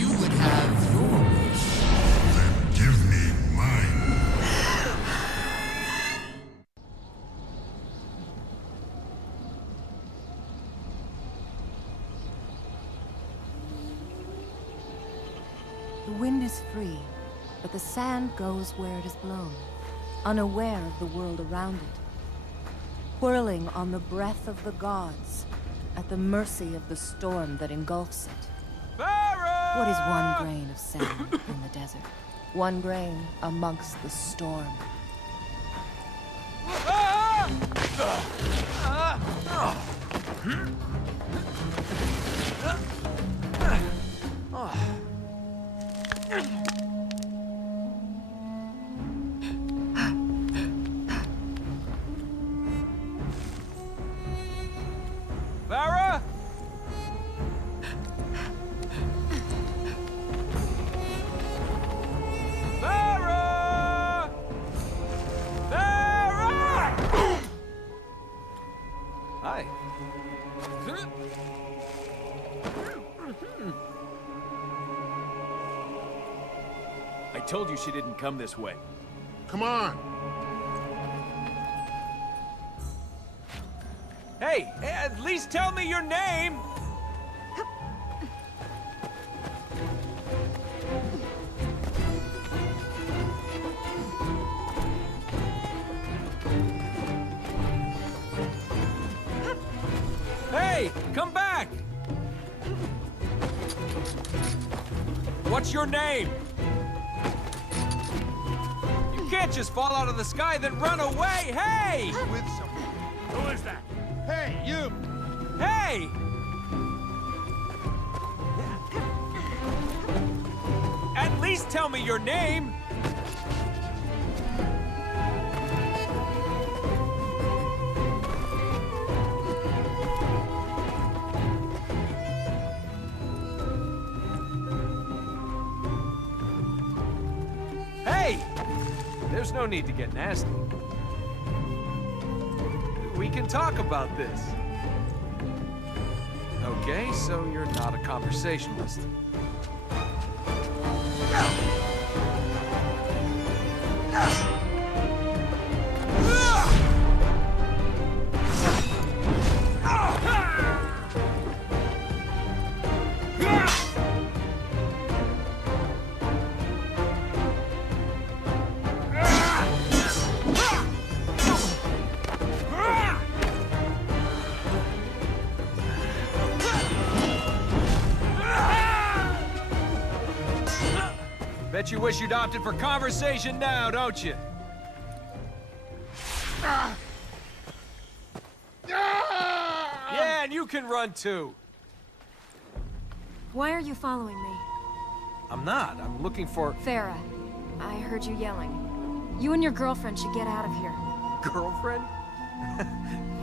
you would have your wish. Then give me mine. The wind is free, but the sand goes where it is blown, unaware of the world around it, whirling on the breath of the gods, at the mercy of the storm that engulfs it. Farah! What is one grain of sand in the desert? One grain amongst the storm. Farah! Farah! Farah! Hi. I told you she didn't come this way. Come on. Hey, at least tell me your name! Hey, come back! What's your name? You can't just fall out of the sky then run away! Hey! With someone. Who is that? Hey, you! Hey! At least tell me your name! Hey! There's no need to get nasty. We can talk about this. Okay, so you're not a conversationalist. Bet you wish you'd opted for conversation now, don't you? Yeah, and you can run too. Why are you following me? I'm not. I'm looking for... Farah, I heard you yelling. You and your girlfriend should get out of here. girlfriend?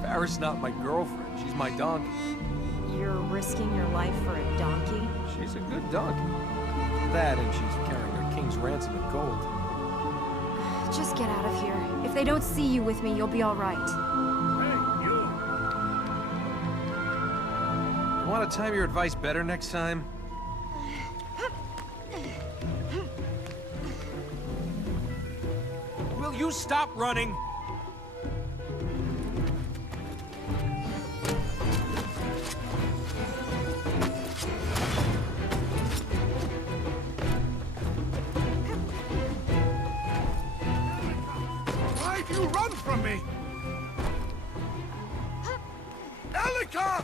Farah's not my girlfriend. She's my donkey. You're risking your life for a donkey? She's a good donkey. That and she's carrying a king's ransom in gold. Just get out of here. If they don't see you with me, you'll be all right. Hey, you! You want to time your advice better next time? Will you stop running? Why'd you run from me? Elika!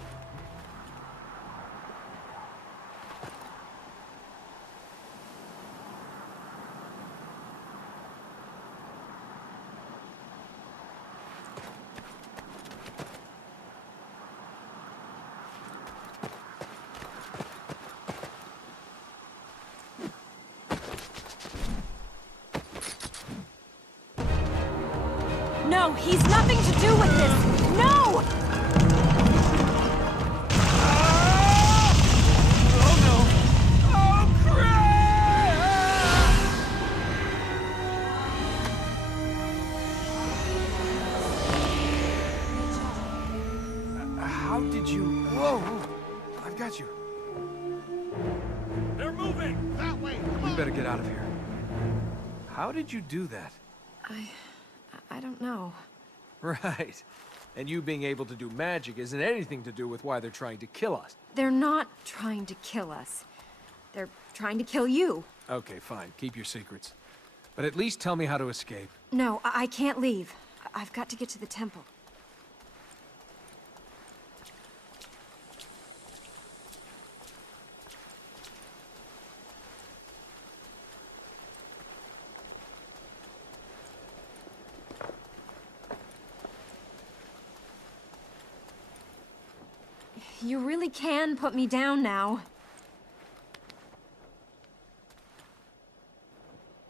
No, he's nothing to do with this! No! Oh no! Oh crap! How did you... Whoa! I've got you. They're moving! better get out of here. How did you do that? I don't know. Right. And you being able to do magic isn't anything to do with why they're trying to kill us. They're not trying to kill us. They're trying to kill you. Okay, fine. Keep your secrets. But at least tell me how to escape. No, I can't leave. I've got to get to the temple. You really can put me down now.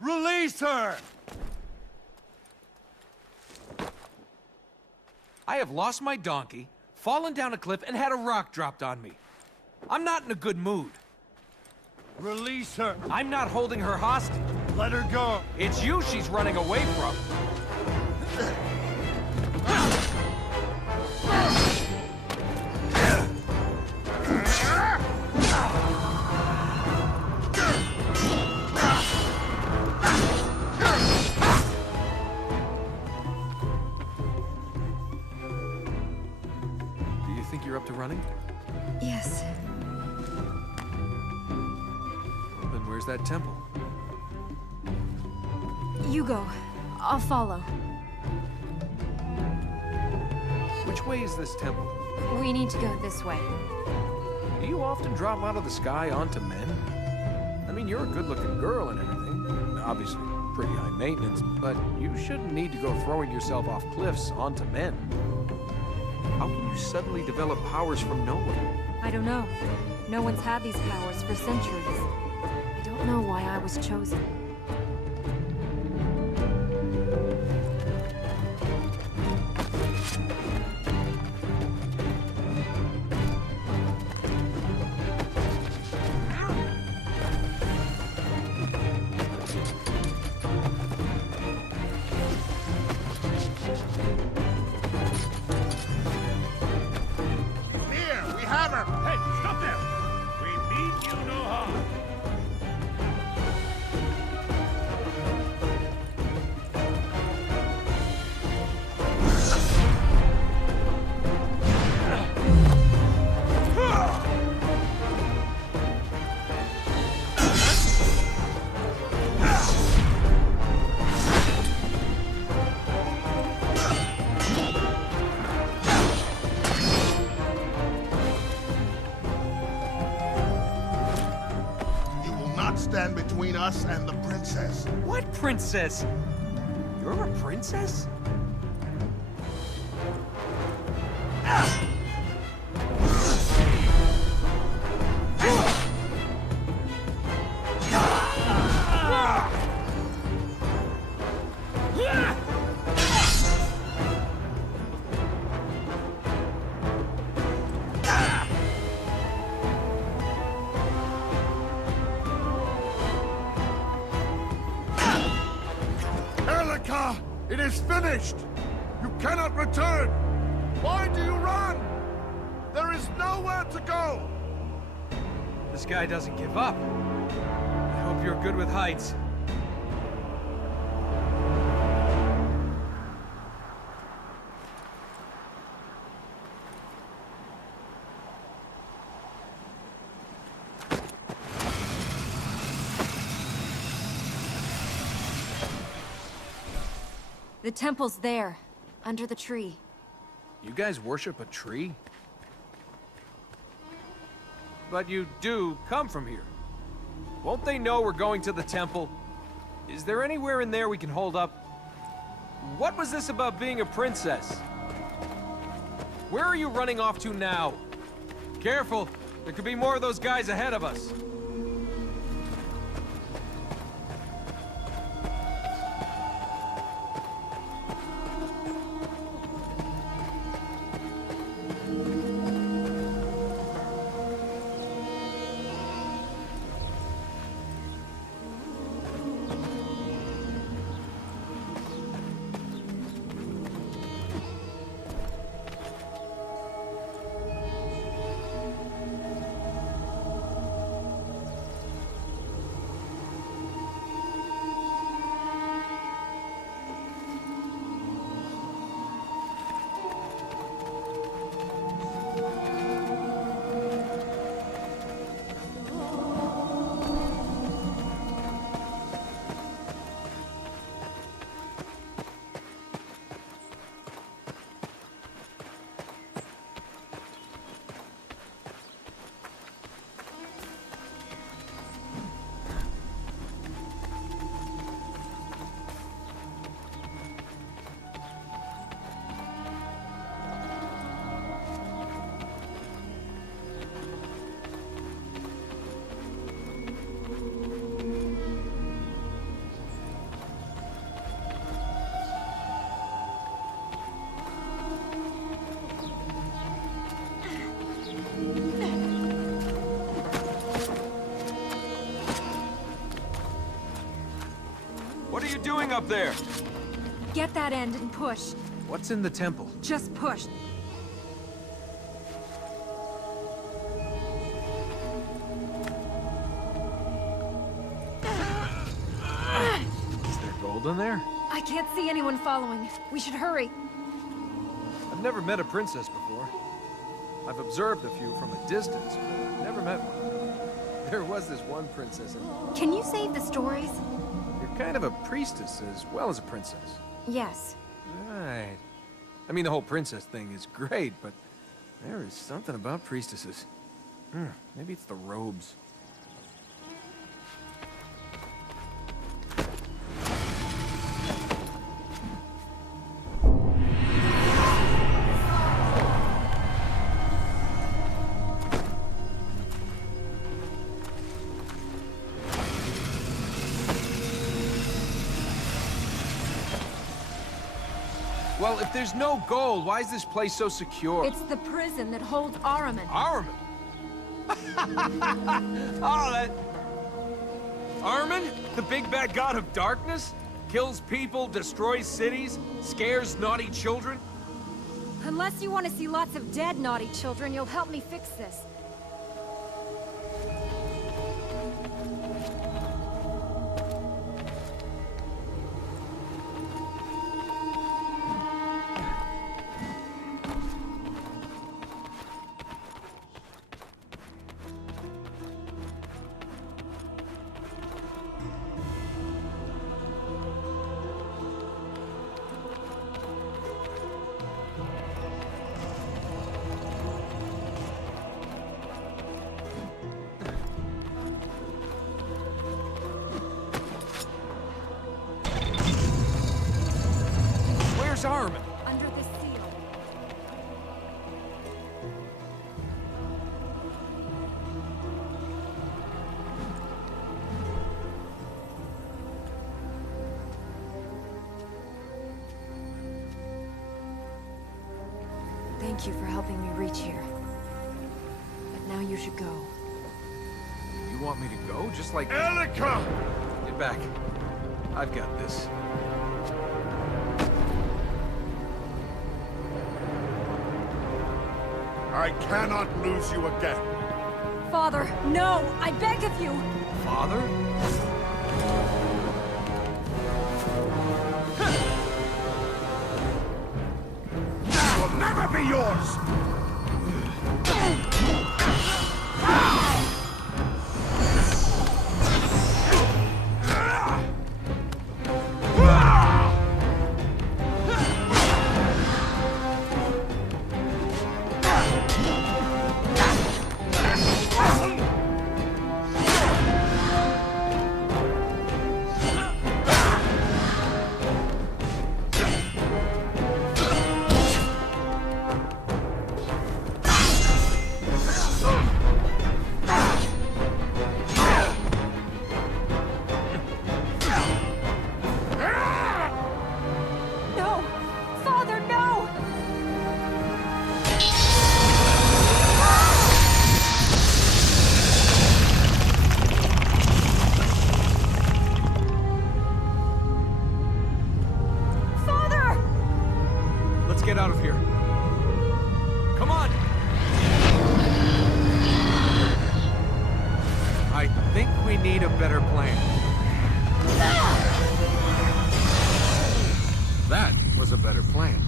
Release her! I have lost my donkey, fallen down a cliff, and had a rock dropped on me. I'm not in a good mood. Release her! I'm not holding her hostage. Let her go! It's you she's running away from. Do you think you're up to running? Yes. Then where's that temple? You go. I'll follow. Which way is this temple? We need to go this way. Do you often drop out of the sky onto men? I mean, you're a good-looking girl and everything. Obviously, pretty high maintenance, but you shouldn't need to go throwing yourself off cliffs onto men. How can you suddenly develop powers from nowhere? I don't know. No one's had these powers for centuries. I don't know why I was chosen. Here, we have her! Hey, stop there! We mean you no harm. You will not stand between us and the princess. What princess? You're a princess? Elika, it is finished! You cannot return! Why do you run? There is nowhere to go! This guy doesn't give up. I hope you're good with heights. The temple's there, under the tree. You guys worship a tree? But you do come from here. Won't they know we're going to the temple? Is there anywhere in there we can hold up? What was this about being a princess? Where are you running off to now? Careful, there could be more of those guys ahead of us. What are you doing up there? Get that end and push. What's in the temple? Just push. Is there gold in there? I can't see anyone following. We should hurry. I've never met a princess before. I've observed a few from a distance, but never met one. There was this one princess and... Can you save the stories? You're kind of a priestess as well as a princess. Yes. Right. I mean, the whole princess thing is great, but there is something about priestesses. Maybe it's the robes. Well, if there's no gold, why is this place so secure? It's the prison that holds Ahriman. Ahriman? Oh, that... Ahriman? The big bad god of darkness? Kills people, destroys cities, scares naughty children? Unless you want to see lots of dead naughty children, you'll help me fix this. Where's Ahriman? Under the seal. Thank you for helping me reach here. But now you should go. You want me to go? Just like... Elika! Get back. I've got this. I cannot lose you again. Father, no! I beg of you! Father? This will never be yours! No! Father, no! Father! Let's get out of here. Come on! I think we need a better plan. That was a better plan.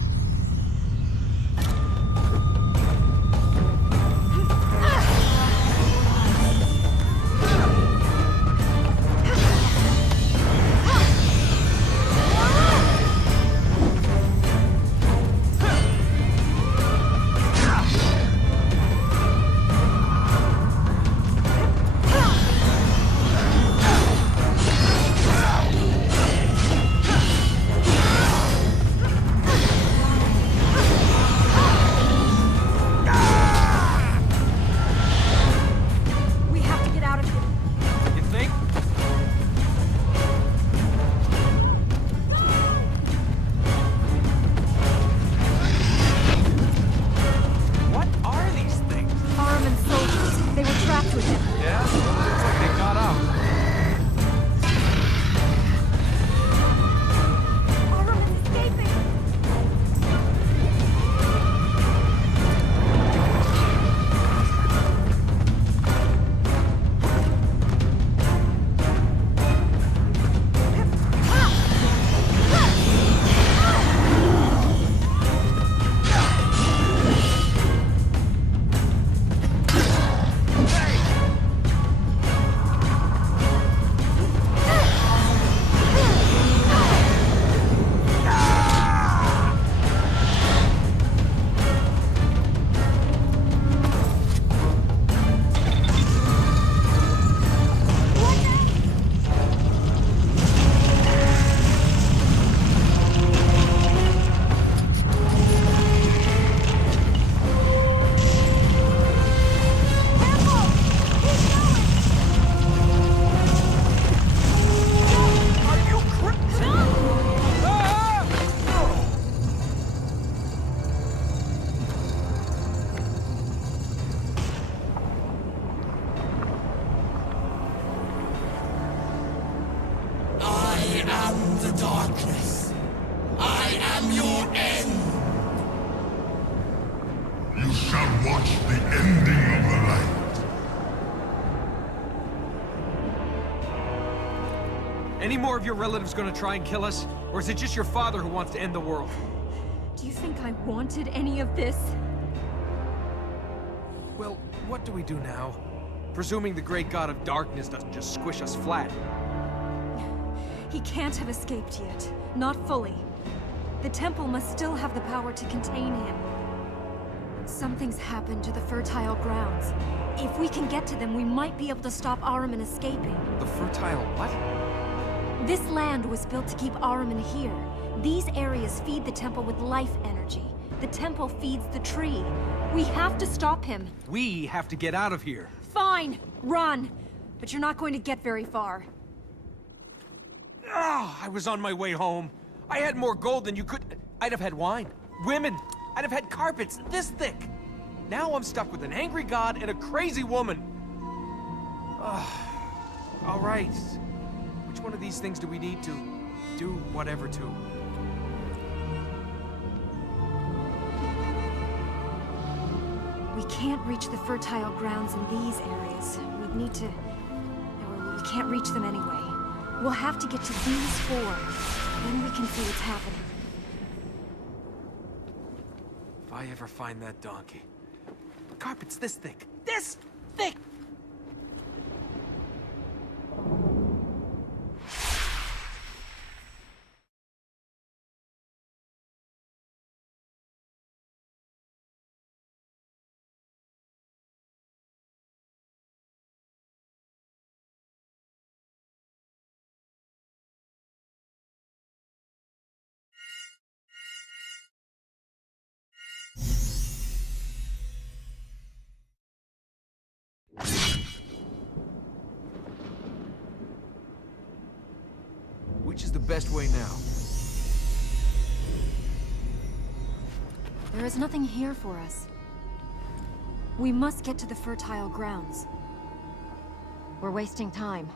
am the darkness. I am your end. You shall watch the ending of the light. Any more of your relatives gonna try and kill us? Or is it just your father who wants to end the world? Do you think I wanted any of this? Well, what do we do now? Presuming the great god of darkness doesn't just squish us flat. He can't have escaped yet. Not fully. The temple must still have the power to contain him. Something's happened to the fertile grounds. If we can get to them, we might be able to stop Ahriman escaping. The fertile what? This land was built to keep Ahriman here. These areas feed the temple with life energy. The temple feeds the tree. We have to stop him. We have to get out of here. Fine, run. But you're not going to get very far. Ah, I was on my way home. I had more gold than you could... I'd have had wine, women. I'd have had carpets this thick. Now I'm stuck with an angry god and a crazy woman. All right. Which one of these things do we need to do whatever to? We can't reach the fertile grounds in these areas. We'd need to... We can't reach them anyway. We'll have to get to these four. Then we can see what's happening. If I ever find that donkey. Carpet's this thick. This thick! Which is the best way now? There is nothing here for us. We must get to the fertile grounds. We're wasting time.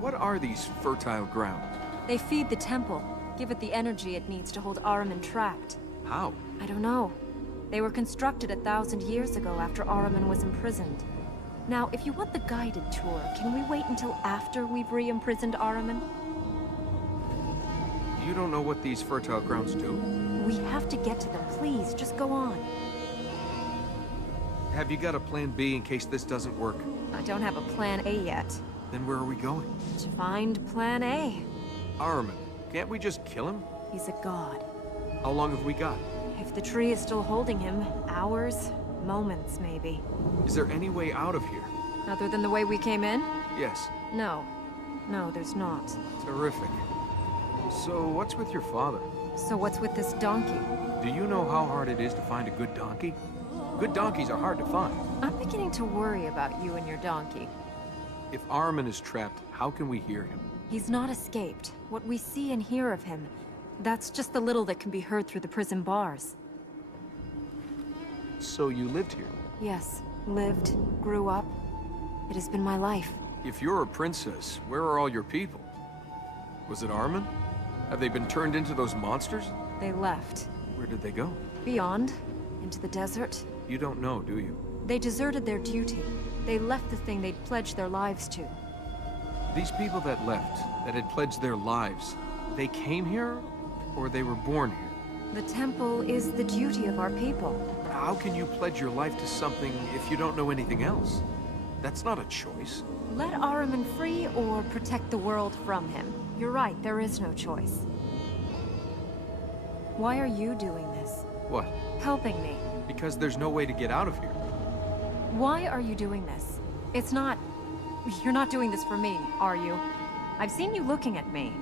What are these fertile grounds? They feed the temple, give it the energy it needs to hold Ahriman trapped. How? I don't know. They were constructed 1,000 years ago after Ahriman was imprisoned. Now, if you want the guided tour, can we wait until after we've re-imprisoned Ahriman? You don't know what these fertile grounds do? We have to get to them. Please, just go on. Have you got a plan B in case this doesn't work? I don't have a plan A yet. Then where are we going? To find plan A. Ahriman, can't we just kill him? He's a god. How long have we got? If the tree is still holding him, hours, moments maybe. Is there any way out of here? Other than the way we came in? Yes. No. No, there's not. Terrific. So, what's with your father? So what's with this donkey? Do you know how hard it is to find a good donkey? Good donkeys are hard to find. I'm beginning to worry about you and your donkey. If Ahriman is trapped, how can we hear him? He's not escaped. What we see and hear of him, that's just the little that can be heard through the prison bars. So you lived here? Yes. Lived, grew up. It has been my life. If you're a princess, where are all your people? Was it Ahriman? Have they been turned into those monsters? They left. Where did they go? Beyond. Into the desert. You don't know, do you? They deserted their duty. They left the thing they'd pledged their lives to. These people that left, that had pledged their lives, they came here, or they were born here? The temple is the duty of our people. How can you pledge your life to something if you don't know anything else? That's not a choice. Let Ahriman free or protect the world from him. You're right, there is no choice. Why are you doing this? What? Helping me. Because there's no way to get out of here. Why are you doing this? It's not... You're not doing this for me, are you? I've seen you looking at me.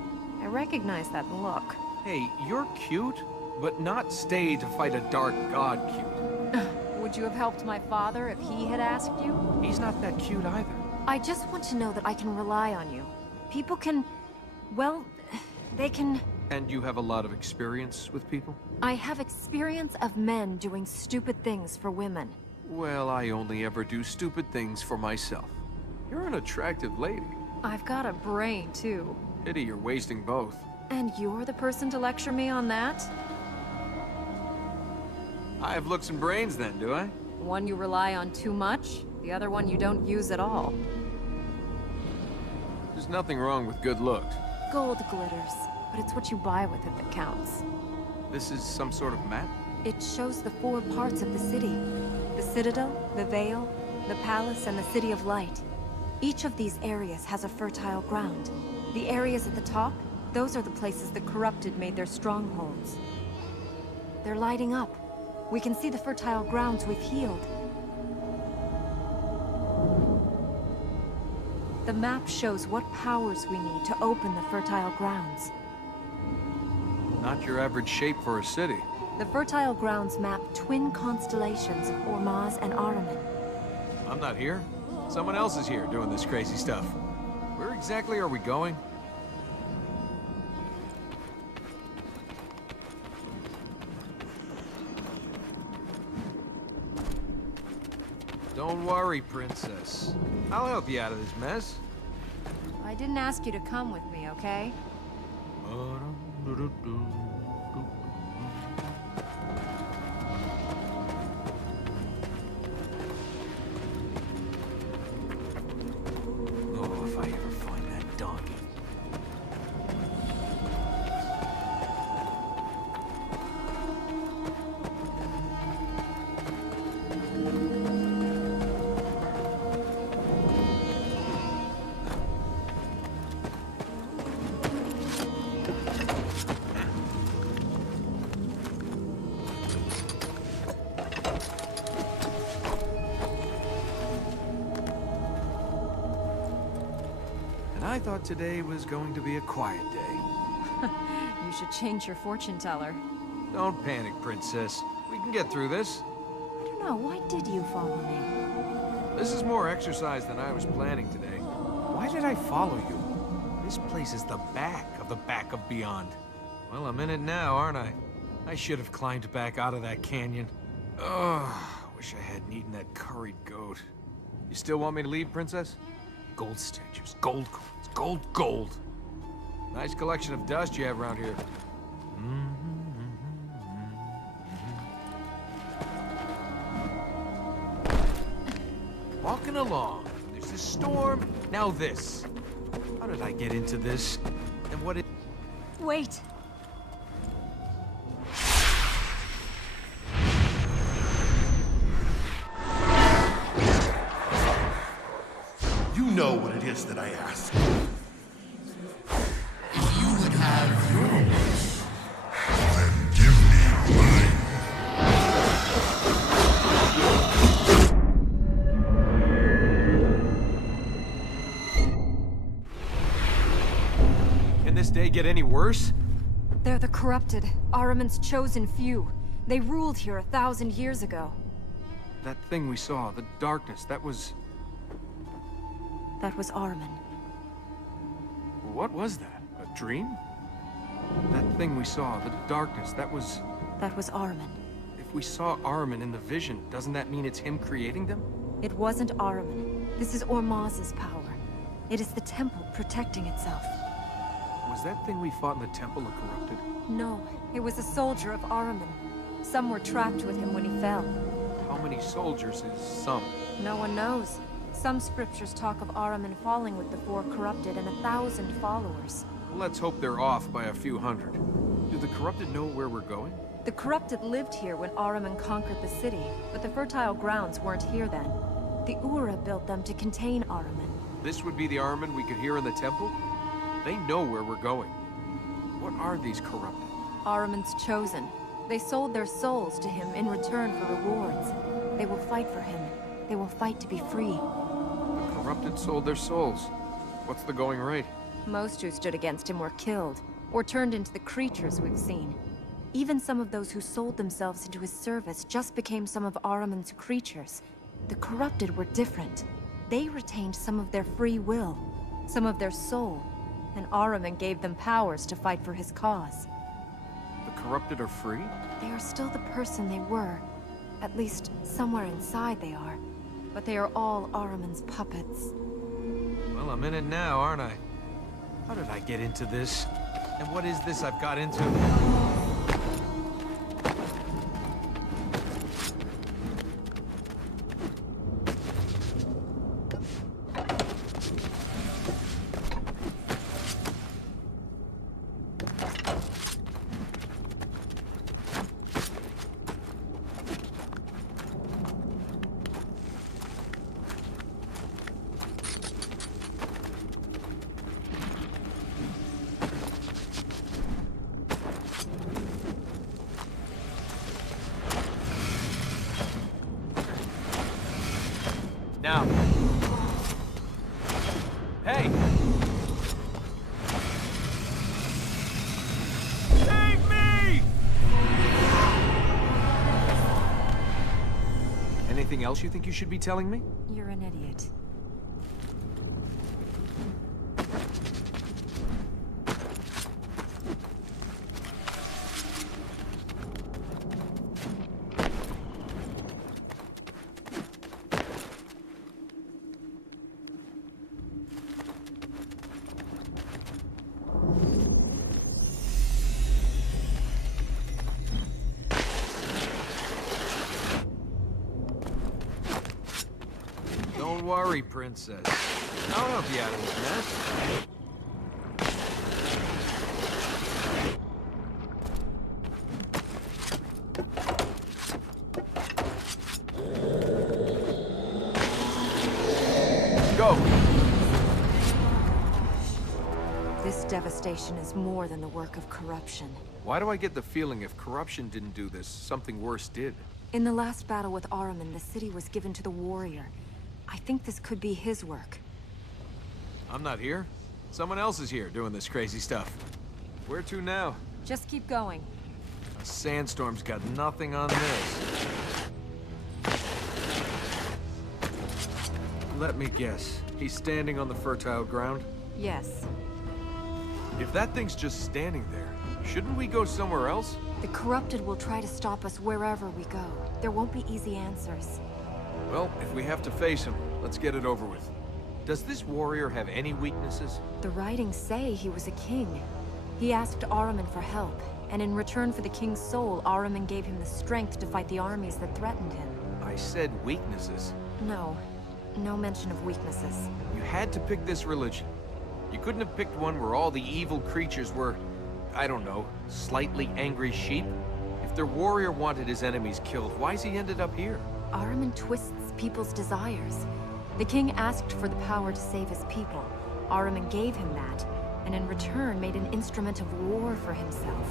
I recognize that look. Hey, you're cute, but not stay to fight a dark god cute. Would you have helped my father if he had asked you? He's not that cute either. I just want to know that I can rely on you. People can... well, they can... And you have a lot of experience with people? I have experience of men doing stupid things for women. Well, I only ever do stupid things for myself. You're an attractive lady. I've got a brain, too. Pity you're wasting both. And you're the person to lecture me on that? I have looks and brains then, do I? One you rely on too much, the other one you don't use at all. There's nothing wrong with good looks. Gold glitters, but it's what you buy with it that counts. This is some sort of map? It shows the 4 parts of the city. The Citadel, the Vale, the Palace, and the City of Light. Each of these areas has a fertile ground. The areas at the top, those are the places the corrupted made their strongholds. They're lighting up. We can see the fertile grounds we've healed. The map shows what powers we need to open the fertile grounds. Not your average shape for a city. The fertile grounds map twin constellations of Ormaz and Ahriman. I'm not here. Someone else is here doing this crazy stuff. Where exactly are we going? Don't worry, Princess. I'll help you out of this mess. I didn't ask you to come with me, okay? Oh, if I ever find that donkey. And I thought today was going to be a quiet day. You should change your fortune teller. Don't panic, Princess. We can get through this. I don't know, why did you follow me? This is more exercise than I was planning today. Why did I follow you? This place is the back of beyond. Well, I'm in it now, aren't I? I should have climbed back out of that canyon. Ugh, wish I hadn't eaten that curried goat. You still want me to leave, Princess? Gold statues, gold coins, gold. Nice collection of dust you have around here. Walking along. There's this storm, now this. How did I get into this? And what it... Wait! You know what it is that I ask. If you would have your wish, Then give me mine. Can this day get any worse? They're the corrupted, Ahriman's chosen few. They ruled here 1,000 years ago. That thing we saw, the darkness, that was... That was Ahriman. What was that? A dream? That thing we saw, the darkness, that was... That was Ahriman. If we saw Ahriman in the vision, doesn't that mean it's him creating them? It wasn't Ahriman. This is Ormaz's power. It is the temple protecting itself. Was that thing we fought in the temple a corrupted? No, it was a soldier of Ahriman. Some were trapped with him when he fell. How many soldiers is some? No one knows. Some scriptures talk of Ahriman falling with the 4 corrupted and 1,000 followers. Let's hope they're off by a few hundred. Do the corrupted know where we're going? The corrupted lived here when Ahriman conquered the city, but the fertile grounds weren't here then. The Ura built them to contain Ahriman. This would be the Ahriman we could hear in the temple? They know where we're going. What are these corrupted? Ahriman's chosen. They sold their souls to him in return for rewards. They will fight for him. They will fight to be free. The corrupted sold their souls. What's the going rate? Most who stood against him were killed, or turned into the creatures we've seen. Even some of those who sold themselves into his service just became some of Ahriman's creatures. The corrupted were different. They retained some of their free will, some of their soul, and Ahriman gave them powers to fight for his cause. The corrupted are free? They are still the person they were. At least, somewhere inside they are. But they are all Ahriman's puppets. Well, I'm in it now, aren't I? How did I get into this? And what is this I've got into? Now. Hey! Save me! Anything else you think you should be telling me? You're an idiot. Don't worry, Princess. I'll help you out of this mess. Go! This devastation is more than the work of corruption. Why do I get the feeling if corruption didn't do this, something worse did? In the last battle with Ahriman, the city was given to the warrior. I think this could be his work. I'm not here. Someone else is here doing this crazy stuff. Where to now? Just keep going. A sandstorm's got nothing on this. Let me guess. He's standing on the fertile ground? Yes. If that thing's just standing there, shouldn't we go somewhere else? The corrupted will try to stop us wherever we go. There won't be easy answers. Well, if we have to face him, let's get it over with. Does this warrior have any weaknesses? The writings say he was a king. He asked Ahriman for help, and in return for the king's soul, Ahriman gave him the strength to fight the armies that threatened him. I said weaknesses. No. No mention of weaknesses. You had to pick this religion. You couldn't have picked one where all the evil creatures were, I don't know, slightly angry sheep? If their warrior wanted his enemies killed, why's he ended up here? Ahriman twists people's desires. The king asked for the power to save his people. Ahriman gave him that, and in return made an instrument of war for himself.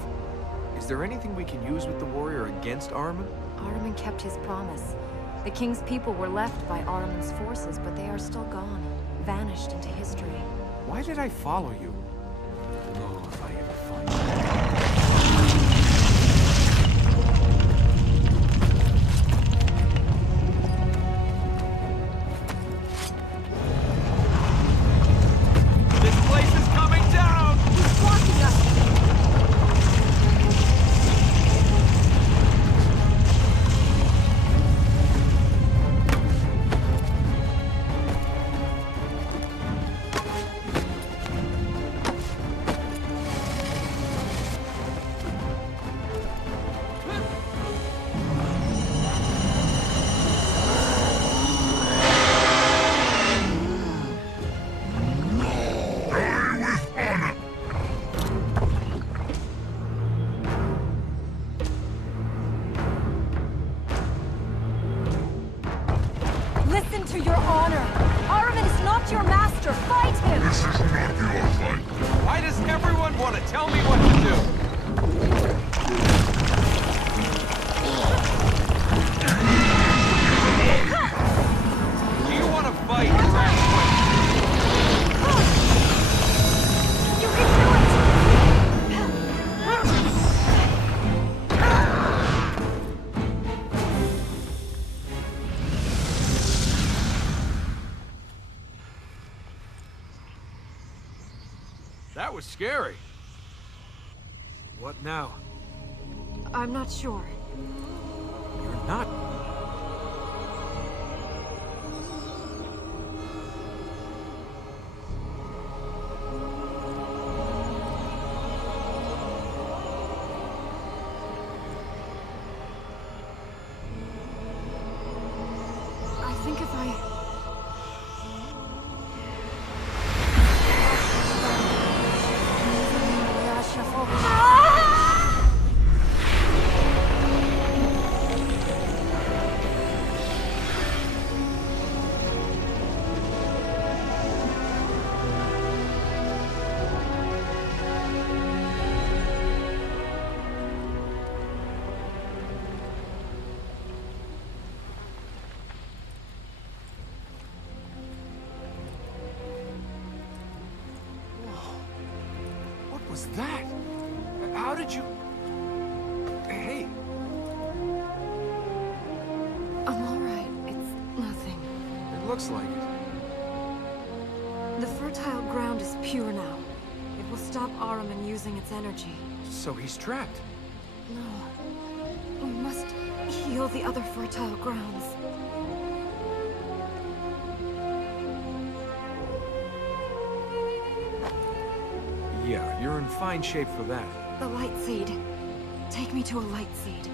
Is there anything we can use with the warrior against Ahriman? Ahriman kept his promise. The king's people were left by Ahriman's forces, but they are still gone, vanished into history. Why did I follow you? Oh, if I ever find you. This place is coming down! He's blocking us! Listen to your honor! Ahriman is not your master! Fight him! This is not your fight. Why does everyone want to tell me what to do? Do you want to fight? You can do it! That was scary. What now? I'm not sure. You're not. was that? How did you... Hey, I'm alright. It's nothing. it looks like it. The fertile ground is pure now. It will stop Ahriman using its energy. So he's trapped. No. We must heal the other fertile grounds. Yeah, you're in fine shape for that. The light seed. Take me to a light seed.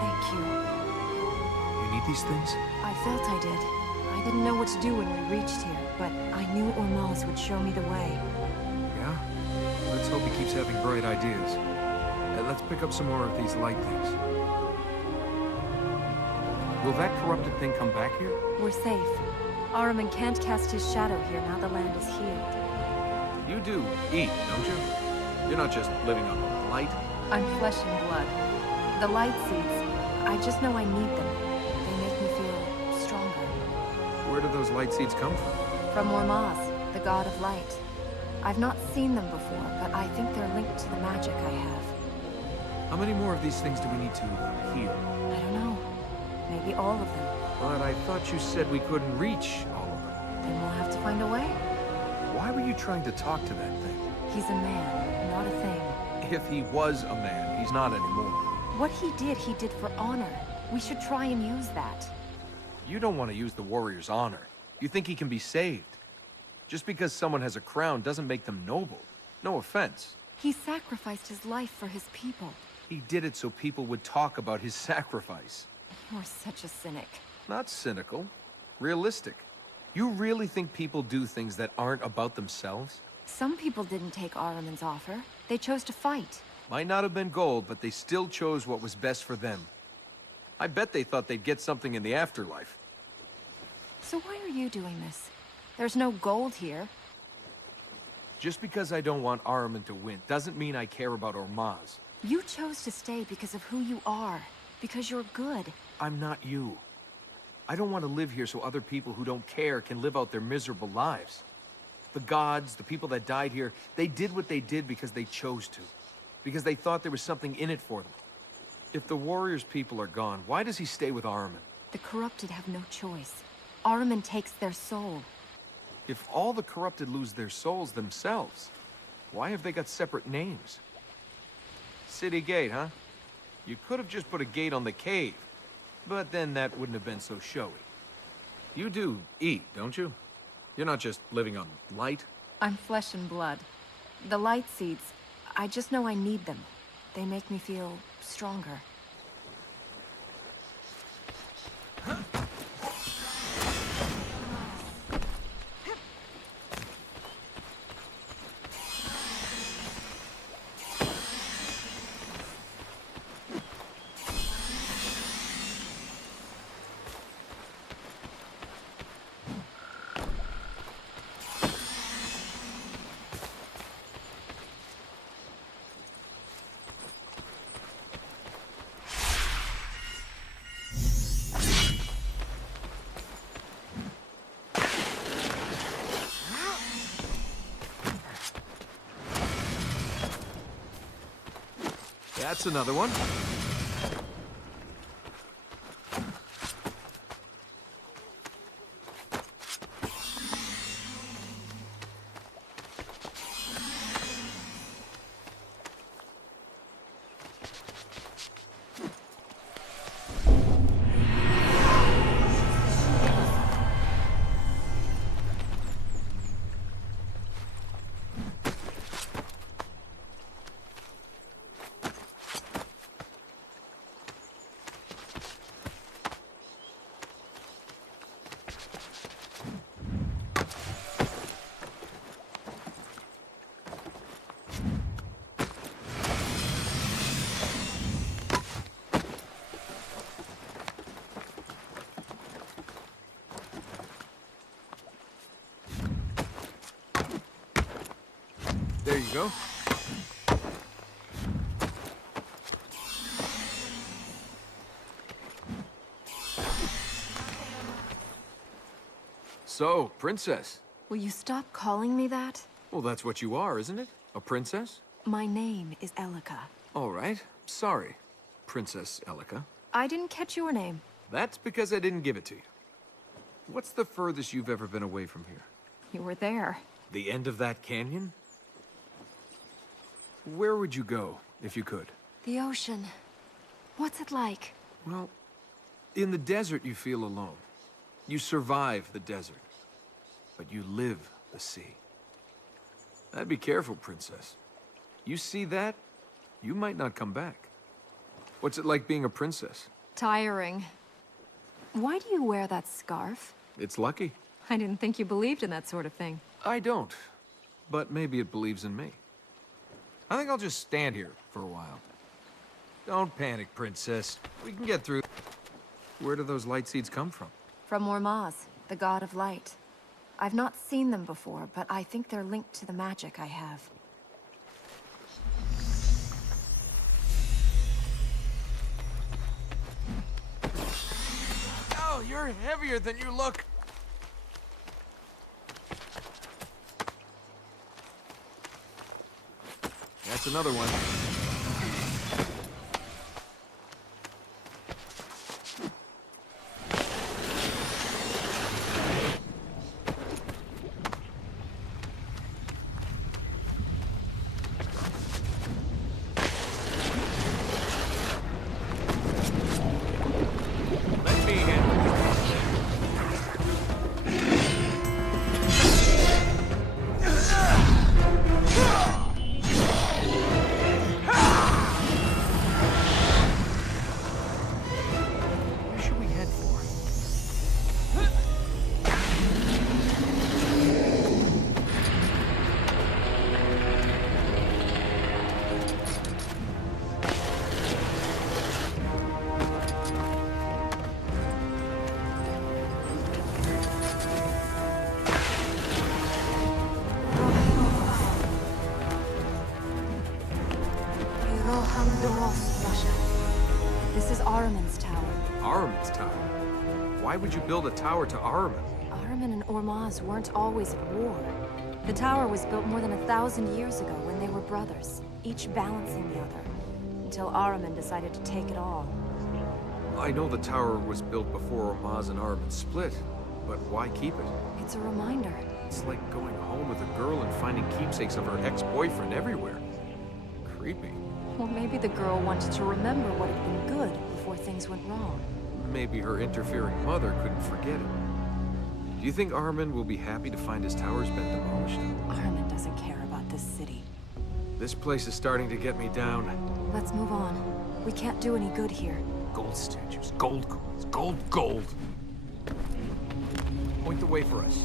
Thank you. You need these things? I felt I did. I didn't know what to do when we reached here, but I knew Ormaz would show me the way. Yeah? Let's hope he keeps having bright ideas. Let's pick up some more of these light things. Will that corrupted thing come back here? We're safe. Ahriman can't cast his shadow here now the land is healed. You do eat, don't you? You're not just living on light. I'm flesh and blood. The light seeds, I just know I need them. They make me feel stronger. Where do those light seeds come from? From Ormaz, the god of light. I've not seen them before, but I think they're linked to the magic I have. How many more of these things do we need to heal? I don't know. Maybe all of them. But I thought you said we couldn't reach all of them. Then we'll have to find a way. Why were you trying to talk to that thing? He's a man, not a thing. If he was a man, he's not anymore. What he did for honor. We should try and use that. You don't want to use the warrior's honor. You think he can be saved. Just because someone has a crown doesn't make them noble. No offense. He sacrificed his life for his people. He did it so people would talk about his sacrifice. You're such a cynic. Not cynical. Realistic. You really think people do things that aren't about themselves? Some people didn't take Ahriman's offer. They chose to fight. Might not have been gold, but they still chose what was best for them. I bet they thought they'd get something in the afterlife. So why are you doing this? There's no gold here. Just because I don't want Ahriman to win doesn't mean I care about Ormaz. You chose to stay because of who you are. Because you're good. I'm not you. I don't want to live here so other people who don't care can live out their miserable lives. The gods, the people that died here, they did what they did because they chose to. Because they thought there was something in it for them. If the warrior's people are gone, why does he stay with Ahriman? The corrupted have no choice. Ahriman takes their soul. If all the corrupted lose their souls themselves, why have they got separate names? City gate, huh? You could have just put a gate on the cave, but then that wouldn't have been so showy. You do eat, don't you? You're not just living on light? I'm flesh and blood. The light seeds, I just know I need them. They make me feel stronger. That's another one. There you go. So, princess. Will you stop calling me that? Well, that's what you are, isn't it? A princess? My name is Elika. All right. Sorry, Princess Elika. I didn't catch your name. That's because I didn't give it to you. What's the furthest you've ever been away from here? You were there. The end of that canyon? Where would you go, if you could? The ocean. What's it like? Well, in the desert you feel alone. You survive the desert. But you live the sea. I'd be careful, princess. You see that, you might not come back. What's it like being a princess? Tiring. Why do you wear that scarf? It's lucky. I didn't think you believed in that sort of thing. I don't. But maybe it believes in me. I think I'll just stand here for a while. Don't panic, princess. We can get through. Where do those light seeds come from? From Ormaz, the god of light. I've not seen them before, but I think they're linked to the magic I have. Oh, you're heavier than you look. That's another one. Let me handle it. Where should we head for? This is Ahriman's tower. Ahriman's tower. Why would you build a tower to Ahriman? Ahriman and Ormaz weren't always at war. The tower was built more than 1,000 years ago when they were brothers, each balancing the other, until Ahriman decided to take it all. I know the tower was built before Ormaz and Ahriman split, but why keep it? It's a reminder. It's like going home with a girl and finding keepsakes of her ex-boyfriend everywhere. Creepy. Or maybe the girl wanted to remember what had been good before things went wrong. Maybe her interfering mother couldn't forget it. Do you think Ahriman will be happy to find his tower's been demolished? Ahriman doesn't care about this city. This place is starting to get me down. Let's move on. We can't do any good here. Gold statues, gold coins, gold, gold. Point the way for us.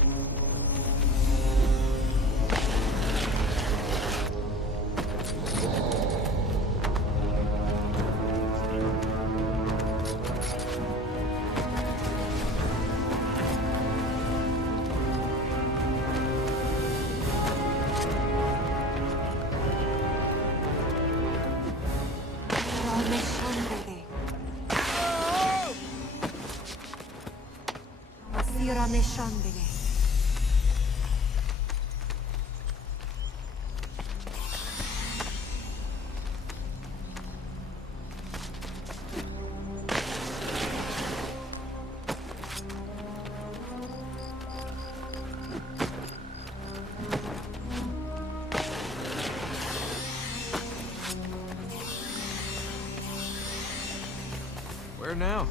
Where now?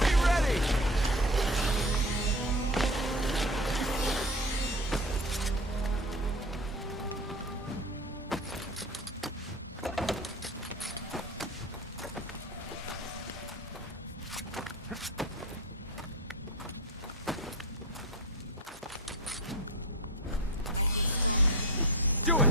Be ready! Do it!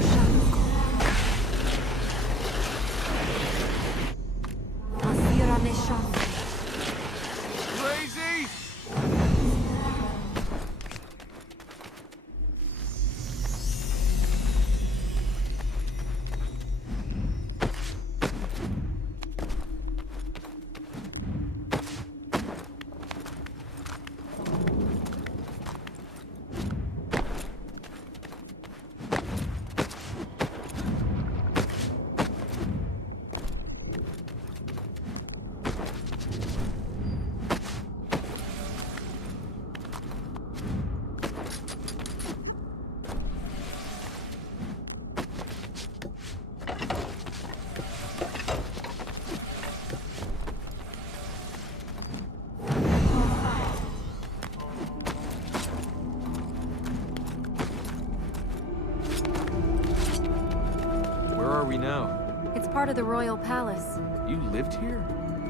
part of the royal palace. You lived here?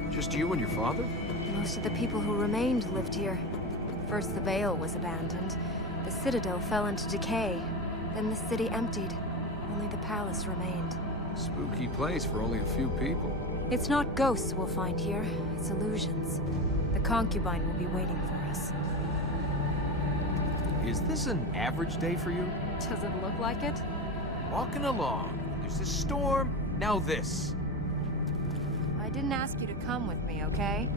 Just you and your father? Most of the people who remained lived here. First the Vale was abandoned. The citadel fell into decay. Then the city emptied. Only the palace remained. Spooky place for only a few people. It's not ghosts we'll find here, it's illusions. The concubine will be waiting for us. Is this an average day for you? Does it look like it? Walking along. There's this storm, now this. I didn't ask you to come with me, okay?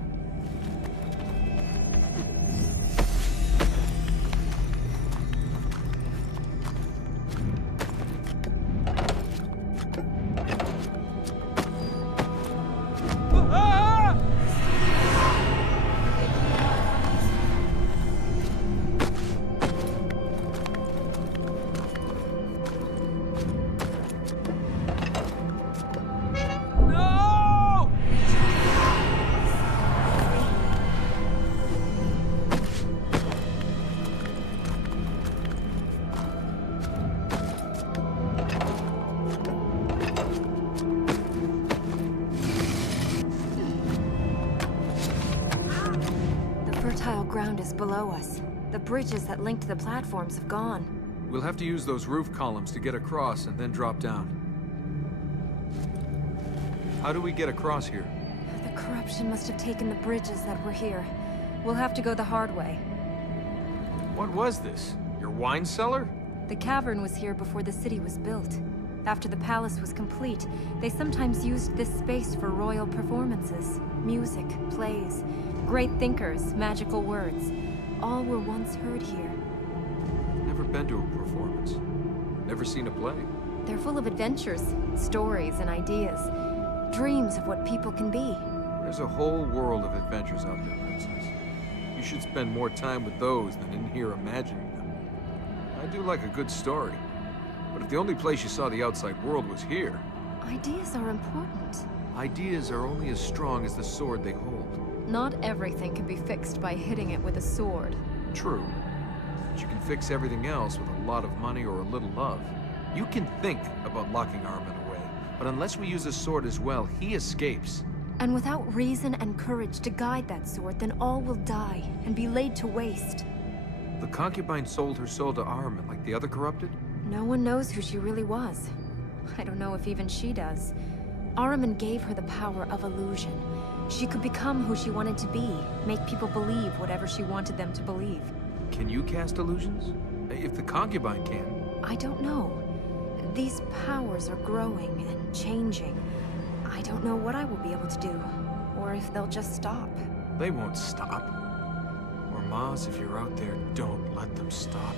Ground is below us. The bridges that linked the platforms have gone. We'll have to use those roof columns to get across and then drop down. How do we get across here? The corruption must have taken the bridges that were here. We'll have to go the hard way. What was this? Your wine cellar? The cavern was here before the city was built. After the palace was complete, they sometimes used this space for royal performances. Music, plays, great thinkers, magical words. All were once heard here. Never been to a performance. Never seen a play. They're full of adventures, stories, and ideas. Dreams of what people can be. There's a whole world of adventures out there, Princess. You should spend more time with those than in here imagining them. I do like a good story. But if the only place you saw the outside world was here... Ideas are important. Ideas are only as strong as the sword they hold. Not everything can be fixed by hitting it with a sword. True. But you can fix everything else with a lot of money or a little love. You can think about locking Armin away, but unless we use a sword as well, he escapes. And without reason and courage to guide that sword, then all will die and be laid to waste. The concubine sold her soul to Armin like the other corrupted? No one knows who she really was. I don't know if even she does. Ahriman gave her the power of illusion. She could become who she wanted to be, make people believe whatever she wanted them to believe. Can you cast illusions? If the concubine can. I don't know. These powers are growing and changing. I don't know what I will be able to do, or if they'll just stop. They won't stop. Or Maz, if you're out there, don't let them stop.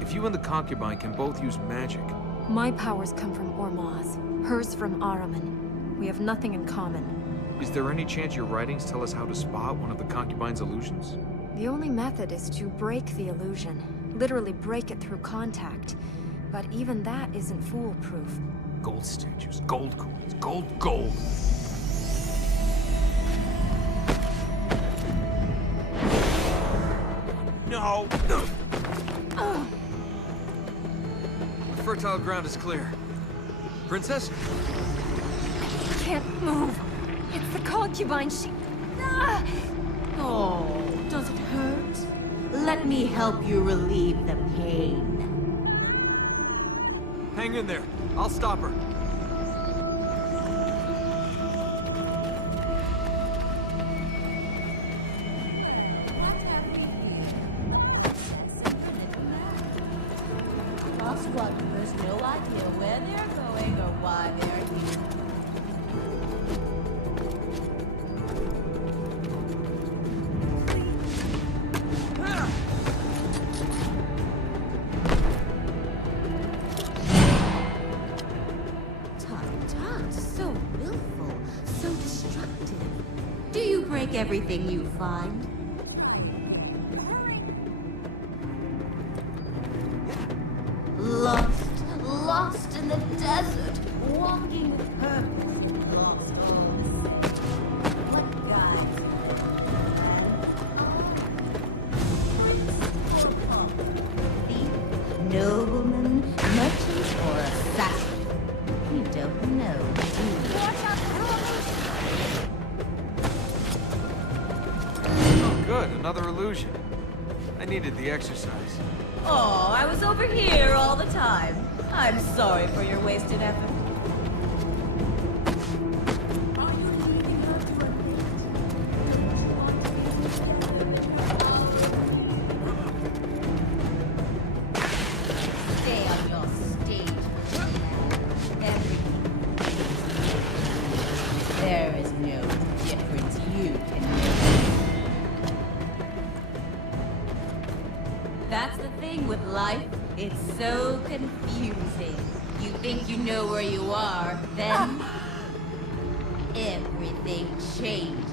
If you and the concubine can both use magic... My powers come from Ormaz, hers from Ahriman. We have nothing in common. Is there any chance your writings tell us how to spot one of the concubine's illusions? The only method is to break the illusion. Literally break it through contact. But even that isn't foolproof. Gold statues, gold coins, gold. No! The fertile ground is clear. Princess? I can't move. It's the concubine. Oh, does it hurt? Let me help you relieve the pain. Hang in there. I'll stop her. Lost wanderers, no idea where they're going or why they're here. Tut, so willful, so destructive. Do you break everything you find? Lost in the desert, walking with purpose in lost homes. What guides you? Thief, nobleman, merchant, or assassin? good, another illusion. I needed the exercise. Oh, I was over here all the time. I'm sorry for your wasted effort. Are you leaving her to a fate? Stay on your stage. Everything. There is no difference you can make. That's the thing with life. It's so confusing. You think you know where you are, then everything changes.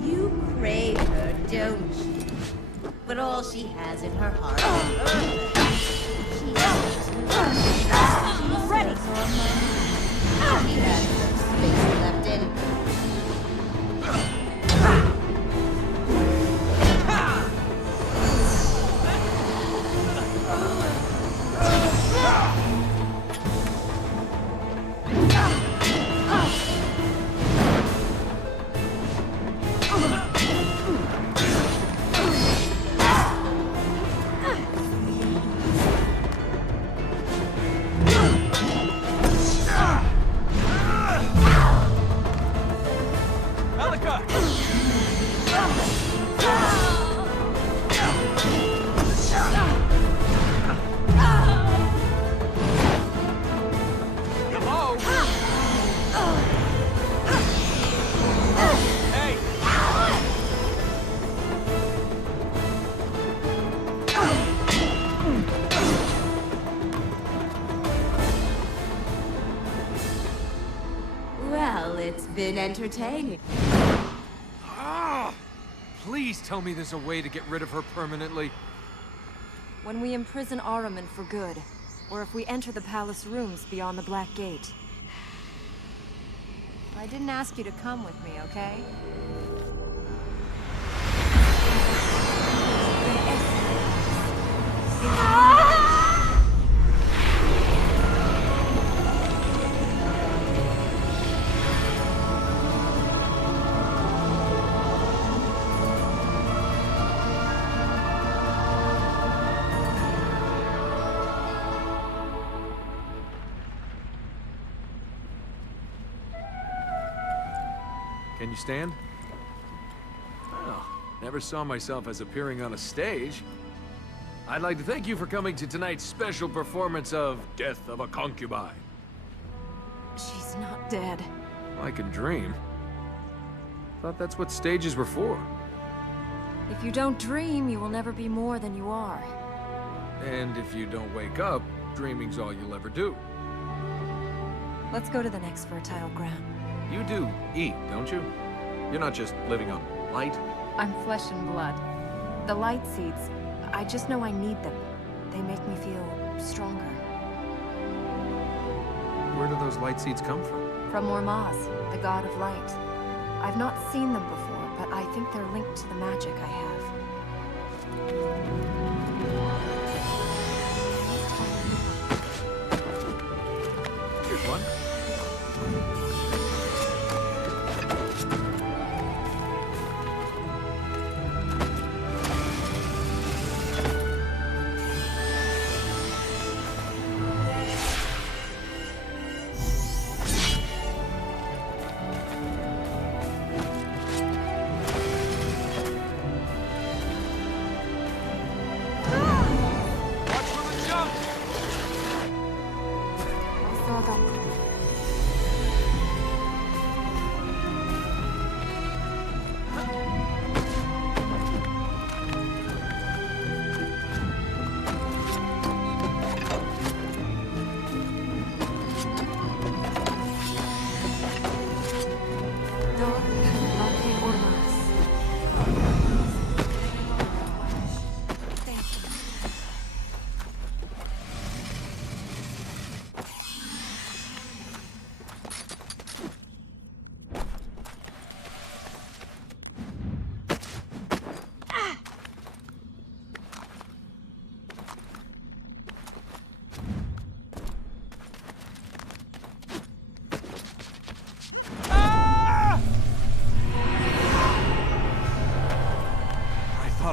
You crave her, don't you? But all she has in her heart is She's ready. She has no space left in her. Well, it's been entertaining. Ah! Please tell me there's a way to get rid of her permanently. When we imprison Ahriman for good, or if we enter the palace rooms beyond the Black Gate. I didn't ask you to come with me, okay? Can you stand? Well, never saw myself as appearing on a stage. I'd like to thank you for coming to tonight's special performance of Death of a Concubine. She's not dead. I can dream. Thought that's what stages were for. If you don't dream, you will never be more than you are. And if you don't wake up, dreaming's all you'll ever do. Let's go to the next fertile ground. You do eat, don't you? You're not just living on light? I'm flesh and blood. The light seeds, I just know I need them. They make me feel stronger. Where do those light seeds come from? From Ormaz, the god of light. I've not seen them before, but I think they're linked to the magic I have. Here's one.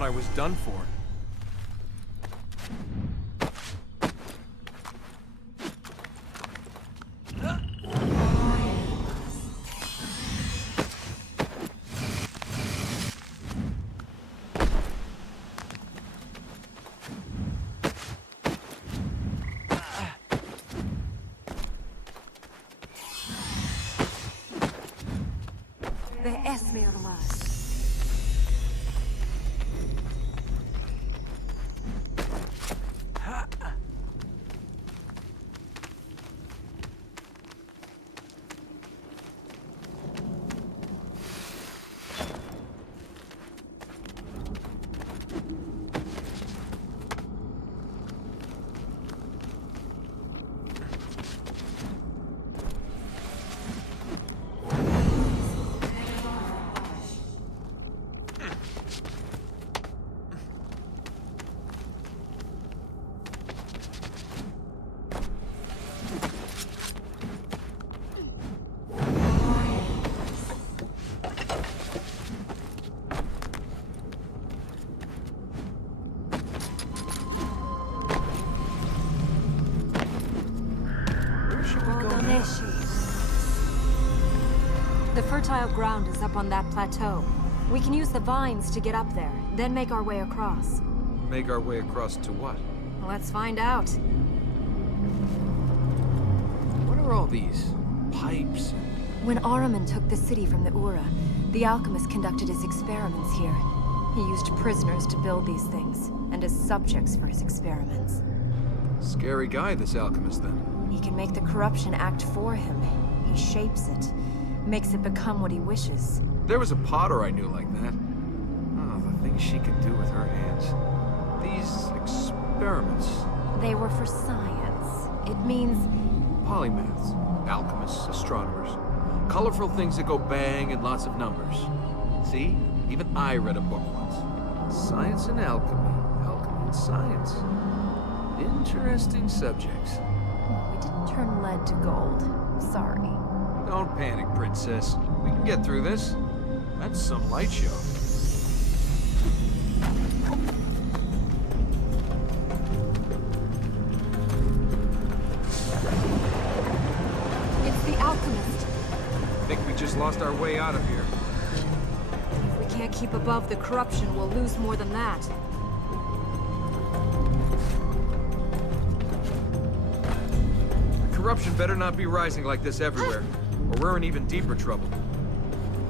I was done for. The fertile ground is up on that plateau. We can use the vines to get up there, then make our way across. Make our way across to what? Let's find out. What are all these pipes? When Ahriman took the city from the Ura, the alchemist conducted his experiments here. He used prisoners to build these things, and as subjects for his experiments. Scary guy, this alchemist, then. He can make the corruption act for him. He shapes it, makes it become what he wishes. There was a potter I knew like that. Oh, the things she could do with her hands. These experiments. They were for science. It means... Polymaths, alchemists, astronomers. Colorful things that go bang and lots of numbers. See? Even I read a book once. Science and alchemy. Alchemy and science. Interesting subjects. We didn't turn lead to gold. Sorry. Don't panic, Princess. We can get through this. That's some light show. It's the alchemist. I think we just lost our way out of here. If we can't keep above the corruption, we'll lose more than that. Corruption better not be rising like this everywhere, or we're in even deeper trouble.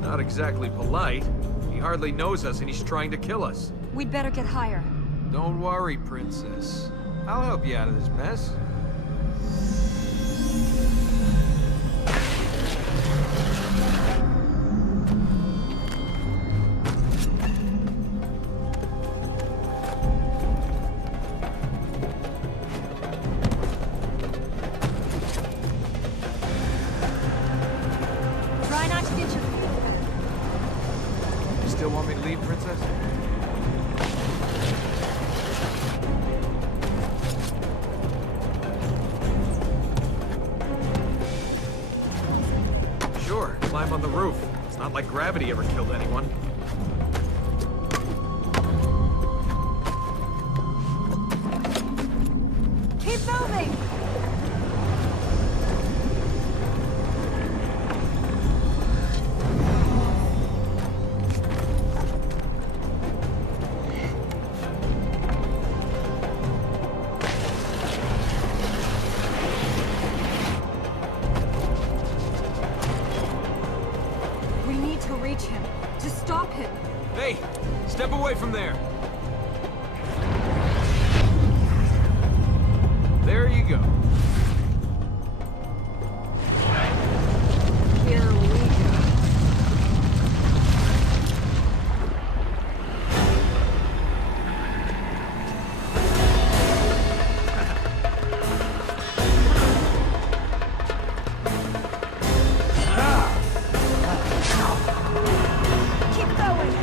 Not exactly polite. He hardly knows us and he's trying to kill us. We'd better get higher. Don't worry, Princess. I'll help you out of this mess. Try not to get your... You still want me to leave, Princess? Sure, climb on the roof. It's not like gravity ever killed anyone. Keep moving! We need to reach him, to stop him. Hey, step away from there. There you go. Here we go. Keep going.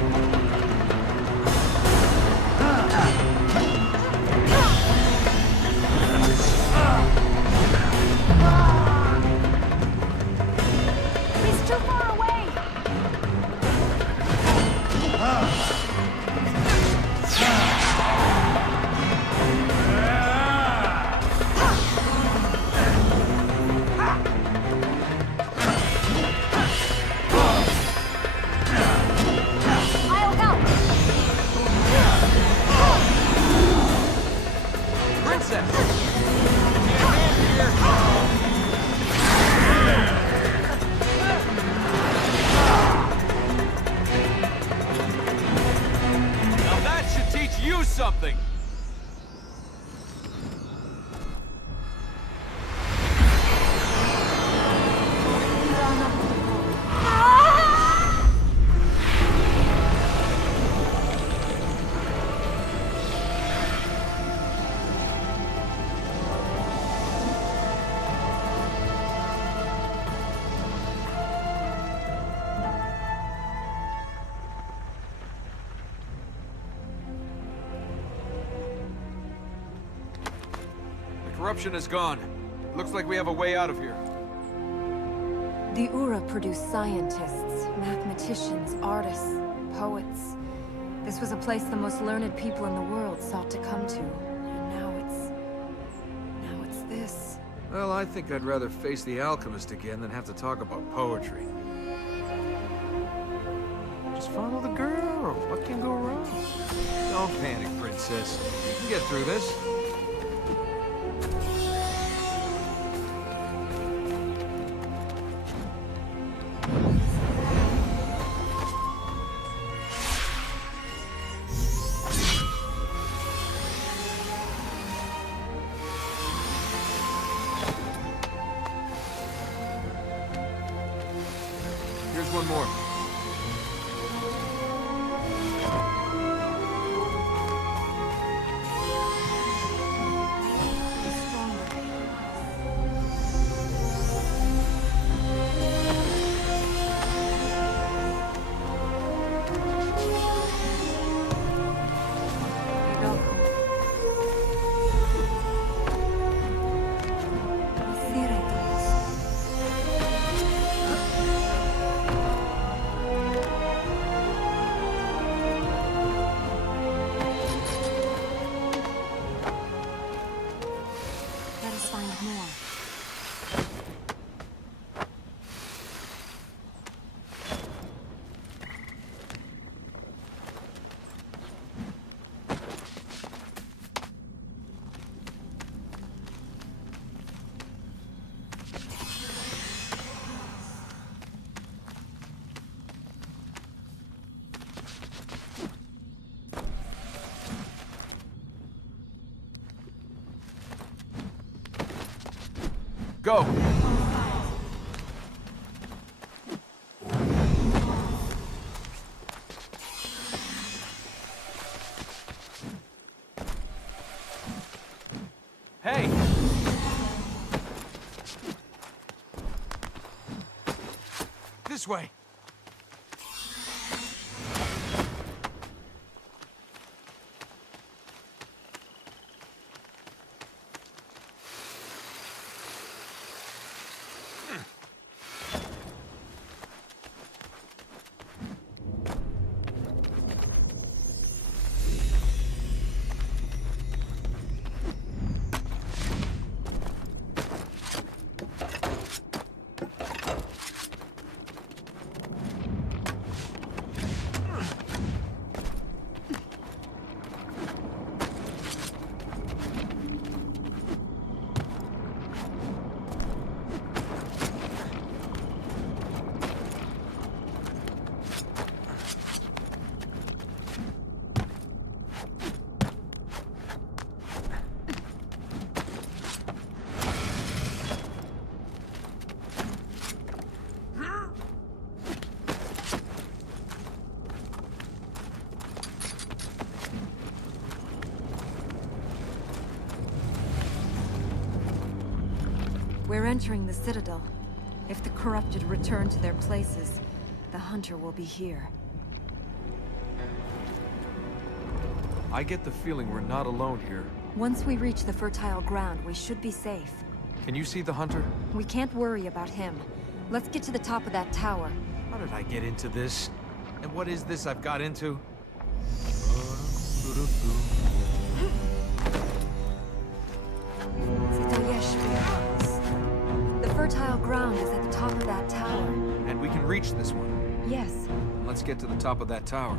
Use something! Corruption is gone. Looks like we have a way out of here. The Ura produced scientists, mathematicians, artists, poets. This was a place the most learned people in the world sought to come to. And now it's this. Well, I think I'd rather face the alchemist again than have to talk about poetry. Just follow the girl. What can go wrong? Don't panic, princess. You can get through this. Here's one more. Let us find more. Go! Hey! This way! We're entering the Citadel. If the corrupted return to their places, the Hunter will be here. I get the feeling we're not alone here. Once we reach the fertile ground, we should be safe. Can you see the hunter? We can't worry about him. Let's get to the top of that tower. How did I get into this? And what is this I've got into? The fertile ground is at the top of that tower. And we can reach this one. Yes. Let's get to the top of that tower.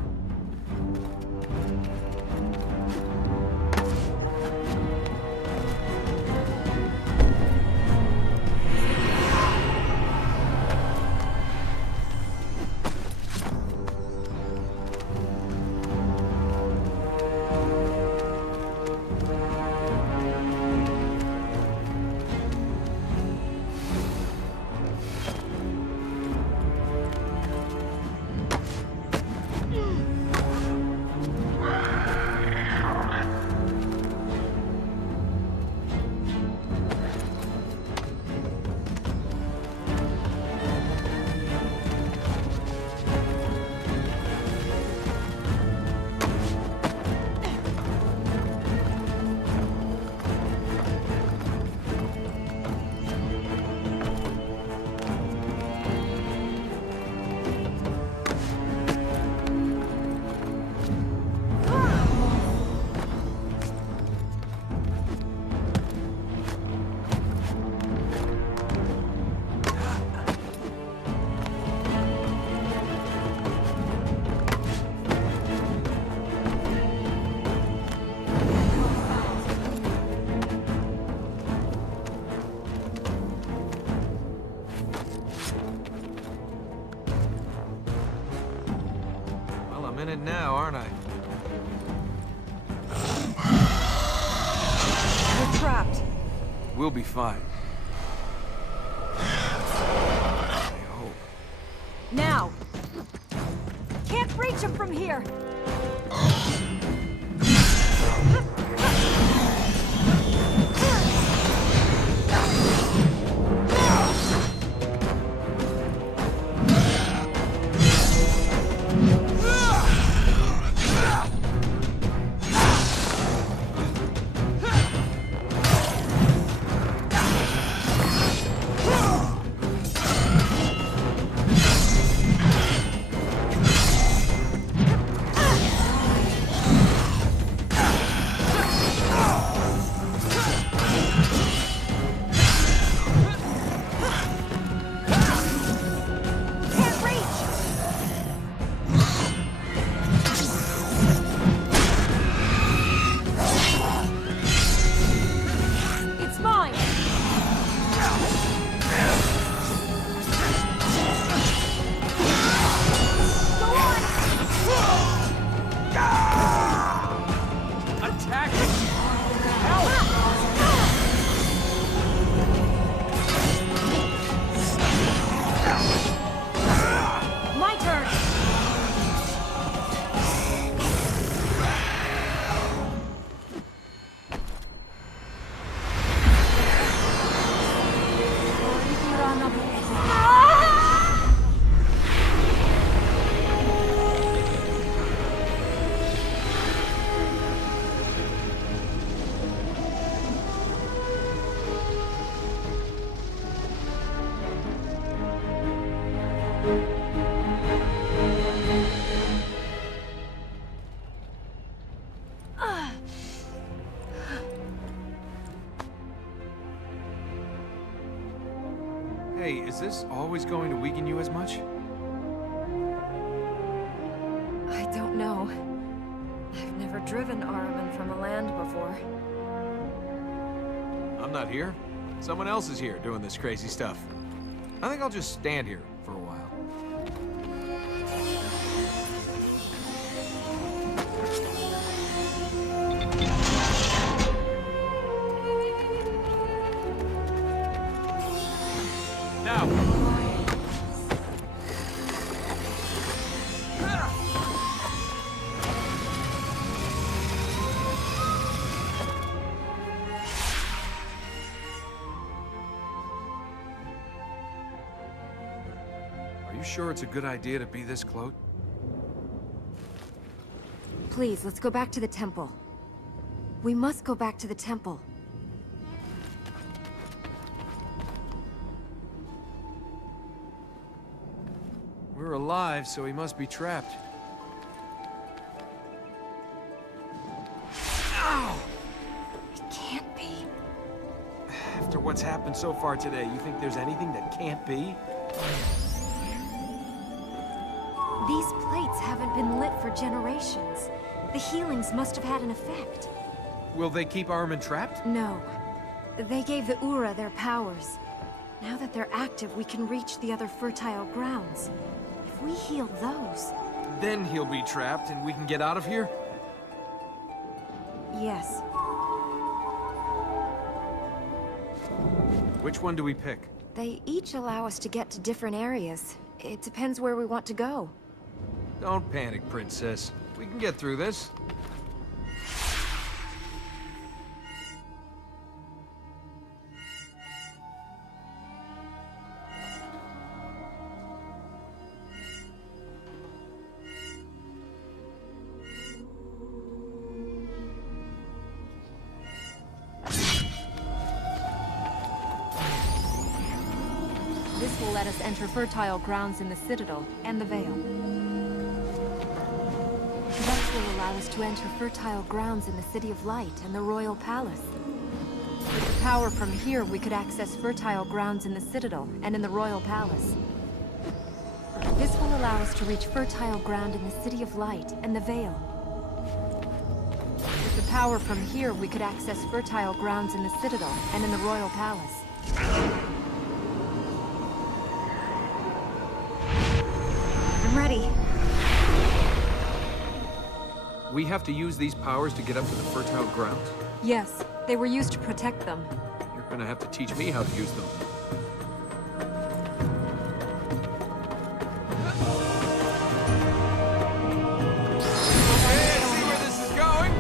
I'm in it now, aren't I? We're trapped. We'll be fine. I hope. Now! Can't reach him from here! Hey, is this always going to weaken you as much? I don't know. I've never driven Ahriman from a land before. I'm not here. Someone else is here doing this crazy stuff. I think I'll just stand here for a while. Now! Are you sure it's a good idea to be this close? Please, let's go back to the temple. We must go back to the temple. We're alive, so he must be trapped. Ow! It can't be. After what's happened so far today, you think there's anything that can't be? These plates haven't been lit for generations. The healings must have had an effect. Will they keep Ahriman trapped? No. They gave the Ura their powers. Now that they're active, we can reach the other fertile grounds. If we heal those... Then he'll be trapped and we can get out of here? Yes. Which one do we pick? They each allow us to get to different areas. It depends where we want to go. Don't panic, Princess. We can get through this. This will let us enter fertile grounds in the Citadel and the Vale. That will allow us to enter fertile grounds in the City of Light and the Royal Palace. With the power from here, we could access fertile grounds in the Citadel and in the Royal Palace. This will allow us to reach fertile ground in the City of Light and the Vale. With the power from here, we could access fertile grounds in the Citadel and in the Royal Palace. I'm ready. We have to use these powers to get up to the fertile grounds? Yes, they were used to protect them. You're gonna have to teach me how to use them. Hey, see where this is going?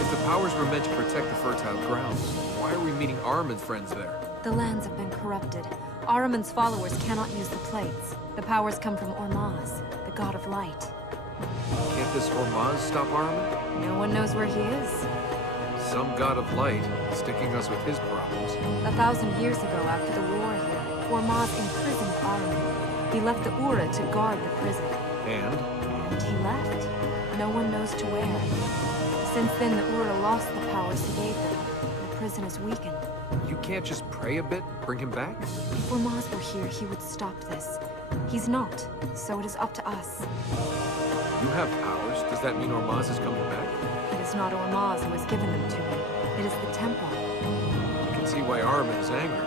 If the powers were meant to protect the fertile grounds, why are we meeting Ahriman's friends there? The lands have been corrupted. Ahriman's followers cannot use the plates. The powers come from Ormaz, the god of light. Can't this Ormaz stop Ahriman? No one knows where he is. Some god of light sticking us with his problems. 1,000 years ago, after the war here, Ormaz imprisoned Ahriman. He left the Ura to guard the prison. And? And he left. No one knows to where. Since then, the Ura lost the powers he gave them. The prison is weakened. You can't just pray a bit, bring him back? If Ormaz were here, he would stop this. He's not, so it is up to us. You have powers. Does that mean Ormaz is coming back? It is not Ormaz who has given them to me. It is the temple. You can see why Ahriman is angry.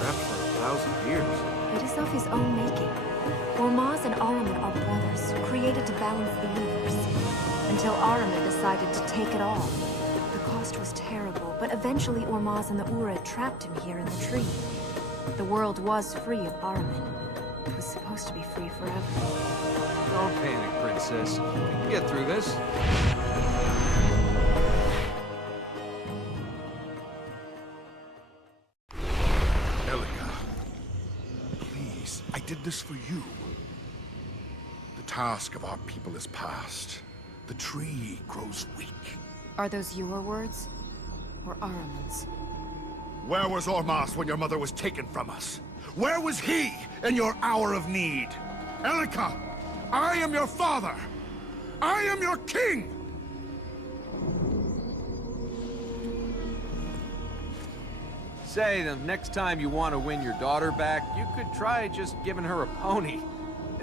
Trapped for 1,000 years. It is of his own making. Ormaz and Ahriman are brothers, created to balance the universe. Until Ahriman decided to take it all. The cost was terrible, but eventually Ormaz and the Ura trapped him here in the tree. The world was free of Ahriman. It was supposed to be free forever. Don't panic, Princess. We can get through this. Elika, please, I did this for you. The task of our people is past. The tree grows weak. Are those your words? Or Ahriman's? Where was Ormaz when your mother was taken from us? Where was he in your hour of need? Elika, I am your father. I am your king. Say, the next time you want to win your daughter back, you could try just giving her a pony.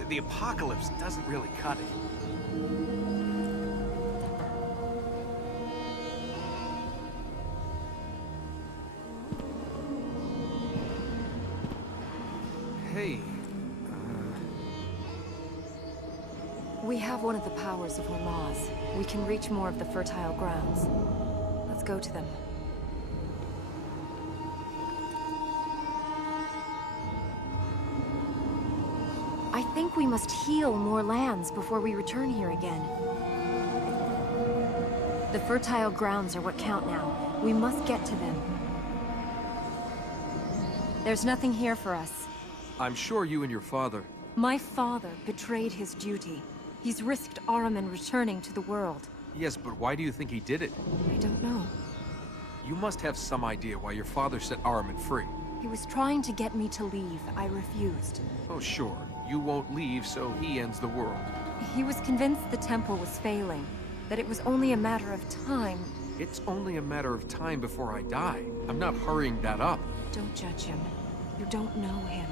The apocalypse doesn't really cut it. Hey, We have one of the powers of Ormaz. We can reach more of the fertile grounds. Let's go to them. I think we must heal more lands before we return here again. The fertile grounds are what count now. We must get to them. There's nothing here for us. I'm sure you and your father... My father betrayed his duty. He's risked Ahriman returning to the world. Yes, but why do you think he did it? I don't know. You must have some idea why your father set Ahriman free. He was trying to get me to leave. I refused. Oh, sure. You won't leave, so he ends the world. He was convinced the temple was failing, that it was only a matter of time. It's only a matter of time before I die. I'm not hurrying that up. Don't judge him. You don't know him.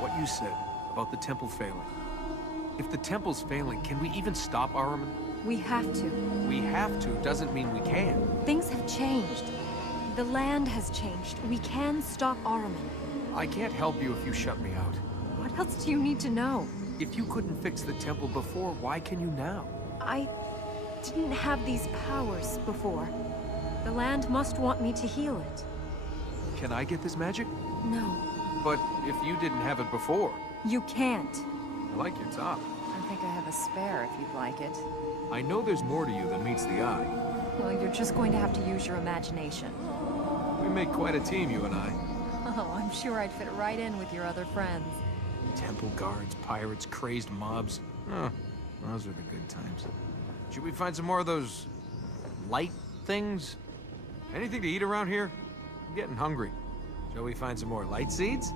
What you said about the temple failing. If the temple's failing, can we even stop Ahriman? We have to. We have to doesn't mean we can. Things have changed. The land has changed. We can stop Ahriman. I can't help you if you shut me out. What else do you need to know? If you couldn't fix the temple before, why can you now? I didn't have these powers before. The land must want me to heal it. Can I get this magic? No, But if you didn't have it before... you can't. I like your top. I think I have a spare if you'd like it. I know there's more to you than meets the eye. Well, you're just going to have to use your imagination. We make quite a team, you and I. Oh, I'm sure I'd fit right in with your other friends. Temple guards, pirates, crazed mobs. Oh, those are the good times. Should we find some more of those... light things? Anything to eat around here? I'm getting hungry. Shall we find some more light seeds?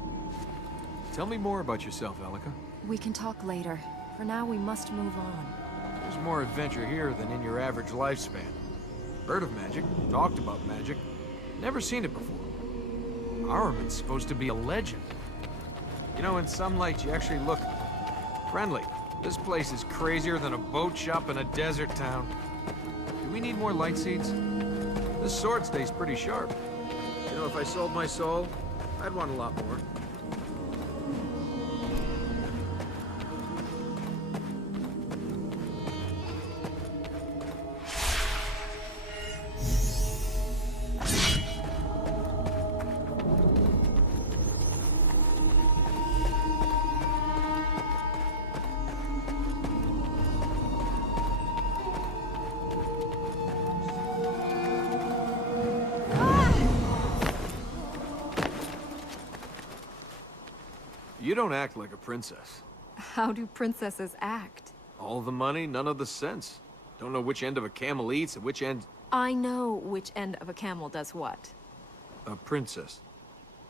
Tell me more about yourself, Elika. We can talk later. For now, we must move on. There's more adventure here than in your average lifespan. Heard of magic, talked about magic, never seen it before. Ahriman's supposed to be a legend. You know, in some lights you actually look friendly. This place is crazier than a boat shop in a desert town. Do we need more light seeds? This sword stays pretty sharp. You know, if I sold my soul, I'd want a lot more. You don't act like a princess. How do princesses act? All the money, none of the sense. Don't know which end of a camel eats and which end... I know which end of a camel does what. A princess.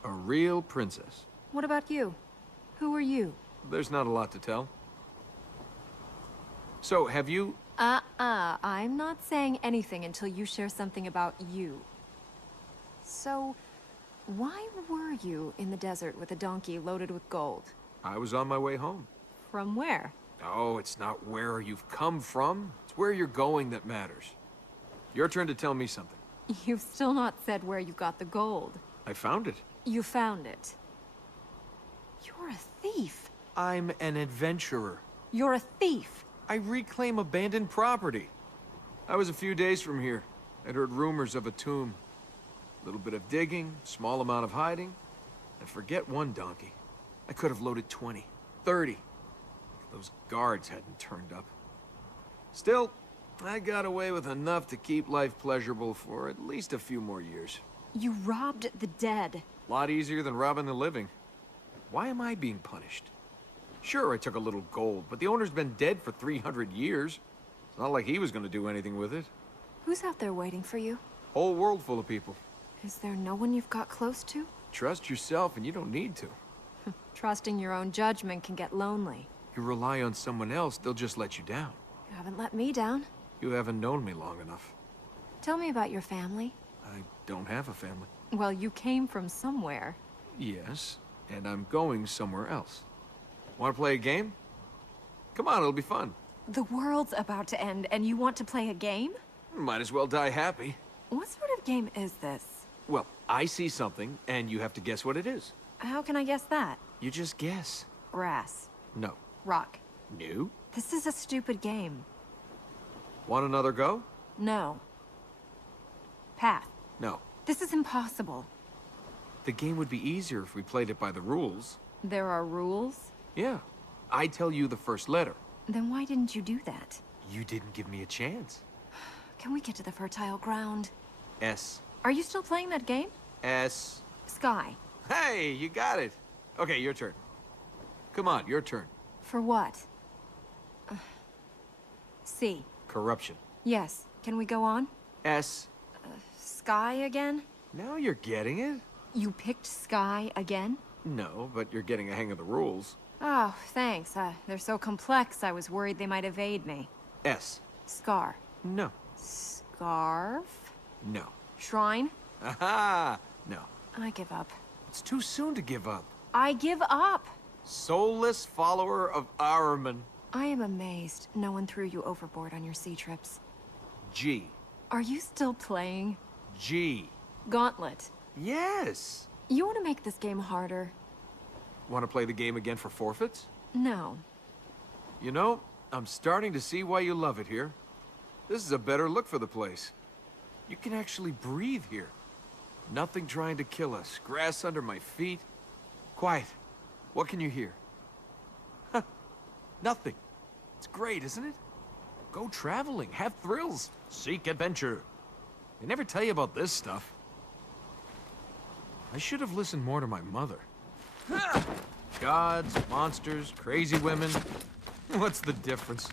A real princess. What about you? Who are you? There's not a lot to tell. So, have you... I'm not saying anything until you share something about you. So, why were you in the desert with a donkey loaded with gold? I was on my way home. From where? Oh, it's not where you've come from. It's where you're going that matters. Your turn to tell me something. You've still not said where you got the gold. I found it. You found it. You're a thief. I'm an adventurer. You're a thief. I reclaim abandoned property. I was a few days from here. I'd heard rumors of a tomb. A little bit of digging, small amount of hiding. And forget one donkey. I could have loaded 20, 30. If those guards hadn't turned up. Still, I got away with enough to keep life pleasurable for at least a few more years. You robbed the dead. A lot easier than robbing the living. Why am I being punished? Sure, I took a little gold, but the owner's been dead for 300 years. It's not like he was gonna do anything with it. Who's out there waiting for you? Whole world full of people. Is there no one you've got close to? Trust yourself and you don't need to. Trusting your own judgment can get lonely. You rely on someone else, they'll just let you down. You haven't let me down. You haven't known me long enough. Tell me about your family. I don't have a family. Well, you came from somewhere. Yes, and I'm going somewhere else. Want to play a game? Come on, it'll be fun. The world's about to end, and you want to play a game? Might as well die happy. What sort of game is this? Well, I see something, and you have to guess what it is. How can I guess that? You just guess. Grass. No. Rock. New? This is a stupid game. Want another go? No. Path. No. This is impossible. The game would be easier if we played it by the rules. There are rules? Yeah. I tell you the first letter. Then why didn't you do that? You didn't give me a chance. Can we get to the fertile ground? S. Are you still playing that game? S. Sky. Hey, you got it. Okay, your turn. Come on, your turn. For what? C. Corruption. Yes. Can we go on? S. Sky again? Now you're getting it? You picked Sky again? No, but you're getting a hang of the rules. Oh, thanks. They're so complex, I was worried they might evade me. S. Scar. No. Scarf? No. Shrine? Aha! No. I give up. It's too soon to give up. I give up! Soulless follower of Ahriman. I am amazed no one threw you overboard on your sea trips. G. Are you still playing? G. Gauntlet. Yes! You want to make this game harder? Want to play the game again for forfeits? No. You know, I'm starting to see why you love it here. This is a better look for the place. You can actually breathe here. Nothing trying to kill us. Grass under my feet. Quiet. What can you hear? Huh. Nothing. It's great, isn't it? Go traveling. Have thrills. Seek adventure. They never tell you about this stuff. I should have listened more to my mother. Gods, monsters, crazy women. What's the difference?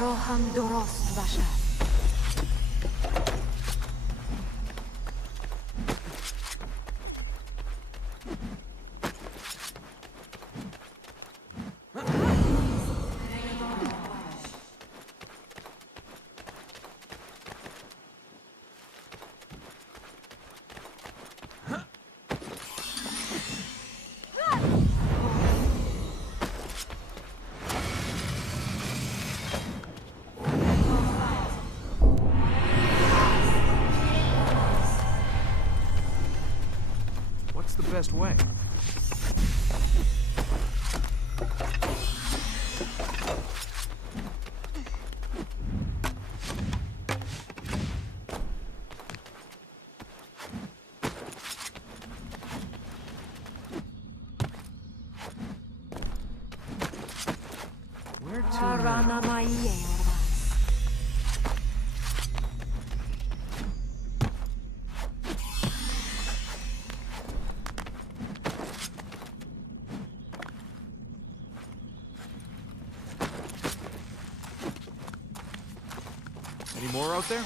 Rohan Doros Vasha. best way? Where to now? Any more out there?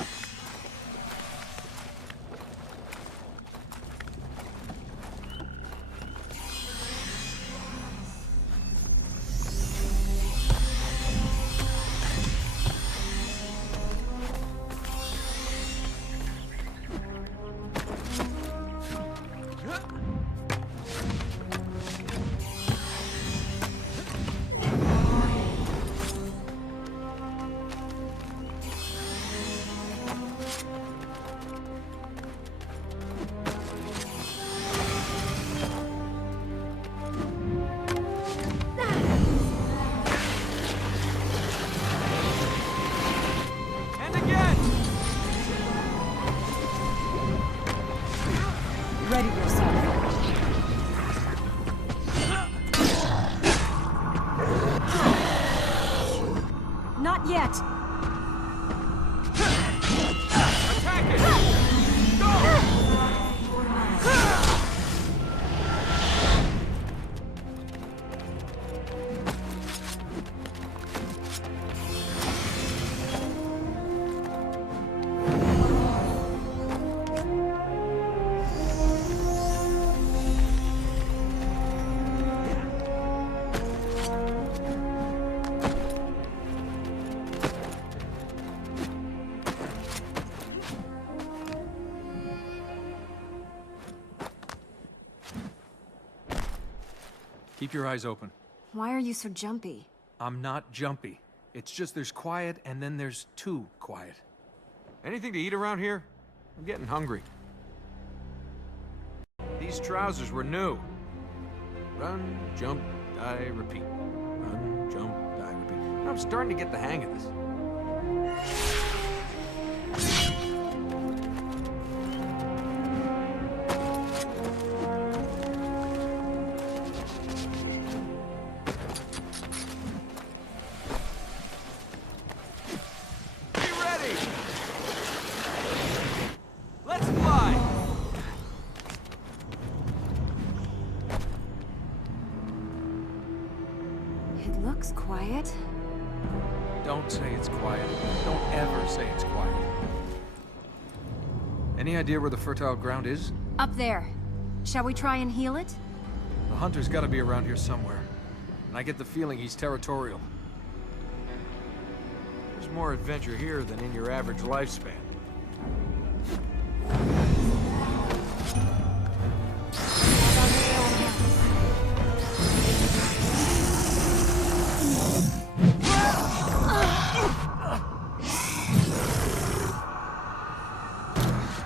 And again! Ready yourself. Not yet! Attack it! Go! Keep your eyes open. Why are you so jumpy? I'm not jumpy. It's just there's quiet and then there's too quiet. Anything to eat around here? I'm getting hungry. These trousers were new. Run, jump, die, repeat. Run, jump, die, repeat. I'm starting to get the hang of this. Be ready! Let's fly! It looks quiet. Don't say it's quiet. Don't ever say it's quiet. Any idea where the fertile ground is? Up there. Shall we try and heal it? The hunter's gotta be around here somewhere. And I get the feeling he's territorial. There's more adventure here than in your average lifespan.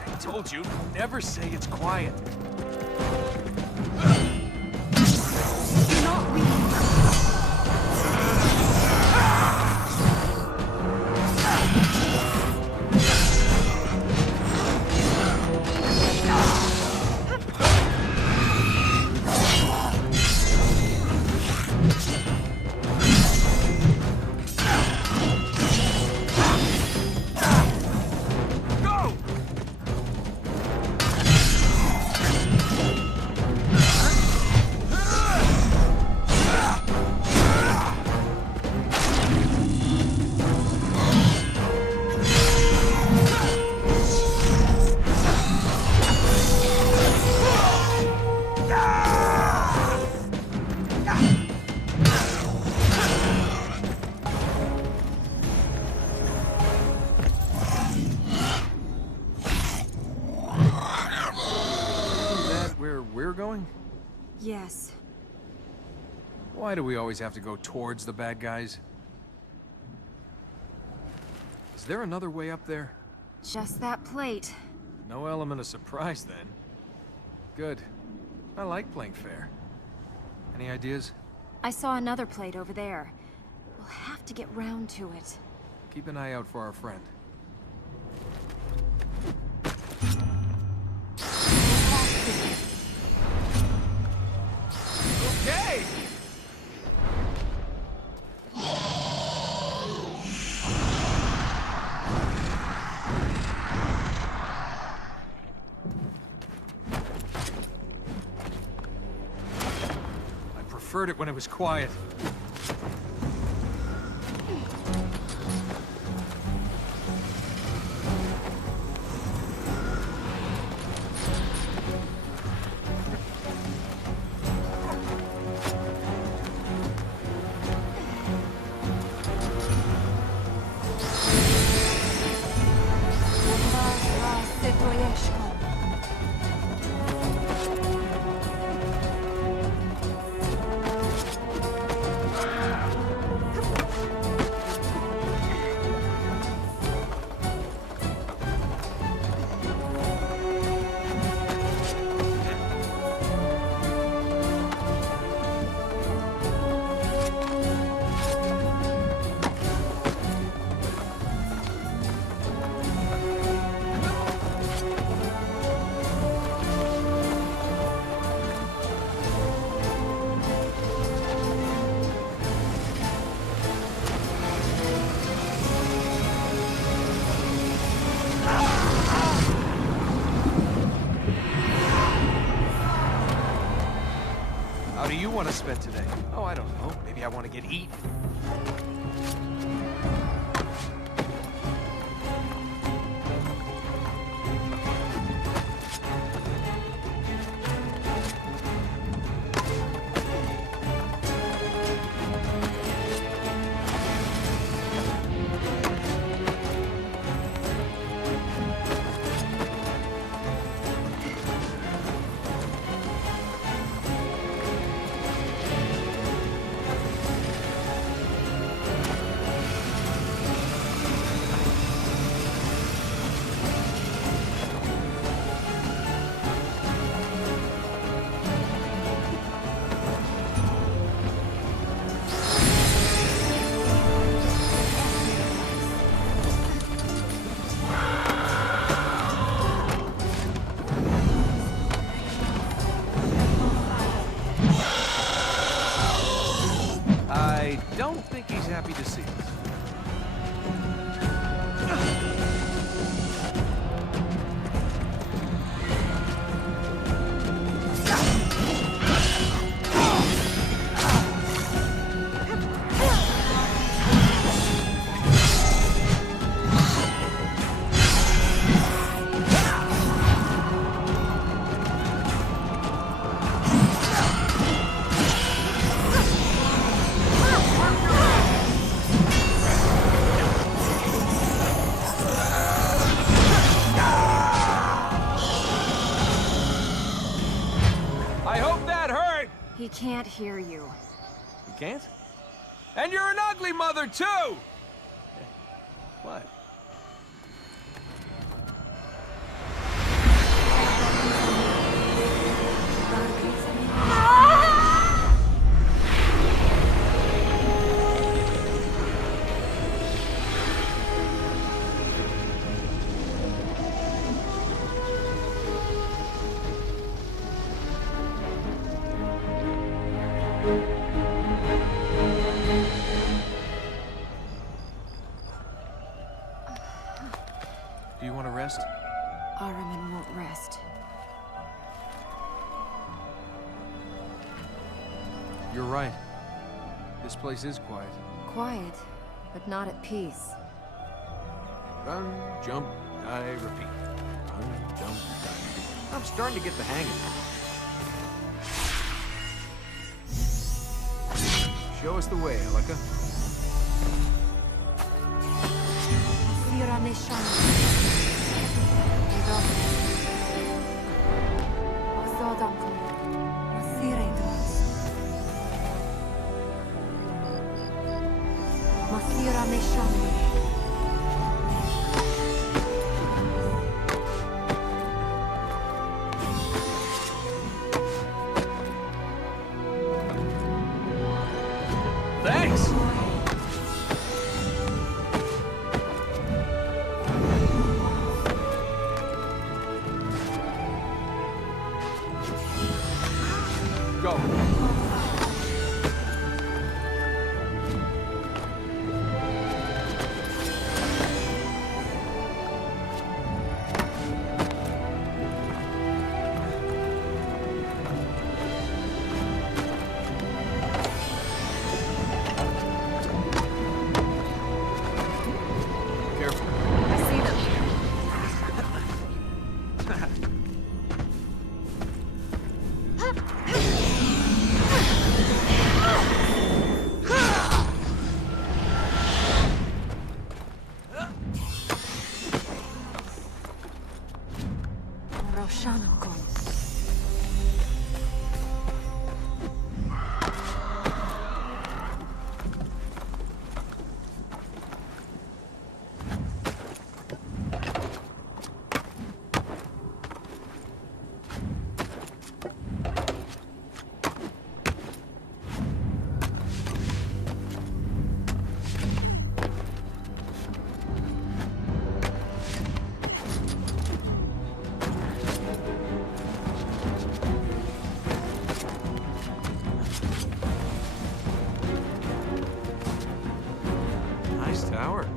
I told you, never say it's quiet. Not weak. Go! Isn't that where we're going? Yes. Why do we always have to go towards the bad guys? Is there another way up there? Just that plate. No element of surprise, then. Good. I like playing fair. Any ideas? I saw another plate over there. We'll have to get round to it. Keep an eye out for our friend. Okay! I preferred it when it was quiet. How do you want to spend today? Oh, I don't know. Maybe I want to get eaten. I don't think he's happy to see us. I hope that hurt! He can't hear you. You can't? And you're an ugly mother, too! What? Do you want to rest? Ahriman won't rest. You're right. This place is quiet. Quiet, but not at peace. Run, jump, die, repeat. Run, jump, die, repeat. I'm starting to get the hang of it. Show us the way, Elika. Masira Meshami. Nice tower.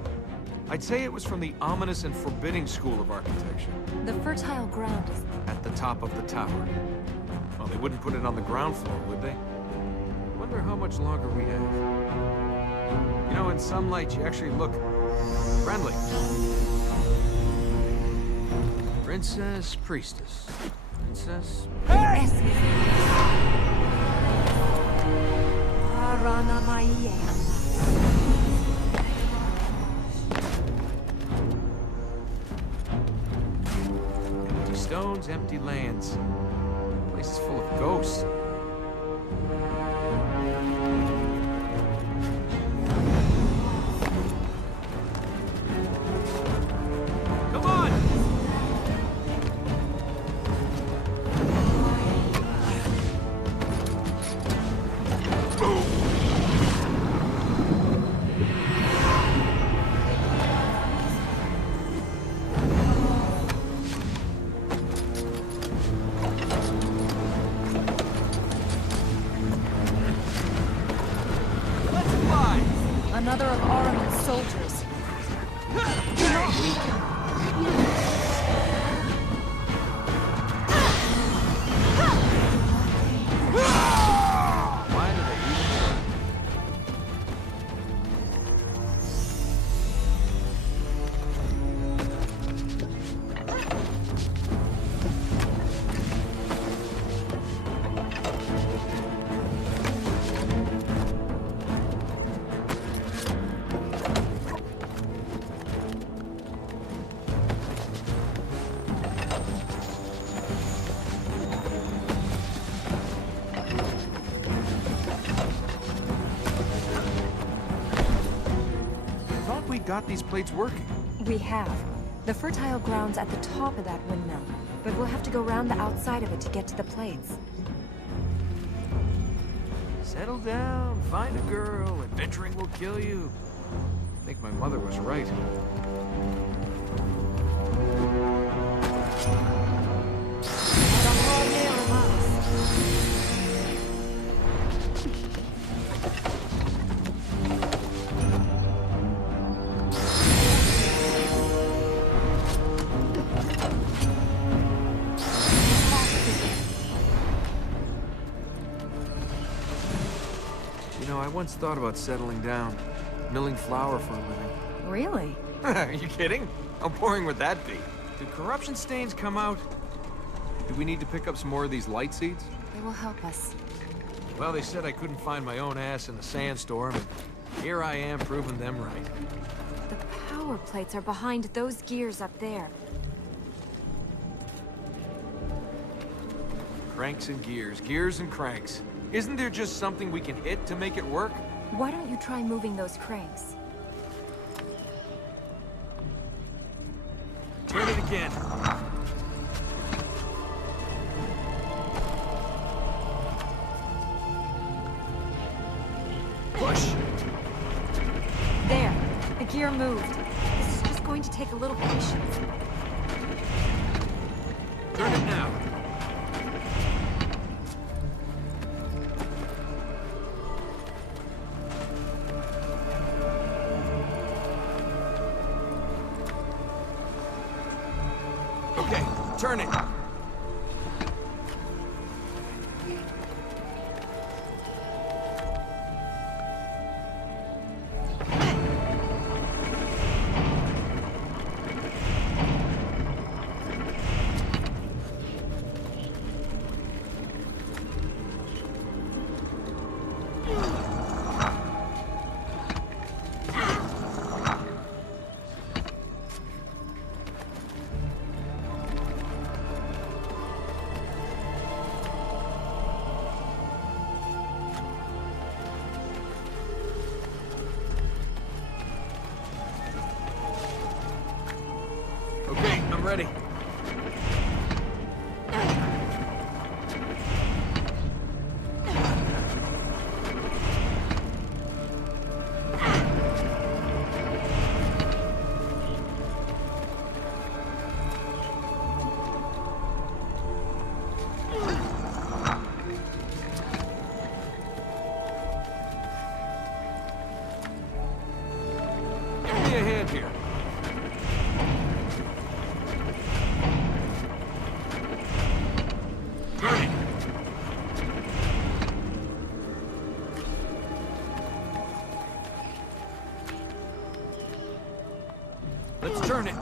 I'd say it was from the ominous and forbidding school of architecture. The fertile ground is... At the top of the tower. Well, they wouldn't put it on the ground floor, would they? Wonder how much longer we have. You know, in some lights, you actually look friendly. Princess, priestess. Princess... Hey! Empty stones, empty lands. The place is full of ghosts. Come on! Another of Ahriman's soldiers. Do not weaken. Why do they even... Thought we got these plates working. We have. The fertile ground's at the top of that windmill, but we'll have to go round the outside of it to get to the plates. Settle down, find a girl, adventuring will kill you. I think my mother was right. You know, I once thought about settling down, milling flour for a living. Really? Are you kidding? How boring would that be? Do corruption stains come out? Do we need to pick up some more of these light seeds? They will help us. Well, they said I couldn't find my own ass in a sandstorm, and here I am proving them right. The power plates are behind those gears up there. Cranks and gears, gears and cranks. Isn't there just something we can hit to make it work? Why don't you try moving those cranks? Turn it again. Push! There! The gear moved. This is just going to take a little patience. Turn it now. Okay, turn it. Okay, I'm ready. a hand here. Turning. Let's turn it.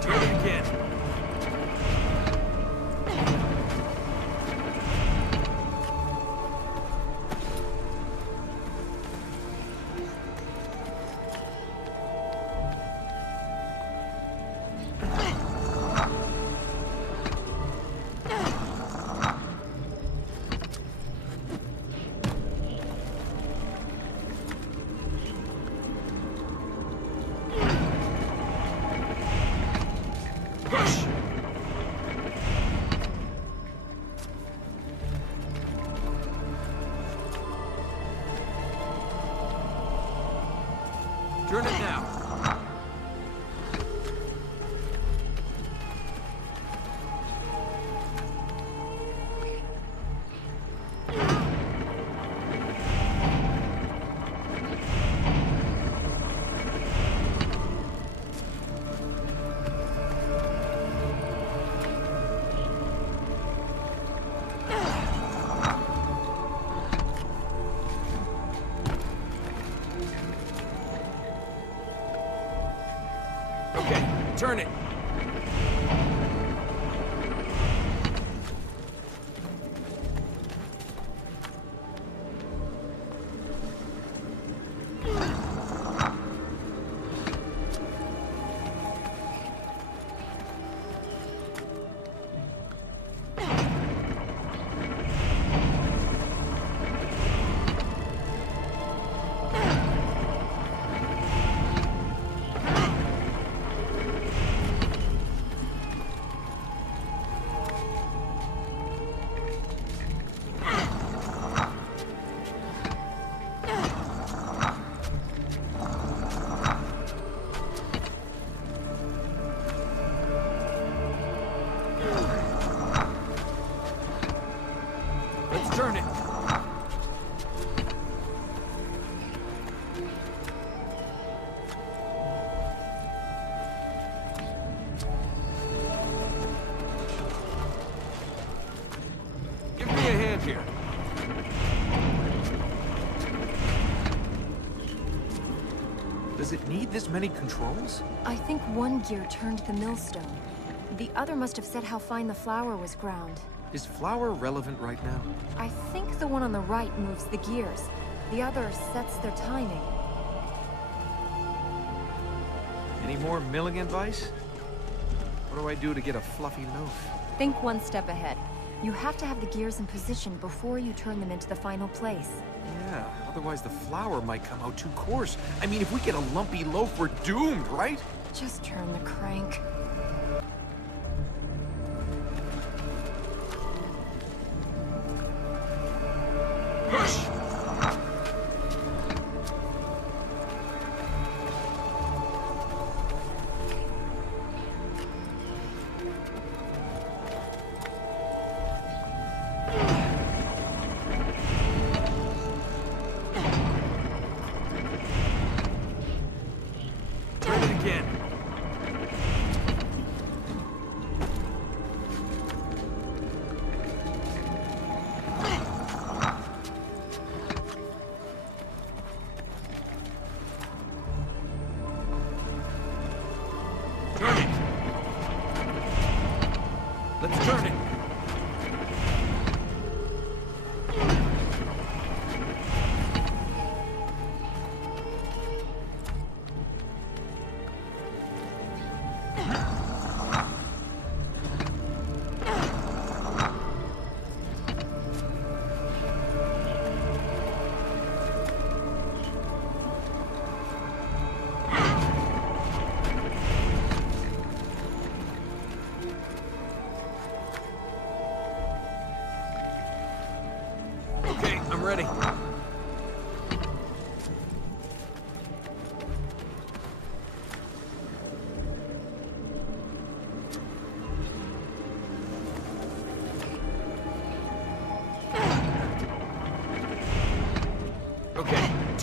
Turn it again. Push! Turn it now. Okay, turn it. Let's turn it. Give me a hand here. Does it need this many controls? I think one gear turned the millstone. The other must have said how fine the flour was ground. Is flour relevant right now? I think the one on the right moves the gears. The other sets their timing. Any more milling advice? What do I do to get a fluffy loaf? Think one step ahead. You have to have the gears in position before you turn them into the final place. Yeah, otherwise the flour might come out too coarse. I mean, if we get a lumpy loaf, we're doomed, right? Just turn the crank. Push! Turn it again.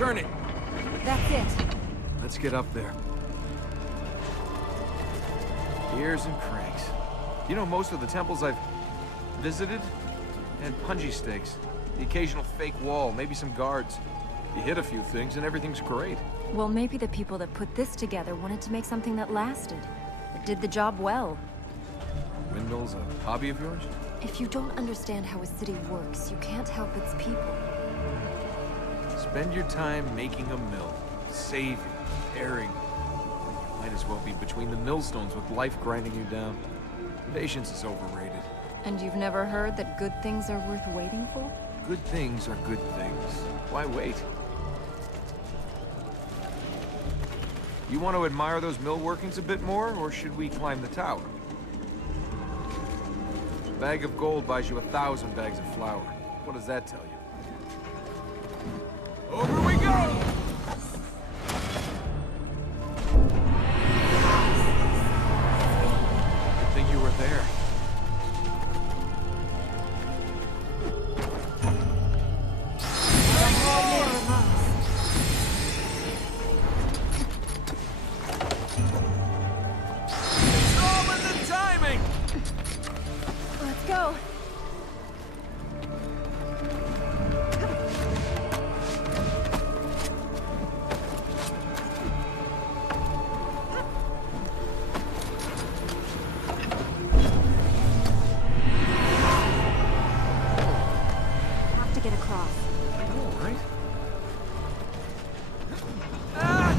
Turn it. That's it. Let's get up there. Gears and cranks. You know, most of the temples I've visited had punji stakes. The occasional fake wall, maybe some guards. You hit a few things and everything's great. Well, maybe the people that put this together wanted to make something that lasted. That did the job well. Windmills a hobby of yours? If you don't understand how a city works, you can't help its people. Spend your time making a mill. Saving, repairing. Might as well be between the millstones with life grinding you down. Patience is overrated. And you've never heard that good things are worth waiting for? Good things are good things. Why wait? You want to admire those mill workings a bit more, or should we climb the tower? A bag of gold buys you 1,000 bags of flour. What does that tell you? Over we go! Good thing you were there. It's all in the timing! Let's go. Have to get across. All right. Ah!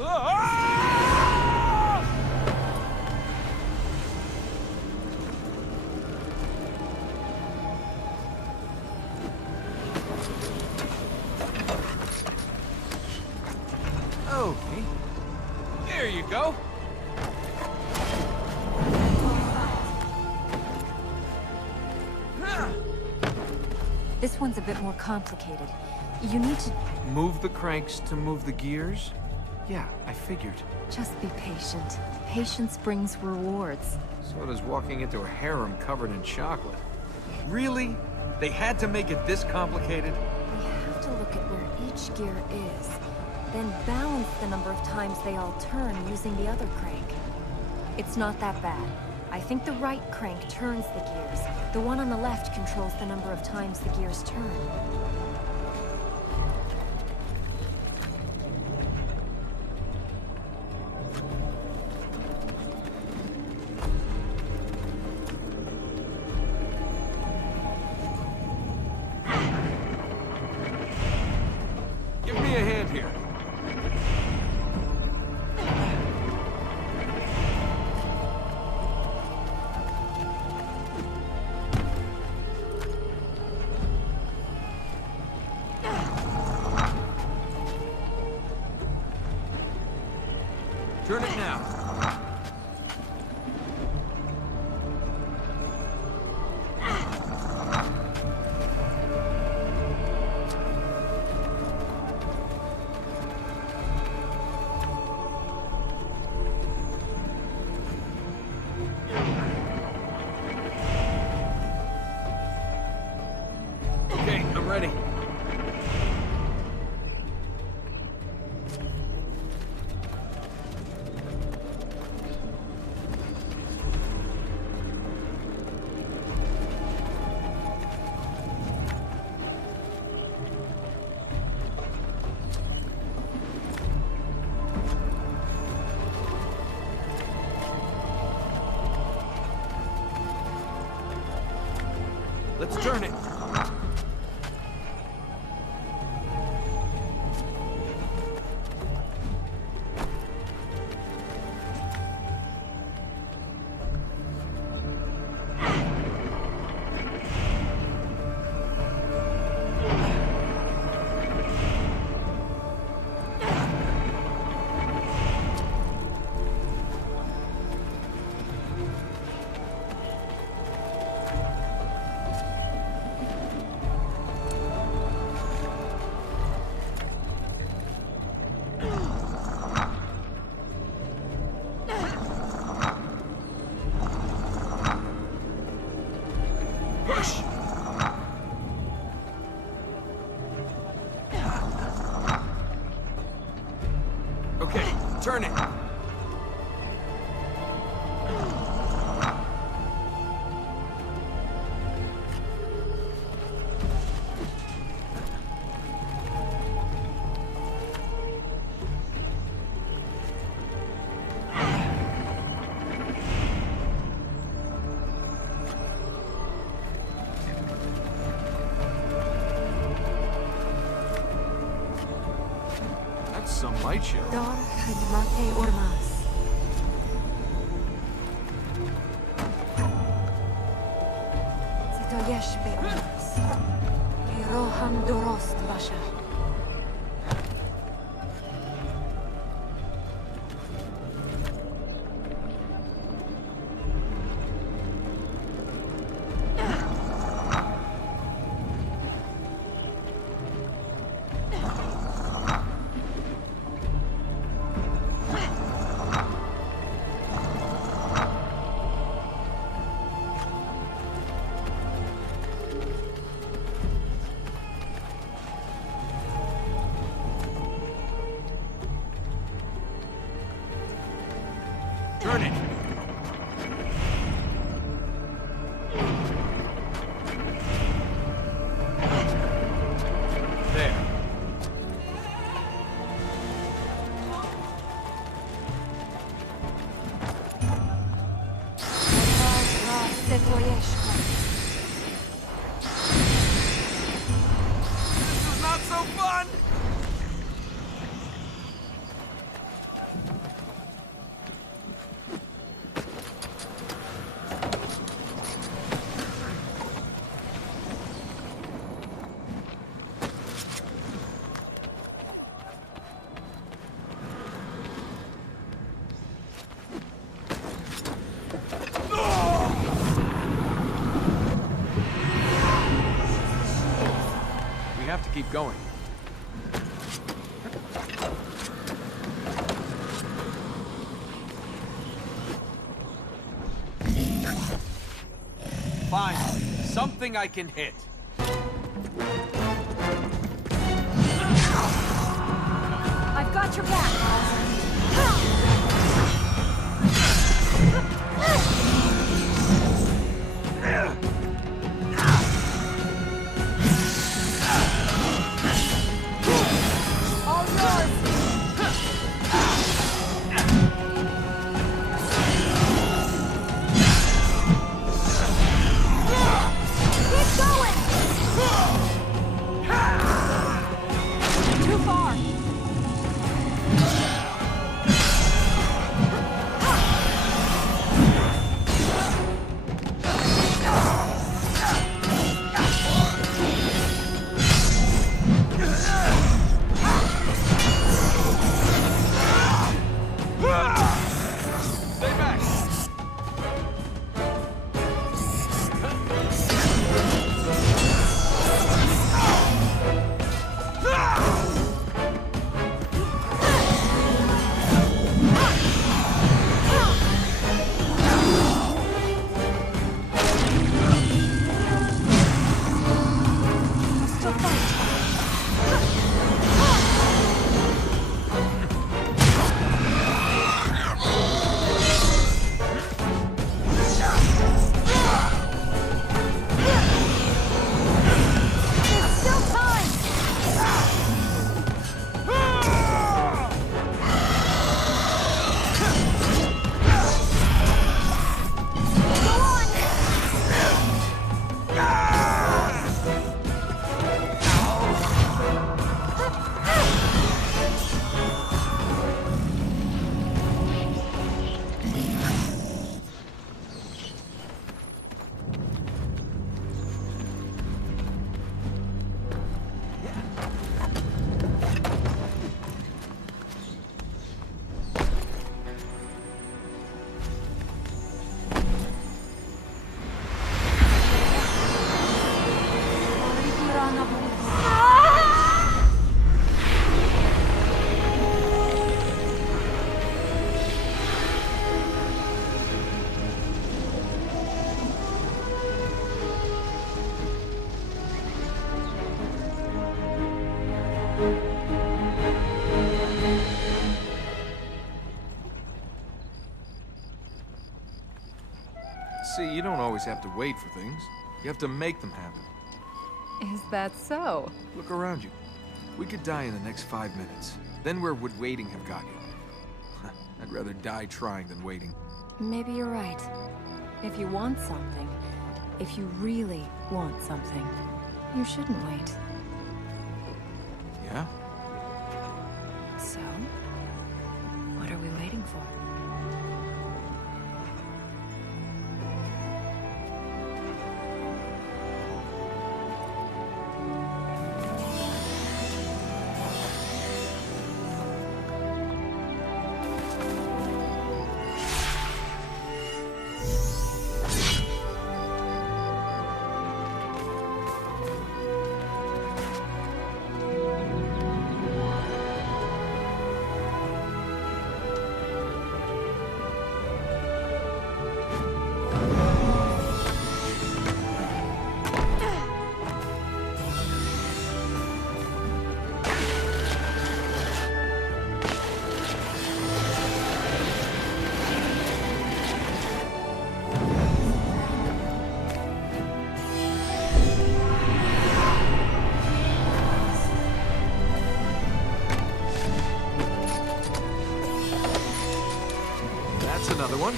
Ah! Okay. There you go. Ah! This one's a bit more complicated. You need to Move the cranks to move the gears? Yeah, I figured. just be patient. Patience brings rewards. So does walking into a harem covered in chocolate. Really? They had to make it this complicated? We have to look at where each gear is, then balance the number of times they all turn using the other crank. It's not that bad. I think the right crank turns the gears. The one on the left controls the number of times the gears turn. Give me a hand here. Turn it now. Okay, I'm ready. Let's turn it. Light show. Dar khidmate ormas. Sitoyesh be ormas. Rohan dorost basha. Turn it. There. Sitoyesh. This is not so fun! We have to keep going. Fine. Something I can hit. I've got your back. All yours. Keep going. Too far. Stay back! Still fight. There's still time. Go on. See, you don't always have to wait for things. You have to make them happen. Is that so? Look around you. We could die in the next 5 minutes. Then where would waiting have got you? I'd rather die trying than waiting. Maybe you're right. If you want something, if you really want something, you shouldn't wait. Yeah? So? for? That's another one.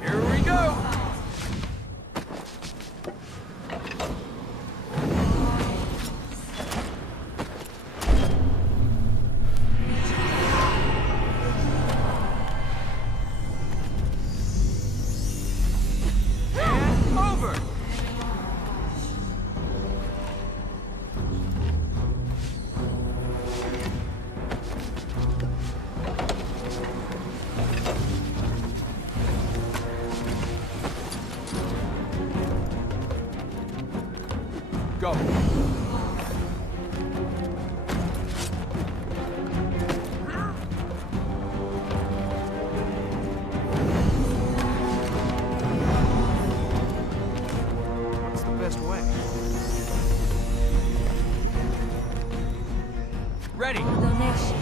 Here we go! And over! Go. What's the best way? Ready. Donation.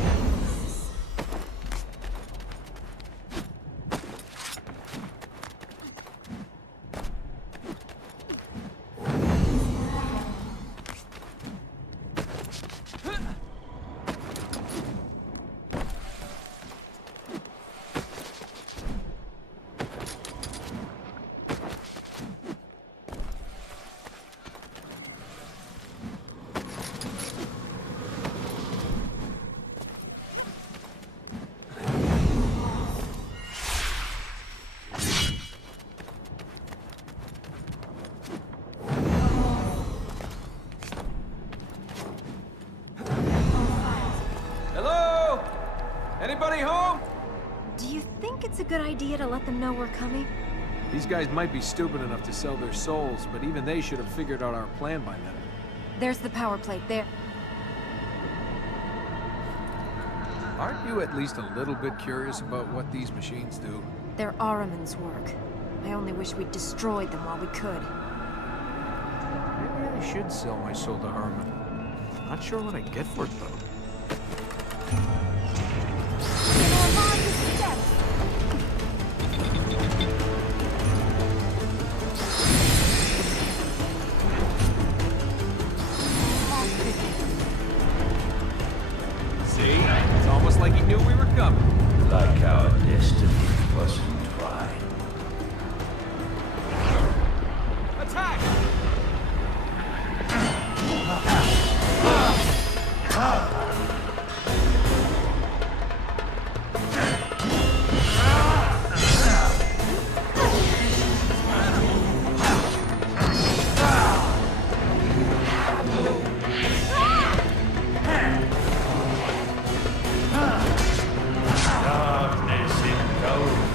Hello? Anybody home? Do you think it's a good idea to let them know we're coming? These guys might be stupid enough to sell their souls, but even they should have figured out our plan by now. There's the power plate there. Aren't you at least a little bit curious about what these machines do? They're Ahriman's work. I only wish we'd destroyed them while we could. Maybe I should sell my soul to Harmon. Not sure what I'd get for it, though. See? It's almost like he knew we were coming. Like our destiny wasn't right. Attack! Darkness it goes.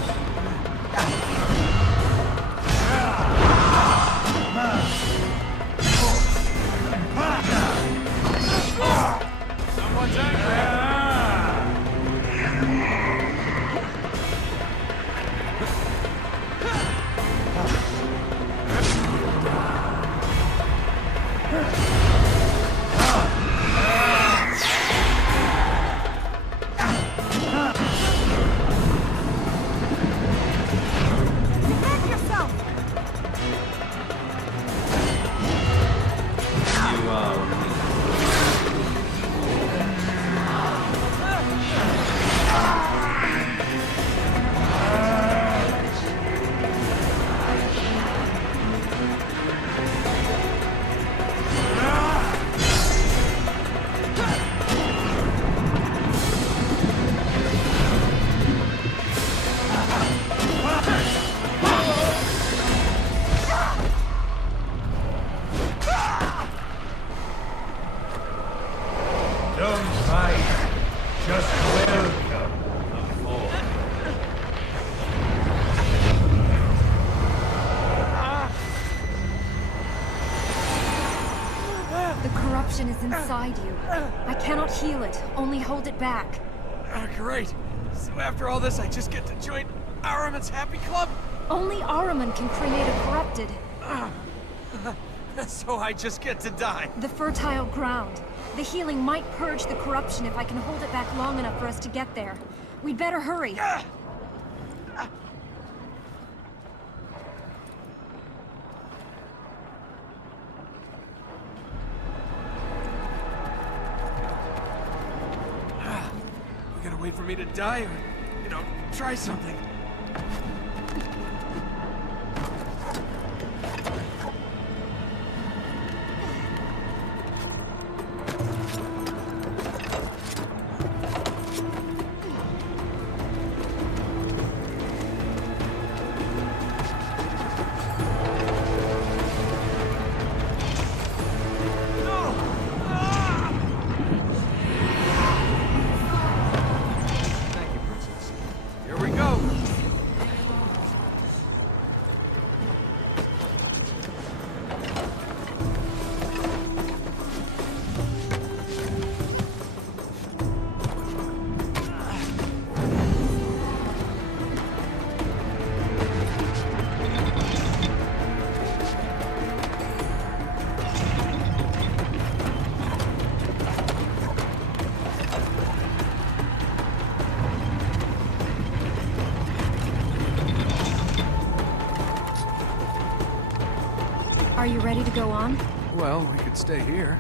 Someone's angry. You are Just welcome, fall. The corruption is inside you. I cannot heal it, only hold it back. Great. So after all this, I just get to join Araman's Happy Club? Only Araman can cremate a corrupted. So I just get to die. The fertile ground. The healing might purge the corruption if I can hold it back long enough for us to get there. We'd better hurry. You gonna wait for me to die or, try something? Thank you, Princess. Here we go. Are you ready to go on? Well, we could stay here.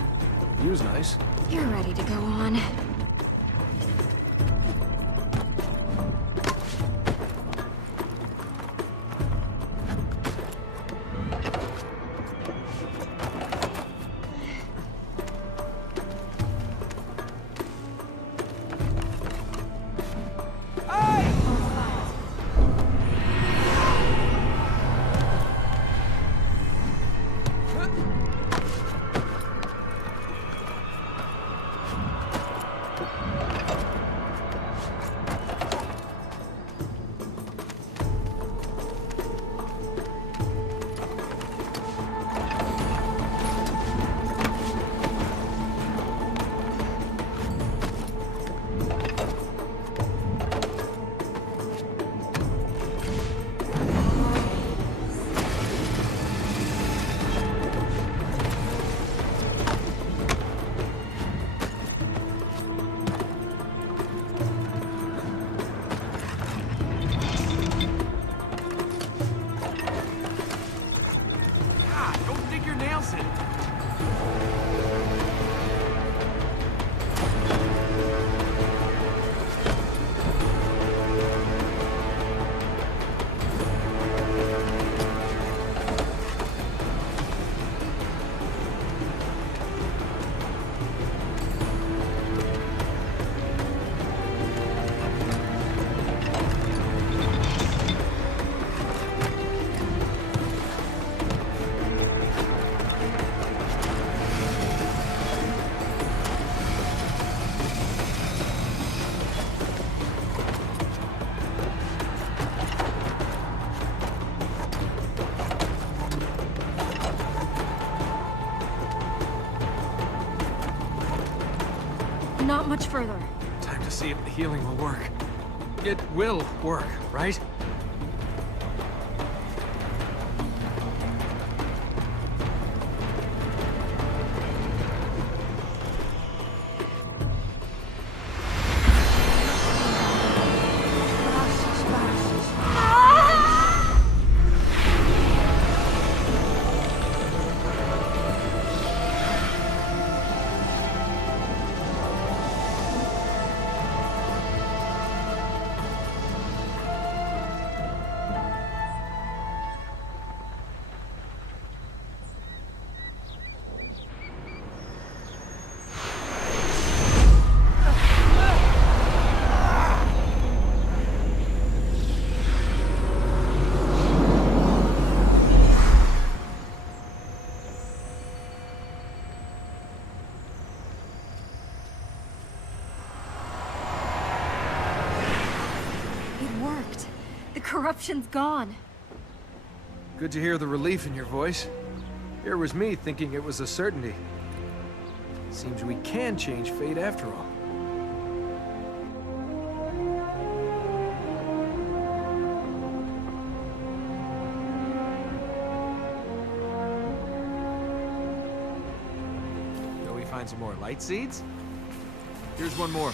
View's nice. You're ready to go on. Don't dig your nails in. Not much further. Time to see if the healing will work. It will work, right? corruption's gone. Good to hear the relief in your voice. Here was me thinking it was a certainty. Seems we can change fate after all. Shall we find some more light seeds? Here's one more.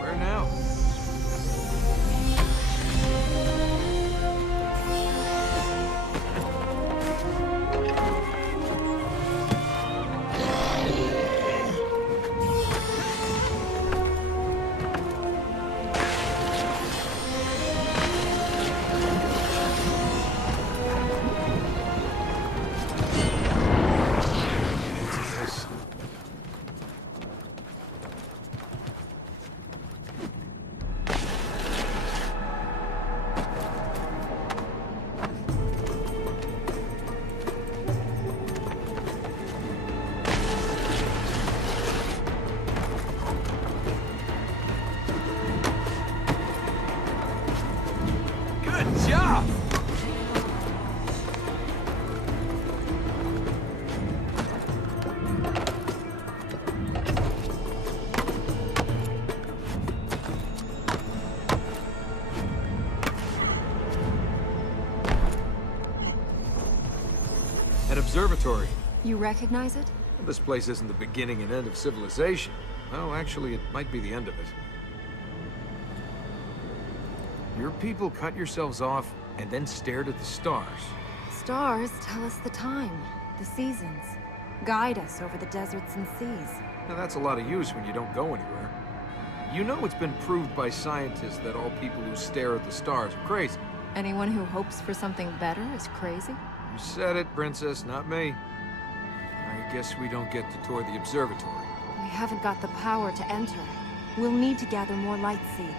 Where now? Good job! An observatory. You recognize it? This place isn't the beginning and end of civilization. Well, actually, it might be the end of it. Your people cut yourselves off and then stared at the stars. Stars tell us the time, the seasons, guide us over the deserts and seas. Now, that's a lot of use when you don't go anywhere. You know it's been proved by scientists that all people who stare at the stars are crazy. Anyone who hopes for something better is crazy? You said it, Princess, not me. I guess we don't get to tour the observatory. We haven't got the power to enter. We'll need to gather more light seeds.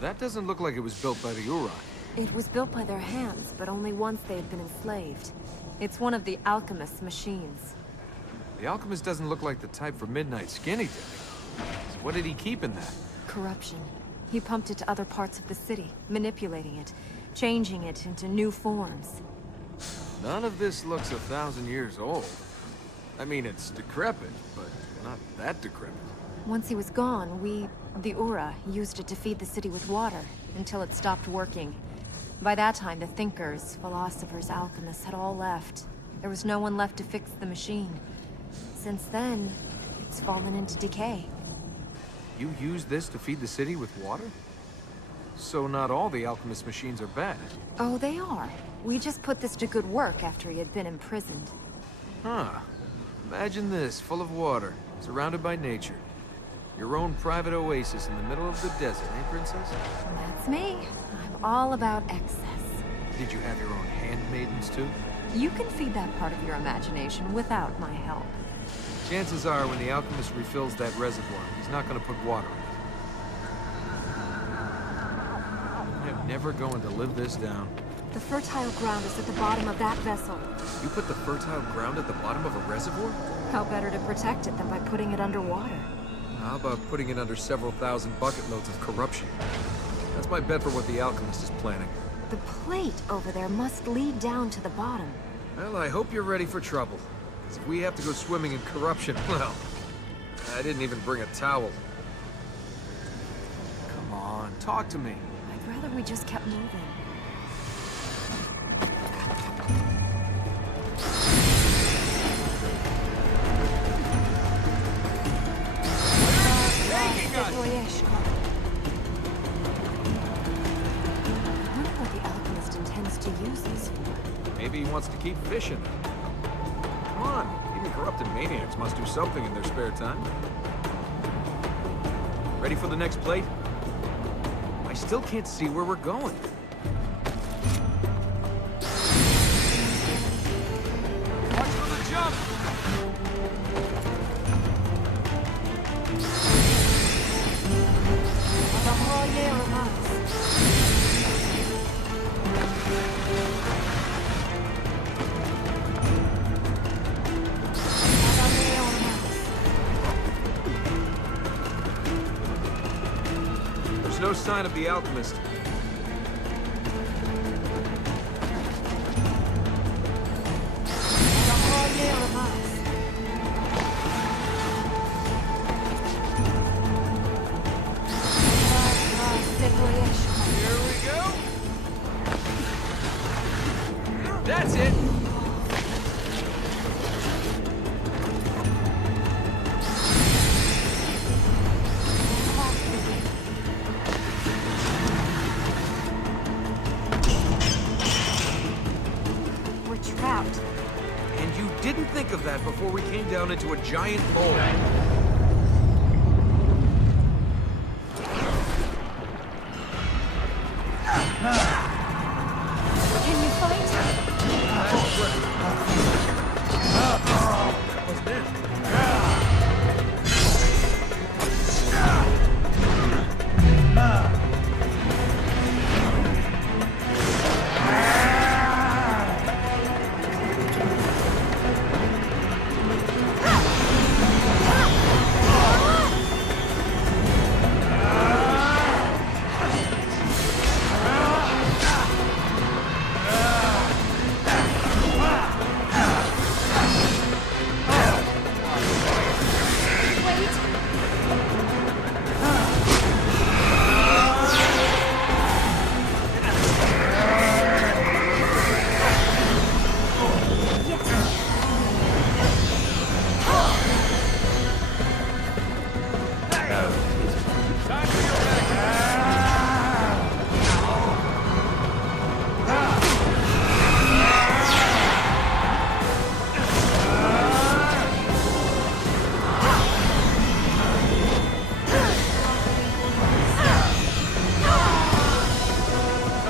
That doesn't look like it was built by the Uran. It was built by their hands, but only once they had been enslaved. It's one of the alchemist's machines. The alchemist doesn't look like the type for midnight skinny dipping. So what did he keep in that? Corruption. He pumped it to other parts of the city, manipulating it, changing it into new forms. None of this looks 1,000 years old. I mean, it's decrepit, but not that decrepit. Once he was gone, the Ura, used it to feed the city with water, until it stopped working. By that time, the thinkers, philosophers, alchemists had all left. There was no one left to fix the machine. Since then, it's fallen into decay. You used this to feed the city with water? So not all the alchemist machines are bad. Oh, they are. We just put this to good work after he had been imprisoned. Huh. Imagine this, full of water, surrounded by nature. Your own private oasis in the middle of the desert, eh, Princess? That's me. I'm all about excess. Did you have your own handmaidens, too? You can feed that part of your imagination without my help. Chances are, when the alchemist refills that reservoir, he's not going to put water in it. I'm never going to live this down. The fertile ground is at the bottom of that vessel. You put the fertile ground at the bottom of a reservoir? How better to protect it than by putting it underwater? How about putting it under several thousand bucket loads of corruption? That's my bet for what the alchemist is planning. The plate over there must lead down to the bottom. Well, I hope you're ready for trouble. Because if we have to go swimming in corruption, well, I didn't even bring a towel. Come on, talk to me. I'd rather we just kept moving. I wonder what the alchemist intends to use this for. Maybe he wants to keep fishing. Come on, even corrupted maniacs must do something in their spare time. Ready for the next plate? I still can't see where we're going. Watch for the jump! There's no sign of the alchemist. Here we go. That's it. We're trapped. And you didn't think of that before we came down into a giant hole. Can you fight?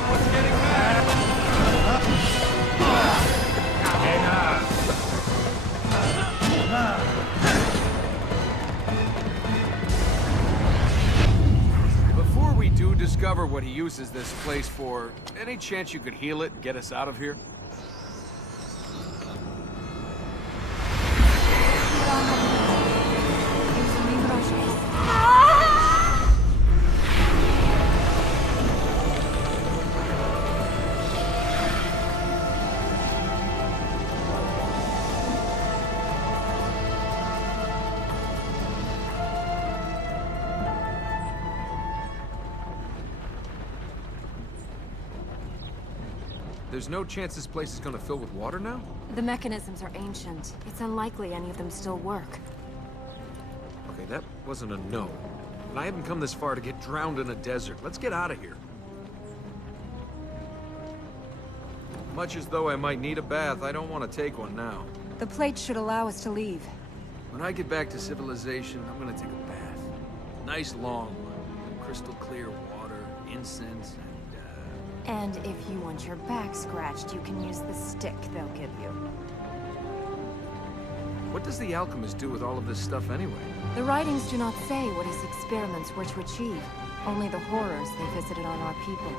What's that? Before we do discover what he uses this place for, any chance you could heal it and get us out of here? There's no chance this place is gonna fill with water now? The mechanisms are ancient. It's unlikely any of them still work. Okay, that wasn't a no. But I haven't come this far to get drowned in a desert. Let's get out of here. Much as though I might need a bath, I don't want to take one now. The plate should allow us to leave. When I get back to civilization, I'm gonna take a bath. Nice long one. Crystal clear water, incense, And if you want your back scratched, you can use the stick they'll give you. what does the alchemist do with all of this stuff anyway? The writings do not say what his experiments were to achieve, only the horrors they visited on our people.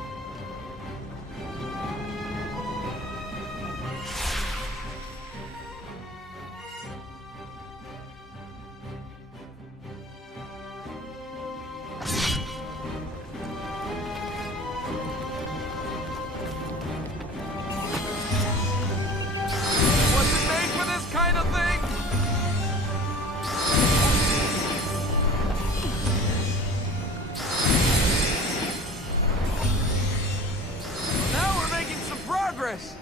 Was it made for this kind of thing? Now we're making some progress.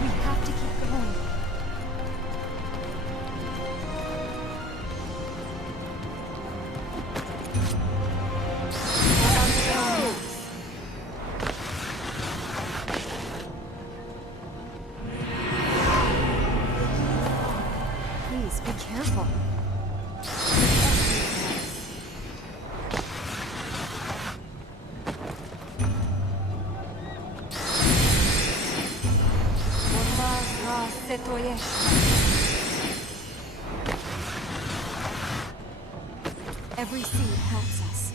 We have to keep going. Please be careful. Every seed helps us.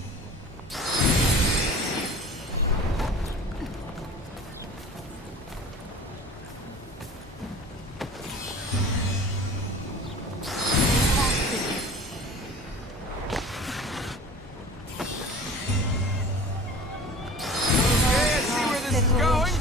Okay, I see where this is going.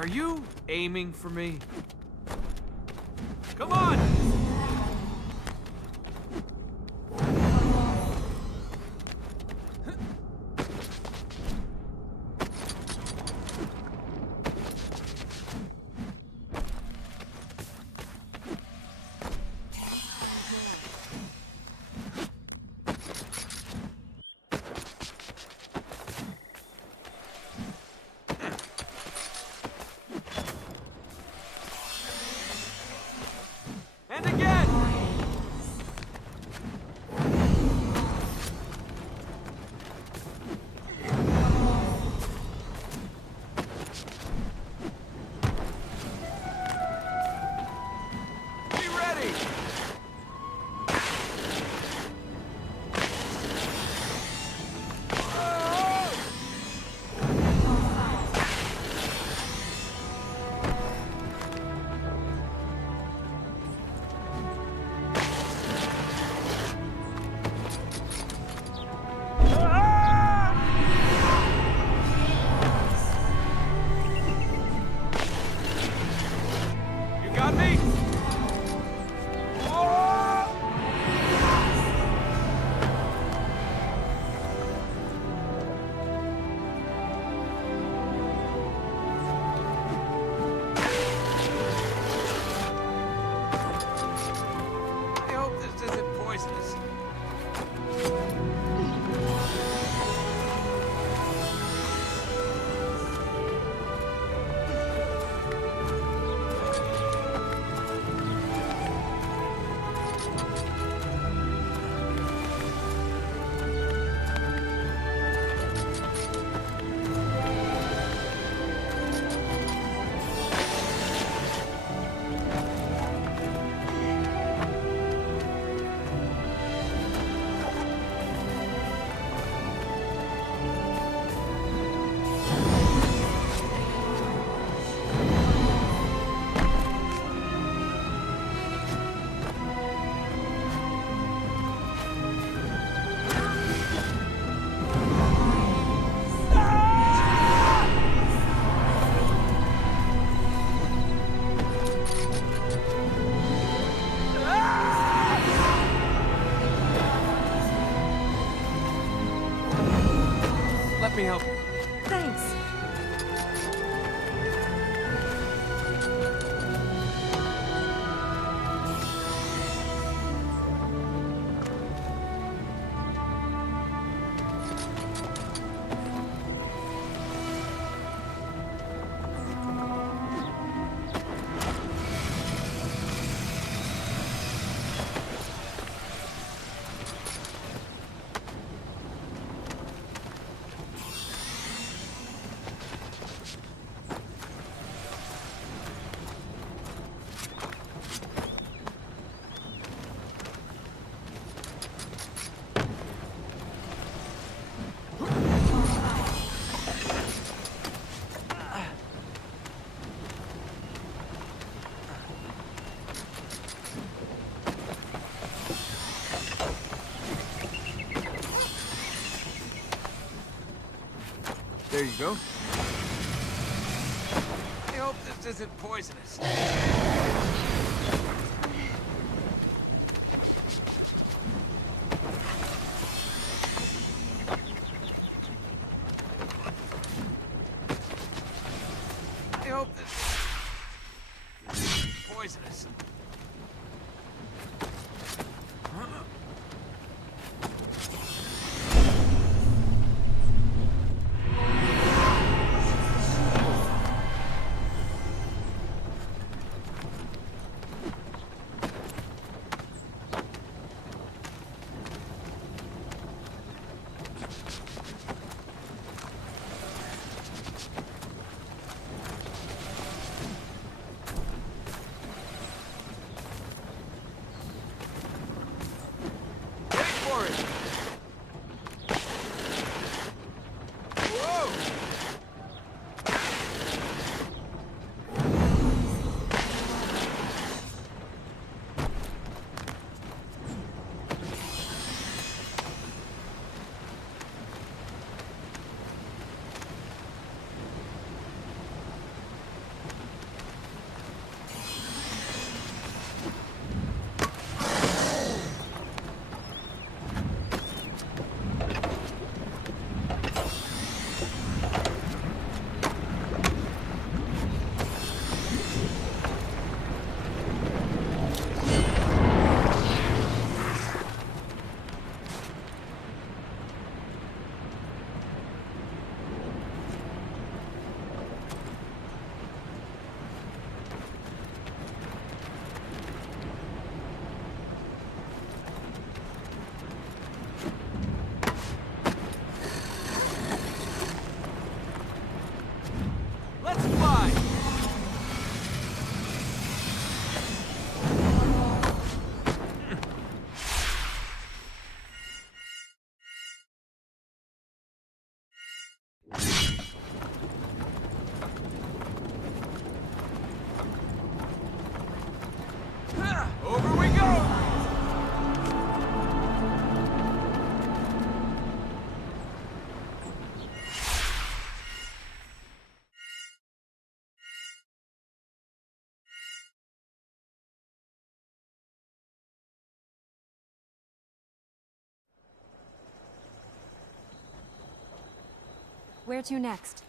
Are you aiming for me? Come on! And again! Be ready! You got me? I hope this isn't poisonous. Let me help you. Thanks. There you go. I hope this isn't poisonous. I hope this isn't poisonous. Where to next?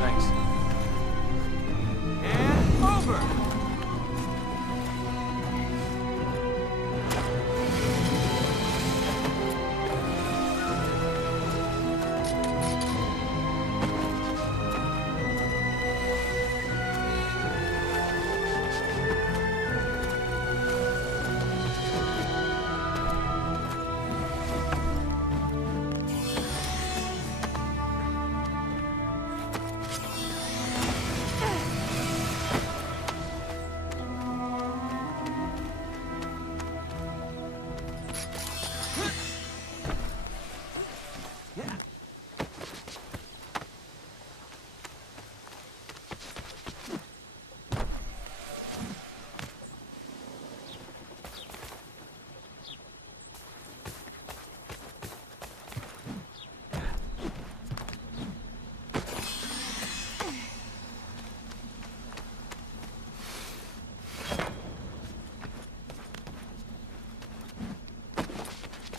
Thanks. And over!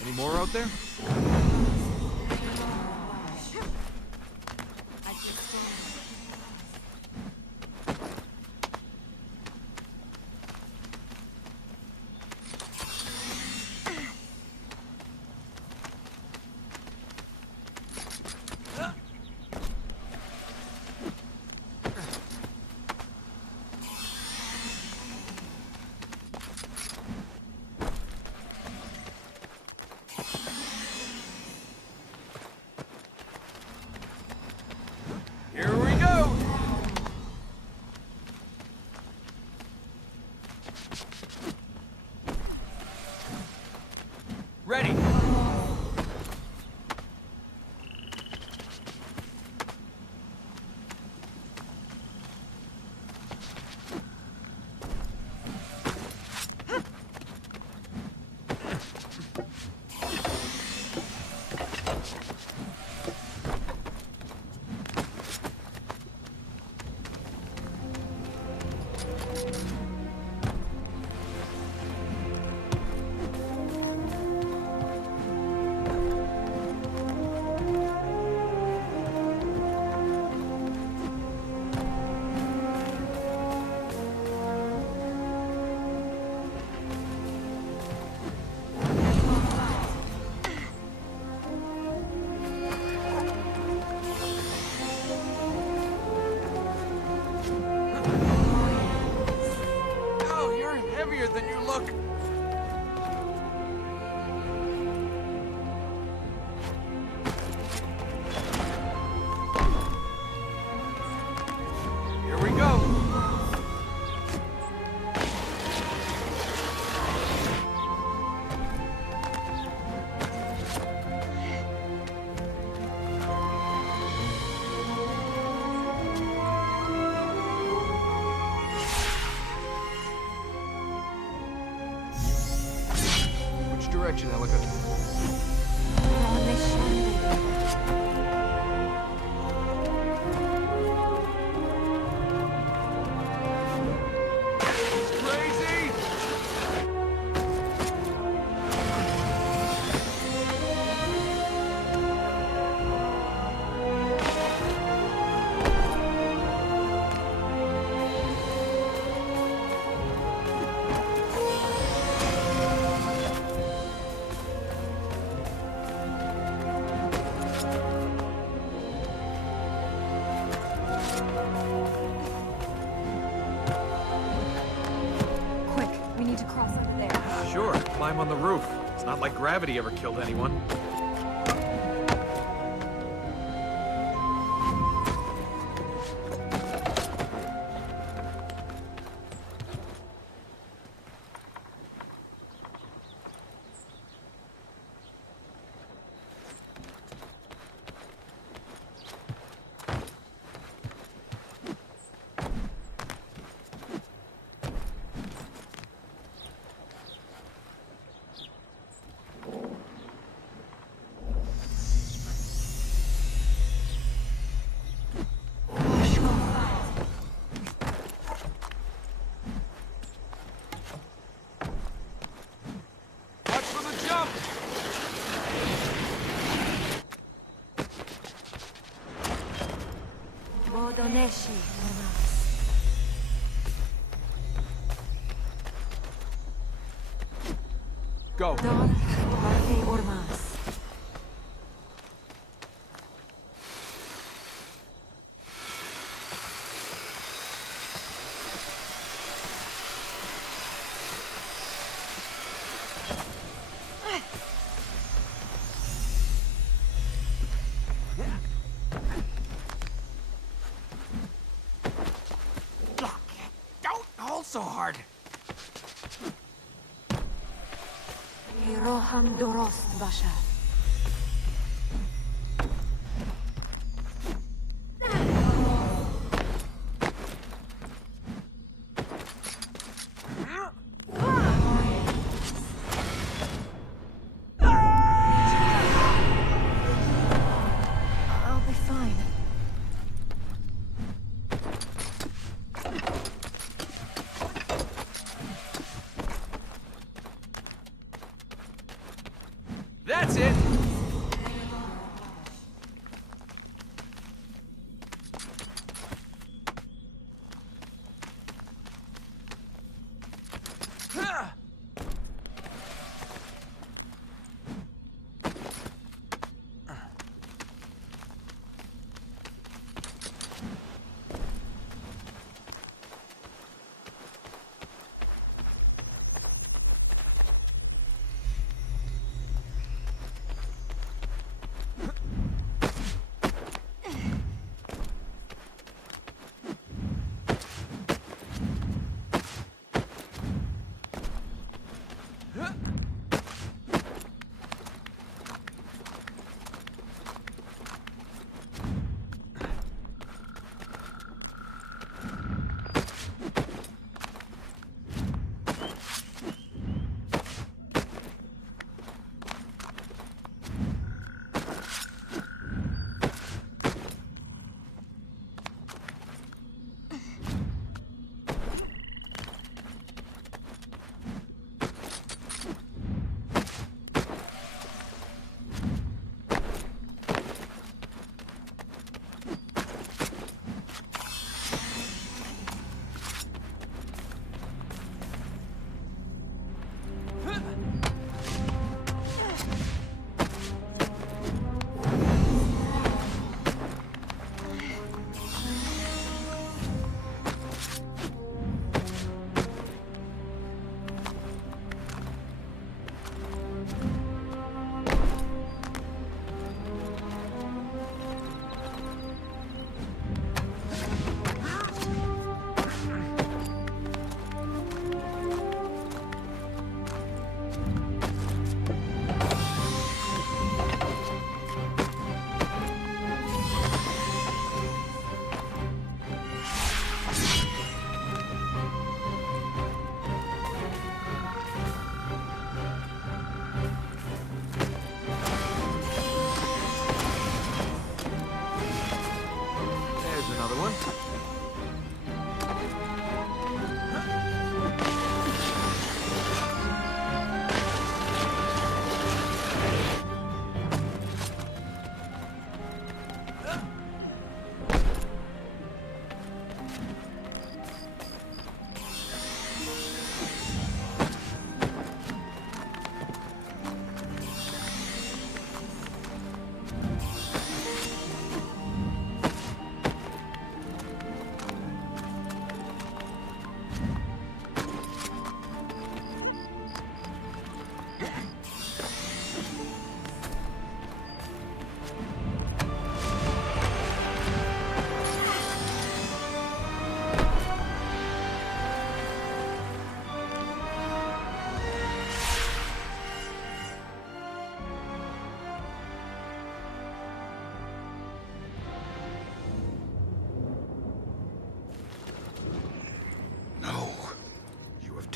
Any more out there? direction, Elika. Crazy! Quick, we need to cross up there. Sure, climb on the roof. It's not like gravity ever killed anyone. Watch for the jump! Bodoneshi. Go. Dor Bate Ormas. Look, don't hold so hard. Hiroham Dorost Basha. I'll be fine. That's it!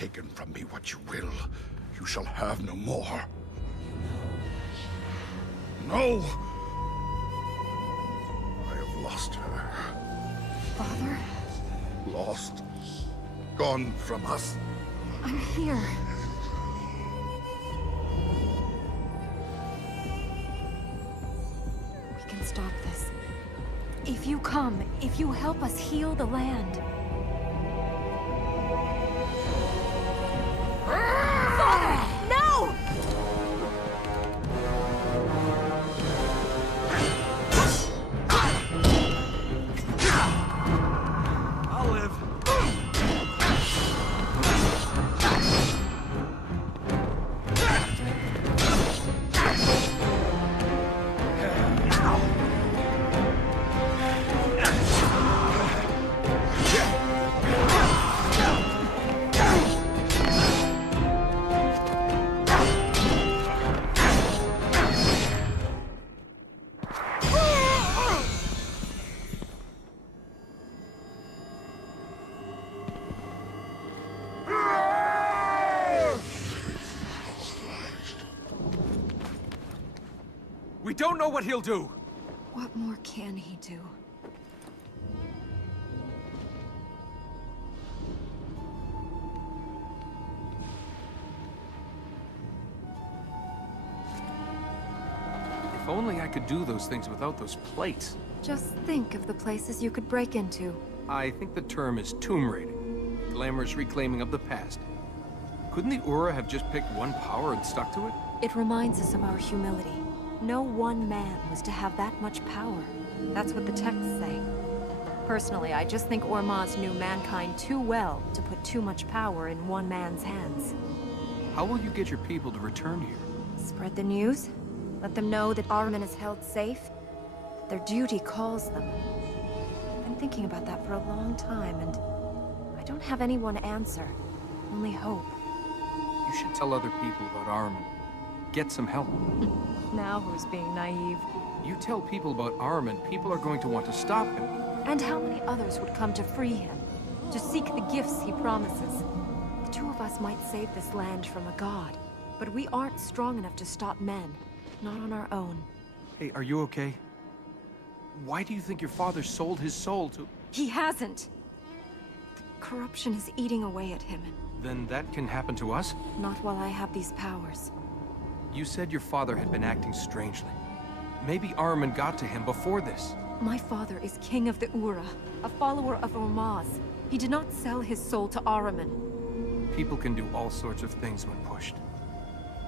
taken from me what you will, you shall have no more. No! I have lost her. Father? Lost. Gone from us. I'm here. We can stop this. If you come, if you help us heal the land. Father! No! I'll live. We don't know what he'll do. What more can he do? If only I could do those things without those plates. Just think of the places you could break into. I think the term is tomb raiding. Glamorous reclaiming of the past. Couldn't the Ura have just picked one power and stuck to it? It reminds us of our humility. No one man was to have that much power. That's what the texts say. Personally, I just think Ormaz knew mankind too well to put too much power in one man's hands. How will you get your people to return here? Spread the news. Let them know that Ahriman is held safe. Their duty calls them. I've been thinking about that for a long time, and I don't have anyone to answer. Only hope. You should tell other people about Ahriman. Get some help. Now who's being naive? You tell people about Ahriman, people are going to want to stop him. And how many others would come to free him? To seek the gifts he promises? The two of us might save this land from a god, but we aren't strong enough to stop men. Not on our own. Hey, are you okay? Why do you think your father sold his soul to... He hasn't! The corruption is eating away at him. Then that can happen to us? Not while I have these powers. You said your father had been acting strangely. Maybe Ahriman got to him before this. My father is king of the Ura, a follower of Ormaz. He did not sell his soul to Ahriman. People can do all sorts of things when pushed.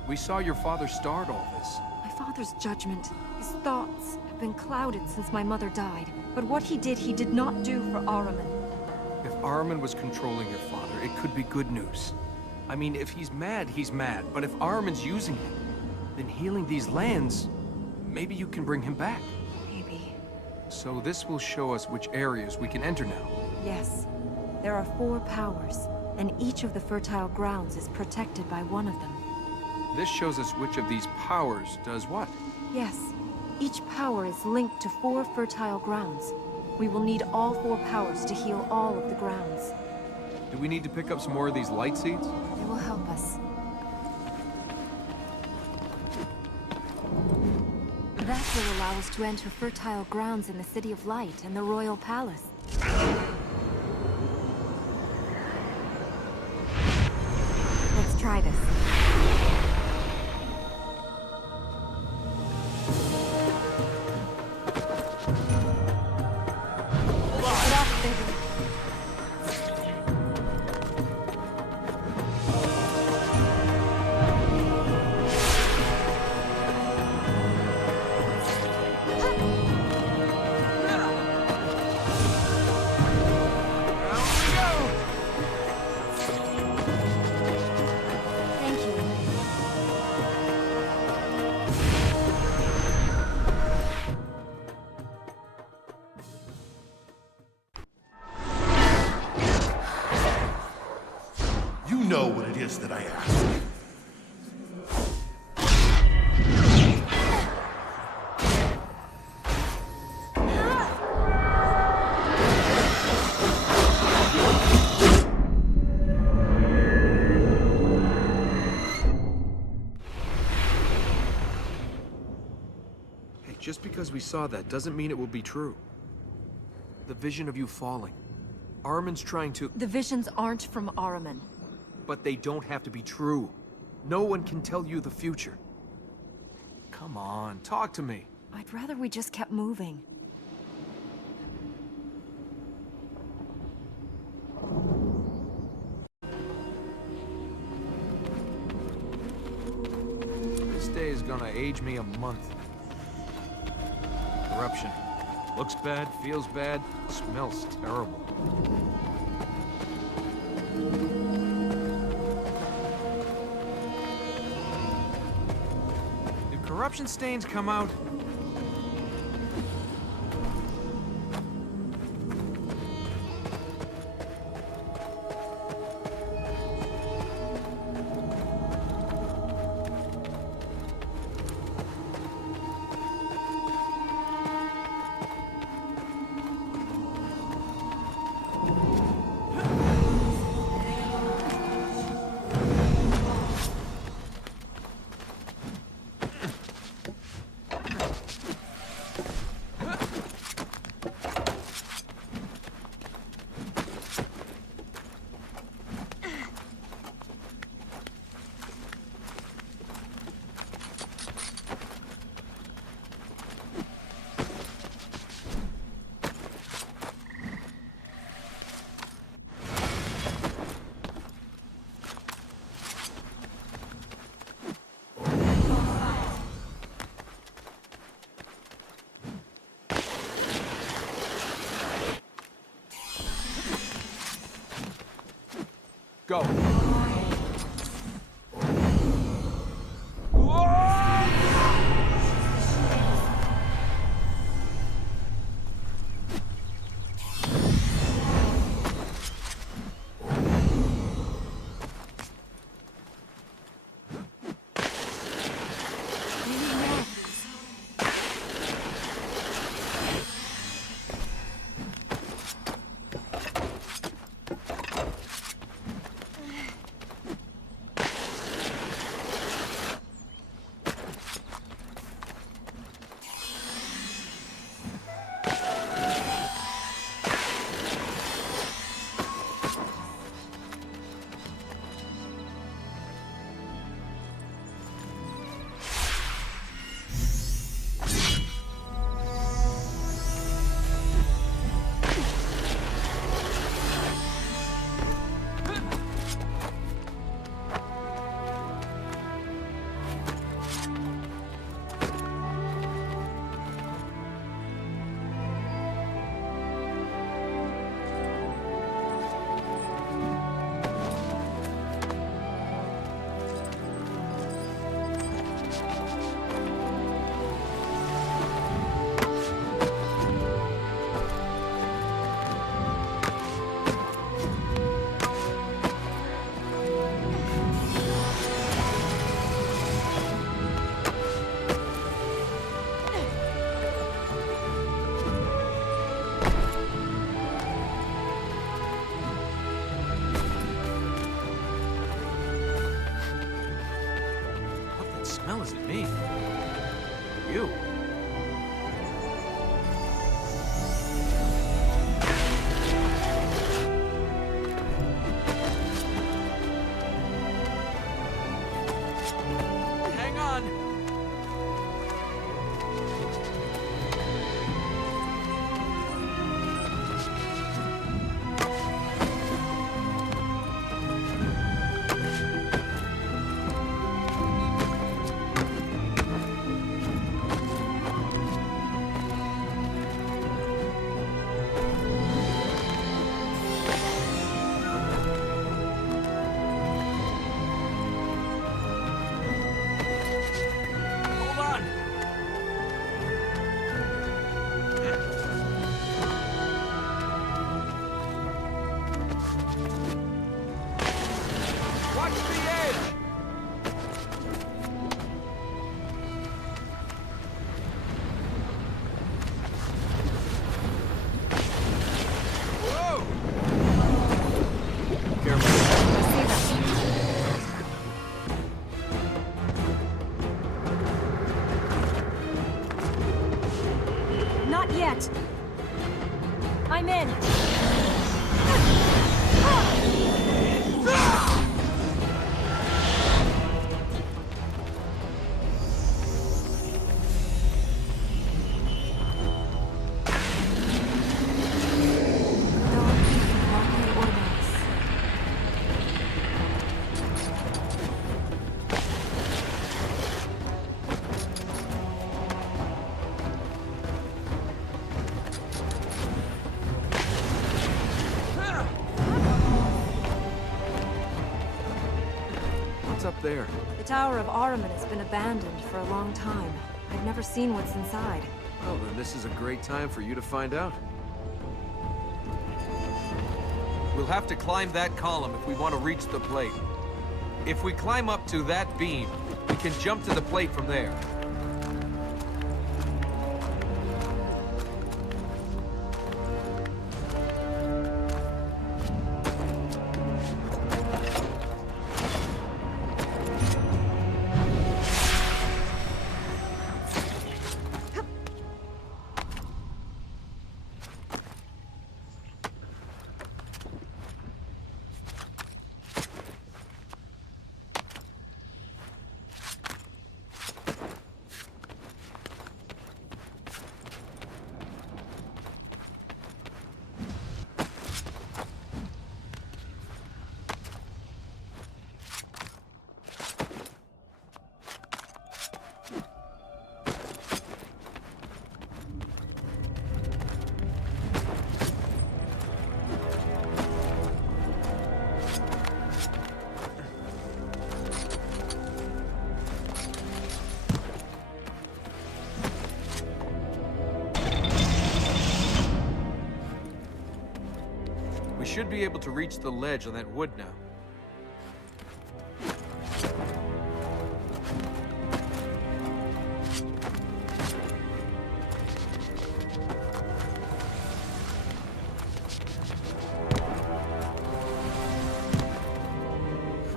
We saw your father start all this. My father's judgment, his thoughts, have been clouded since my mother died. But what he did not do for Ahriman. If Ahriman was controlling your father, it could be good news. I mean, if he's mad, but if Ahriman's using him, then healing these lands, maybe you can bring him back. Maybe. So this will show us which areas we can enter now. Yes. There are 4 powers, and each of the fertile grounds is protected by one of them. This shows us which of these powers does what. Yes. Each power is linked to 4 fertile grounds. We will need all 4 powers to heal all of the grounds. Do we need to pick up some more of these light seeds? They will help us. That will allow us to enter fertile grounds in the City of Light and the Royal Palace. Let's try this. Get off, baby. Thank you. You know what it is that I ask. Just because we saw that doesn't mean it will be true. The vision of you falling. Armin's trying to... The visions aren't from Ahriman. But they don't have to be true. No one can tell you the future. Come on, talk to me. I'd rather we just kept moving. This day is gonna age me a month. Corruption. Looks bad, feels bad, smells terrible. Did corruption stains come out? Go. Smell is it me? You. Hang on. Not yet! I'm in! What's up there? The Tower of Ahriman has been abandoned for a long time. I've never seen what's inside. Well, then this is a great time for you to find out. We'll have to climb that column if we want to reach the plate. If we climb up to that beam, we can jump to the plate from there. We should be able to reach the ledge on that wood now.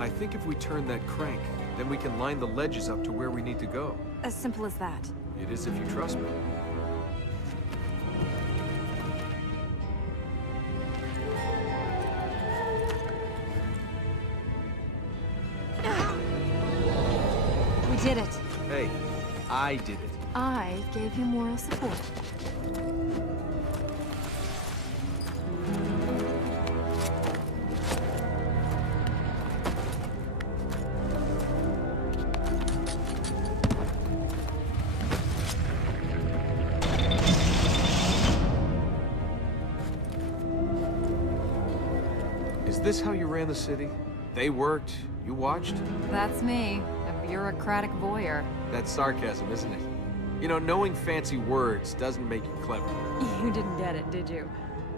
I think if we turn that crank, then we can line the ledges up to where we need to go. As simple as that. It is if you trust me. We did it. Hey, I did it. I gave you moral support. Is this how you ran the city? They worked, you watched? That's me, a bureaucratic voyeur. That's sarcasm, isn't it? You know, knowing fancy words doesn't make you clever. You didn't get it, did you?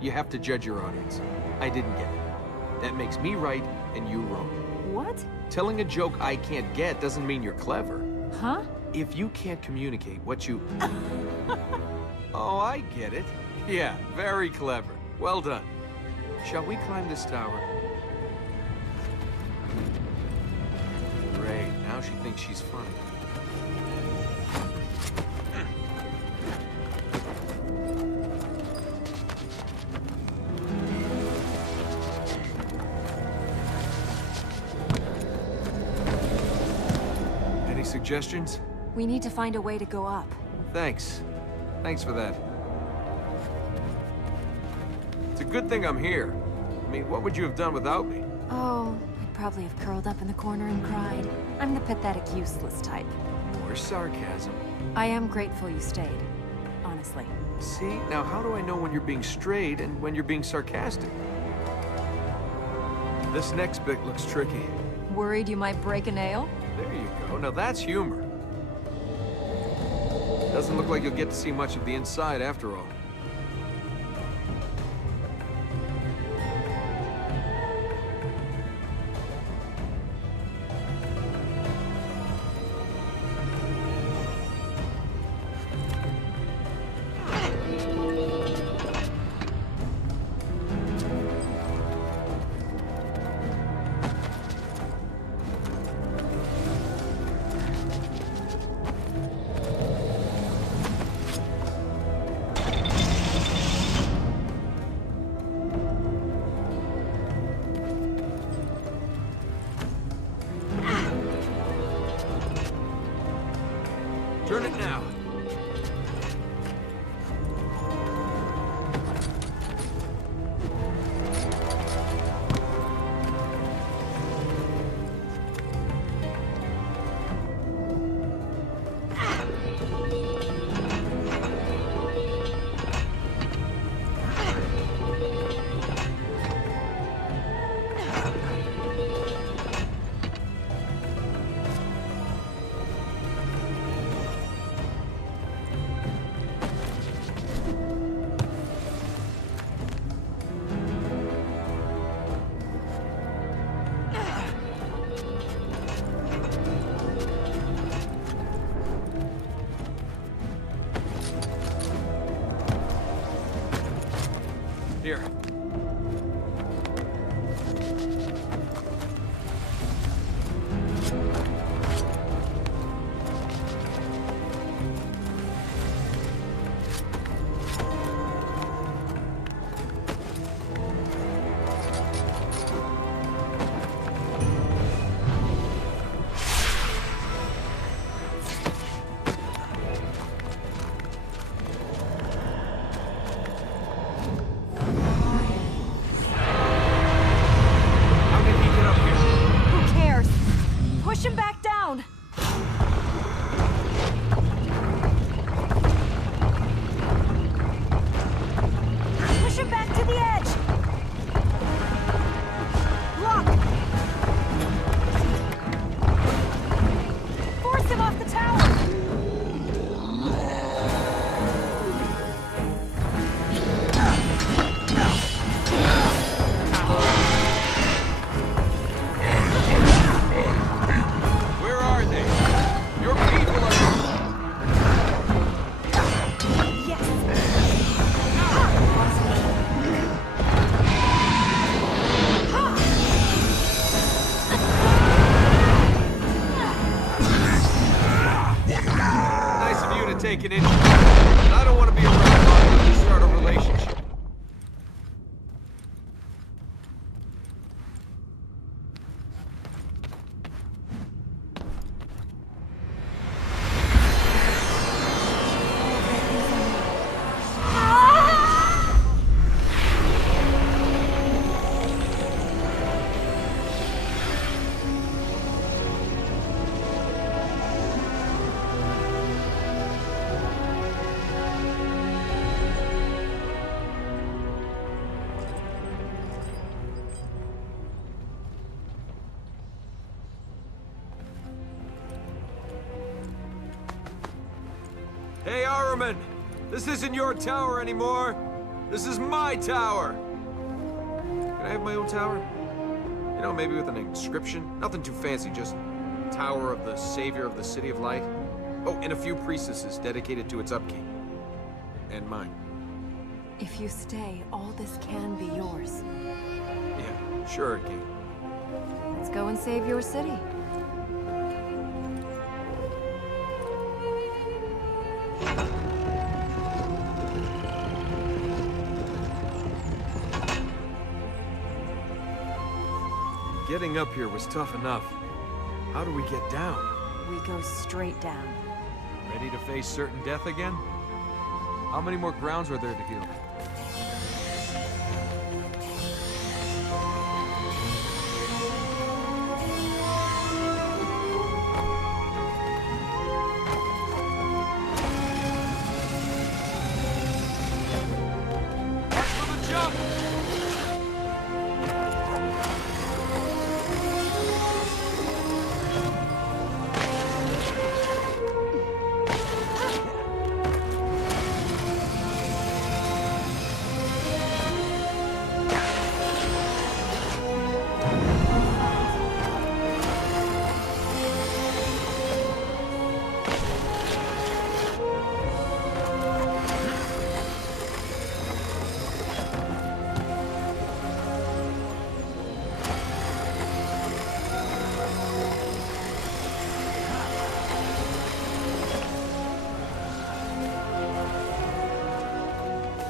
You have to judge your audience. I didn't get it. That makes me right and you wrong. What? Telling a joke I can't get doesn't mean you're clever. Huh? If you can't communicate what you... Oh, I get it. Yeah, very clever. Well done. Shall we climb this tower? Great, now she thinks she's funny. Any suggestions? We need to find a way to go up. Thanks. Thanks for that. It's a good thing I'm here. I mean, what would you have done without me? Oh, I'd probably have curled up in the corner and cried. I'm the pathetic, useless type. More sarcasm. I am grateful you stayed. Honestly. See, now how do I know when you're being straight and when you're being sarcastic? This next bit looks tricky. Worried you might break a nail? There you go. Now that's humor. Doesn't look like you'll get to see much of the inside after all. Here. How did he get up here? Who cares? Push him back down! Push him back to the edge! Lock! Force him off the tower! Where are they? Your people are... Yes! Nice of you to take an initiative. I don't want to be around long enough to start a relationship. Hey, Ahriman! This isn't your tower anymore. This is my tower. Can I have my own tower? You know, maybe with an inscription? Nothing too fancy, just Tower of the Savior of the City of Light. Oh, and a few priestesses dedicated to its upkeep. And mine. If you stay, all this can be yours. Yeah, sure it can. Let's go and save your city. Getting up here was tough enough. How do we get down? We go straight down. Ready to face certain death again? How many more grounds are there to heal? Watch for the jump!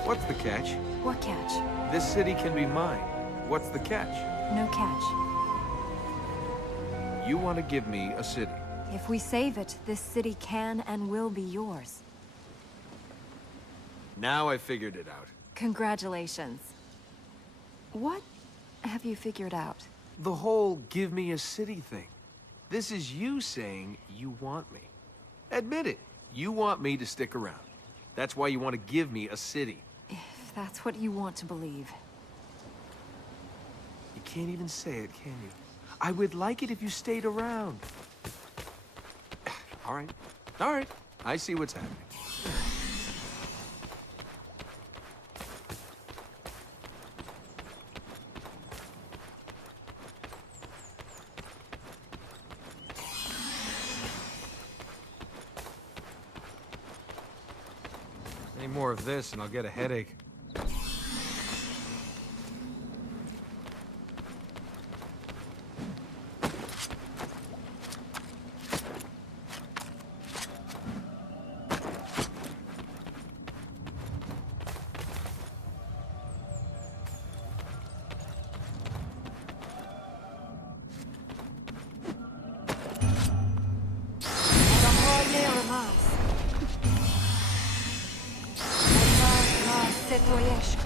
What's the catch? What catch? This city can be mine. What's the catch? No catch. You want to give me a city. If we save it, this city can and will be yours. Now I figured it out. Congratulations. What have you figured out? The whole give me a city thing. This is you saying you want me. Admit it. You want me to stick around. That's why you want to give me a city. If that's what you want to believe. You can't even say it, can you? I would like it if you stayed around. All right. All right. I see what's happening. Any more of this and I'll get a headache. se toyeš.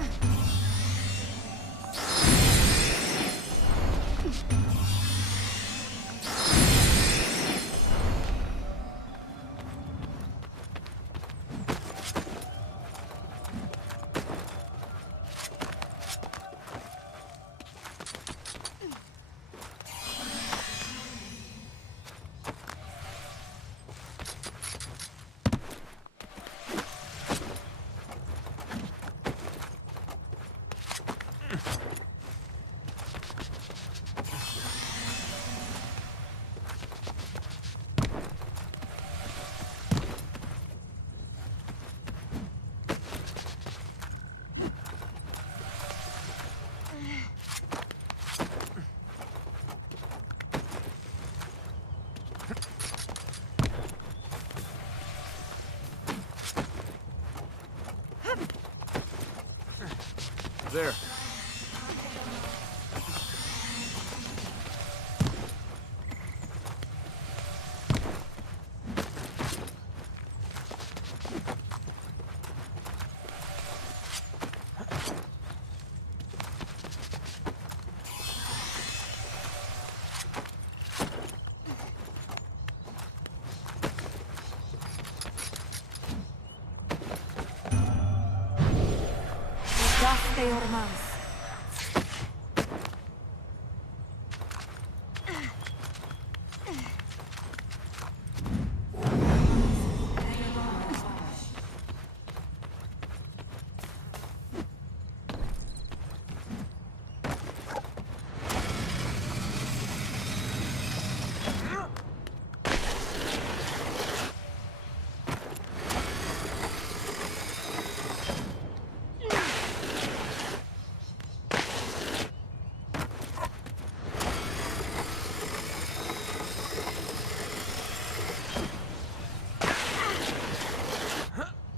There. Gaste ormas.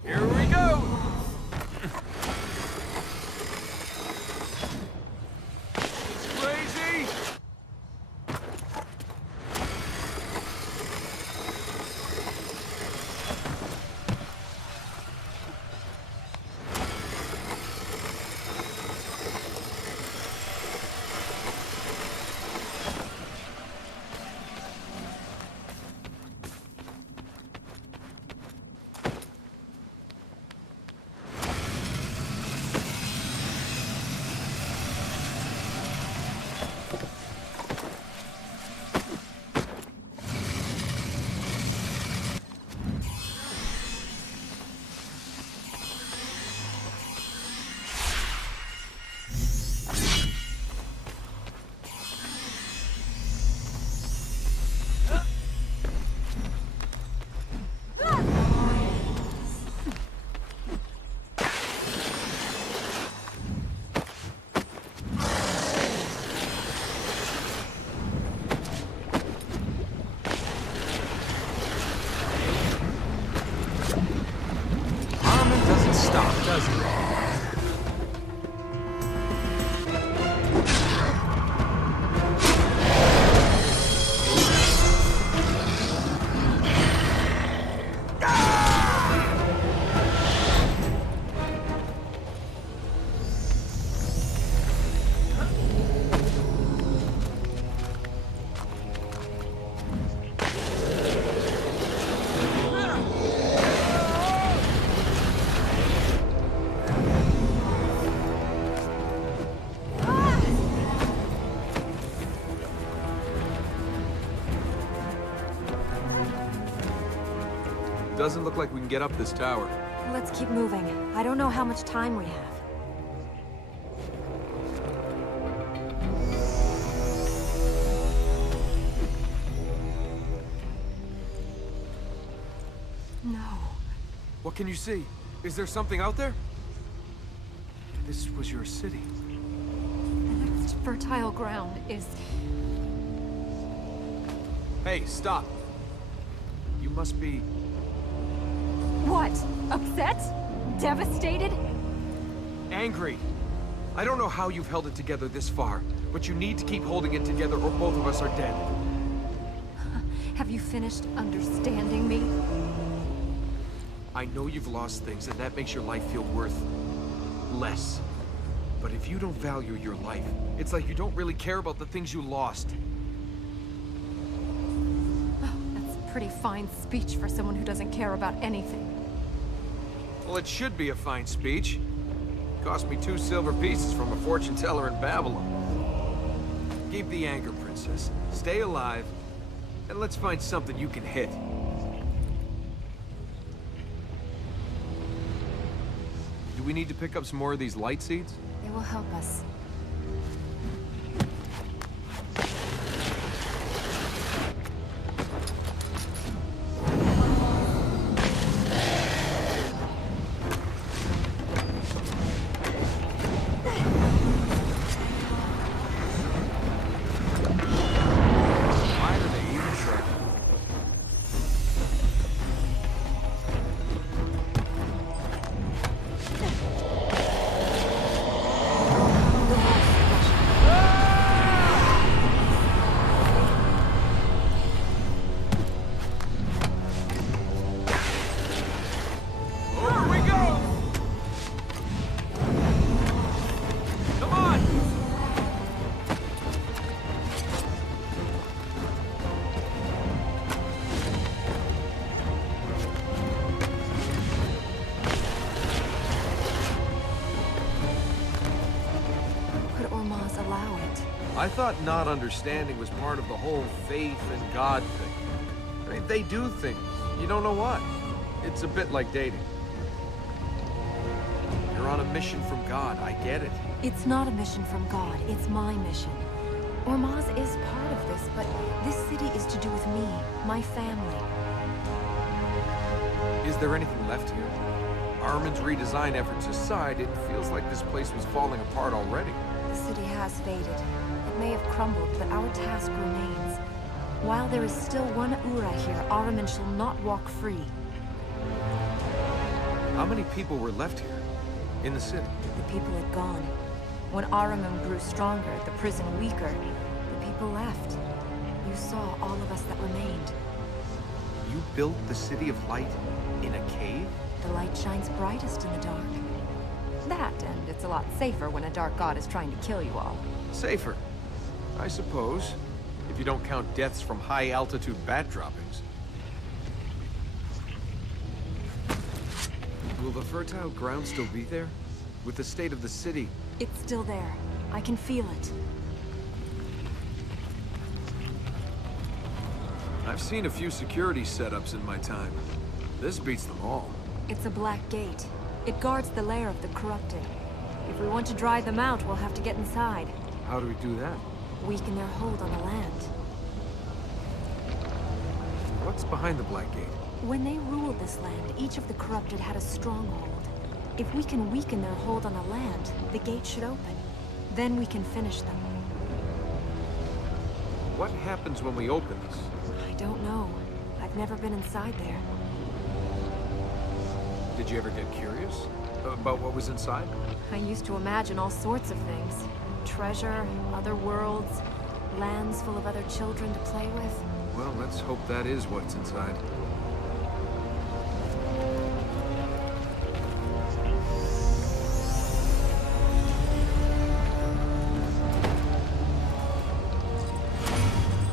Here we go! It's crazy! Does it? Doesn't look like we can get up this tower. Let's keep moving. I don't know how much time we have. No. What can you see? Is there something out there? This was your city. The next fertile ground is... Hey, stop. You must be... What? Upset? Devastated? angry. I don't know how you've held it together this far, but you need to keep holding it together or both of us are dead. Have you finished understanding me? I know you've lost things, and that makes your life feel worth less. But if you don't value your life, it's like you don't really care about the things you lost. That's a pretty fine speech for someone who doesn't care about anything. Well, it should be a fine speech. Cost me 2 silver pieces from a fortune teller in Babylon. Keep the anger, Princess. Stay alive, and let's find something you can hit. Do we need to pick up some more of these light seeds? They will help us. Why do they even try? Over we go! Come on! Could Ormaz allow it? I thought not understanding was part of the whole faith and God thing. I mean, they do things. You don't know what. It's a bit like dating. You're on a mission from God, I get it. It's not a mission from God, it's my mission. Ormaz is part of this, but this city is to do with me, my family. Is there anything left here? Armin's redesign efforts aside, it feels like this place was falling apart already. The city has faded. It may have crumbled, but our task remains. While there is still one Ura here, Ahriman shall not walk free. How many people were left here? In the city? The people had gone. When Ahriman grew stronger, the prison weaker, the people left. You saw all of us that remained. You built the City of Light in a cave? The light shines brightest in the dark. That, and it's a lot safer when a dark god is trying to kill you all. Safer, I suppose, if you don't count deaths from high-altitude bat droppings. Will the fertile ground still be there? With the state of the city? It's still there. I can feel it. I've seen a few security setups in my time. This beats them all. It's a black gate. It guards the lair of the corrupted. If we want to drive them out, we'll have to get inside. How do we do that? Weaken their hold on the land. What's behind the Black Gate? When they ruled this land, each of the corrupted had a stronghold. If we can weaken their hold on the land, the gate should open. Then we can finish them. What happens when we open this? I don't know. I've never been inside there. Did you ever get curious about what was inside? I used to imagine all sorts of things. Treasure, other worlds, lands full of other children to play with. Well, let's hope that is what's inside.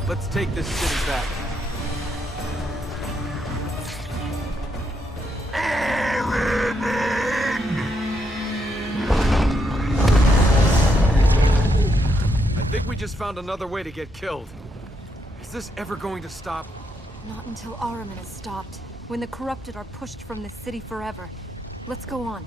Let's take this city back. I think we just found another way to get killed. Is this ever going to stop? Not until Ahriman is stopped. When the corrupted are pushed from this city forever. Let's go on.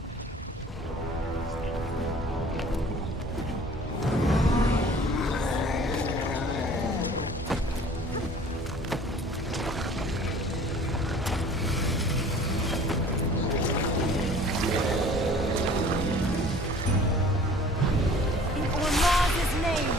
In Ormaz's name!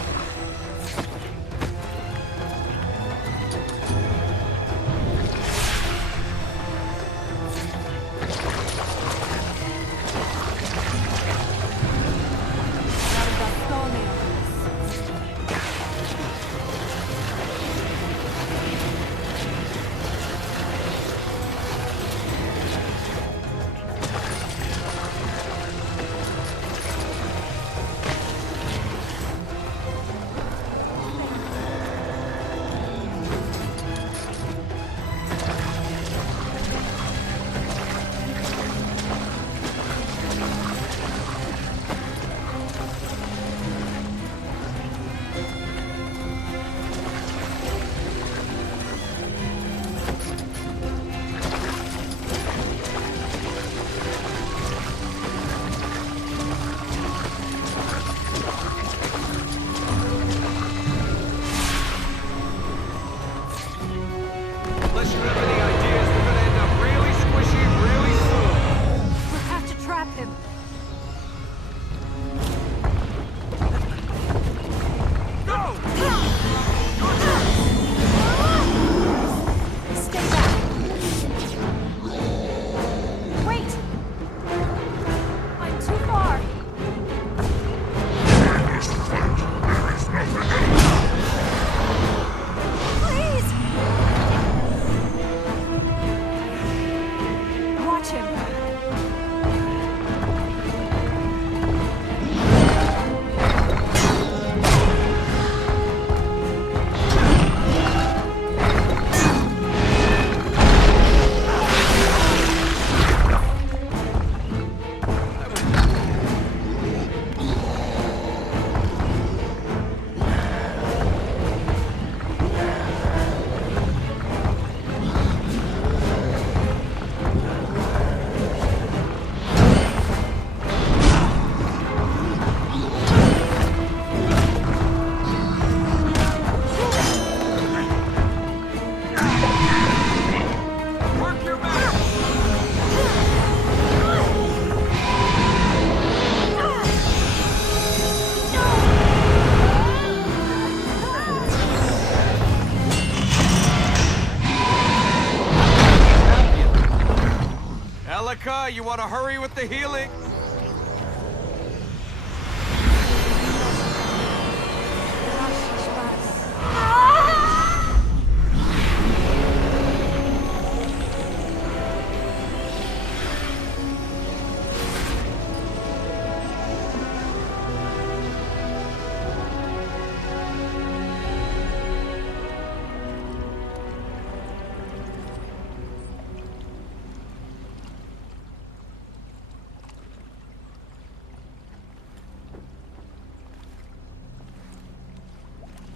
you want to hurry with the healing?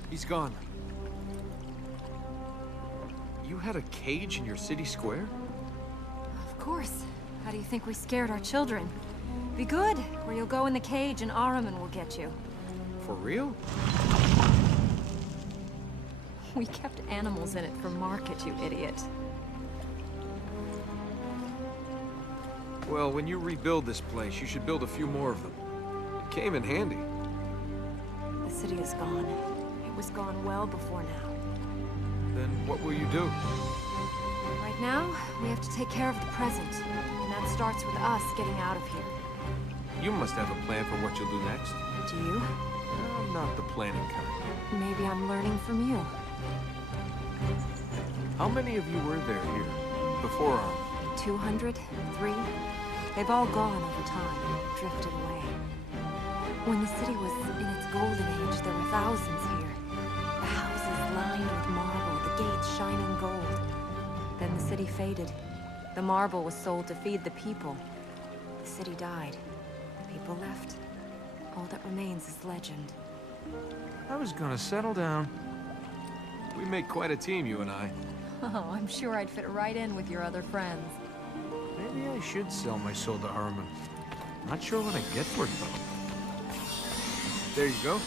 He's gone. You had a cage in your city square? Of course. How do you think we scared our children? Be good, or you'll go in the cage and Ahriman will get you. For real? We kept animals in it for market, you idiot. Well, when you rebuild this place, you should build a few more of them. It came in handy. The city is gone. It was gone well before now. Then what will you do? Right now, we have to take care of the present. And that starts with us getting out of here. You must have a plan for what you'll do next. Do you? I'm not the planning kind. Maybe I'm learning from you. How many of you were there here before our... 200? 3? They've all gone over time, drifted away. When the city was in its golden age, there were thousands here. The houses lined with marble, the gates shining gold. Then the city faded. The marble was sold to feed the people. The city died. The people left. All that remains is legend. I was gonna settle down. We make quite a team, you and I. Oh, I'm sure I'd fit right in with your other friends. Maybe I should sell my soul to Ahriman. Not sure what I'd get for it, though. There you go.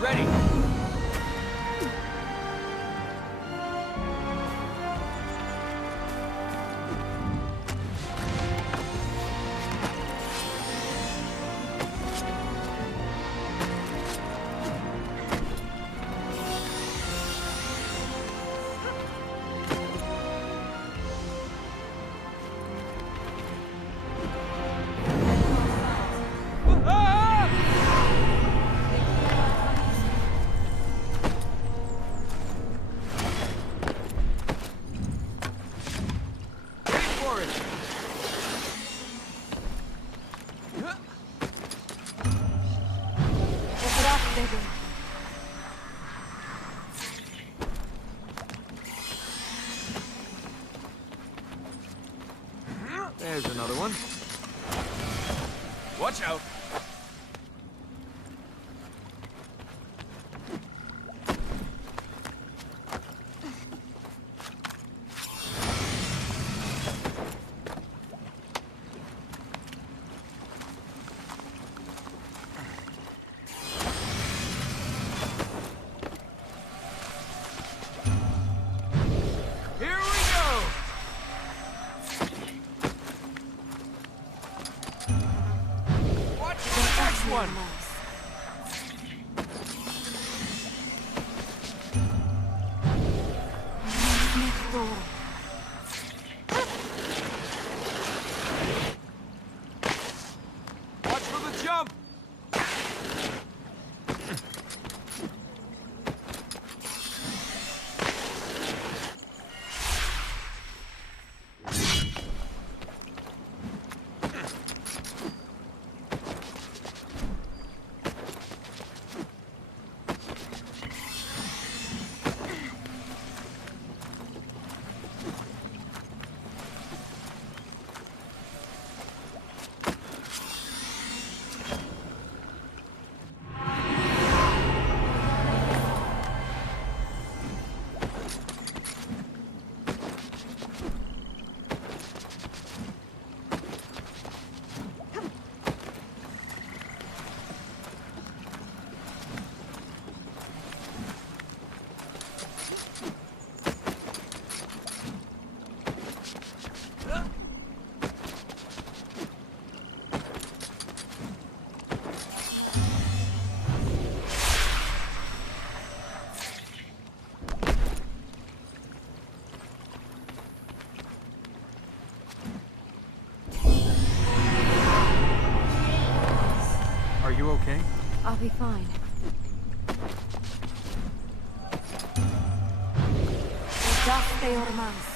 Ready. There's another one. Watch out. Here we go. Watch the next one. Watch for the jump. you okay? I'll be fine. Das peor más.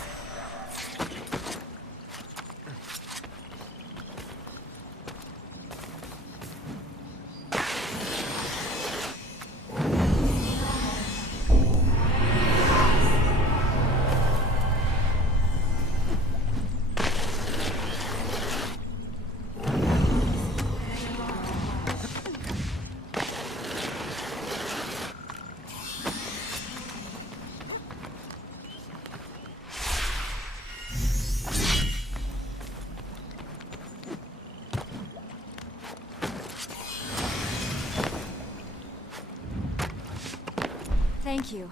Thank you.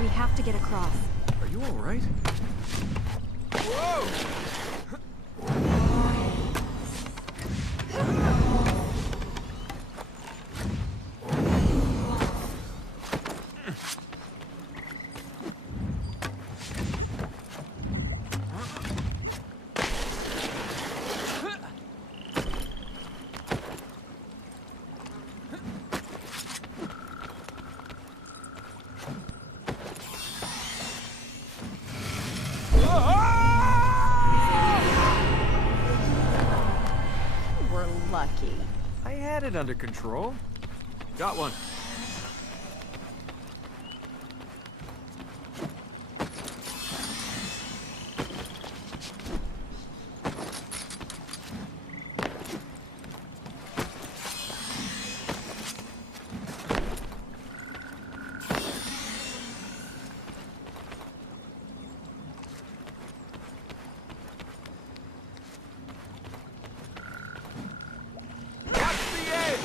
We have to get across. Are you all right? Whoa! We're lucky. I had it under control. Got one. Watch the edge!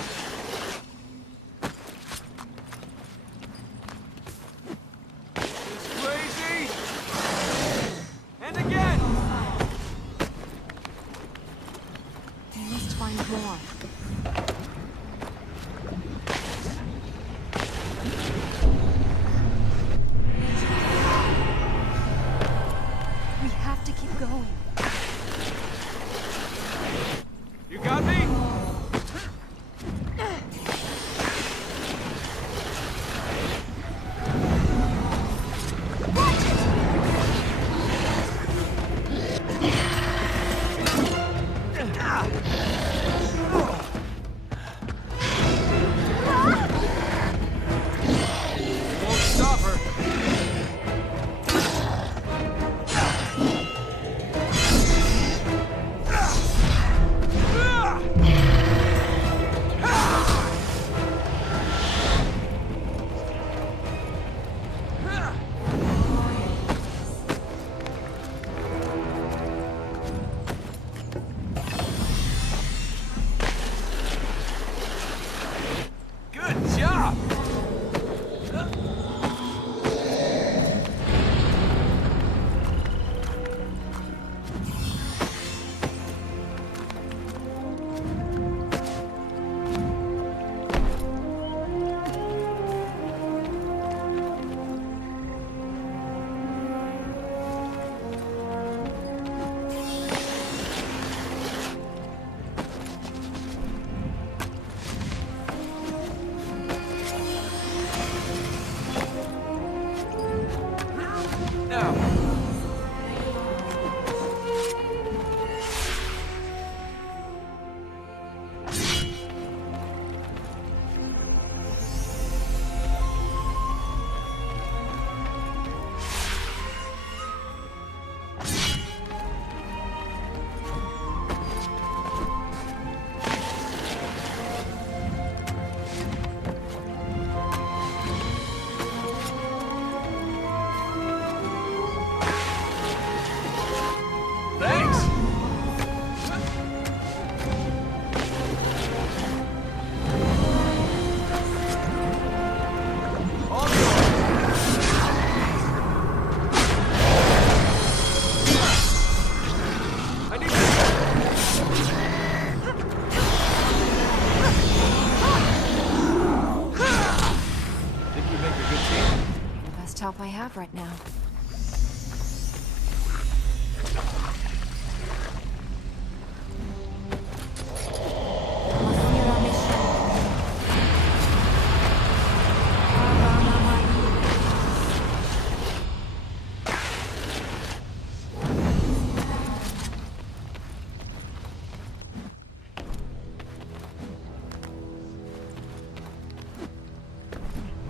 help I have right now.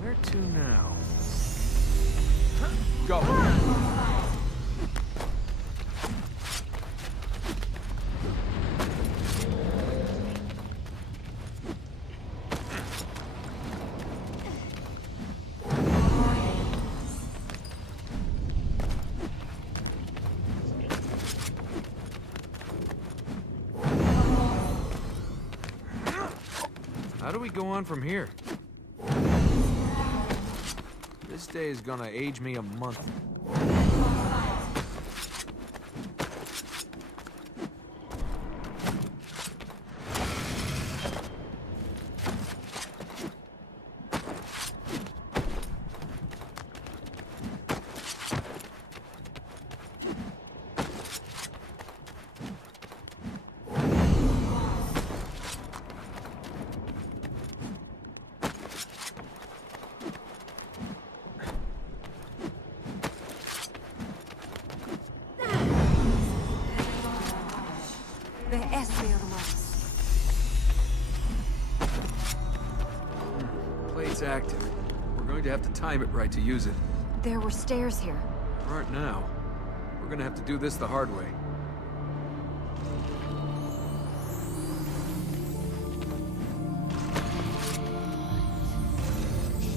Where to now? Go! How do we go on from here? This day is gonna age me a month. Plate's active. We're going to have to time it right to use it. There were stairs here. There aren't now. We're gonna have to do this the hard way.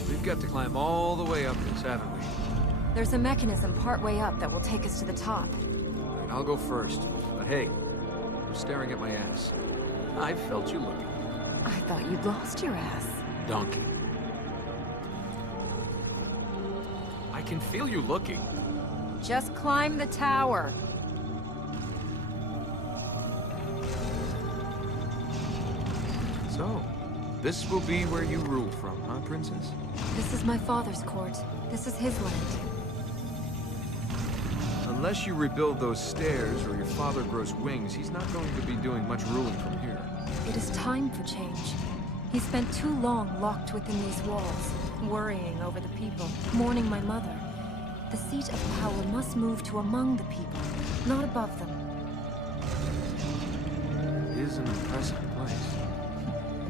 We've got to climb all the way up this, haven't we? There's a mechanism partway up that will take us to the top. All right, I'll go first. But hey, you're staring at my ass. I felt you looking. I thought you'd lost your ass. Donkey. I can feel you looking. Just climb the tower. So, this will be where you rule from, huh, Princess? This is my father's court. This is his land. Unless you rebuild those stairs or your father grows wings, he's not going to be doing much ruling from here. It is time for change. He spent too long locked within these walls, worrying over the people, mourning my mother. The seat of power must move to among the people, not above them. It is an impressive place.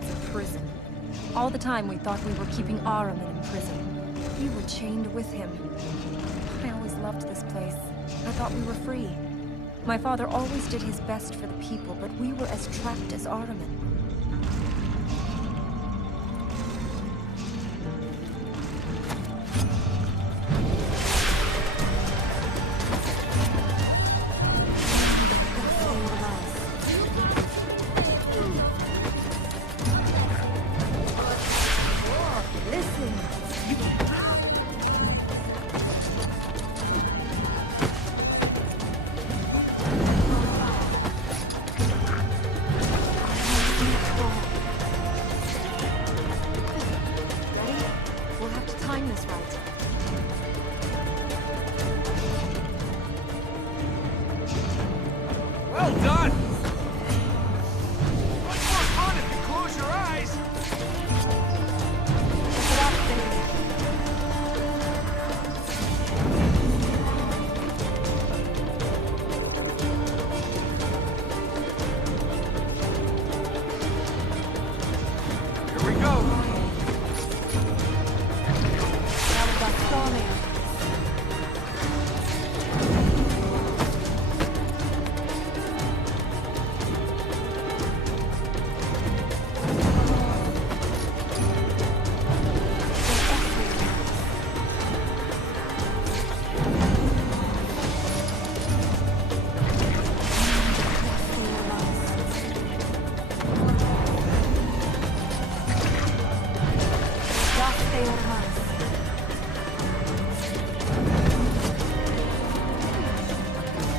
It's a prison. All the time we thought we were keeping Ahriman in prison. We were chained with him. I always loved this place. I thought we were free. My father always did his best for the people, but we were as trapped as Ahriman. Well done! Much more fun if you close your eyes! Here we go!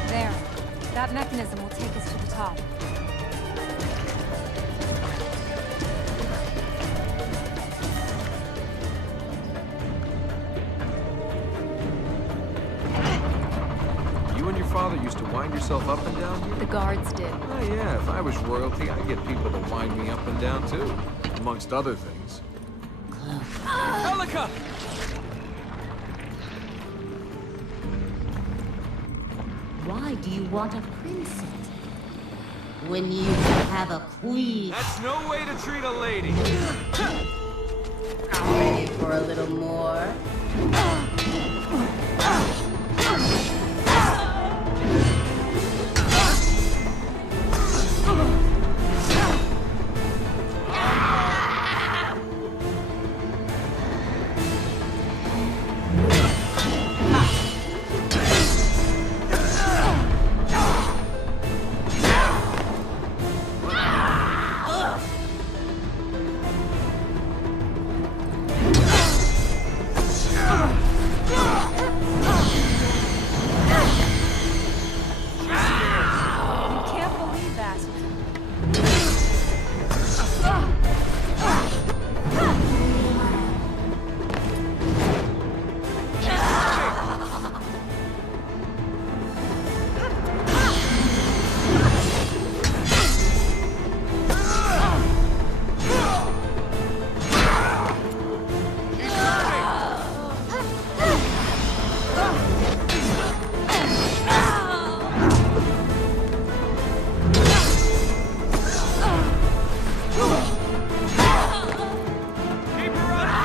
There. That mechanism will take us to the top. grandfather used to wind yourself up and down here? The guards did. Oh yeah, if I was royalty, I'd get people to wind me up and down too. Amongst other things. Elika! Why do you want a princess? When you can have a queen. That's no way to treat a lady. Ready for a little more? You can't believe that. Keep her up!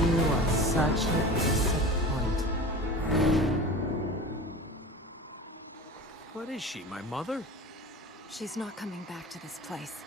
You are such a disappointment. What is she, my mother? She's not coming back to this place.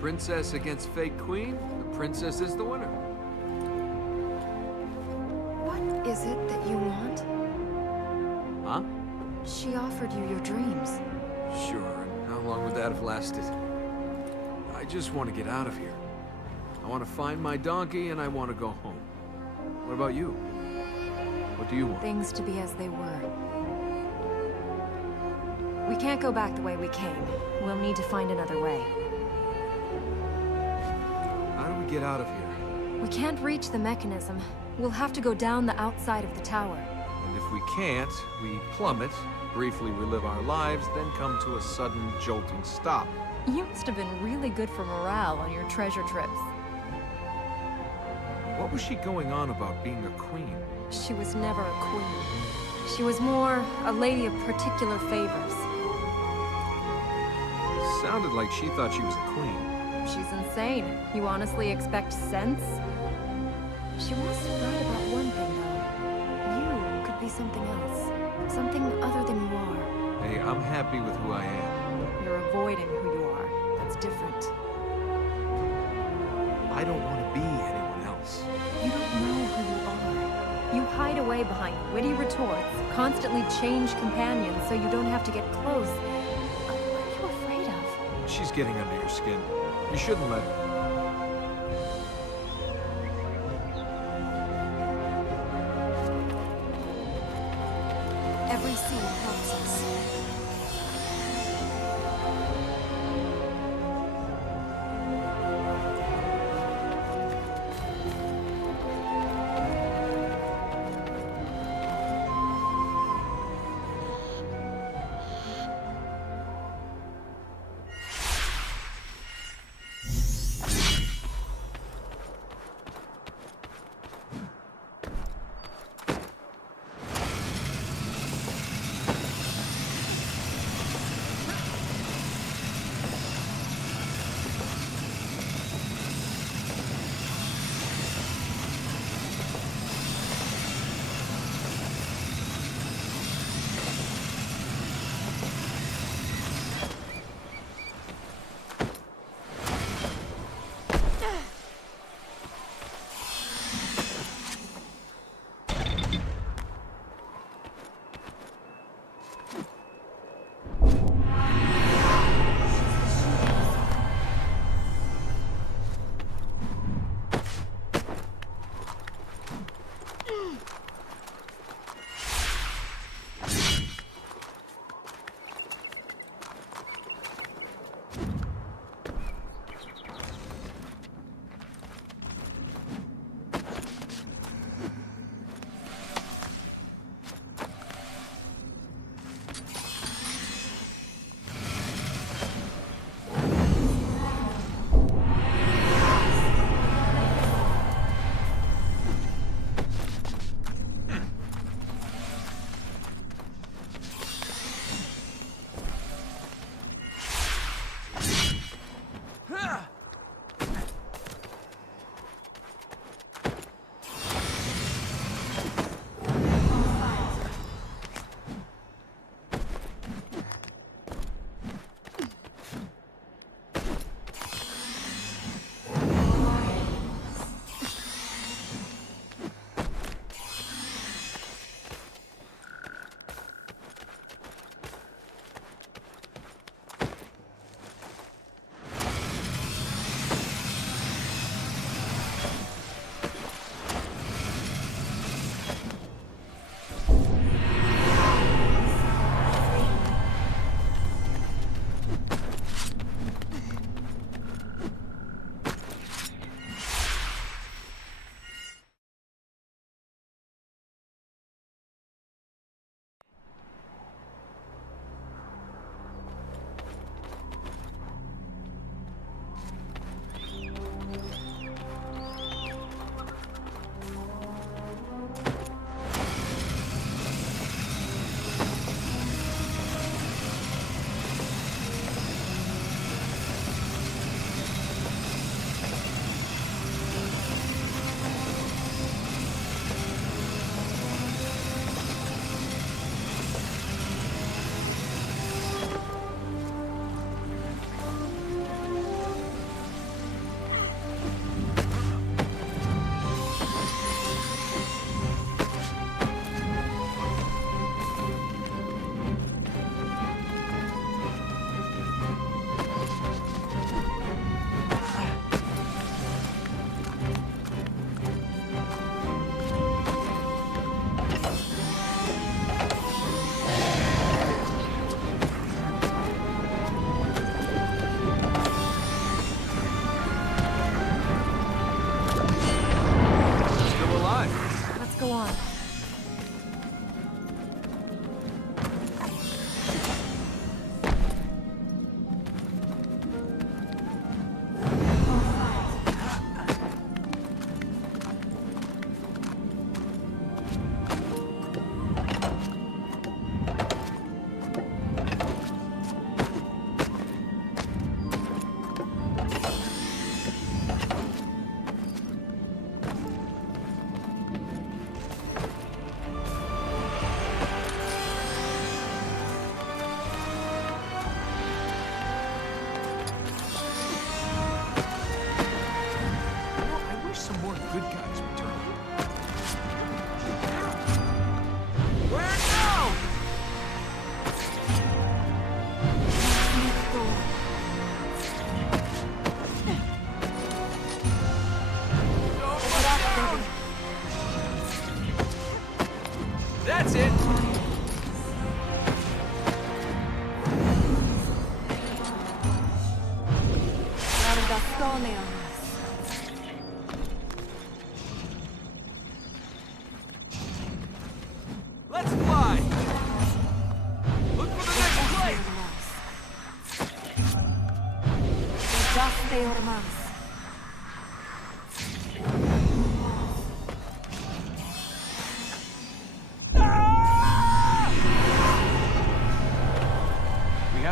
Princess against fake queen? The princess is the winner. What is it that you want? Huh? She offered you your dreams. Sure, and how long would that have lasted? I just want to get out of here. I want to find my donkey and I want to go home. What about you? What do you want? Things to be as they were. We can't go back the way we came. We'll need to find another way. How do we get out of here? We can't reach the mechanism. We'll have to go down the outside of the tower. And if we can't, we plummet, briefly relive our lives, then come to a sudden jolting stop. You must have been really good for morale on your treasure trips. What was she going on about being a queen? She was never a queen. She was more a lady of particular favors. Sounded like she thought she was a queen. She's insane. You honestly expect sense? She was right about one thing, though. You could be something else. Something other than you are. Hey, I'm happy with who I am. You're avoiding who you are. That's different. I don't want to be anyone else. You don't know who you are. You hide away behind witty retorts, constantly change companions so you don't have to get close. What are you afraid of? She's getting under your skin. You shouldn't let her. Every scene helps us.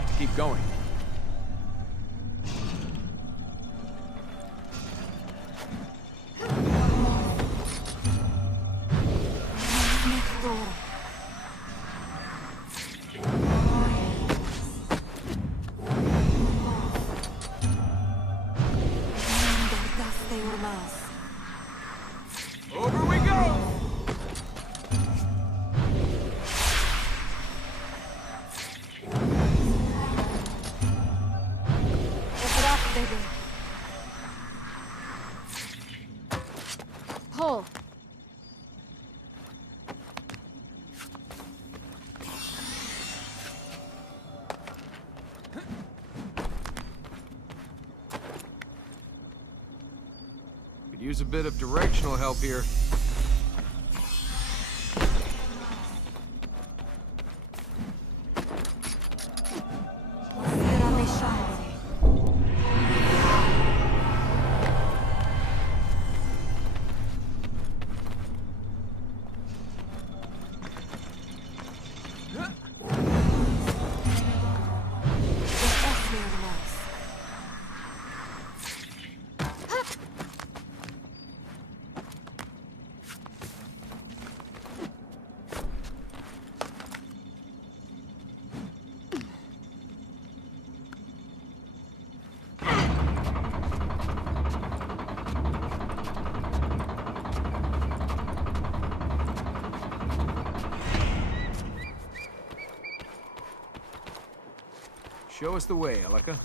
have to keep going. Over we go! Pull. Could use a bit of directional help here. Show us the way, Elika.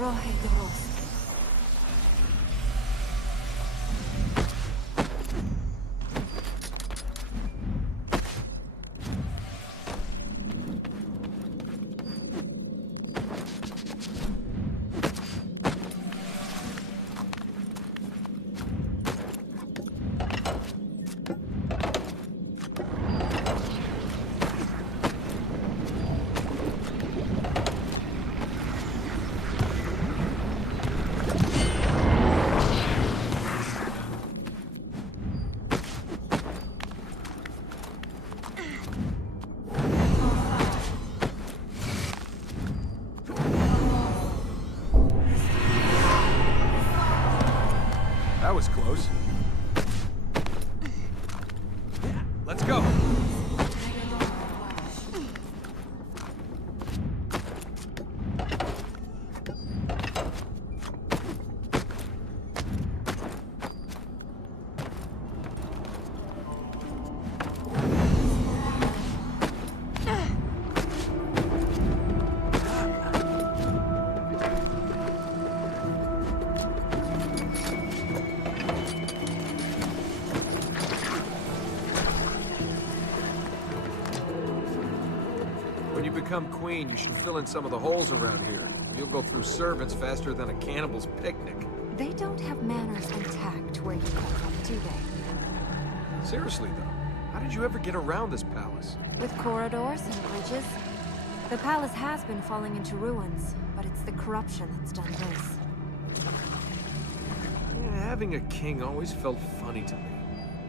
Rohe de Rost. That was close. Let's go. When you become queen, you should fill in some of the holes around here. You'll go through servants faster than a cannibal's picnic. They don't have manners and tact where you come from, do they? Seriously, though, how did you ever get around this palace? With corridors and bridges. The palace has been falling into ruins, but it's the corruption that's done this. Yeah, having a king always felt funny to me.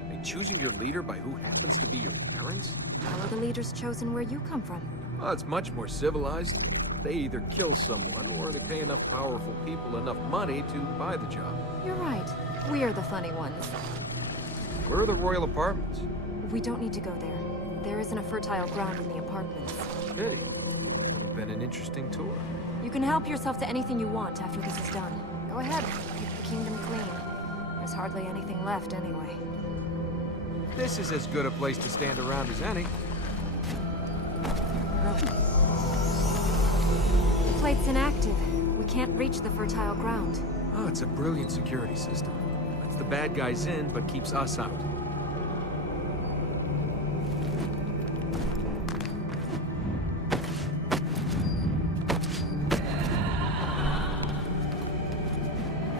Like choosing your leader by who happens to be your parents? How are the leaders chosen where you come from? Well, it's much more civilized. They either kill someone, or they pay enough powerful people enough money to buy the job. You're right. We're the funny ones. Where are the royal apartments? We don't need to go there. There isn't a fertile ground in the apartments. Pity. Would have been an interesting tour. You can help yourself to anything you want after this is done. Go ahead, keep the kingdom clean. There's hardly anything left anyway. This is as good a place to stand around as any. The plate's inactive. We can't reach the fertile ground. Oh, it's a brilliant security system. Lets the bad guys in, but keeps us out.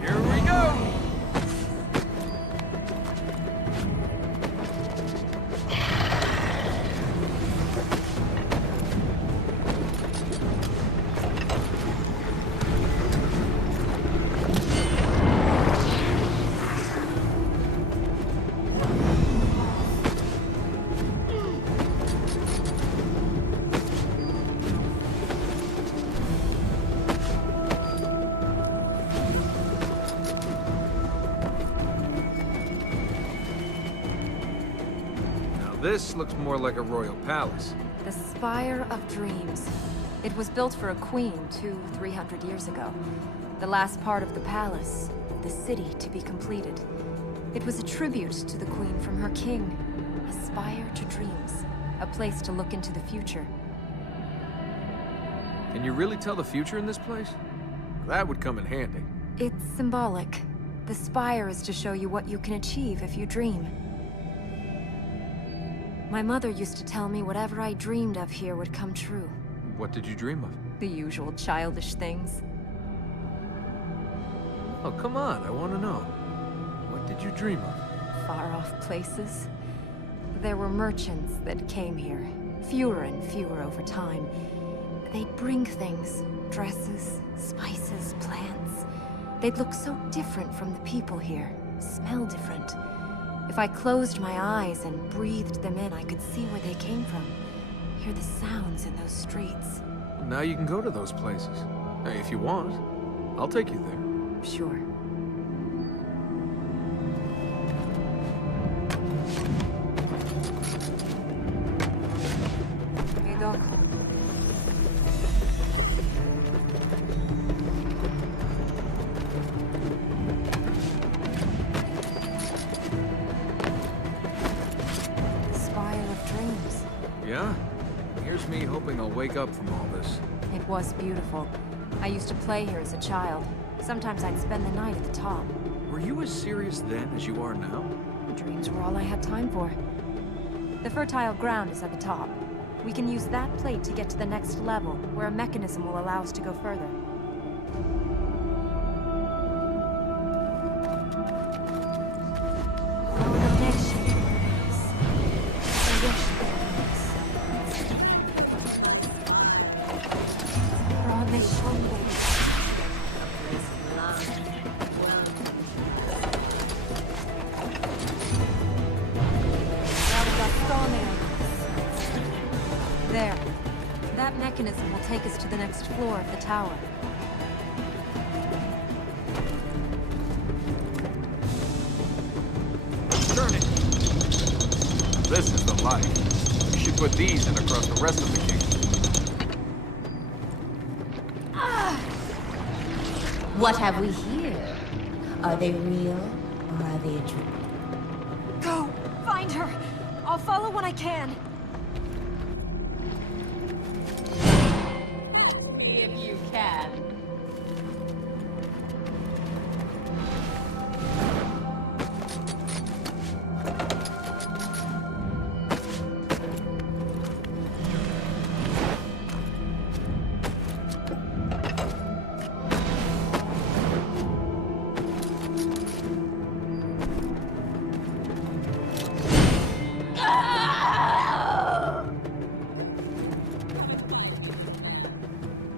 Here we go! This looks more like a royal palace. The Spire of Dreams. It was built for a queen 200-300 years ago. The last part of the palace, the city to be completed. It was a tribute to the queen from her king. A spire to dreams. A place to look into the future. Can you really tell the future in this place? That would come in handy. It's symbolic. The spire is to show you what you can achieve if you dream. My mother used to tell me whatever I dreamed of here would come true. What did you dream of? The usual childish things. Oh, come on, I want to know. What did you dream of? Far-off places. There were merchants that came here, fewer and fewer over time. They'd bring things, dresses, spices, plants. They'd look so different from the people here, smell different. If I closed my eyes and breathed them in, I could see where they came from. Hear the sounds in those streets. Now you can go to those places. If you want, I'll take you there. Sure. Hey, Doc. The Spire of Dreams. Yeah? Here's me hoping I'll wake up from all this. It was beautiful. I used to play here as a child. Sometimes I'd spend the night at the top. Were you as serious then as you are now? Dreams were all I had time for. The fertile ground is at the top. We can use that plate to get to the next level, where a mechanism will allow us to go further. There. That mechanism will take us to the next floor of the tower. Turn it! This is the life. We should put these in across the rest of the kingdom. What have we here? Are they real or are they a dream? Go! Find her! I'll follow when I can. If you can.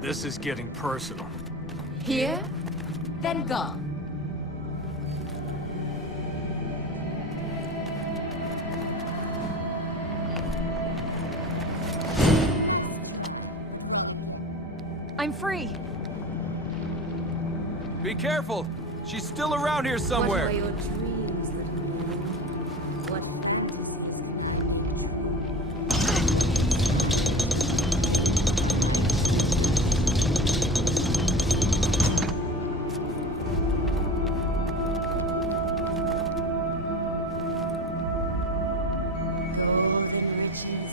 This is getting personal. Here? Then go. I'm free. Be careful! She's still around here somewhere! What were your dreams, little one? What? Golden riches,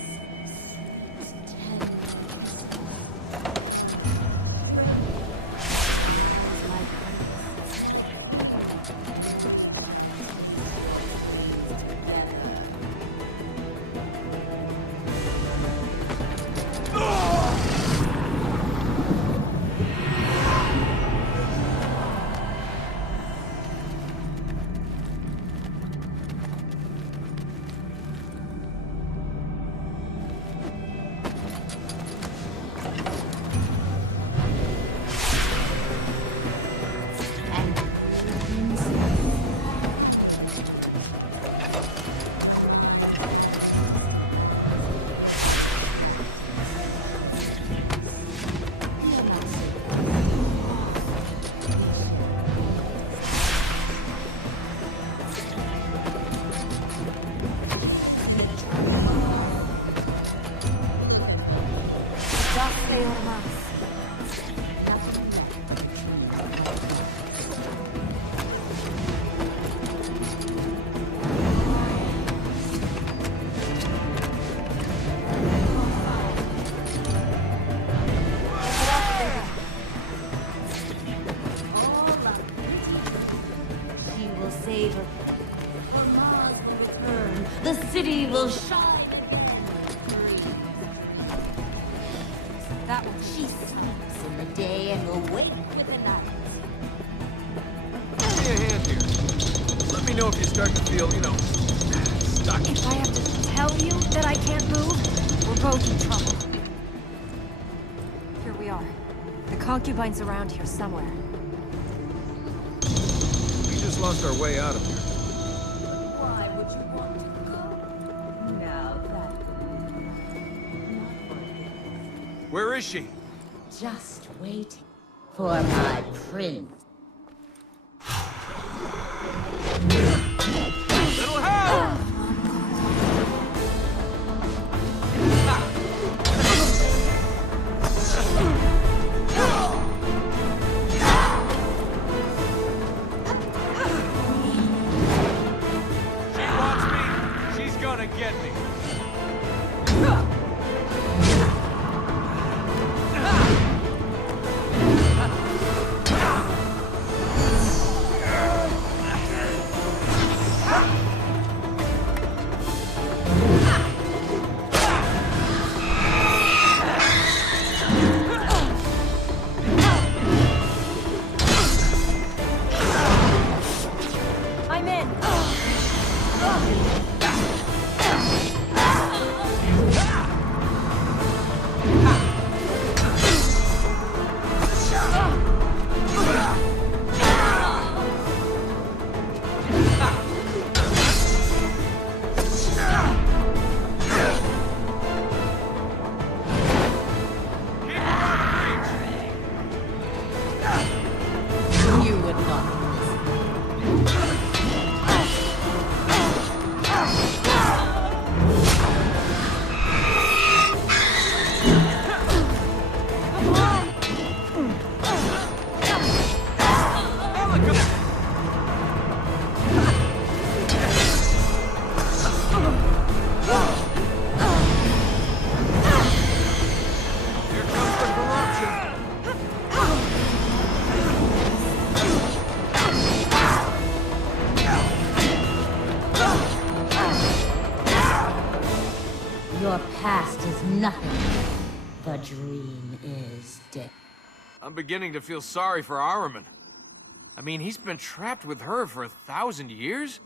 peor más. She will save her. For Mars will return. The city will shine. That one. She sleeps in the day and will wake with the night. Give me a hand here. Let me know if you start to feel, stuck. If I have to tell you that I can't move, we're both in trouble. Here we are. The concubine's around here somewhere. We just lost our way out of here. Why would you want to go? Now that not for this. Where is she? Just waiting for my prince. Little help! She wants me. She's gonna get me. I'm in! You would not. Here comes the corruption. Your past is nothing. The dream is dead. I'm beginning to feel sorry for Ahriman. I mean, he's been trapped with her for 1,000 years?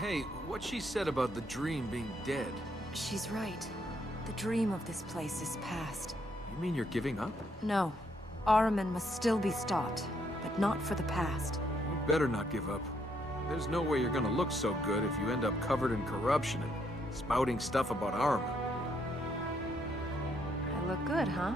Hey, what she said about the dream being dead, She's right. The dream of this place is past. you mean you're giving up? No. Ahriman must still be stopped, but not for the past. You better not give up. There's no way you're gonna look so good if you end up covered in corruption and spouting stuff about Ahriman. I look good, huh?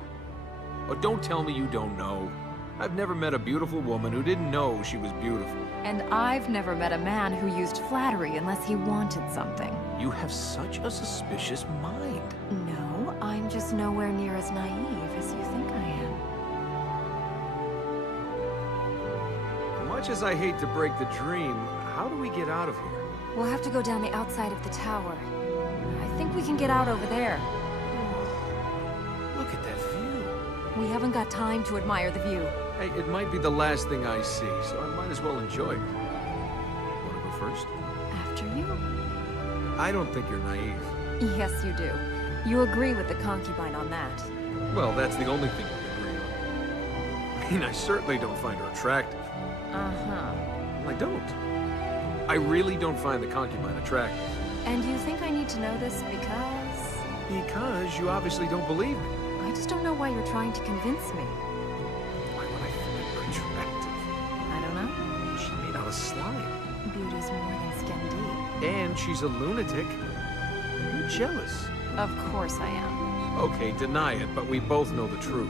Oh, don't tell me you don't know. I've never met a beautiful woman who didn't know she was beautiful. And I've never met a man who used flattery unless he wanted something. You have such a suspicious mind. No, I'm just nowhere near as naive as you think I am. Much as I hate to break the dream, how do we get out of here? We'll have to go down the outside of the tower. I think we can get out over there. Look at that view. We haven't got time to admire the view. Hey, it might be the last thing I see, so I might as well enjoy it. Wanna go first? After you? I don't think you're naive. Yes, you do. You agree with the concubine on that. Well, that's the only thing we agree on. I mean, I certainly don't find her attractive. Uh-huh. I don't. I really don't find the concubine attractive. And you think I need to know this because... Because you obviously don't believe me. I just don't know why you're trying to convince me. Why would I find her attractive? I don't know. She's made out of slime. Beauty's more than skin deep. And she's a lunatic. You're jealous. Of course I am. Okay, deny it, but we both know the truth.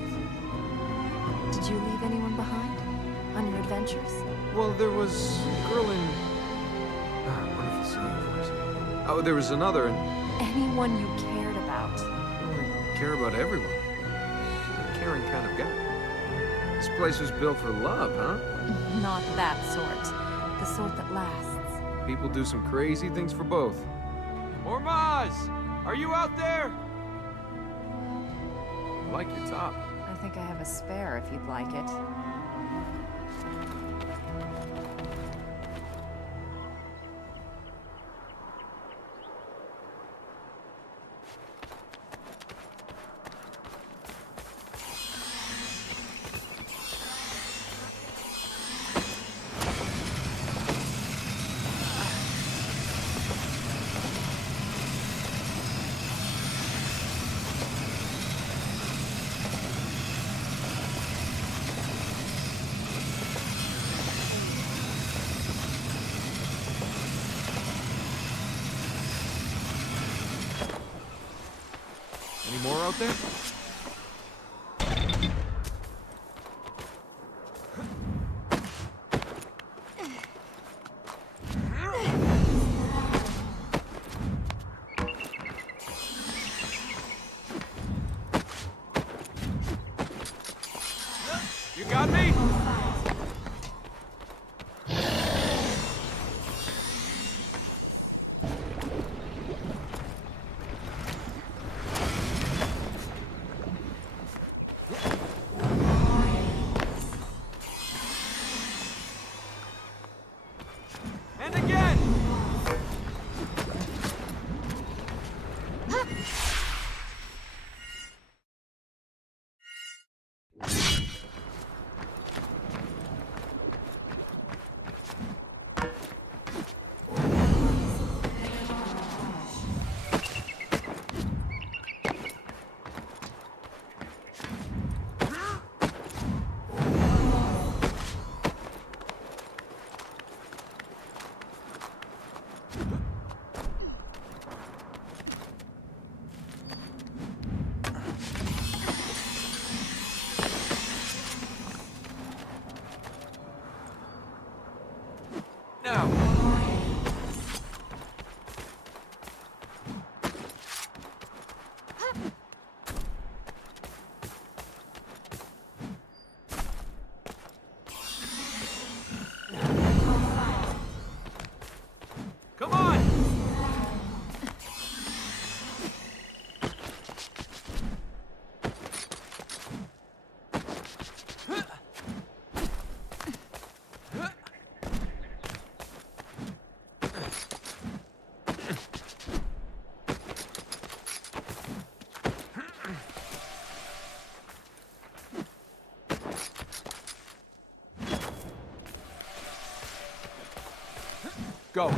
Did you leave anyone behind? On your adventures? Well, there was a girl in... wonderful singing voice. Oh, there was another, and... Anyone you cared about? I care about everyone. I'm a caring kind of guy. This place was built for love, huh? Not that sort. The sort that lasts. People do some crazy things for both. Ormaz! Are you out there? I like your top. I think I have a spare if you'd like it. Any more out there? You got me? And again! Now. Come on! Go.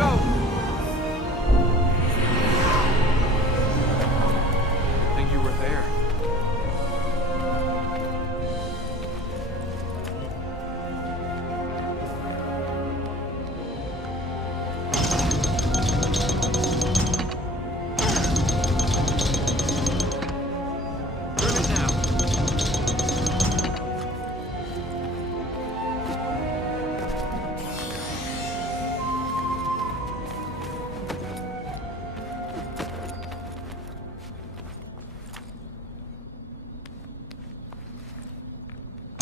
go. Good thing you were there. Turn it now.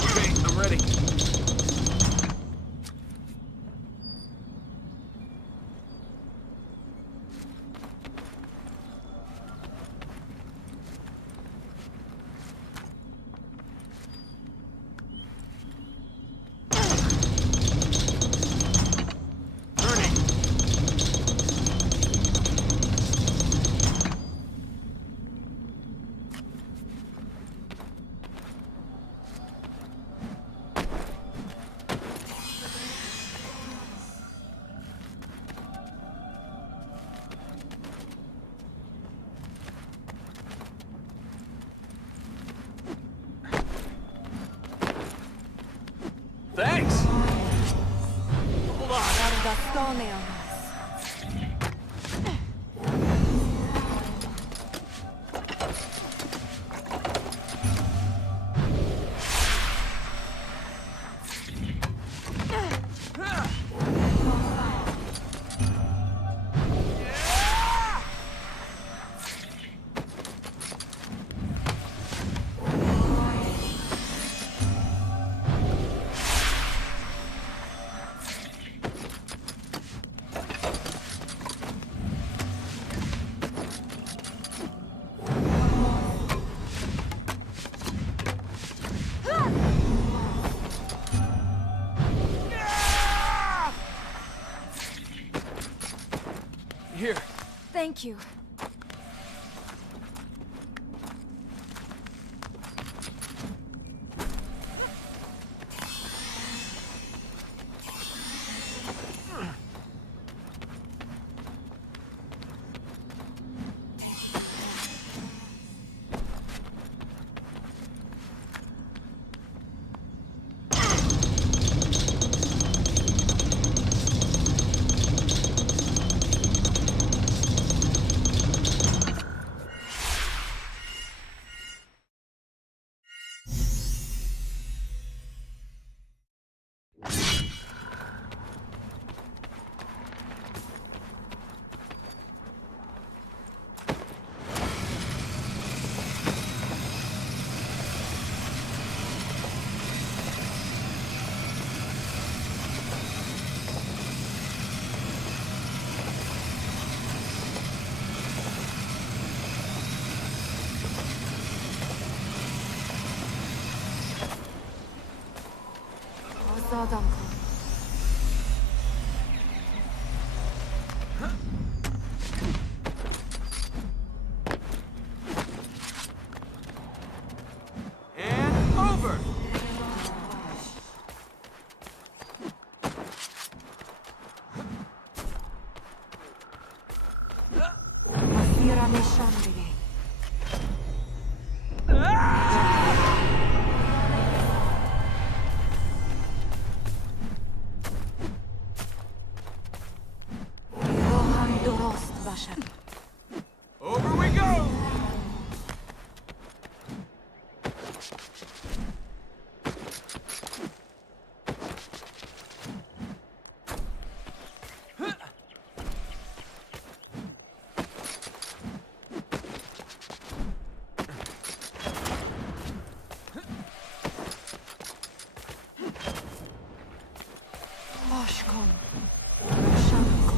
Okay, I'm ready. Turning. Thanks. Hold on. Guardastone on us. Here. Thank you. Sağdan kal. And over. Masira Neshandege. Rohan Dorost Vashan. Over we go. Oshkon. Roshanko.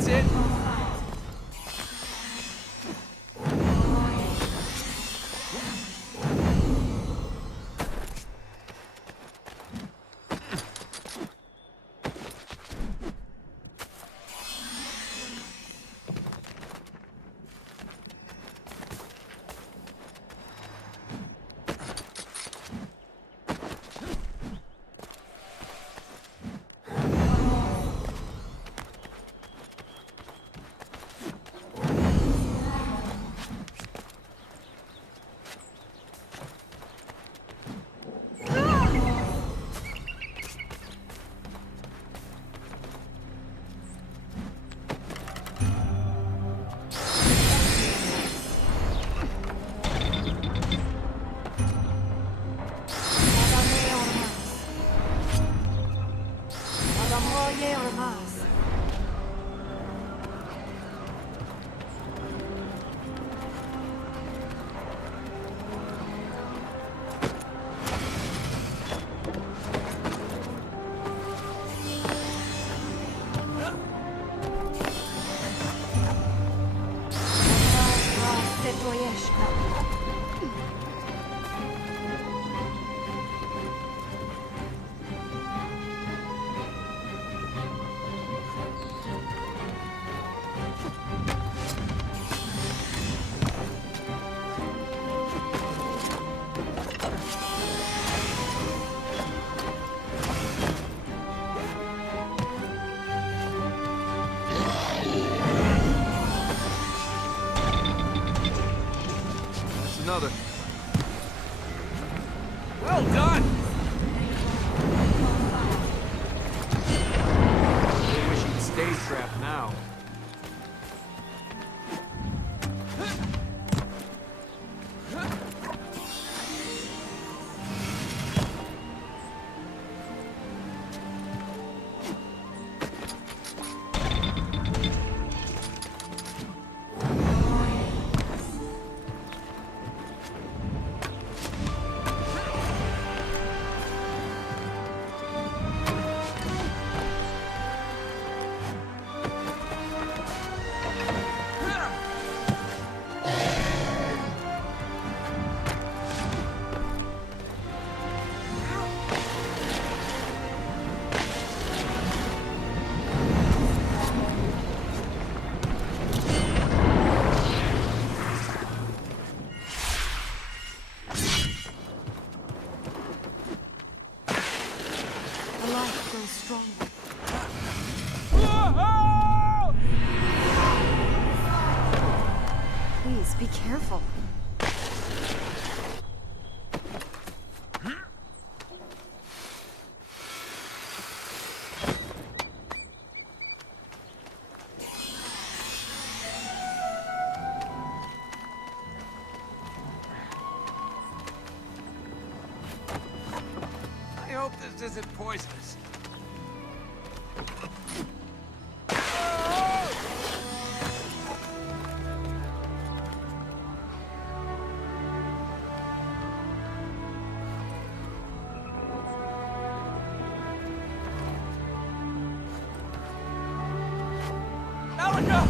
That's it. Another. Well done! I wish he'd stay trapped now. Please, be careful. I hope this isn't poisonous. Elika!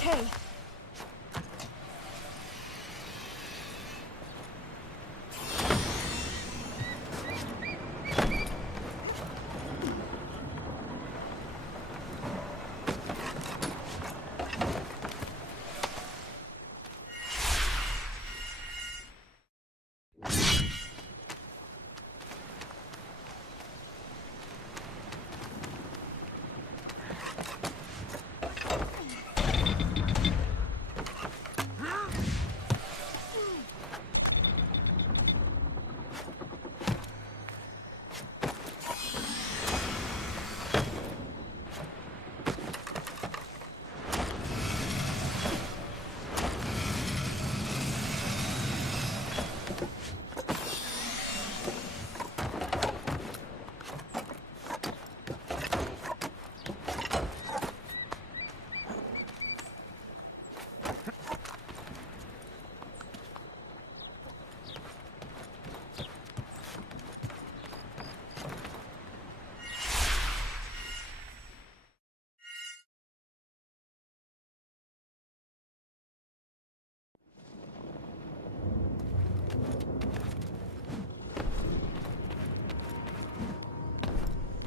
okay.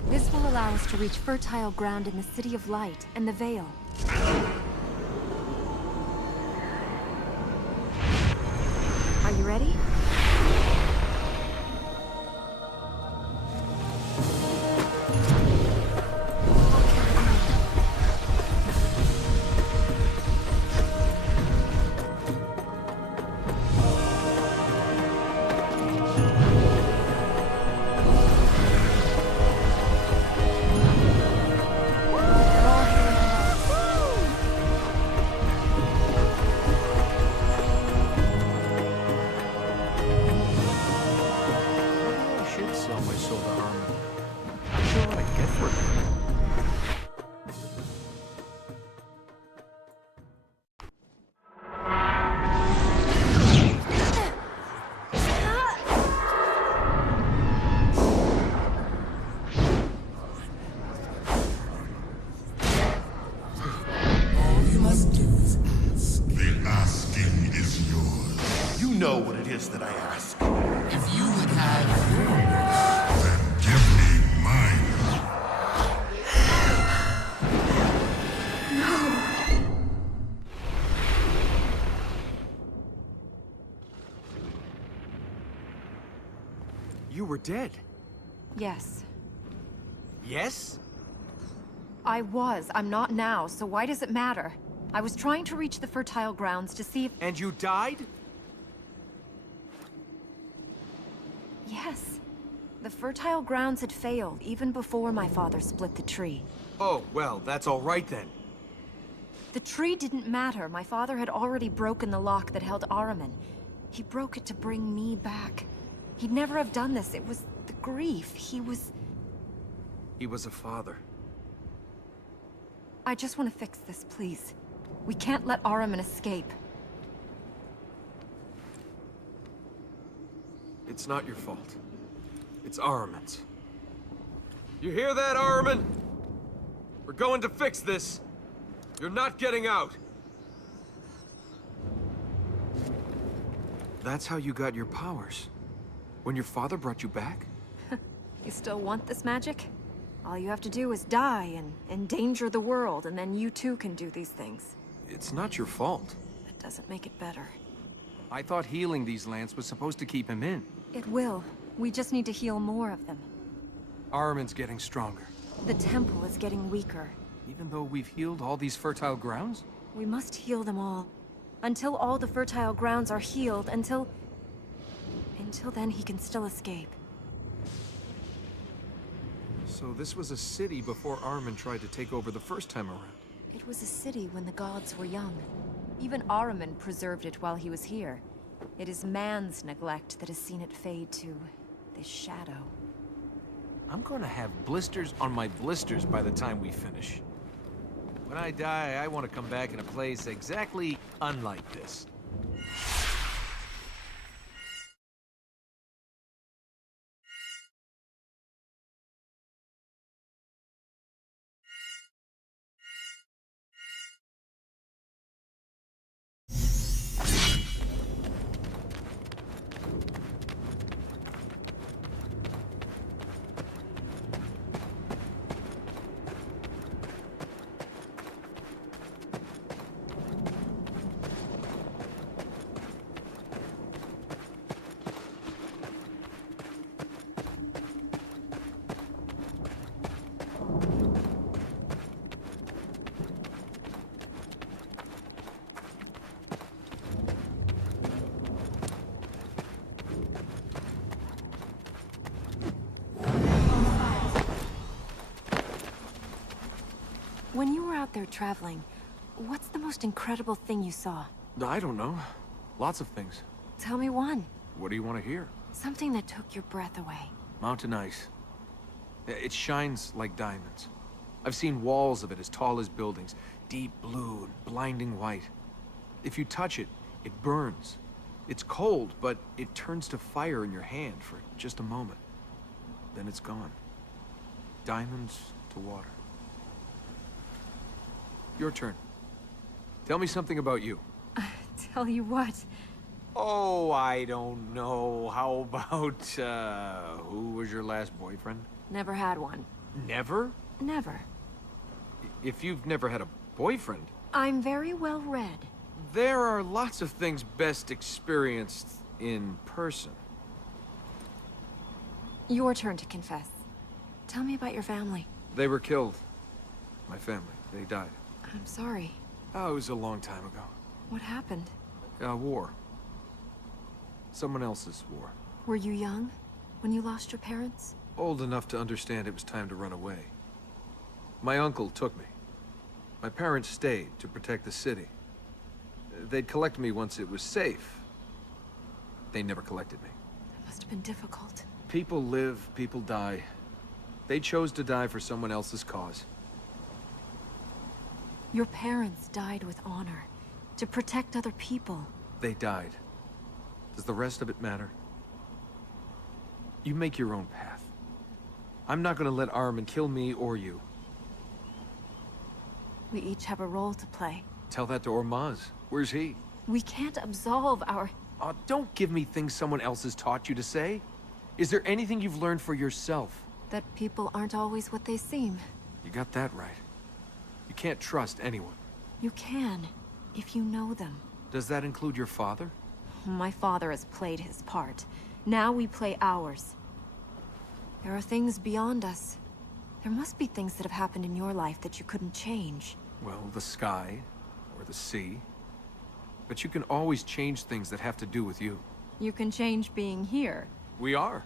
This will allow us to reach fertile ground in the City of Light and the Vale. Are you ready? Maybe I should sell my soul to Armin. Not sure what I'd get for it. All you must do is ask. The asking is yours. You know what it is that I ask. If you would have your wish, Then give me mine. You were dead. Yes. Yes? I was. I'm not now, so why does it matter? I was trying to reach the fertile grounds to see if... And you died? Yes. The fertile grounds had failed even before my father split the tree. Oh, well, that's all right then. The tree didn't matter. My father had already broken the lock that held Ahriman. He broke it to bring me back. He'd never have done this. It was the grief. He was... He was a father. I just want to fix this, please. We can't let Ahriman escape. It's not your fault. It's Ahriman's. You hear that, Ahriman? We're going to fix this. You're not getting out. That's how you got your powers. When your father brought you back? You still want this magic? All you have to do is die and endanger the world, and then you too can do these things. It's not your fault. That doesn't make it better. I thought healing these lands was supposed to keep him in. It will. We just need to heal more of them. Ahriman's getting stronger. The temple is getting weaker. Even though we've healed all these fertile grounds? We must heal them all. Until all the fertile grounds are healed, until then he can still escape. So this was a city before Ahriman tried to take over the first time around. It was a city when the gods were young. Even Ahriman preserved it while he was here. It is man's neglect that has seen it fade to this shadow. I'm gonna have blisters on my blisters by the time we finish. When I die, I want to come back in a place exactly unlike this. out there traveling, what's the most incredible thing you saw? I don't know. Lots of things. Tell me one. What do you want to hear? Something that took your breath away. Mountain ice. It shines like diamonds. I've seen walls of it as tall as buildings, deep blue and blinding white. If you touch it, it burns. It's cold, but it turns to fire in your hand for just a moment. Then it's gone. Diamonds to water. Your turn. Tell me something about you. Tell you what. Oh, I don't know. How about, who was your last boyfriend? Never had one. Never? Never. If you've never had a boyfriend, I'm very well read. there are lots of things best experienced in person. Your turn to confess. Tell me about your family. They were killed. My family. They died. I'm sorry. Oh, it was a long time ago. What happened? War. Someone else's war. Were you young when you lost your parents? Old enough to understand it was time to run away. My uncle took me. My parents stayed to protect the city. They'd collect me once it was safe. They never collected me. It must have been difficult. People live, people die. They chose to die for someone else's cause. Your parents died with honor, to protect other people. They died. Does the rest of it matter? You make your own path. I'm not gonna let Armin kill me or you. We each have a role to play. Tell that to Ormaz. Where's he? We can't absolve our... Oh, don't give me things someone else has taught you to say. Is there anything you've learned for yourself? That people aren't always what they seem. You got that right. You can't trust anyone. You can, if you know them. Does that include your father? My father has played his part. Now we play ours. There are things beyond us. There must be things that have happened in your life that you couldn't change. Well, the sky, or the sea. But you can always change things that have to do with you. You can change being here. We are.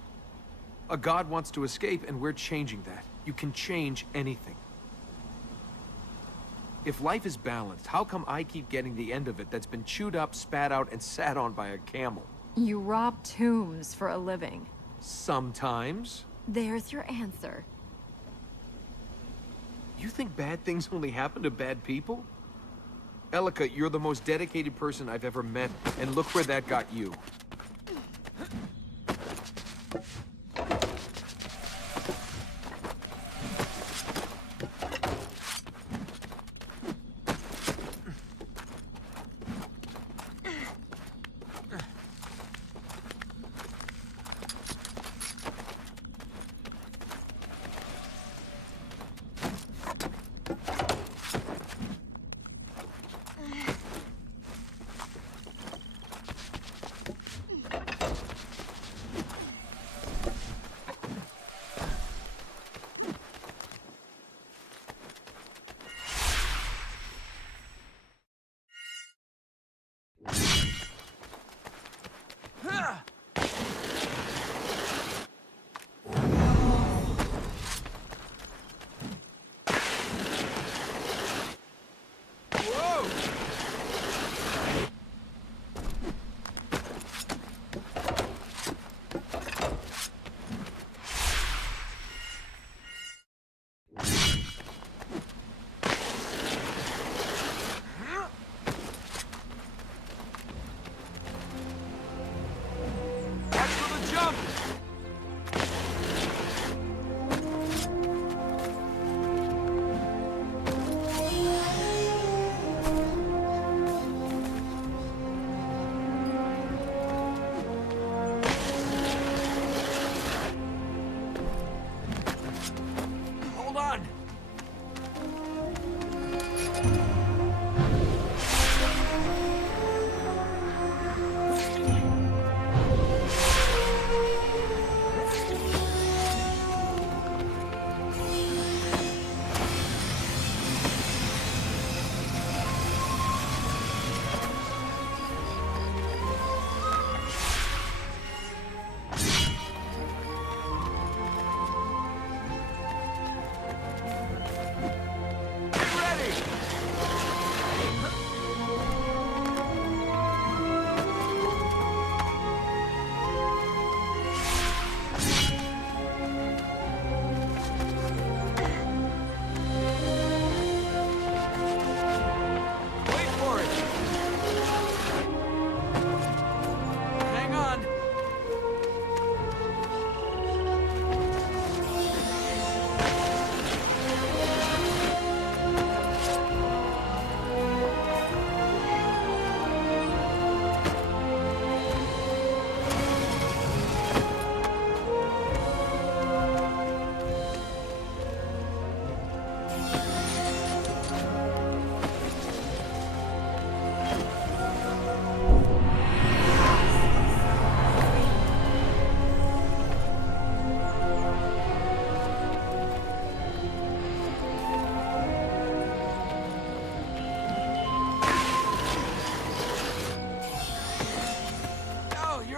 A god wants to escape, and we're changing that. You can change anything. If life is balanced, how come I keep getting the end of it that's been chewed up, spat out, and sat on by a camel? You rob tombs for a living. Sometimes. There's your answer. You think bad things only happen to bad people? Elika, you're the most dedicated person I've ever met, and look where that got you.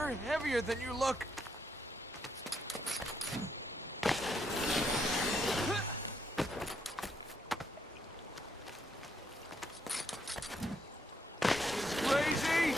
You're heavier than you look. This is crazy!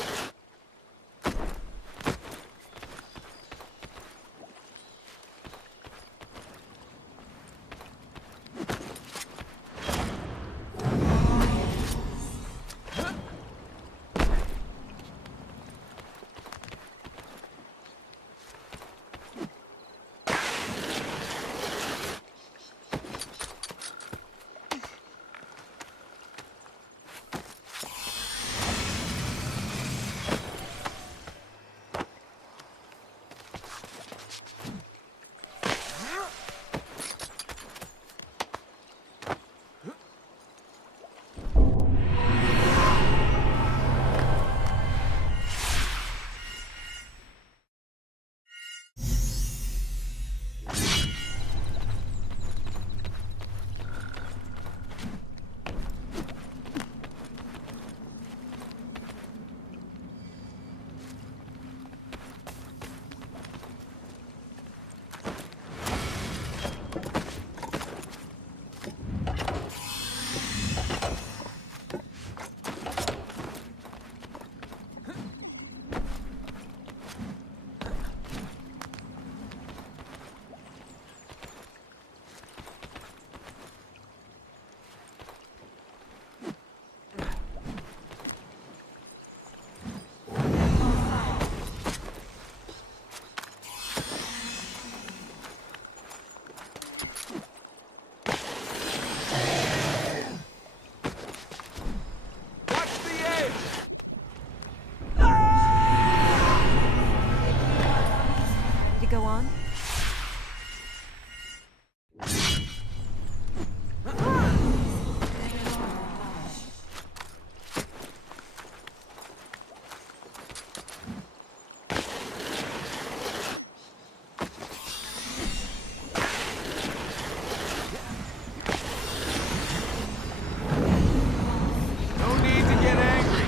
Go on? No need to get angry.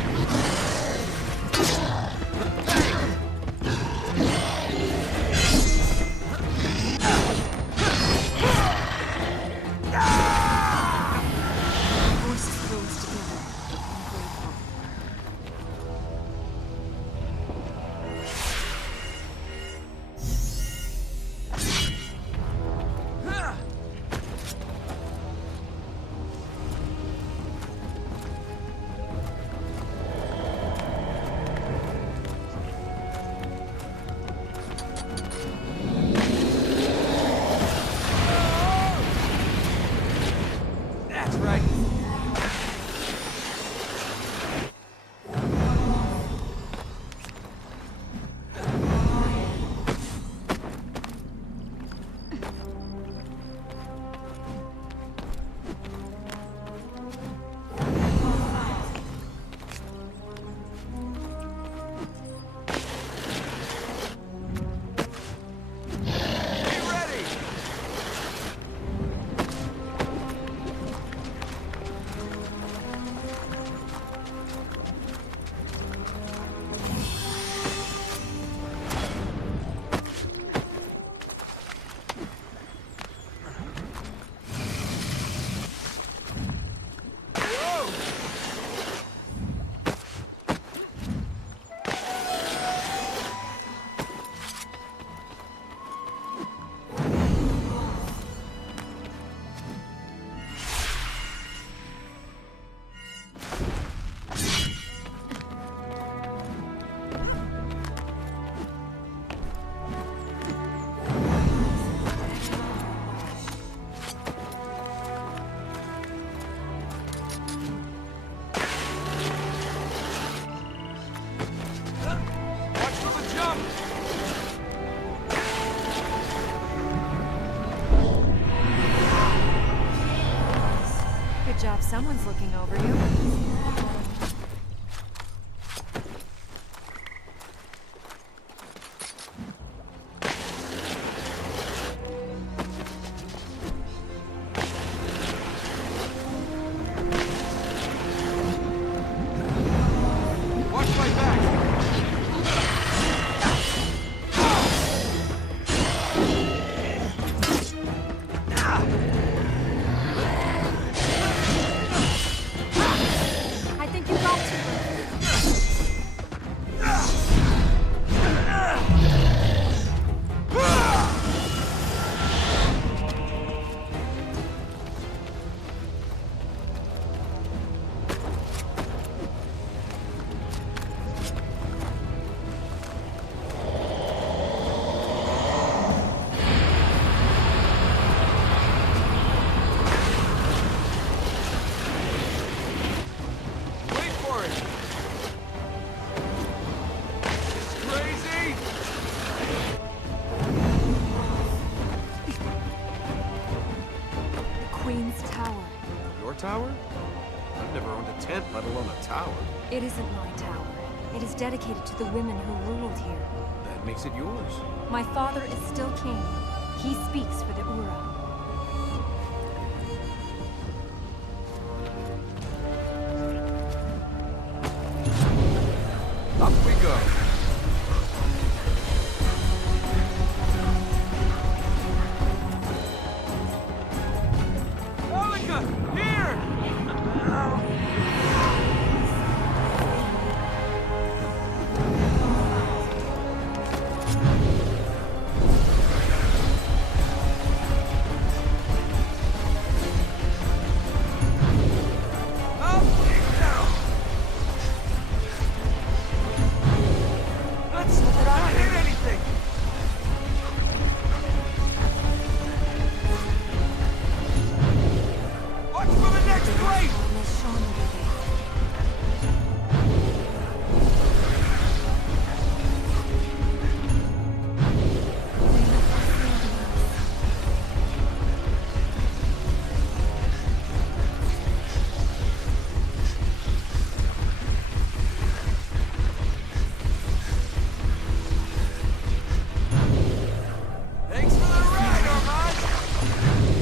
Voices rose together in great harmony. That's right. Be ready! Watch for the jump! Good job, someone's looking over you. Watch my back! tower? I've never owned a tent, let alone a tower. It isn't my tower. It is dedicated to the women who ruled here. That makes it yours. My father is still king. He speaks for the Ura. Up we go. Elika, here! Up now. Let's not hit anything. Watch for the next plate. Thanks for the ride, Armand.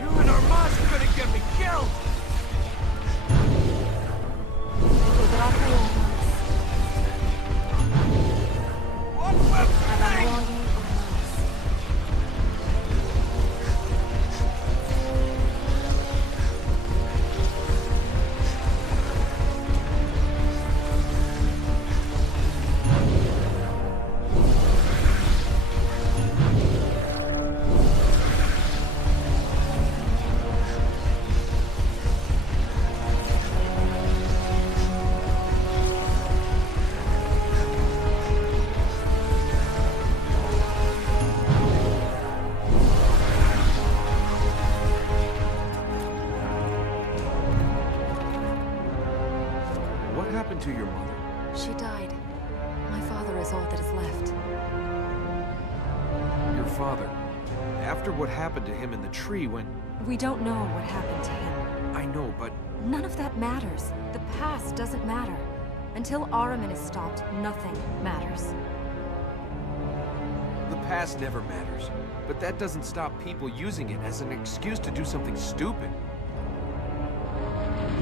You and Armand are gonna get me killed. What the thing? What happened to your mother? She died. My father is all that is left. Your father. After what happened to him in the tree when... We don't know what happened to him. I know, but None of that matters. The past doesn't matter. Until Ahriman is stopped, nothing matters. the past never matters. But that doesn't stop people using it as an excuse to do something stupid.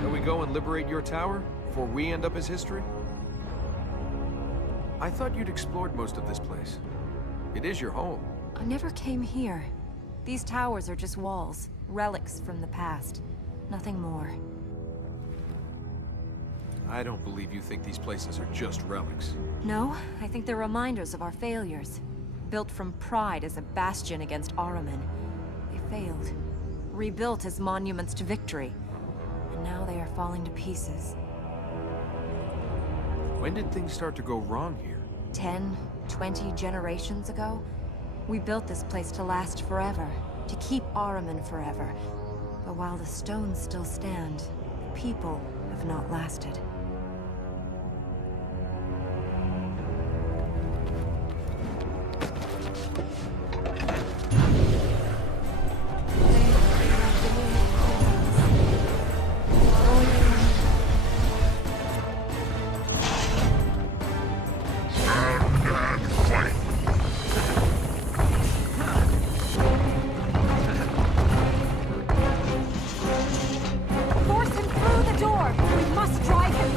Shall we go and liberate your tower before we end up as history? I thought you'd explored most of this place. It is your home. I never came here. These towers are just walls, relics from the past. Nothing more. I don't believe you think these places are just relics. No, I think they're reminders of our failures. Built from pride as a bastion against Ahriman. They failed. Rebuilt as monuments to victory. And now they are falling to pieces. When did things start to go wrong here? 10, 20 generations ago? We built this place to last forever. To keep Ahriman forever. But while the stones still stand, the people have not lasted. Force him through the door! We must drive him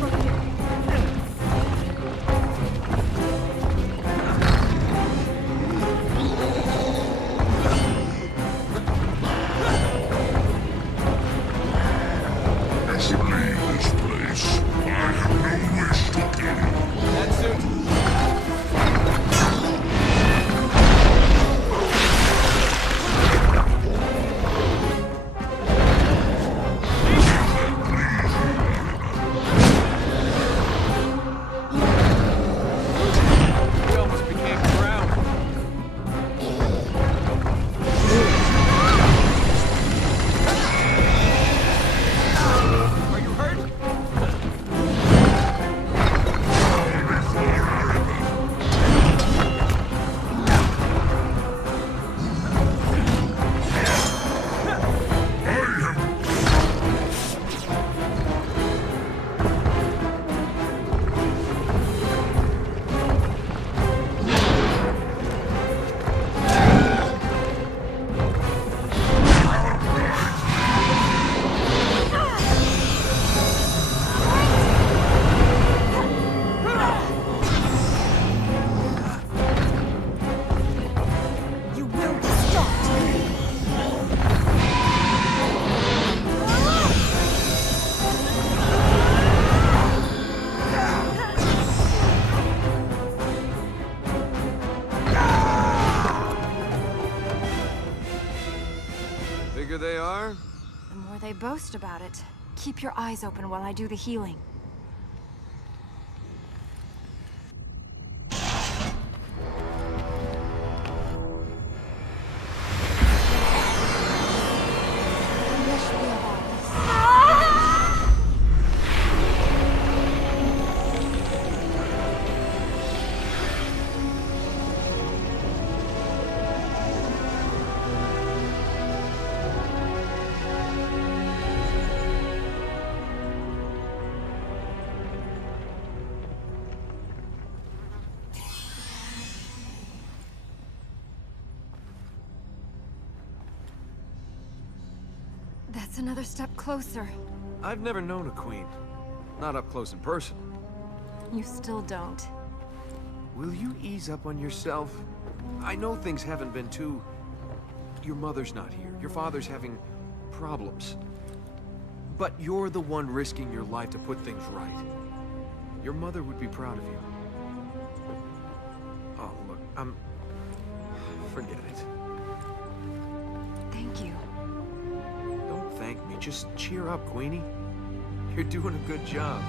boast about it. Keep your eyes open while I do the healing. That's another step closer. I've never known a queen. Not up close and personal. You still don't. Will you ease up on yourself? I know things haven't been too... Your mother's not here. Your father's having problems. But you're the one risking your life to put things right. Your mother would be proud of you. Oh, look, forget it. Thank you. Don't thank me. Just cheer up, Queenie. You're doing a good job.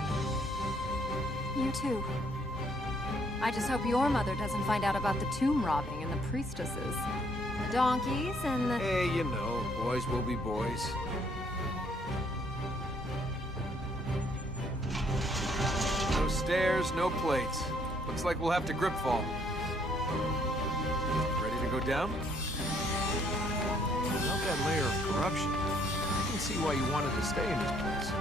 You too. I just hope your mother doesn't find out about the tomb robbing and the priestesses. The donkeys and the... Hey, you know, boys will be boys. No stairs, no plates. Looks like we'll have to grip fall. Ready to go down? Without that layer of corruption, I can see why you wanted to stay in this place.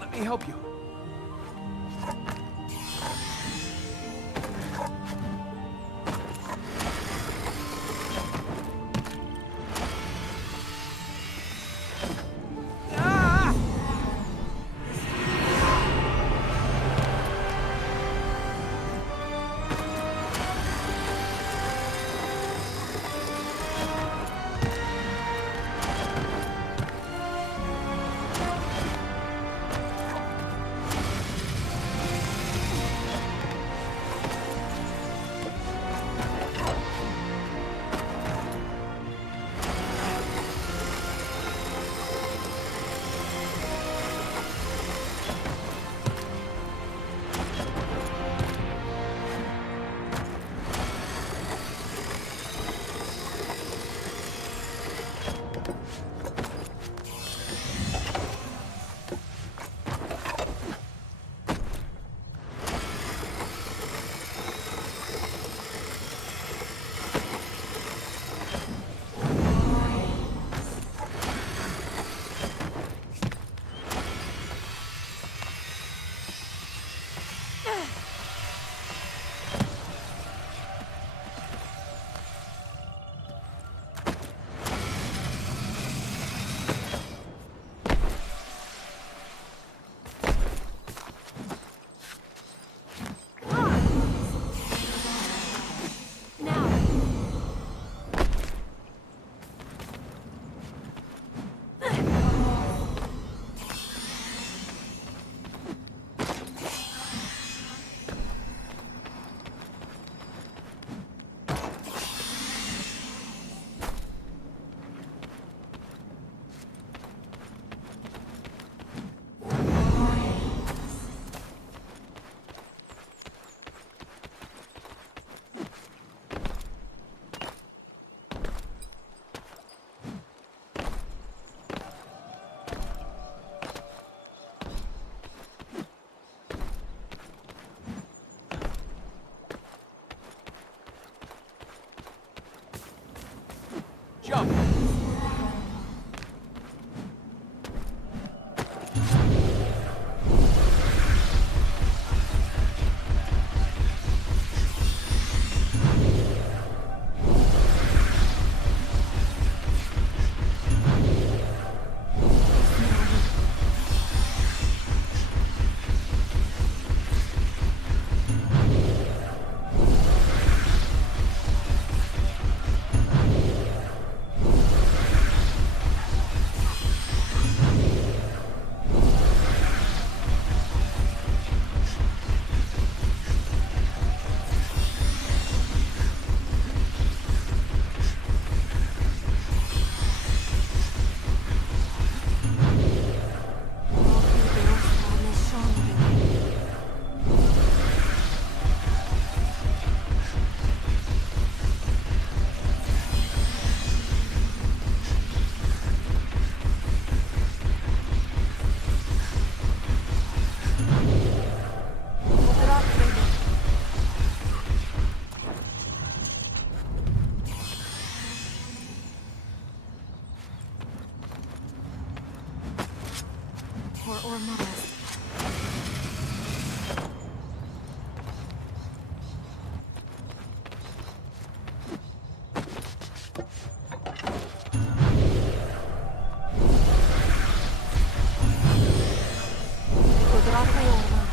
Let me help you. Ormaz. Kudrate Ormaz.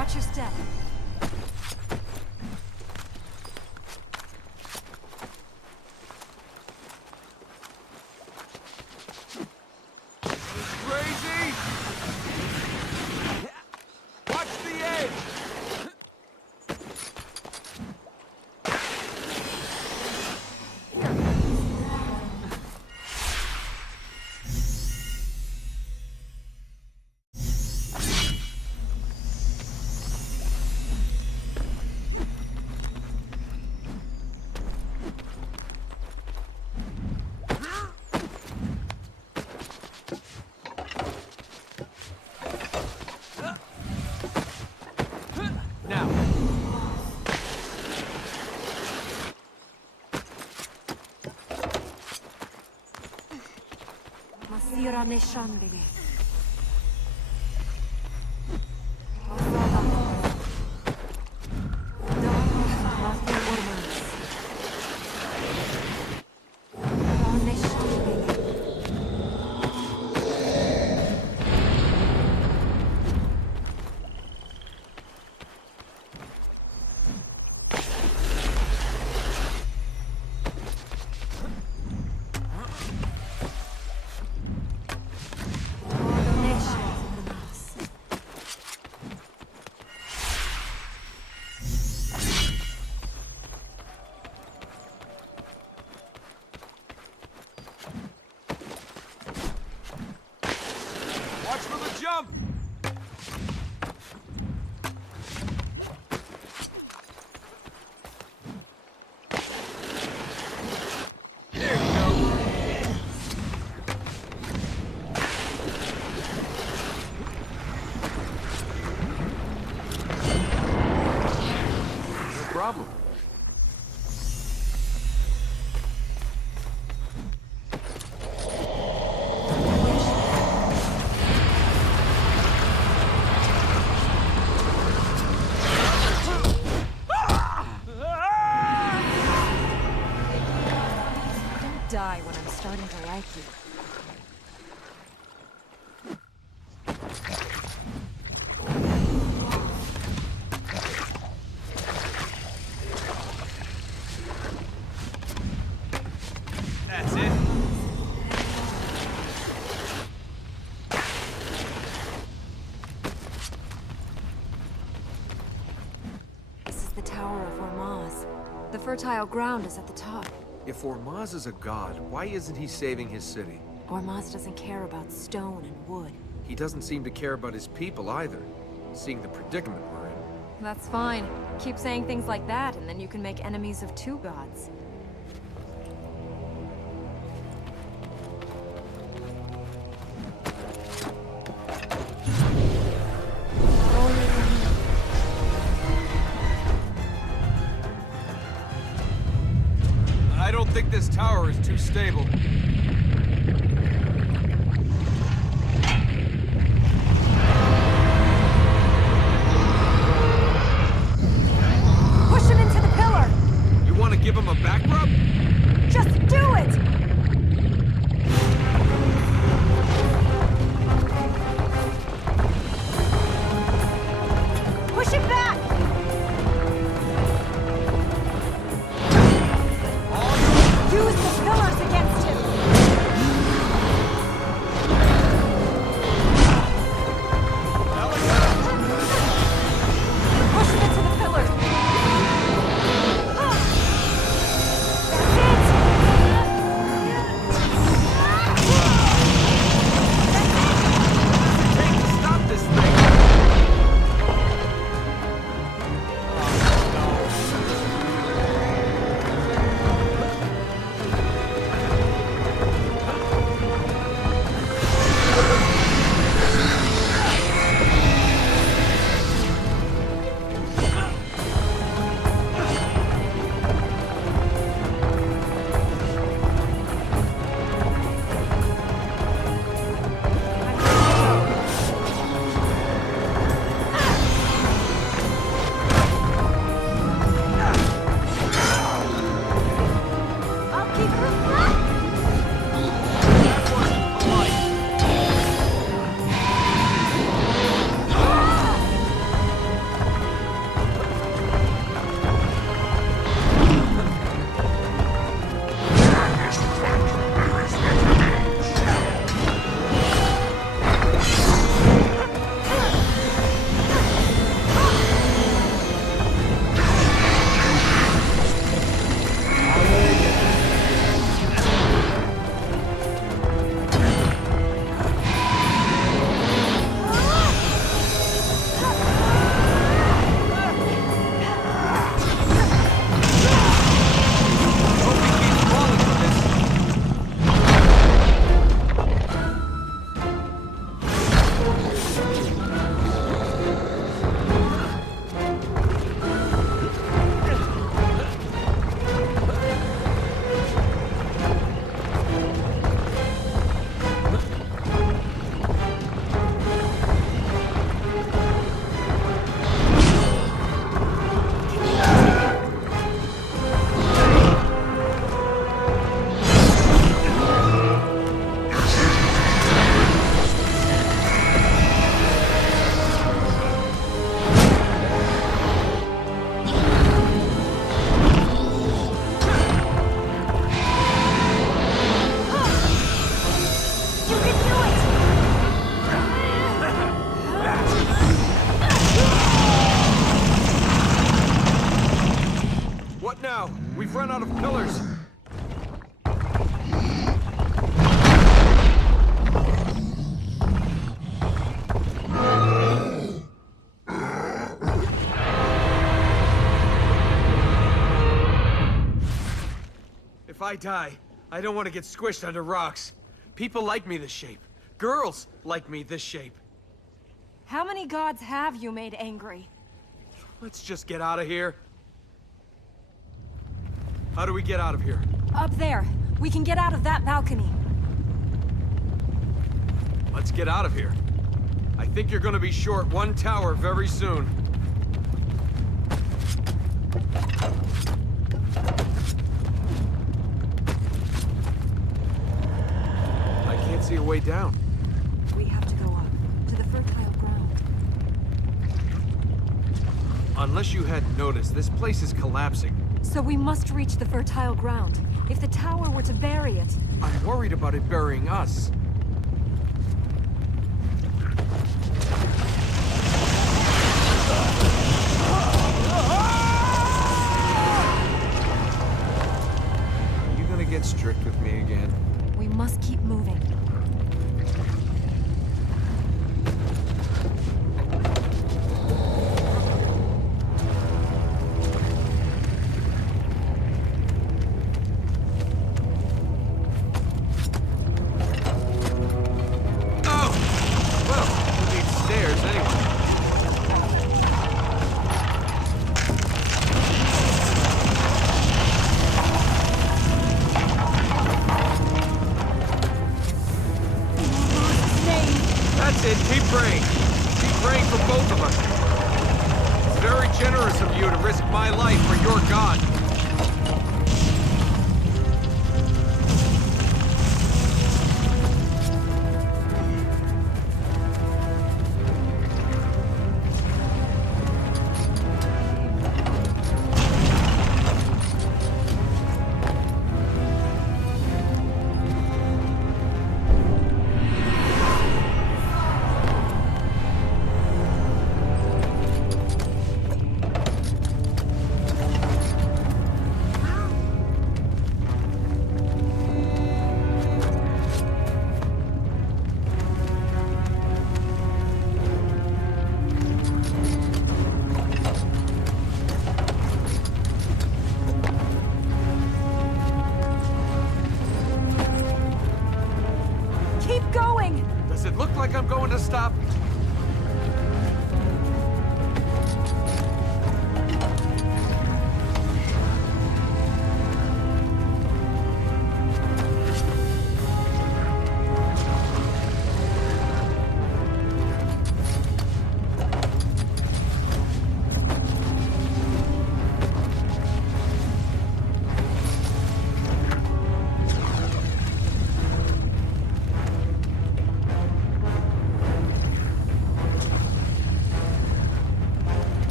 Watch your step. Crazy! Watch the edge! Now, Masira Neshandege. watch for the jump! There you go. No problem. Die when I'm starting to like you. That's it. This is the Tower of Ormaz. The fertile ground is at the top. If Ormaz is a god, why isn't he saving his city? Ormaz doesn't care about stone and wood. He doesn't seem to care about his people either, seeing the predicament we're in. That's fine. Keep saying things like that, and then you can make enemies of two gods. I don't think this tower is too stable. Push him into the pillar! You want to give him a back rub? Just do it! Push it back! Use the pillars against him! I die, I don't want to get squished under rocks. People like me this shape. Girls like me this shape. How many gods have you made angry? Let's just get out of here. How do we get out of here? Up there. We can get out of that balcony. Let's get out of here. I think you're gonna be short one tower very soon. I can't see a way down. We have to go up, to the fertile ground. Unless you hadn't noticed, this place is collapsing. So we must reach the fertile ground. If the tower were to bury it... I'm worried about it burying us. Are you gonna get strict with me again? We must keep moving. Keep praying. Keep praying for both of us. It's very generous of you to risk my life for your god. Does it look like I'm going to stop?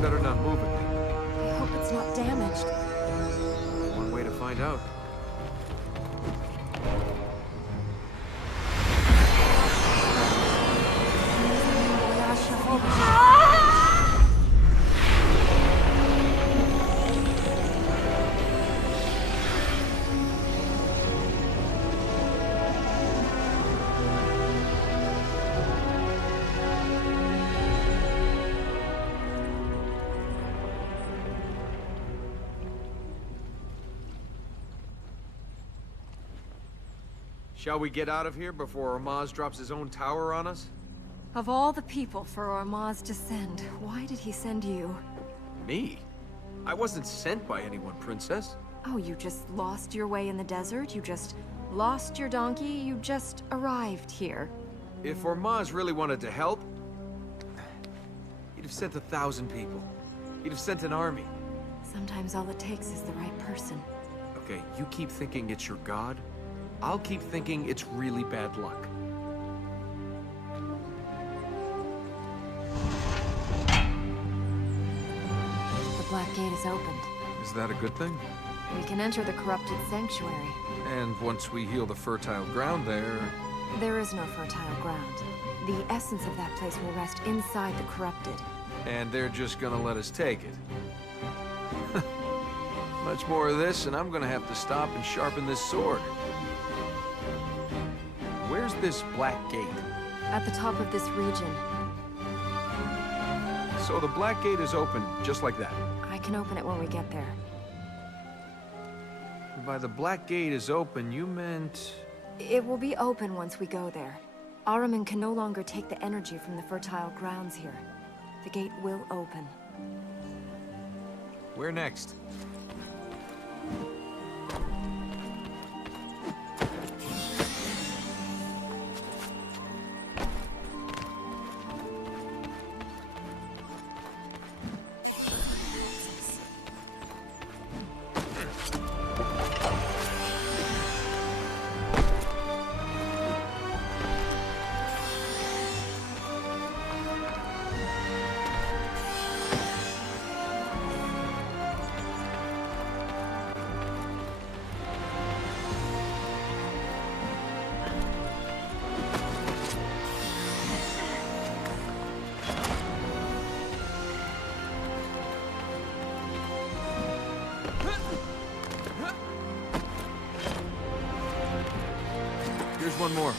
Better not move it. I hope it's not damaged. One way to find out. Shall we get out of here before Ormaz drops his own tower on us? Of all the people for Ormaz to send, why did he send you? Me? I wasn't sent by anyone, Princess. Oh, you just lost your way in the desert? You just lost your donkey? You just arrived here? If Ormaz really wanted to help, he'd have sent 1,000 people. He'd have sent an army. Sometimes all it takes is the right person. Okay, you keep thinking it's your god. I'll keep thinking it's really bad luck. The Black Gate is opened. Is that a good thing? We can enter the corrupted sanctuary. And once we heal the fertile ground there... There is no fertile ground. The essence of that place will rest inside the corrupted. And they're just gonna let us take it. Much more of this, and I'm gonna have to stop and sharpen this sword. Where's this Black Gate? At the top of this region. So the Black Gate is open, just like that. I can open it when we get there. By the Black Gate is open, you meant... It will be open once we go there. Ahriman can no longer take the energy from the fertile grounds here. The gate will open. Where next? Here's one more.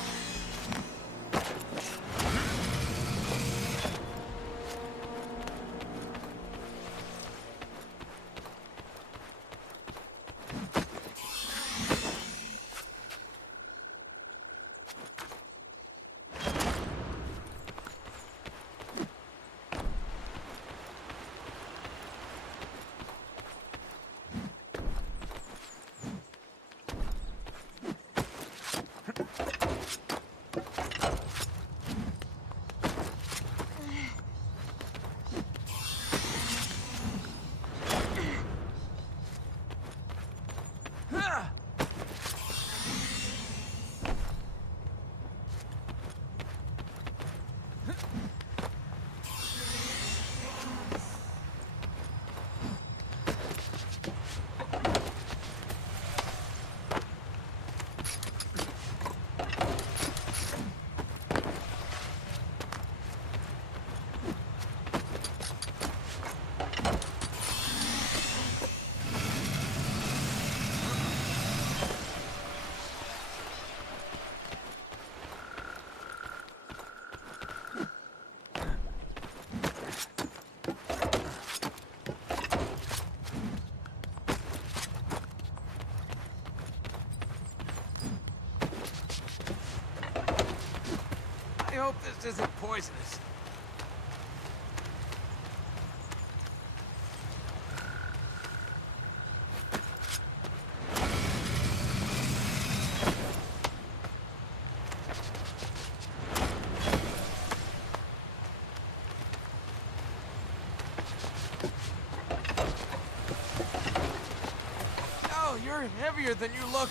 I hope this isn't poisonous. No, you're heavier than you look.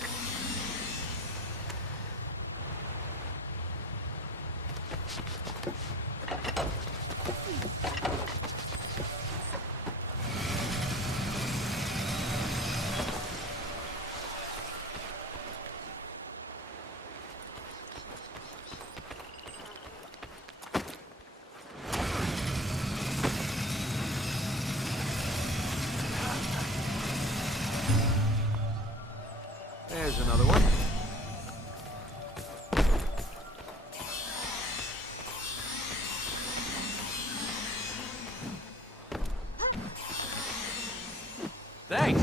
There's another one. Thanks.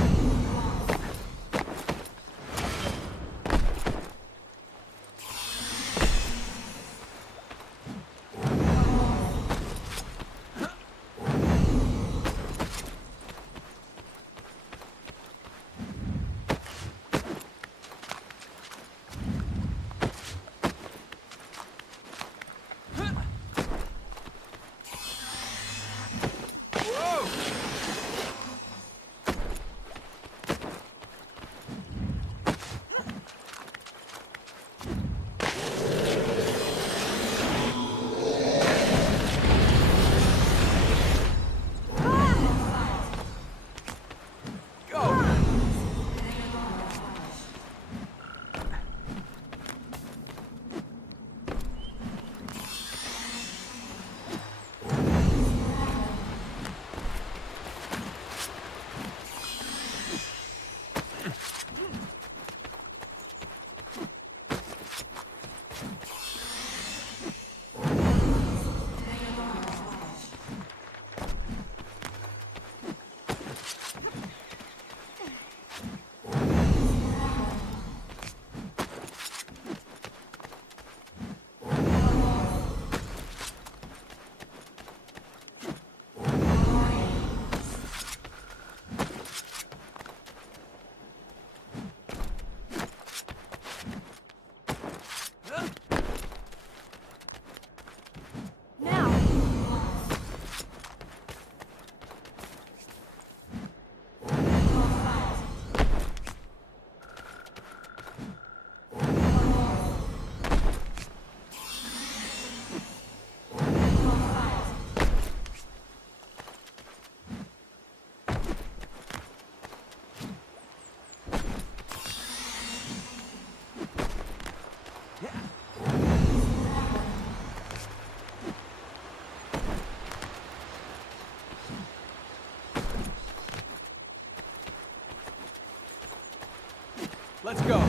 Let's go.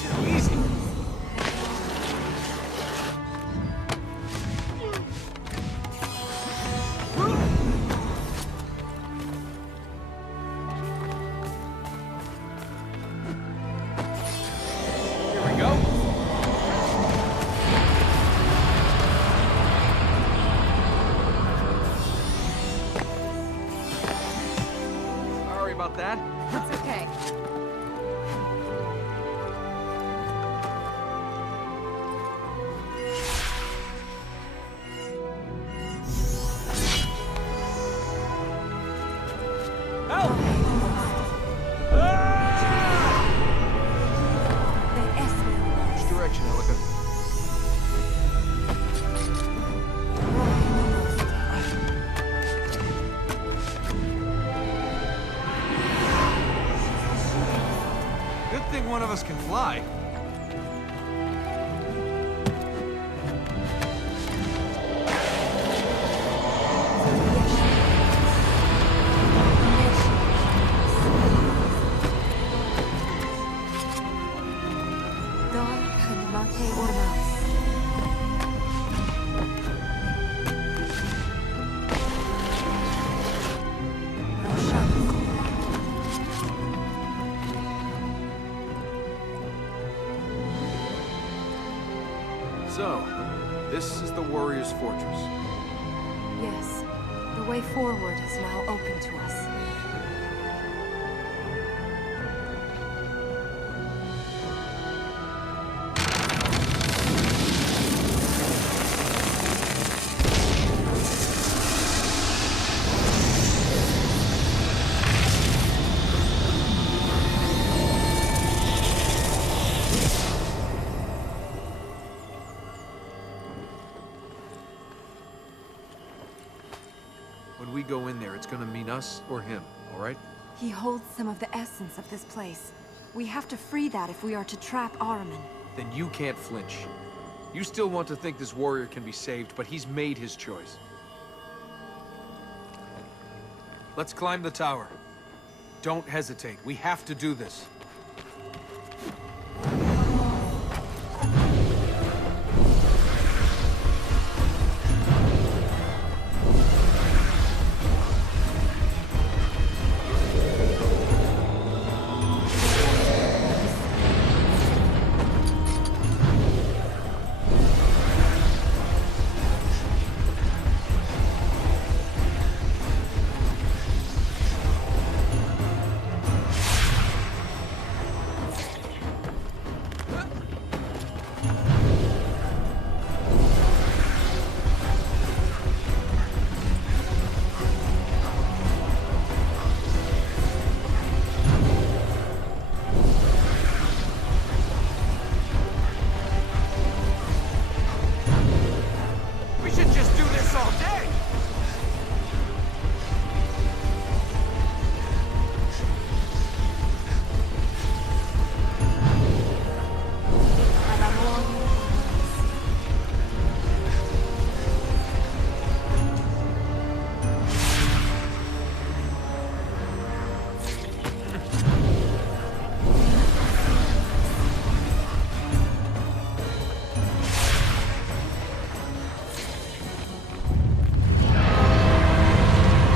Too easy. Here we go. Sorry about that. It's okay. Help! Which direction, Elika? Good thing one of us can fly. So, this is the warrior's fortress. Yes, the way forward is now open to us. When we go in there, it's gonna mean us or him, all right? He holds some of the essence of this place. We have to free that if we are to trap Ahriman. Then you can't flinch. You still want to think this warrior can be saved, but he's made his choice. Let's climb the tower. Don't hesitate. We have to do this. We should just do this all day!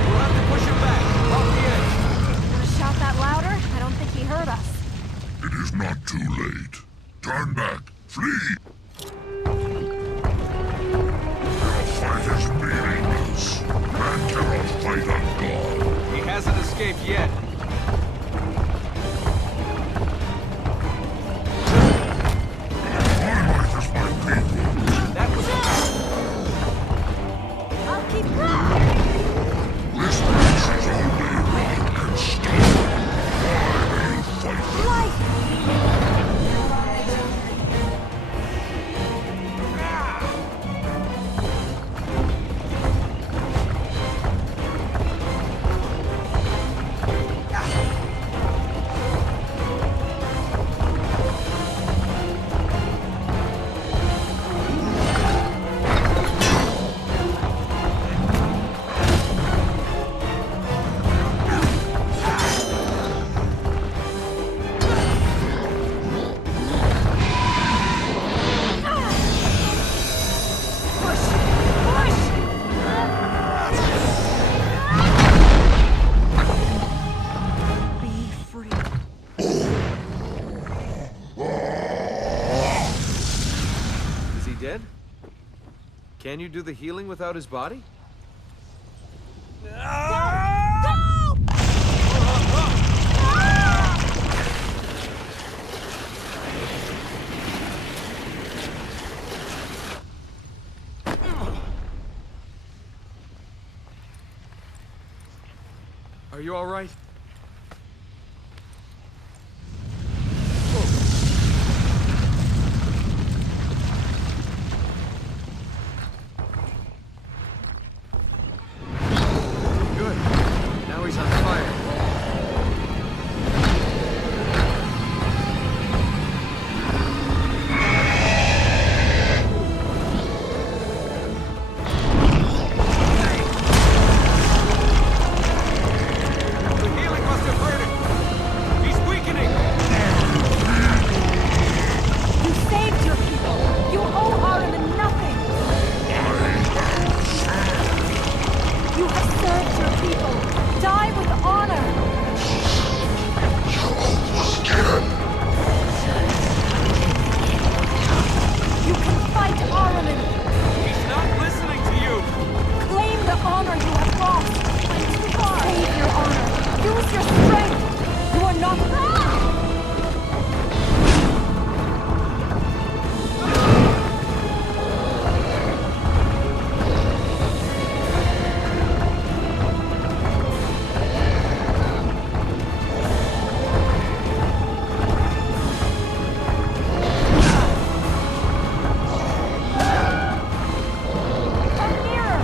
We'll have to push him back, off the edge. Wanna shout that louder? I don't think he heard us. It is not too late. Turn back. Flee! Your fight is meaningless. Man cannot fight a god. He hasn't escaped yet. My might is my people. That was I'll keep going. This place is only rock and stone. Why do you fight them? Can you do the healing without his body? Are you all right? Good. Now he's on fire. The healing must have hurt him. He's weakening. You saved your people! You owe Ahriman nothing! You have served your people! Die with honor! You can fight Ahriman! He's not listening to you. Claim the honor you have lost! I'm too far! Save your honor! Use your strength! You are not... Come nearer!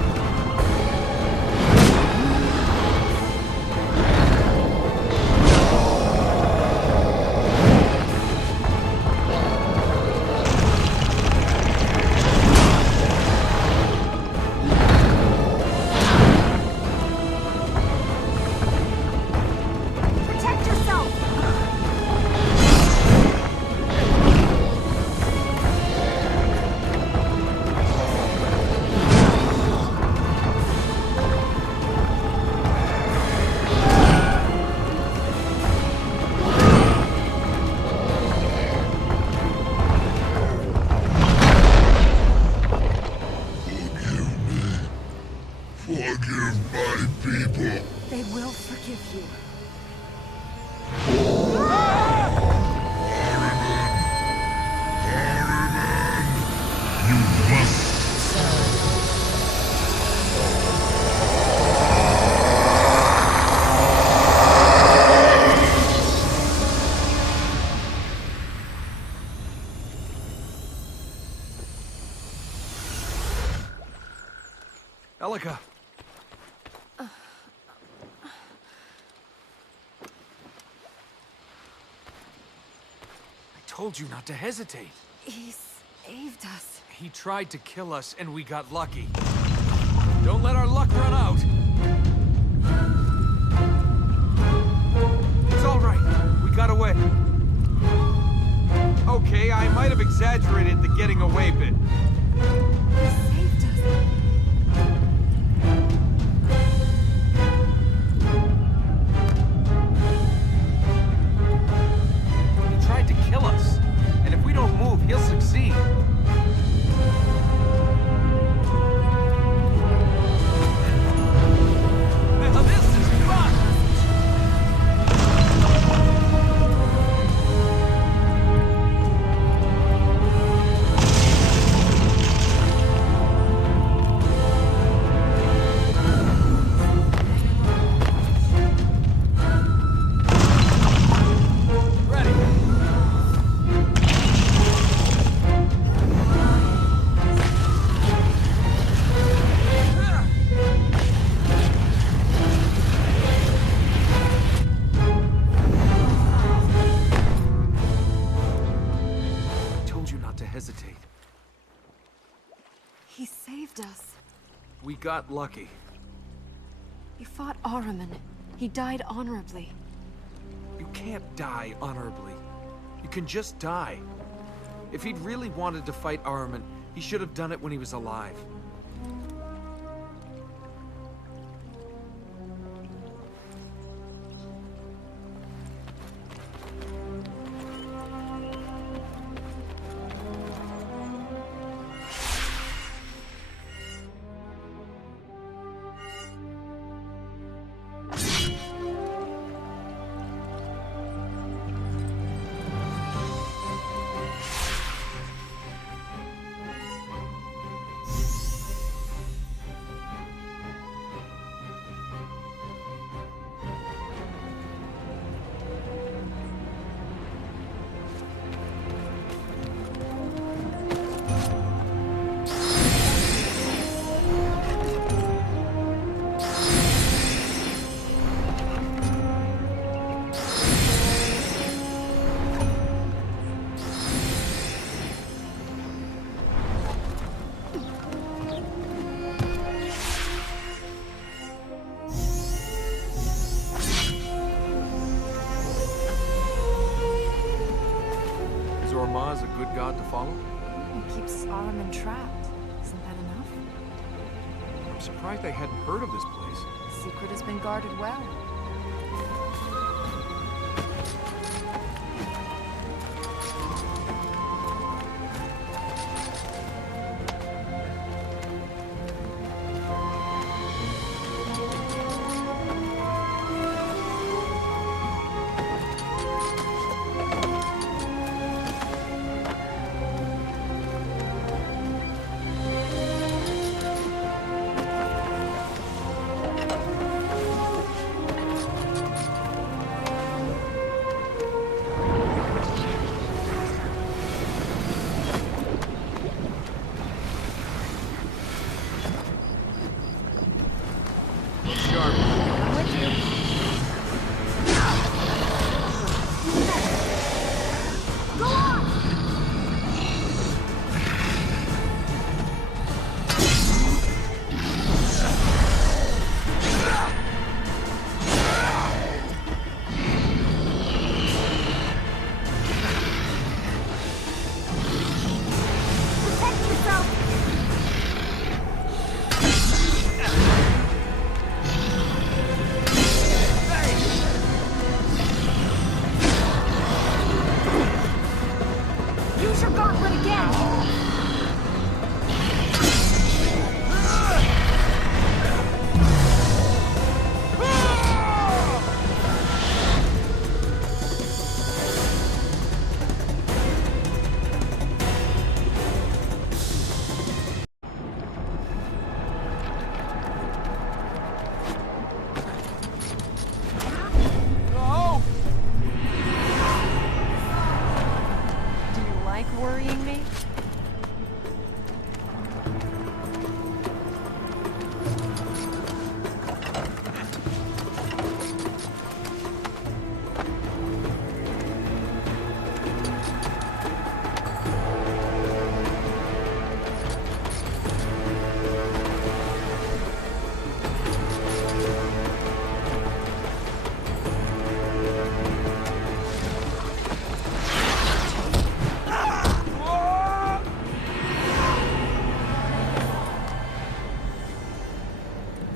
Protect yourself! Forgive my people. They will forgive you. You must. Elika. I told you not to hesitate. He saved us. He tried to kill us, and we got lucky. Don't let our luck run out. It's all right. We got away. Okay, I might have exaggerated the getting away bit. He saved us. He tried to kill us. And if we don't move, he'll succeed. Now this is fun! Hesitate. He saved us. We got lucky. You fought Ahriman. He died honorably. You can't die honorably. You can just die. If he'd really wanted to fight Ahriman, he should have done it when he was alive. Ormaz a good god to follow? It keeps Ahriman trapped. Isn't that enough? I'm surprised I hadn't heard of this place. The secret has been guarded well. Worrying me?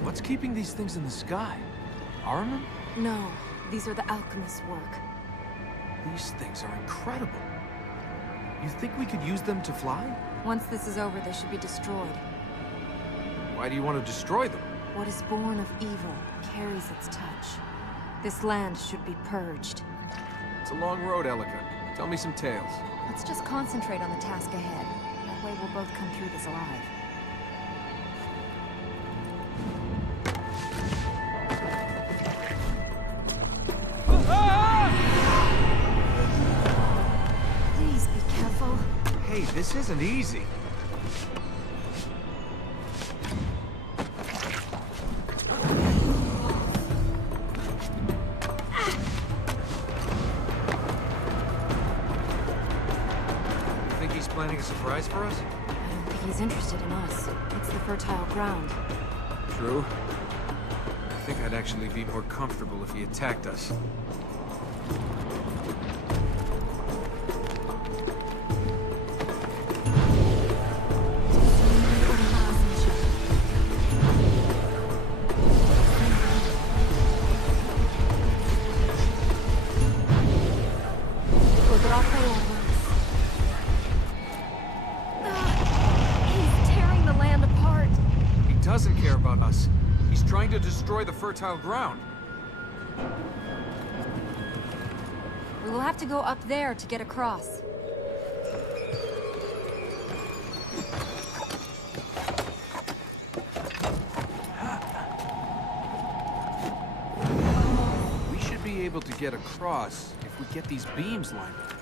What's keeping these things in the sky? Ahriman? No, these are the alchemist's work. These things are incredible. You think we could use them to fly? Once this is over, they should be destroyed. Why do you want to destroy them? What is born of evil carries its touch. This land should be purged. It's a long road, Elika. Tell me some tales. Let's just concentrate on the task ahead. That way we'll both come through this alive. Please be careful. Hey, this isn't easy. Think he's planning a surprise for us? I don't think he's interested in us. It's the fertile ground. True. I think I'd actually be more comfortable if he attacked us. He's tearing the land apart. He doesn't care about us. He's trying to destroy the fertile ground. We will have to go up there to get across. We should be able to get across if we get these beams lined up.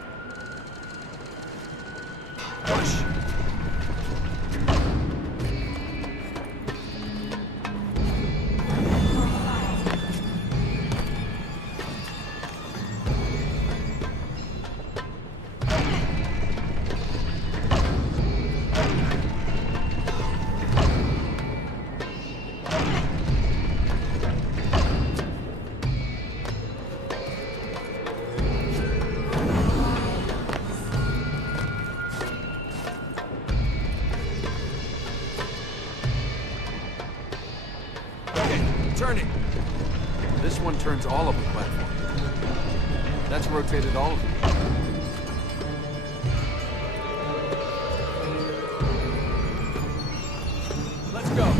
Push! This one turns all of the platform. That's rotated all of them. Let's go.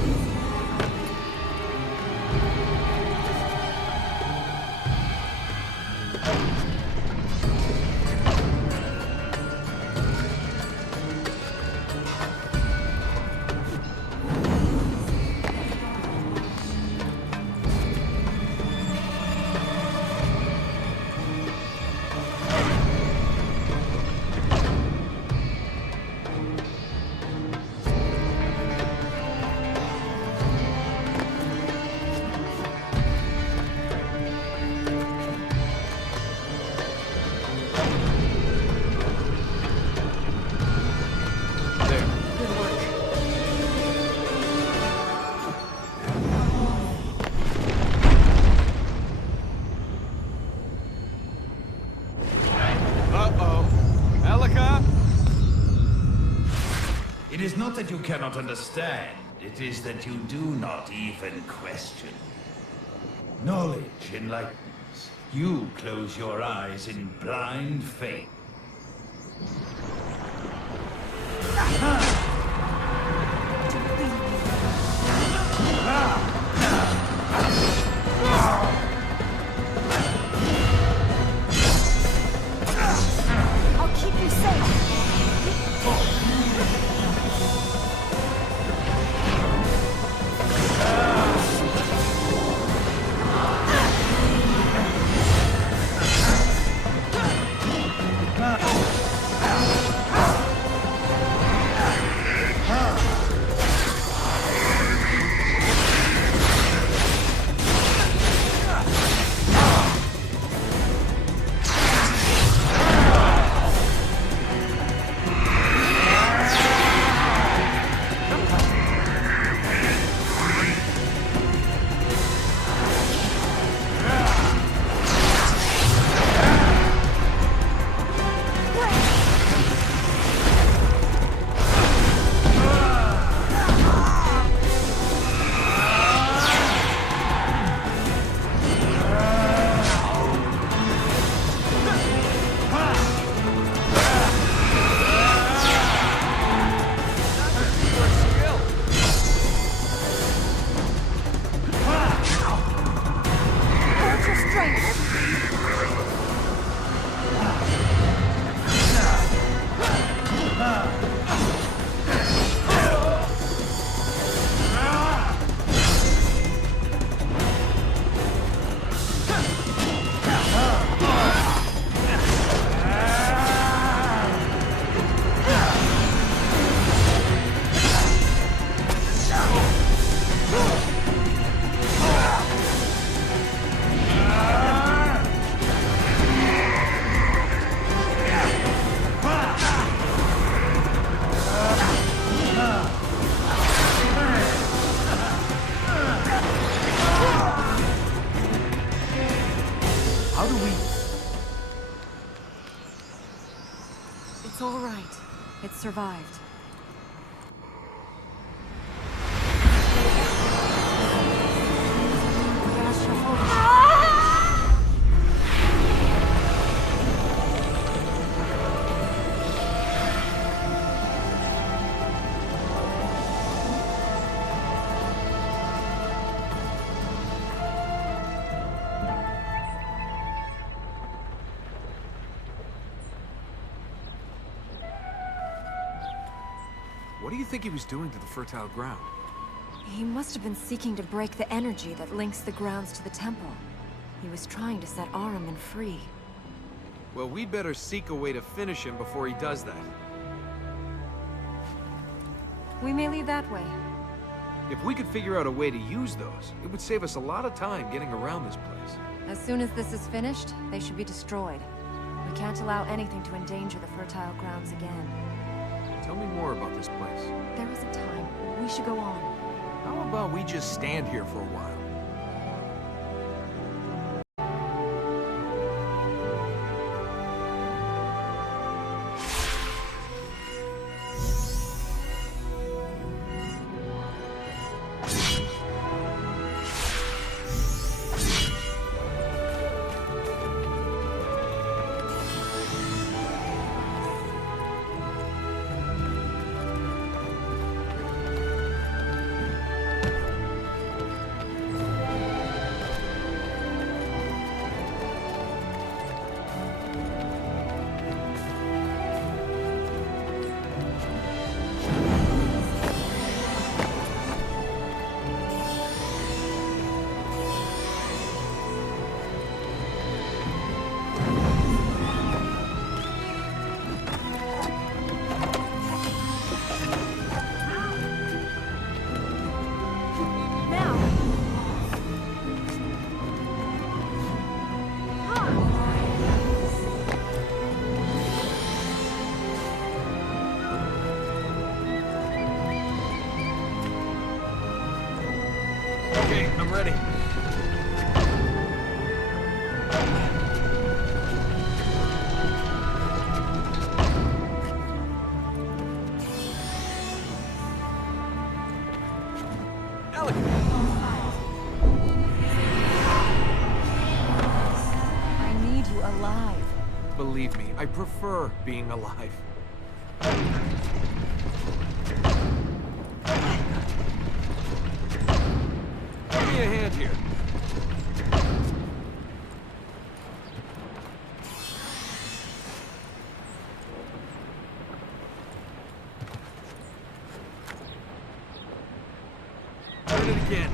It is not that you cannot understand, it is that you do not even question. Knowledge enlightens. You close your eyes in blind faith. I'll keep you safe. It's all right. It survived. What do you think he was doing to the fertile ground? He must have been seeking to break the energy that links the grounds to the temple. He was trying to set Ahriman free. Well, we'd better seek a way to finish him before he does that. We may leave that way. If we could figure out a way to use those, it would save us a lot of time getting around this place. As soon as this is finished, they should be destroyed. We can't allow anything to endanger the fertile grounds again. Tell me more about this place. There isn't time. We should go on. How about we just stand here for a while? Believe me, I prefer being alive. Give me a hand here. Turn it again.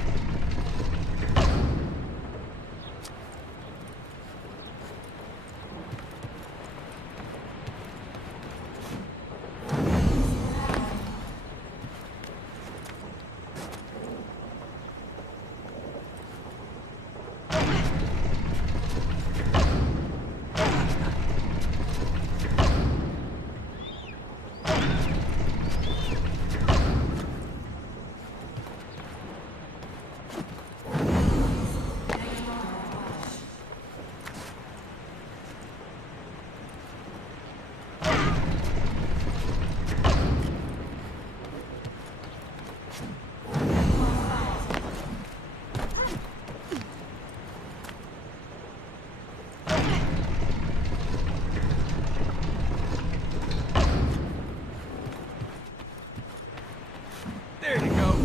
There you go.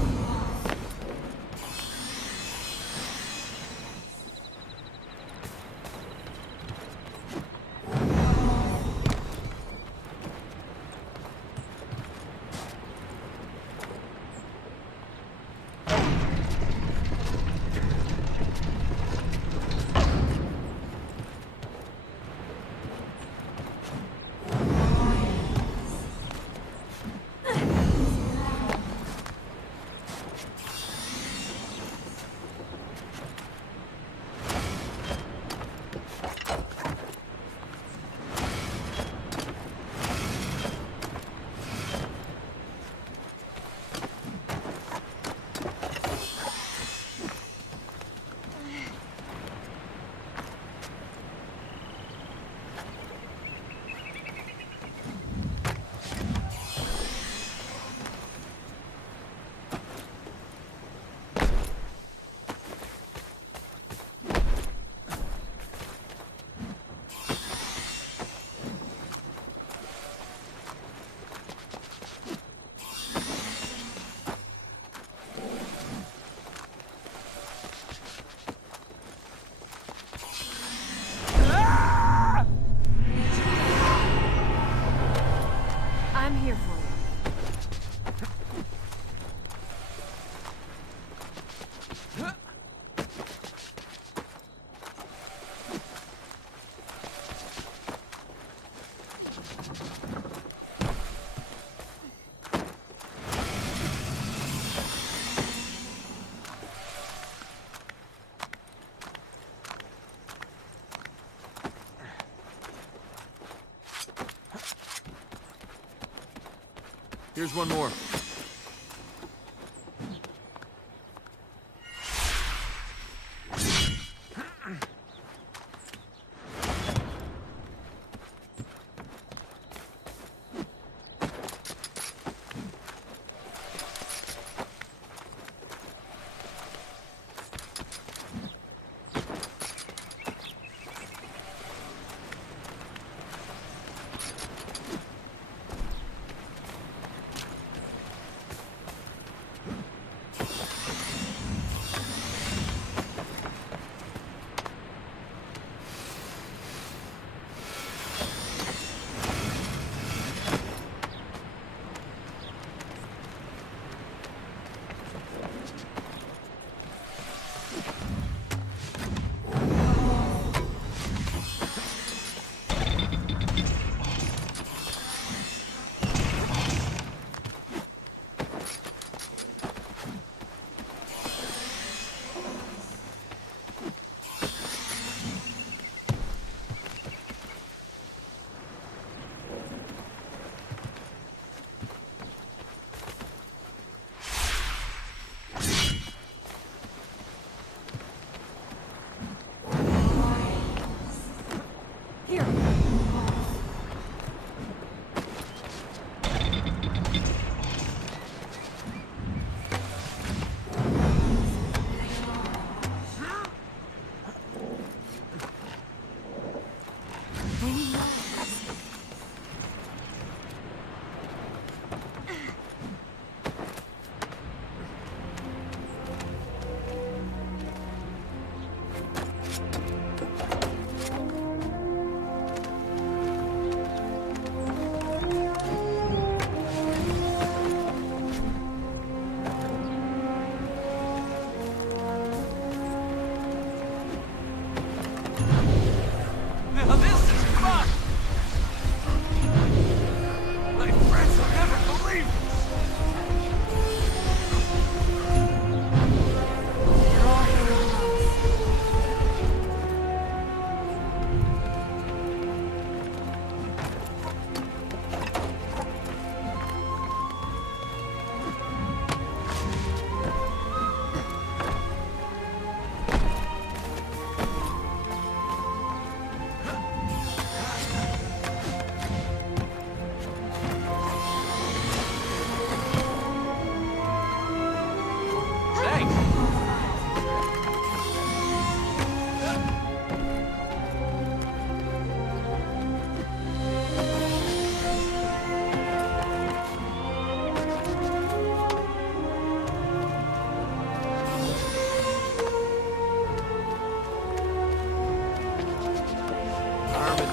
I'm here for you. Here's one more.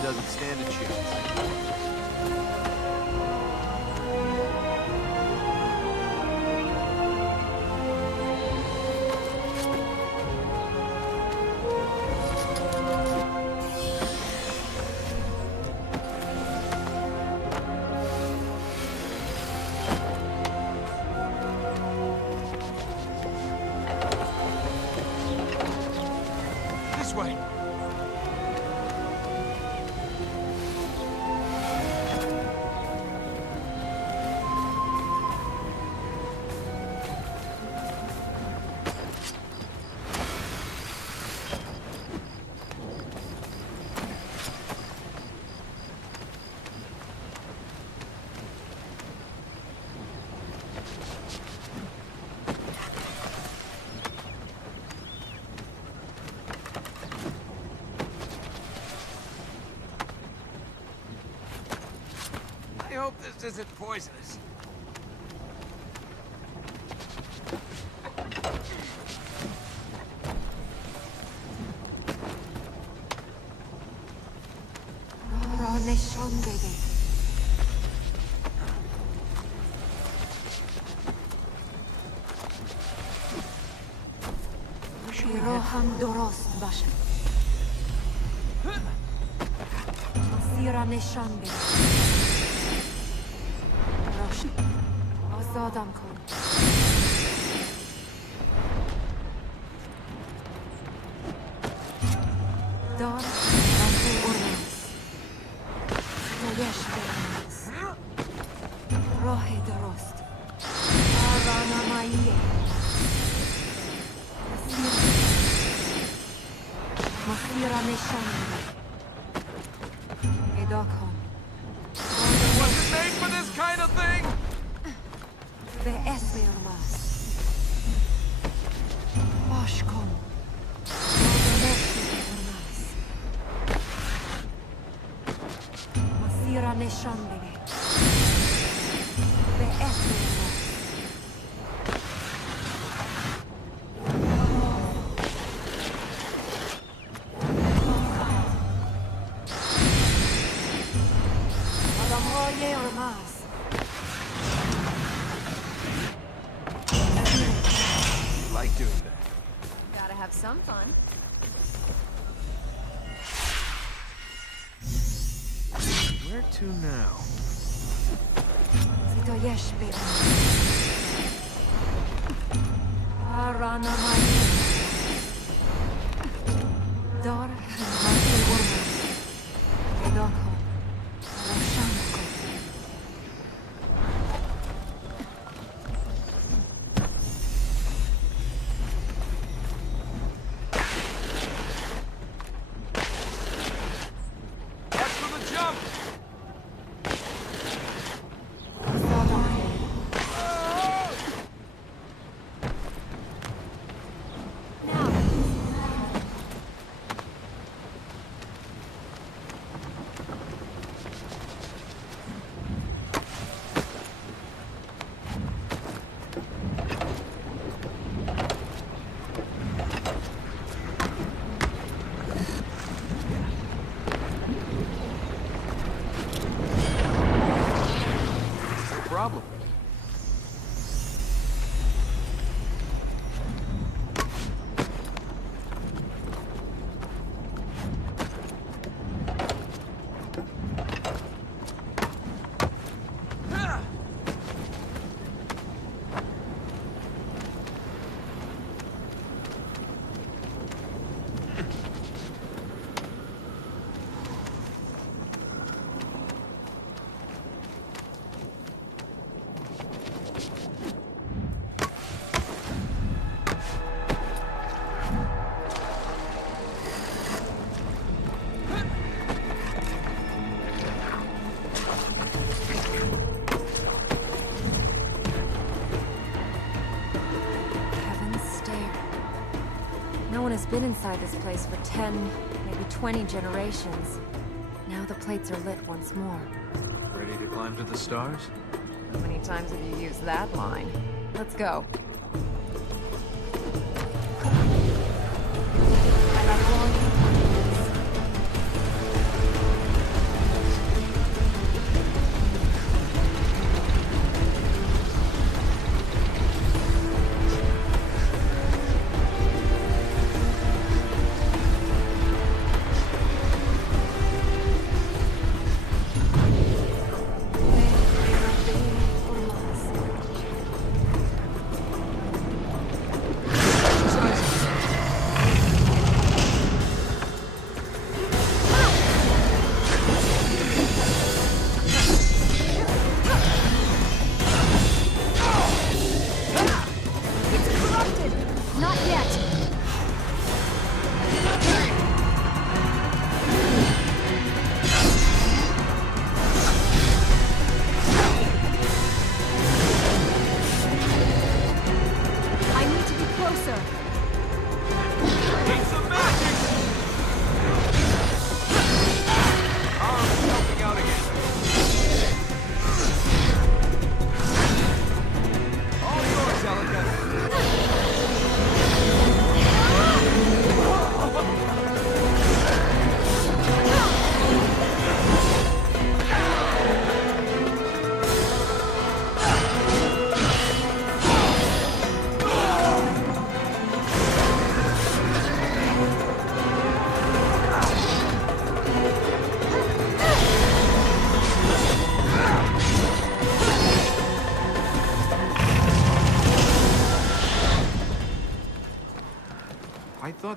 doesn't stand a chance. This way! I hope this isn't poisonous. Shiroham Dorost Bashan. Masira Neshanbe. Rosh. Azadamko. Dar Rantu Urnas. Toyesh Bernas. Rohe Dorost. Arana Maiye. Masira Neshanbe. Edokon. Was it made for this kind of thing? The Esmermas. Oshkom. Rodoneshi Masira Neshanbege. The Esmermas. Adamoye Ormas. Like doing that. Gotta have some fun. Where to now? Zitoyesh Be'on. Arana Maya. Dar Hanatu Urmas. Edoko. Roshanko. Watch for the jump! No problem. Heaven's Stair. No one has been inside this place for 10, maybe 20 generations. Now the plates are lit once more. Ready to climb to the stars? How many times have you used that line? Let's go.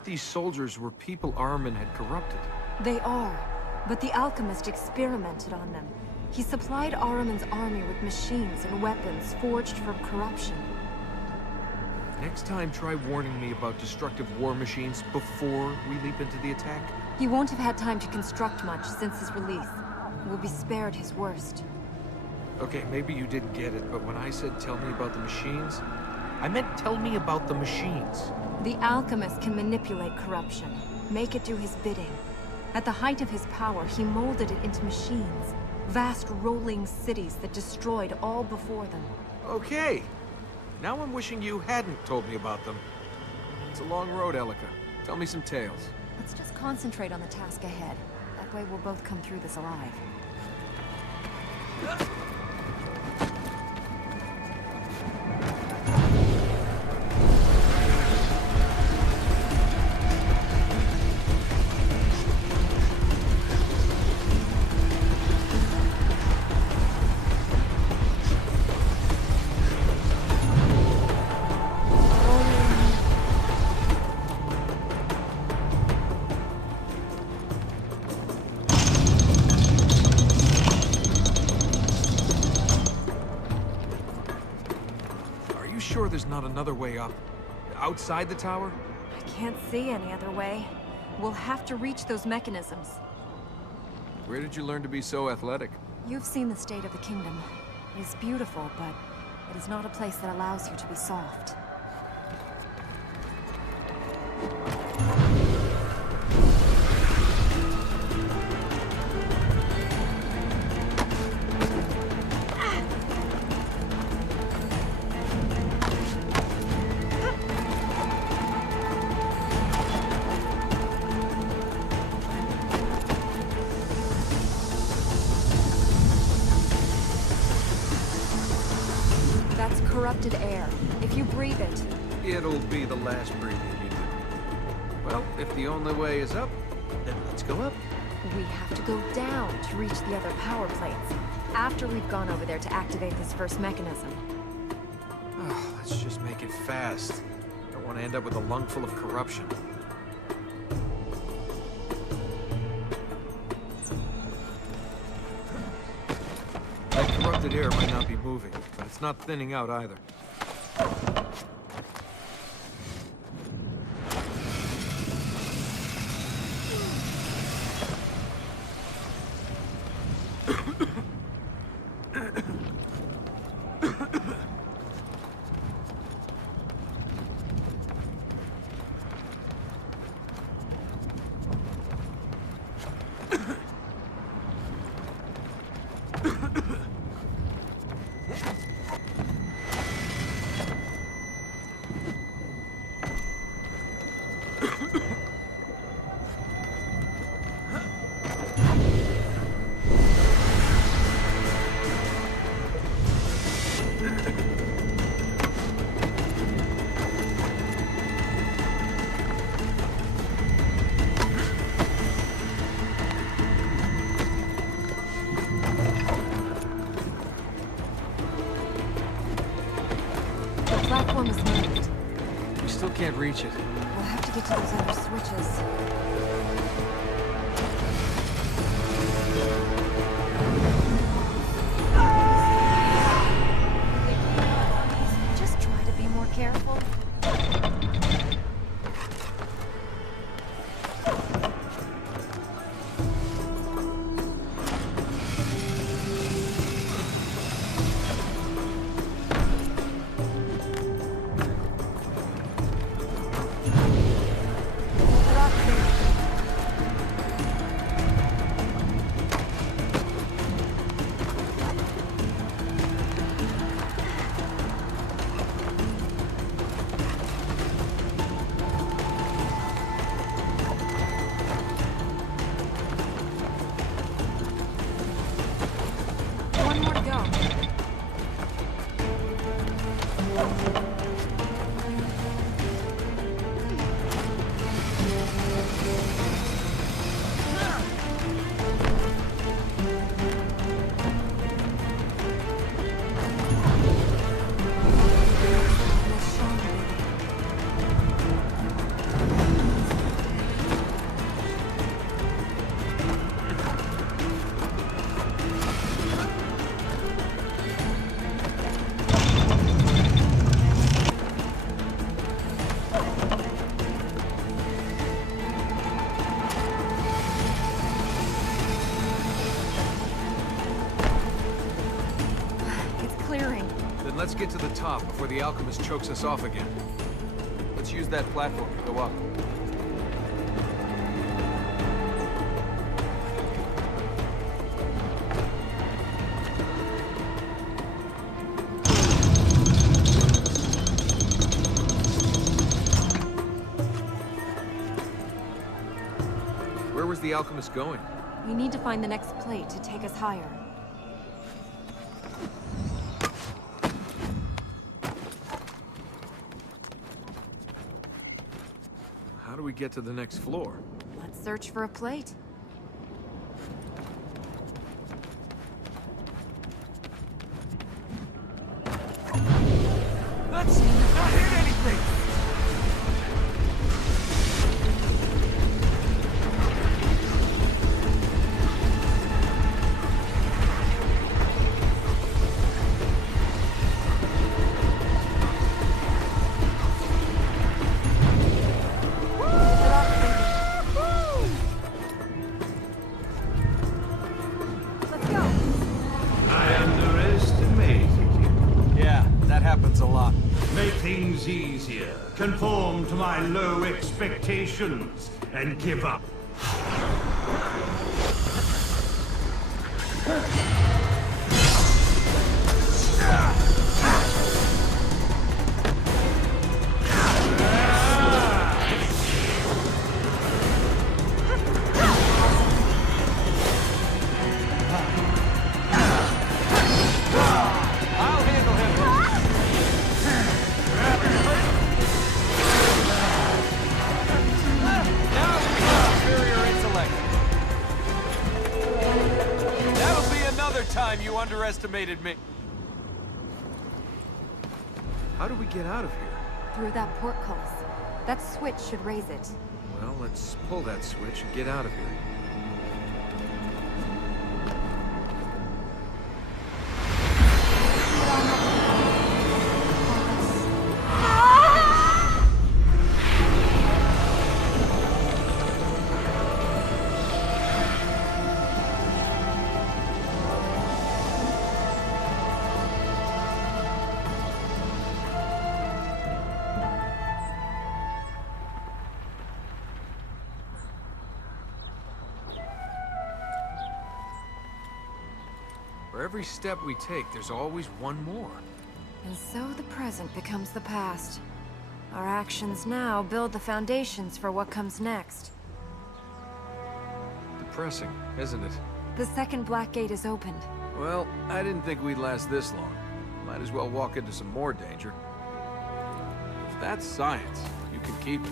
these soldiers were people Ahriman had corrupted. They are, but the alchemist experimented on them. He supplied Ahriman's army with machines and weapons forged from corruption. Next time, try warning me about destructive war machines before we leap into the attack. He won't have had time to construct much since his release. He will be spared his worst. Okay, maybe you didn't get it, but when I said tell me about the machines, I meant tell me about the machines. The alchemist can manipulate corruption, make it do his bidding. At the height of his power, he molded it into machines. Vast rolling cities that destroyed all before them. Okay. Now I'm wishing you hadn't told me about them. It's a long road, Elika. Tell me some tales. Let's just concentrate on the task ahead. That way we'll both come through this alive. Sure there's not another way up? Outside the tower? I can't see any other way. We'll have to reach those mechanisms. Where did you learn to be so athletic? You've seen the state of the kingdom. It is beautiful, but it is not a place that allows you to be soft. That's corrupted air. If you breathe it, It'll be the last breathing you do. Well, if the only way is up, then let's go up. we have to go down to reach the other power plates. After we've gone over there to activate this first mechanism. Oh, let's just make it fast. Don't want to end up with a lung full of corruption. That corrupted air might not be moving, but it's not thinning out either. The platform is moved. We still can't reach it. We'll have to get to those other switches. Just try to be more careful. Let's get to the top before the alchemist chokes us off again. Let's use that platform to go up. Where was the alchemist going? We need to find the next plate to take us higher. How do we get to the next floor? Let's search for a plate. Let's not hit anything! I underestimated you. Yeah, that happens a lot. Make things easier. Conform to my low expectations and give up. I'll handle him. Now we have superior intellect. That'll be another time you underestimated me. How do we get out of here? Through that portcullis. That switch should raise it. Well, let's pull that switch and get out of here. For every step we take, there's always one more. And so the present becomes the past. Our actions now build the foundations for what comes next. Depressing, isn't it? The second black gate is opened. Well, I didn't think we'd last this long. Might as well walk into some more danger. If that's science, you can keep it.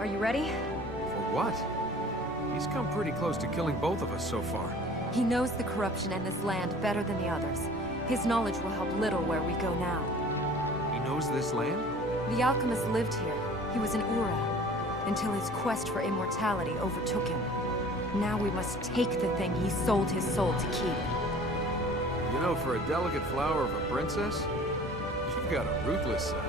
Are you ready? For what? He's come pretty close to killing both of us so far. He knows the corruption in this land better than the others. His knowledge will help little where we go now. He knows this land? The alchemist lived here. He was an Ura, until his quest for immortality overtook him. Now we must take the thing he sold his soul to keep. You know, for a delicate flower of a princess, you've got a ruthless side.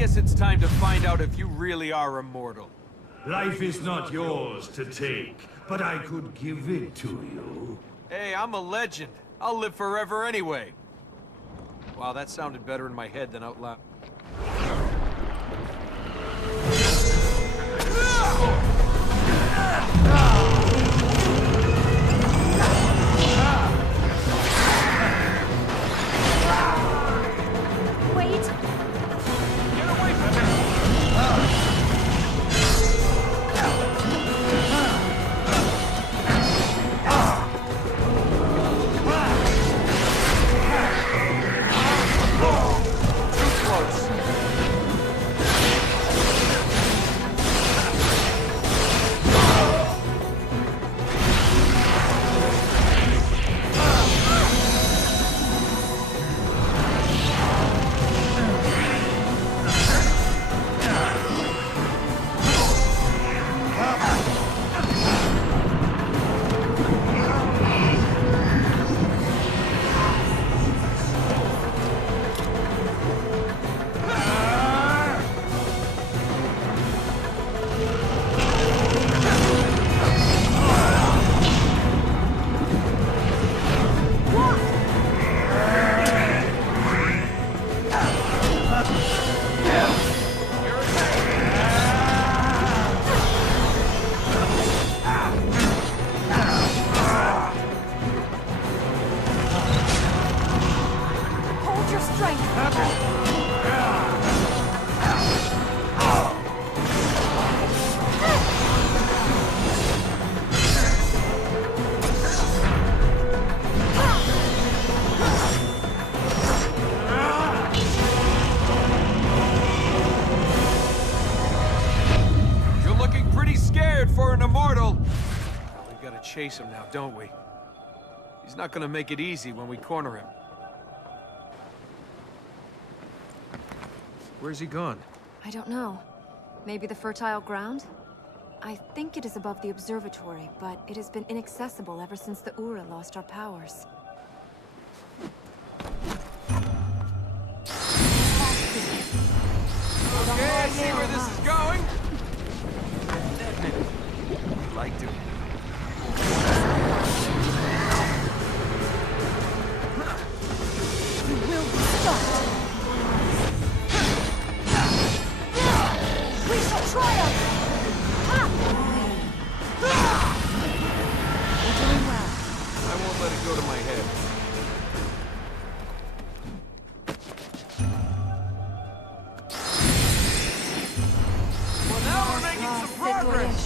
guess it's time to find out if you really are immortal. Life is not yours to take, but I could give it to you. Hey, I'm a legend. I'll live forever anyway. Wow, that sounded better in my head than out loud. Wait! Get away from me! Too close. Hold your strength! You're looking pretty scared for an immortal. We gotta chase him now, don't we? He's not gonna make it easy when we corner him. Where's he gone? I don't know. Maybe the fertile ground? I think it is above the observatory, but it has been inaccessible ever since the Ura lost our powers. Okay, I see where this is going. I'd like to. You will be stopped! We shall triumph! We're doing well. I won't let it go to my head. Well, now we're making some progress.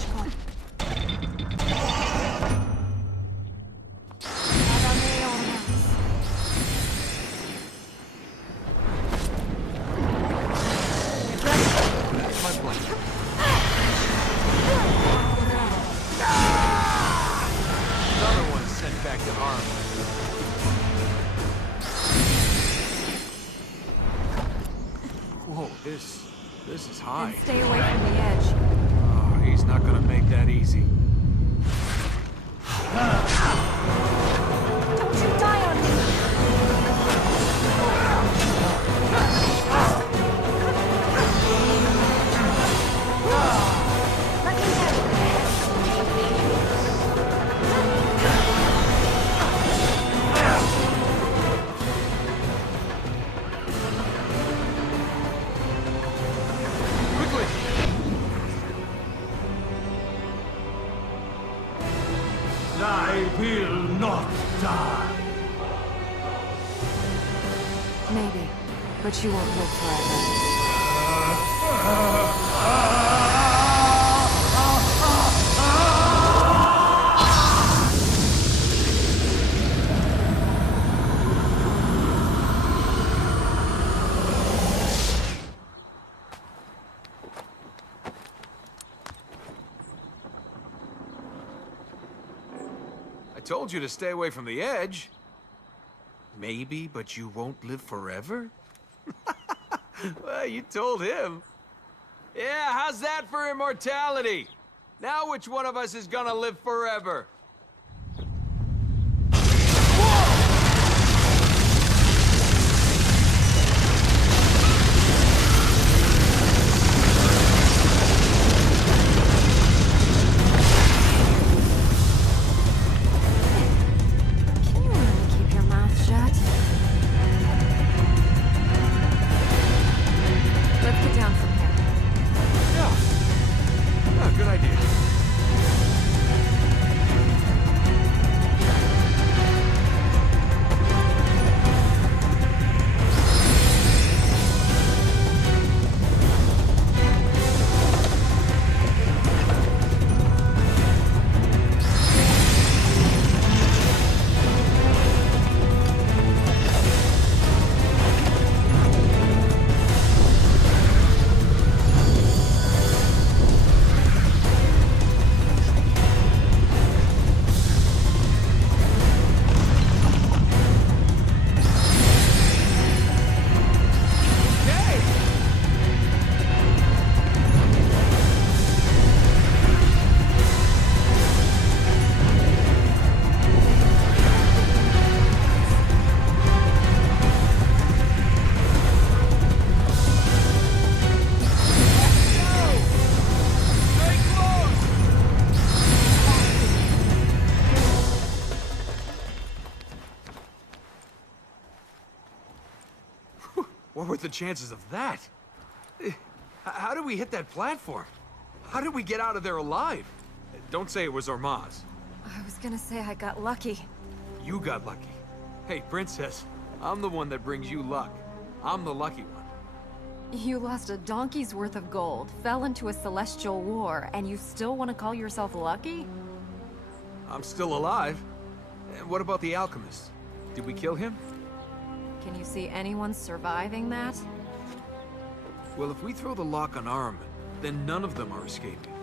That's my plan. Another one sent back to arm. Whoa, this is high. And stay away from the edge. Oh, he's not gonna make that easy. Don't you die on me! Let me in! Quickly! I will not die. Maybe. But you won't live forever. I told you to stay away from the edge. Maybe, but you won't live forever? Well, you told him. Yeah, how's that for immortality? Now which one of us is gonna live forever? worth the chances of that? How did we hit that platform? How did we get out of there alive? Don't say it was Ormaz. I was gonna say I got lucky. You got lucky. Hey, Princess, I'm the one that brings you luck. I'm the lucky one. You lost a donkey's worth of gold, fell into a celestial war, and you still want to call yourself lucky? I'm still alive. And what about the alchemist? Did we kill him? Can you see anyone surviving that? Well, if we throw the lock on Ahriman, then none of them are escaping.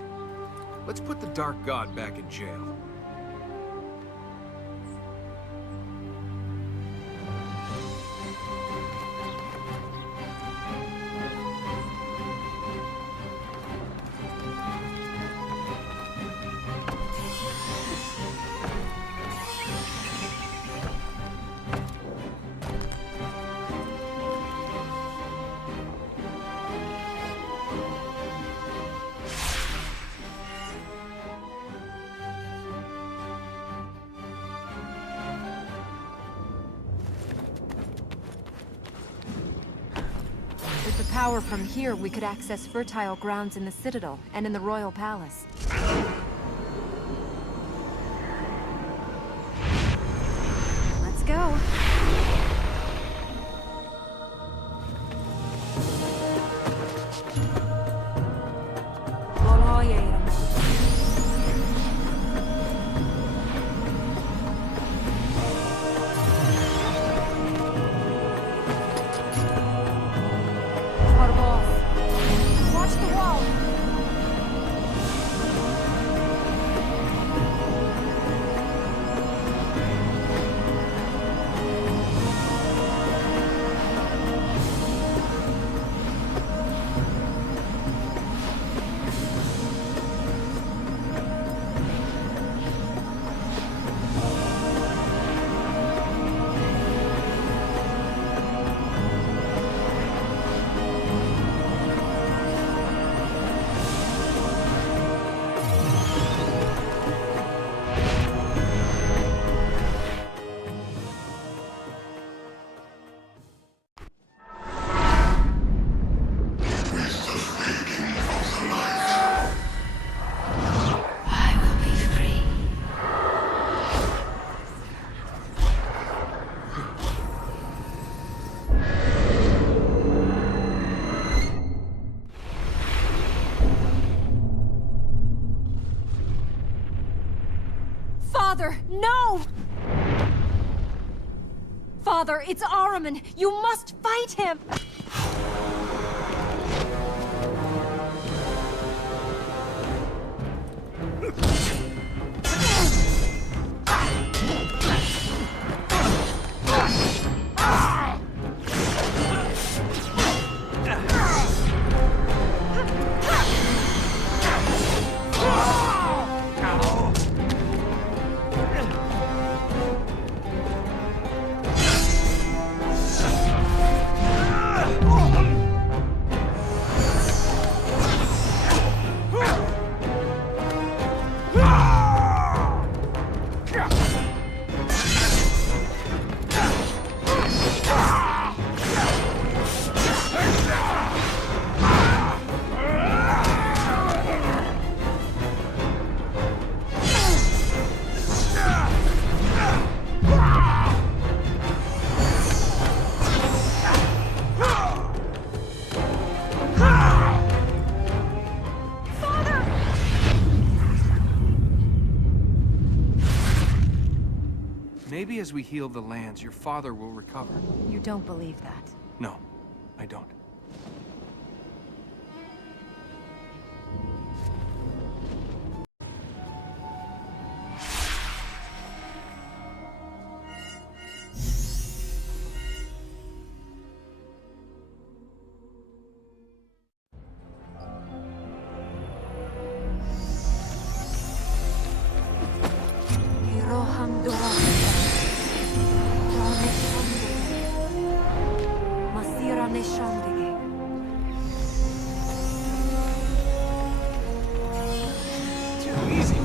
Let's put the Dark God back in jail. With the power from here, we could access fertile grounds in the Citadel and in the Royal Palace. Let's go. Watch the wall! Father, no! Father, it's Ahriman! You must fight him! Maybe as we heal the lands, your father will recover. You don't believe that. No, I don't. Too easy.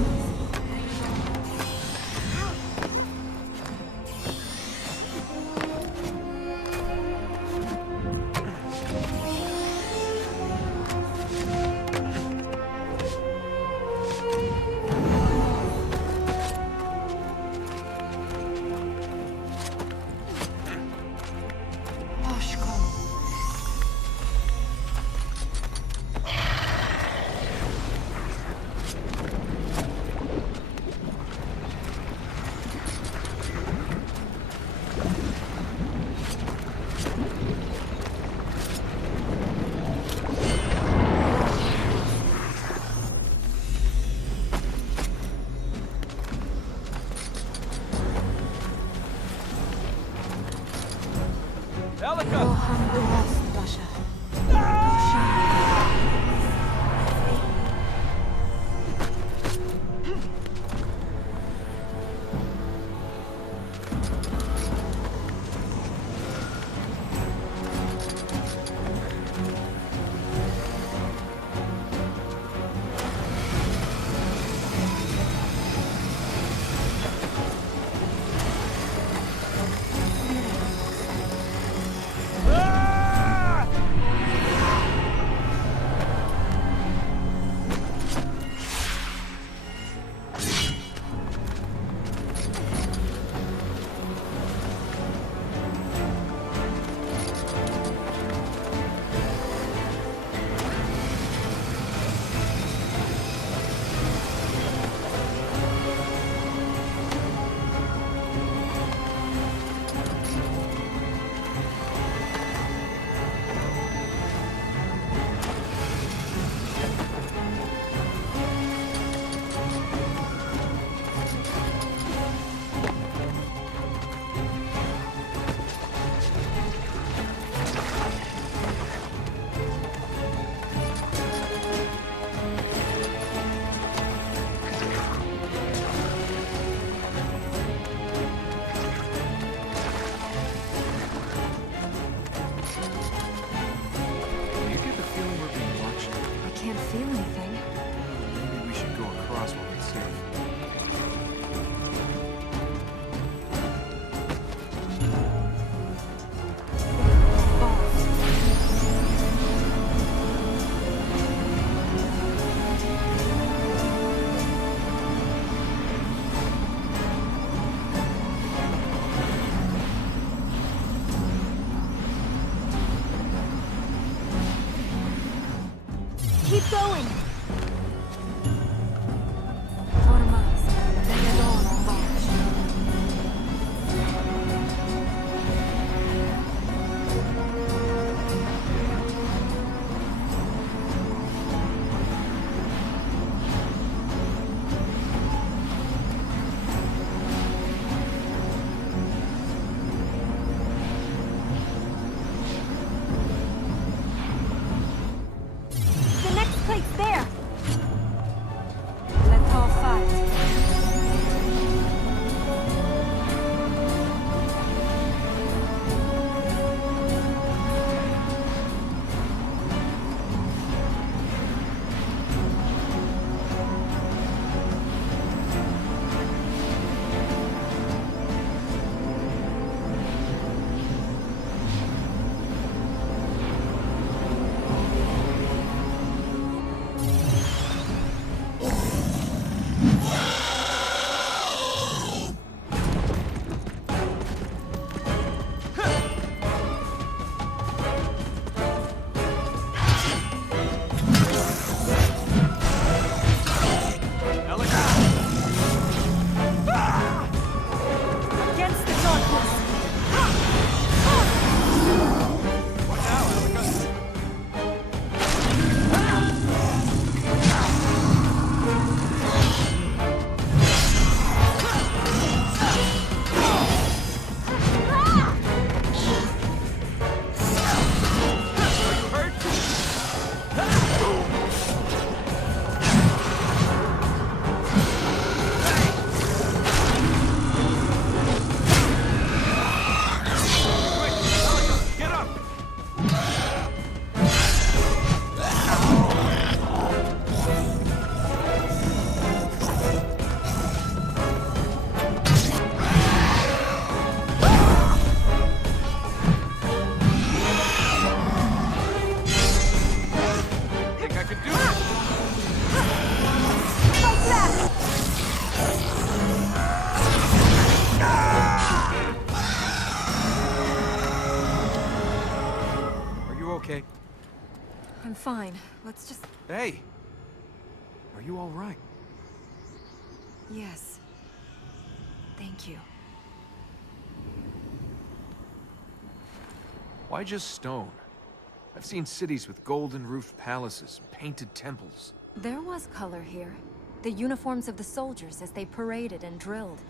going! Ormaz, Vendedor en marche. The next plate's there! Let's all fight. Against the darkness! What now, Alika? Are you hurt? Quick, Alika, get up! Think I could do it? Fight back! Are you okay? I'm fine. Let's just... Hey! Are you all right? Yes. Thank you. Why just stone? I've seen cities with golden-roofed palaces and painted temples. There was color here. The uniforms of the soldiers as they paraded and drilled.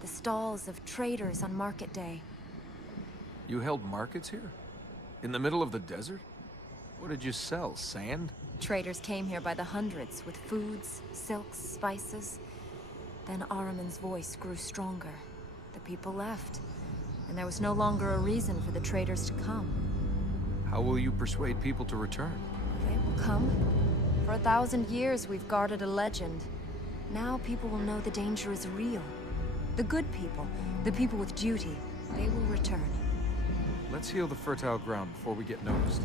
The stalls of traders on market day. You held markets here? In the middle of the desert? What did you sell, sand? Traders came here by the hundreds with foods, silks, spices. Then Ahriman's voice grew stronger. The people left, and there was no longer a reason for the traders to come. How will you persuade people to return? They will come. For 1,000 years we've guarded a legend. Now people will know the danger is real. The good people, the people with duty, they will return. Let's heal the fertile ground before we get noticed.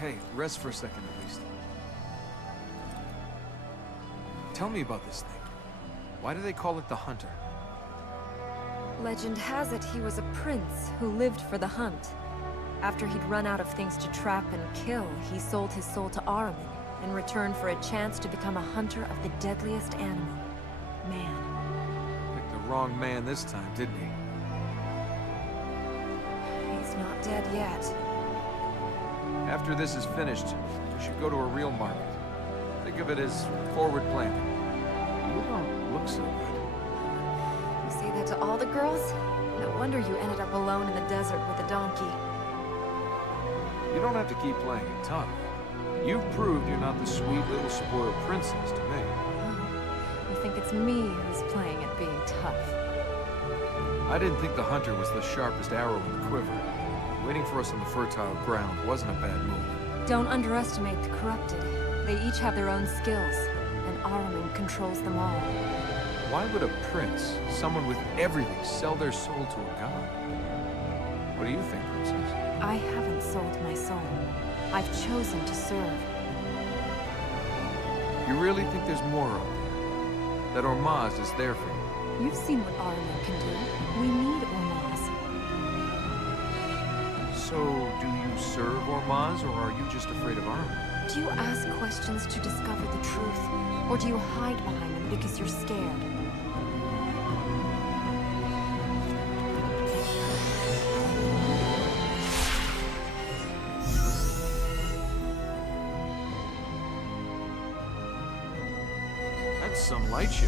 Hey, rest for a second at least. Tell me about this thing. Why do they call it the Hunter? Legend has it he was a prince who lived for the hunt. After he'd run out of things to trap and kill, he sold his soul to Ahriman in return for a chance to become a hunter of the deadliest animal, man. Picked the wrong man this time, didn't he? He's not dead yet. After this is finished, we should go to a real market. Think of it as forward planning. You don't look so good. You say that to all the girls? No wonder you ended up alone in the desert with a donkey. You don't have to keep playing it tough. You've proved you're not the sweet little spoiled princess to me. Oh, if think it's me who's playing at being tough. I didn't think the hunter was the sharpest arrow in the quiver. Waiting for us on the fertile ground wasn't a bad move. Don't underestimate the corrupted. They each have their own skills, and Ahriman controls them all. Why would a prince, someone with everything, sell their soul to a god? What do you think, Princess? I haven't sold my soul. I've chosen to serve. You really think there's more out there? That Ormazd is there for you? You've seen what Ahriman can do. We need Ormaz. So, do you serve Ormazd, or are you just afraid of Ahriman? Do you ask questions to discover the truth? Or do you hide behind them because you're scared? That's some light show.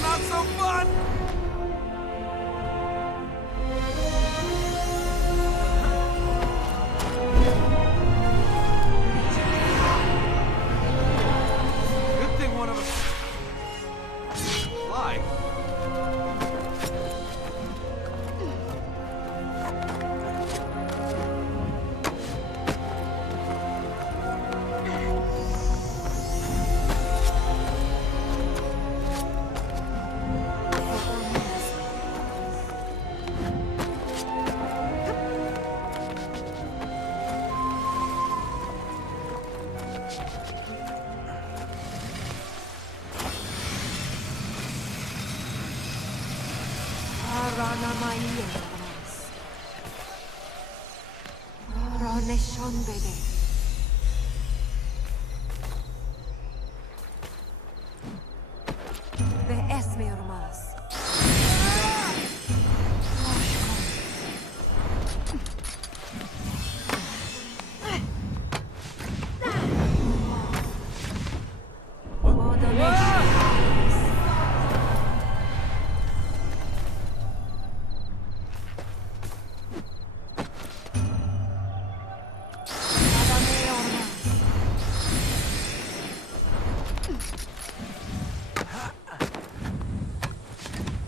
Not so fun! Good thing one of us fly.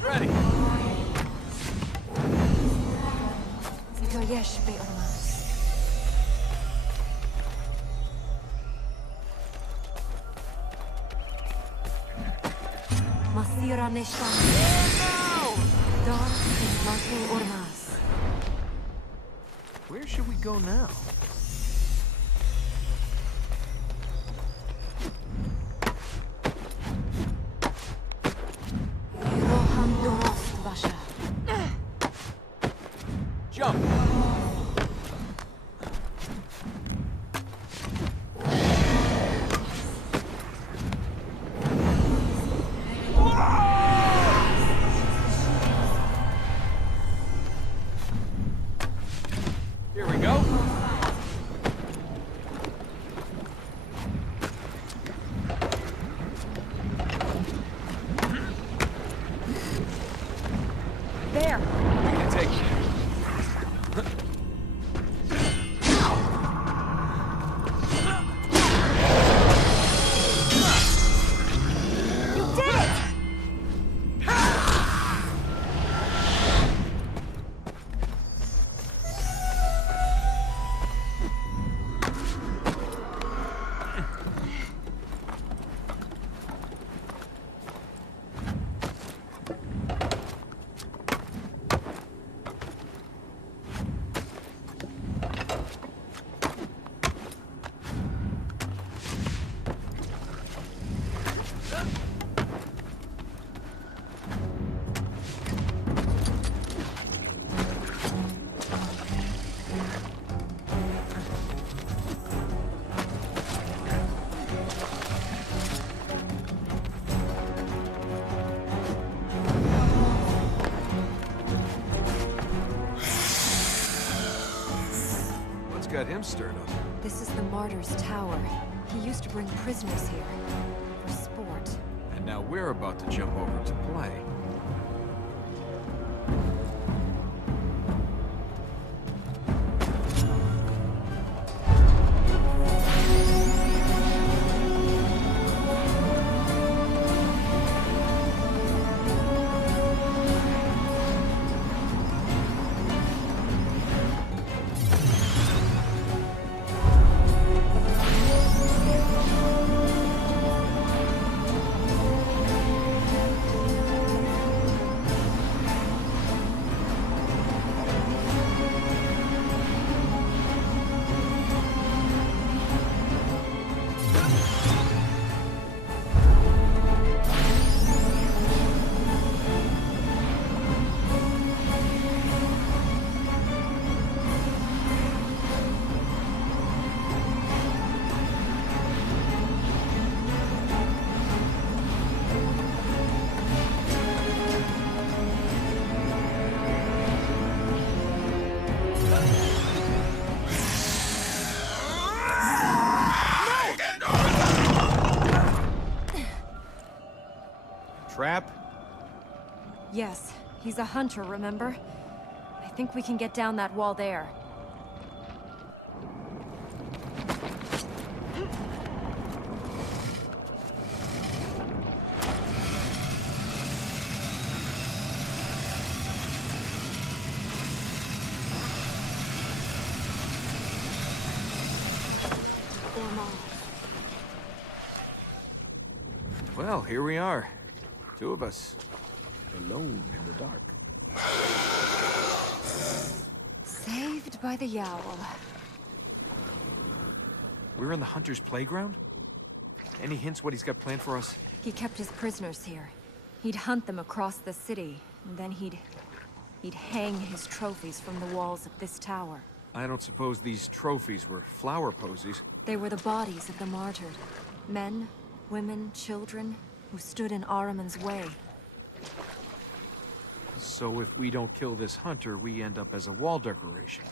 Ready. Masira Neshan. Dar Matu Ormaz. Where should we go now? Rohan Durost Vasha. Jump! Here we go. got him stirred up? This is the Martyr's Tower. He used to bring prisoners here. For sport. And now we're about to jump over to play. Trap? Yes, he's a hunter, remember? I think we can get down that wall there. Well, here we are. Two of us. Alone in the dark. Saved by the Yowl. We're in the Hunter's playground? Any hints what he's got planned for us? He kept his prisoners here. He'd hunt them across the city, and then he'd hang his trophies from the walls of this tower. I don't suppose these trophies were flower posies. They were the bodies of the martyred. Men, women, children, who stood in Ahriman's way. So if we don't kill this hunter, we end up as a wall decoration.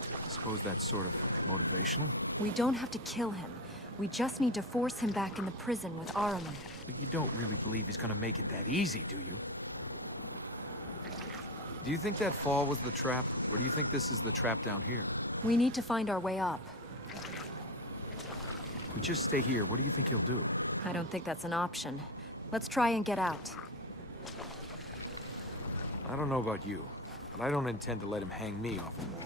I suppose that's sort of motivational. We don't have to kill him. We just need to force him back in the prison with Ahriman. But you don't really believe he's gonna make it that easy, do you? Do you think that fall was the trap, or do you think this is the trap down here? We need to find our way up. If we just stay here, what do you think he'll do? I don't think that's an option. Let's try and get out. I don't know about you, but I don't intend to let him hang me off the wall.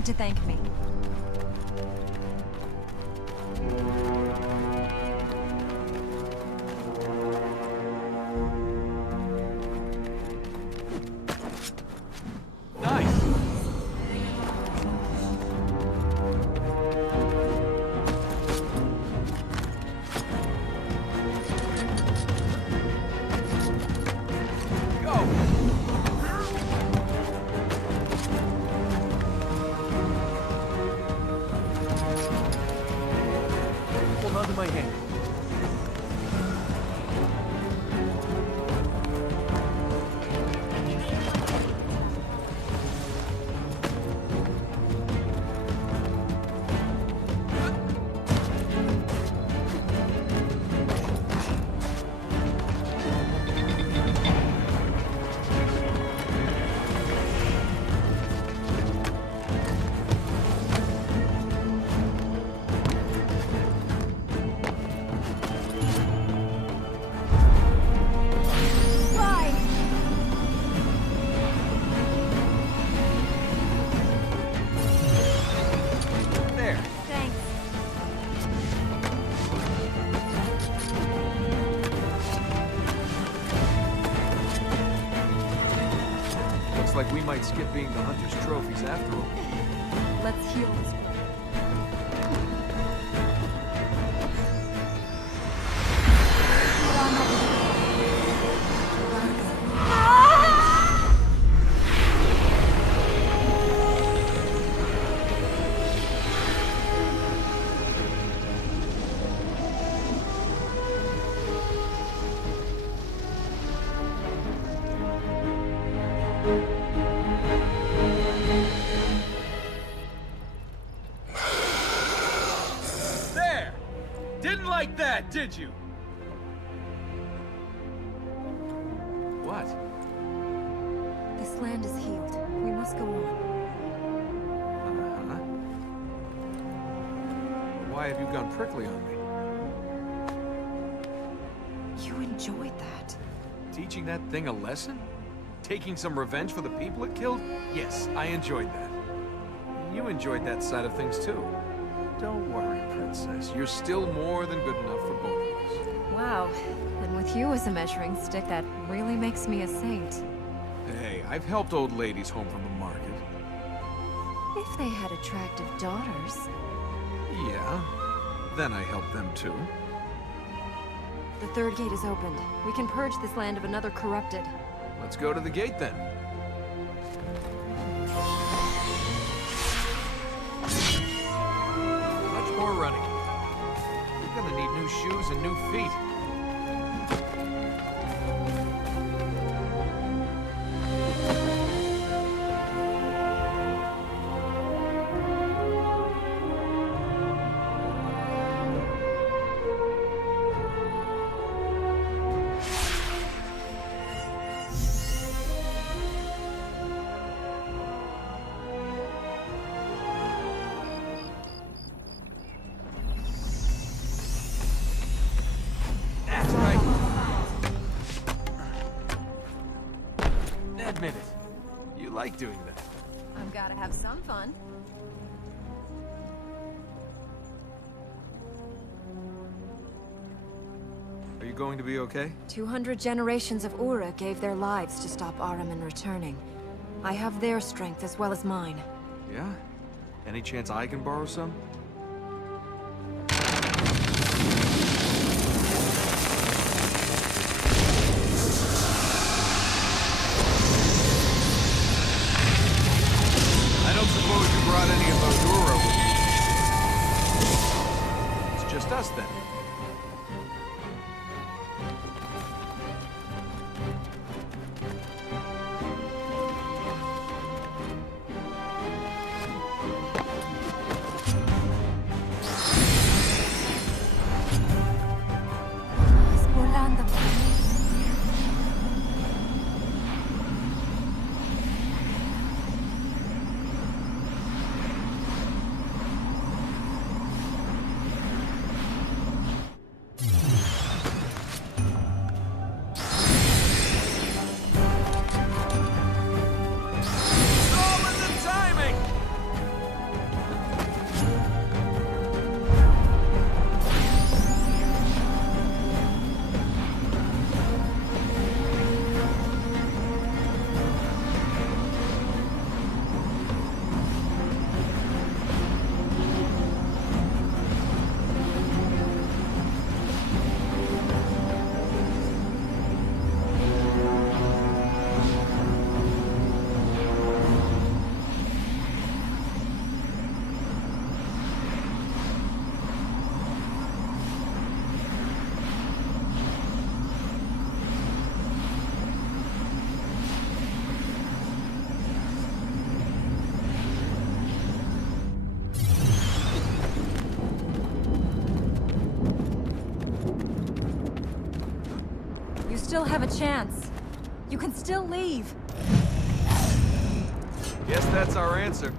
need to thank me. Nice! Go! Hold on to my hand. There. Thanks. Looks like we might skip being the hunter's trophies after all. Let's heal this. There! Didn't like that, did you? What? This land is healed. We must go on. Uh-huh. Why have you gone prickly on me? You enjoyed that. Teaching that thing a lesson? Taking some revenge for the people it killed? Yes, I enjoyed that. And you enjoyed that side of things too. Don't worry, Princess. You're still more than good enough for both of us. Wow. And with you as a measuring stick, that really makes me a saint. Hey, I've helped old ladies home from the market. If they had attractive daughters. Yeah, then I helped them too. The third gate is opened. We can purge this land of another corrupted. Let's go to the gate then. Much more running. We're gonna need new shoes and new feet. That's right. Admit it. You like doing that. I've got to have some fun. Are you going to be okay? 200 generations of Ura gave their lives to stop Ahriman returning. I have their strength as well as mine. Yeah? Any chance I can borrow some? I don't suppose you brought any of those Ura with you. It's just us then. Volando. still have a chance. You can still leave. Guess that's our answer.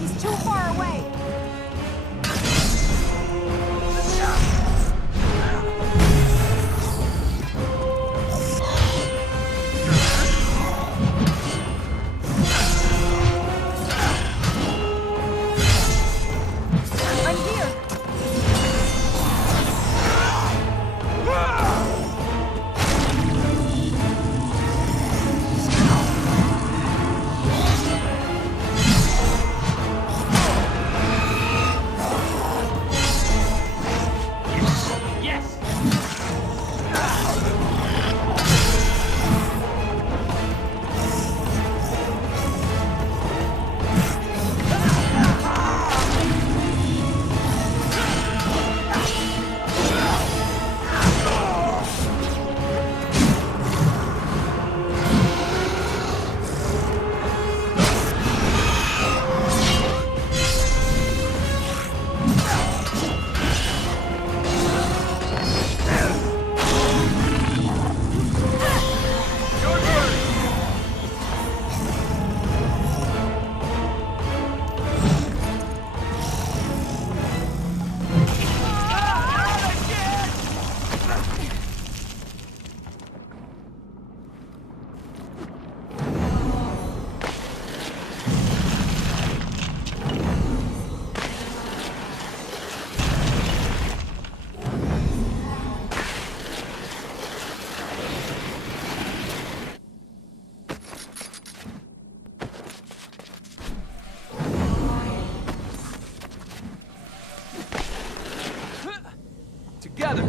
He's too far away. I'm here. Together.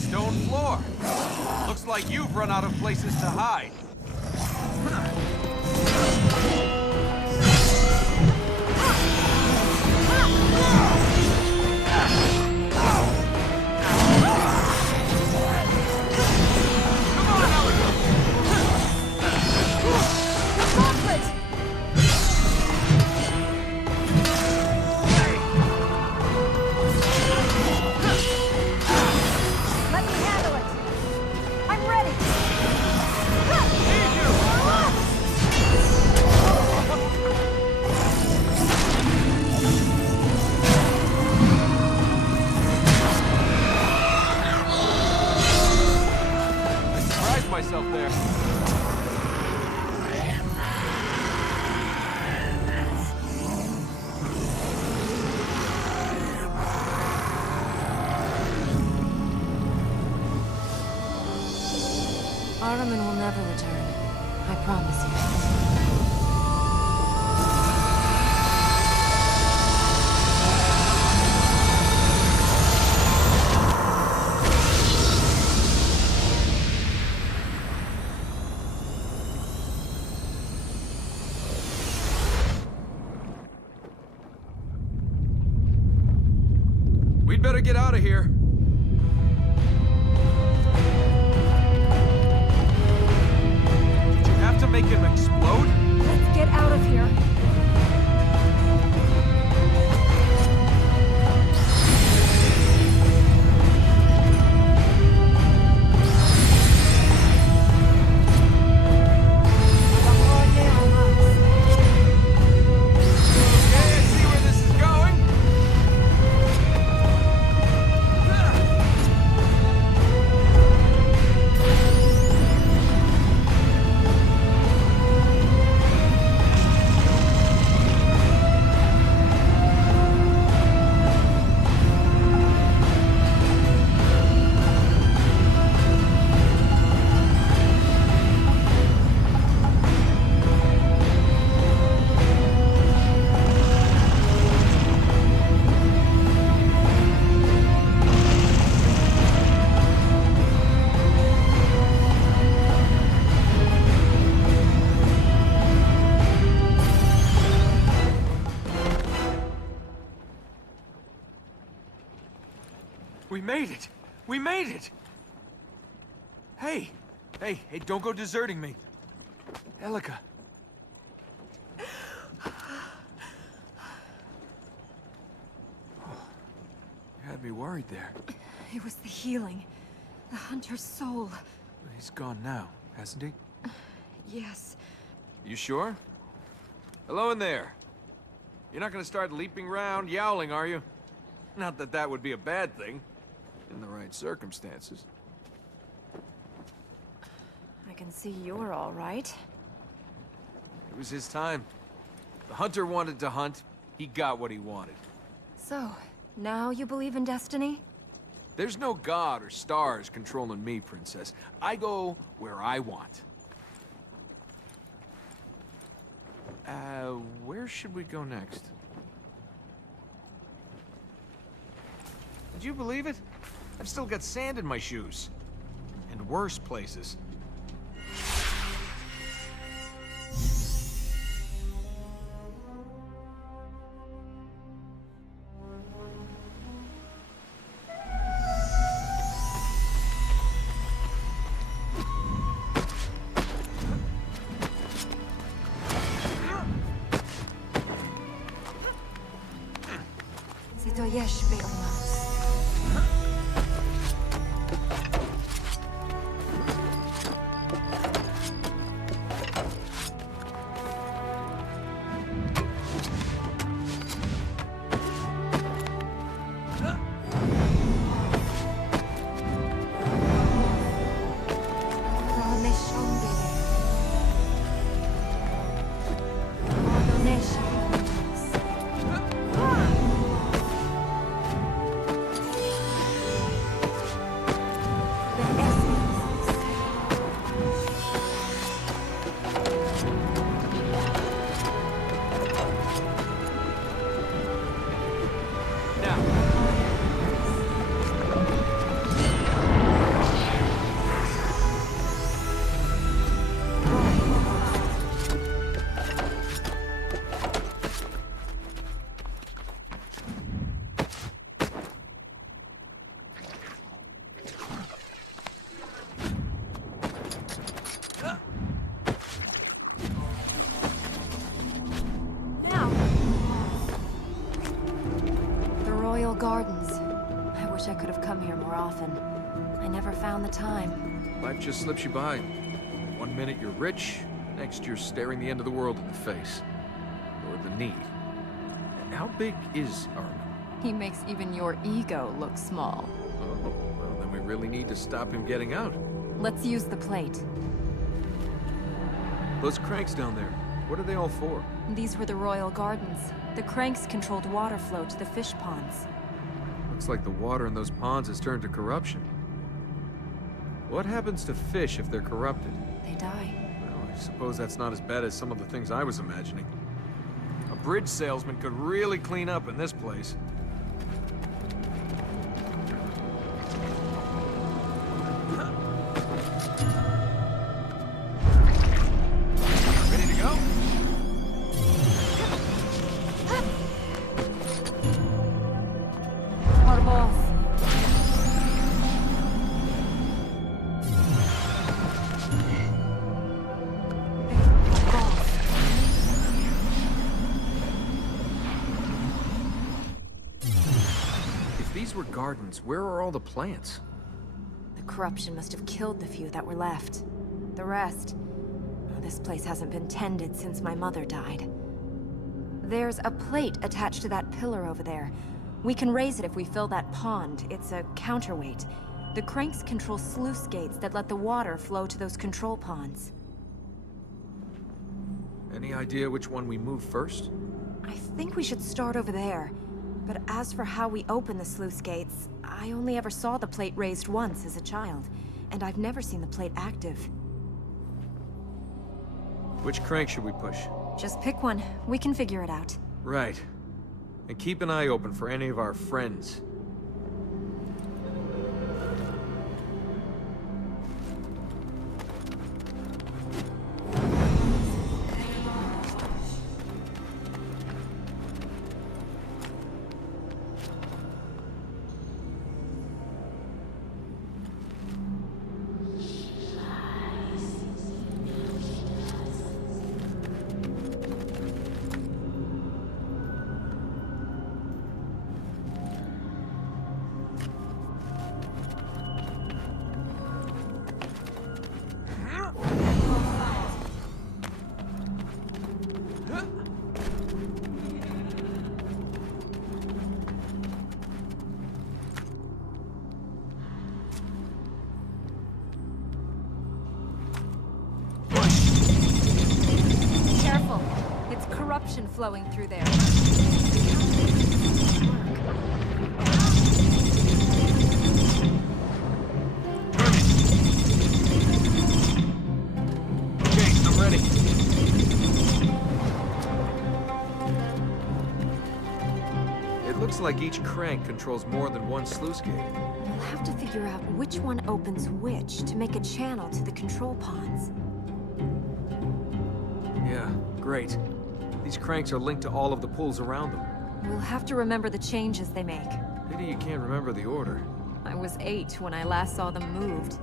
Stone floor. Looks like you've run out of places to hide. Let me handle it. I'm ready. I surprised myself there. Ahriman will never return. I promise you. We'd better get out of here. Did you have to make him explode? Let's get out of here. We made it! We made it! Hey! Hey, don't go deserting me. Elika. You had me worried there. It was the healing. The hunter's soul. He's gone now, hasn't he? Yes. You sure? Hello in there. You're not gonna start leaping around, yowling, are you? Not that that would be a bad thing, in the right circumstances. I can see you're all right. It was his time. The hunter wanted to hunt. He got what he wanted. So, now you believe in destiny? There's no god or stars controlling me, Princess. I go where I want. Where should we go next? Did you believe it? I've still got sand in my shoes. And worse places. C'est to yesh be'omas. Gardens. I wish I could have come here more often. I never found the time. Life just slips you by. One minute you're rich, next you're staring the end of the world in the face. Or the need. How big is Armin? He makes even your ego look small. Oh, well then we really need to stop him getting out. Let's use the plate. Those cranks down there, what are they all for? These were the royal gardens. The cranks controlled water flow to the fish ponds. Looks like the water in those ponds has turned to corruption. What happens to fish if they're corrupted? They die. Well, I suppose that's not as bad as some of the things I was imagining. A bridge salesman could really clean up in this place. Ready to go? These were gardens. Where are all the plants? The corruption must have killed the few that were left. The rest... oh, this place hasn't been tended since my mother died. There's a plate attached to that pillar over there. We can raise it if we fill that pond. It's a counterweight. The cranks control sluice gates that let the water flow to those control ponds. Any idea which one we move first? I think we should start over there. But as for how we open the sluice gates, I only ever saw the plate raised once as a child, and I've never seen the plate active. Which crank should we push? Just pick one. We can figure it out. Right. And keep an eye open for any of our friends. corruption flowing through there. Okay, I'm ready. It looks like each crank controls more than one sluice gate. We'll have to figure out which one opens which to make a channel to the control pods. Yeah, great. These cranks are linked to all of the pulls around them. We'll have to remember the changes they make. Pity you can't remember the order. I was 8 when I last saw them moved.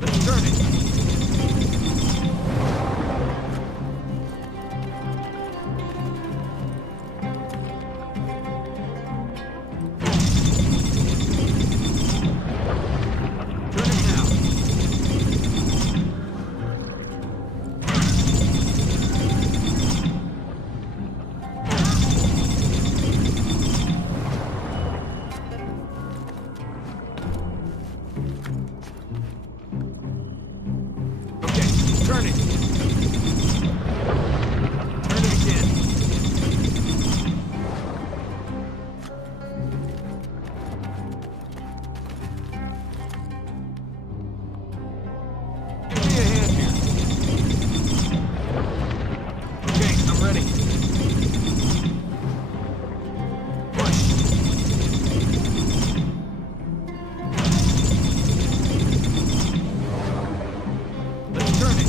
Let's turn it. Turn it now. Okay, turn it. Turn it again. Give me a hand here. Okay, I'm ready. Push. Let's turn it.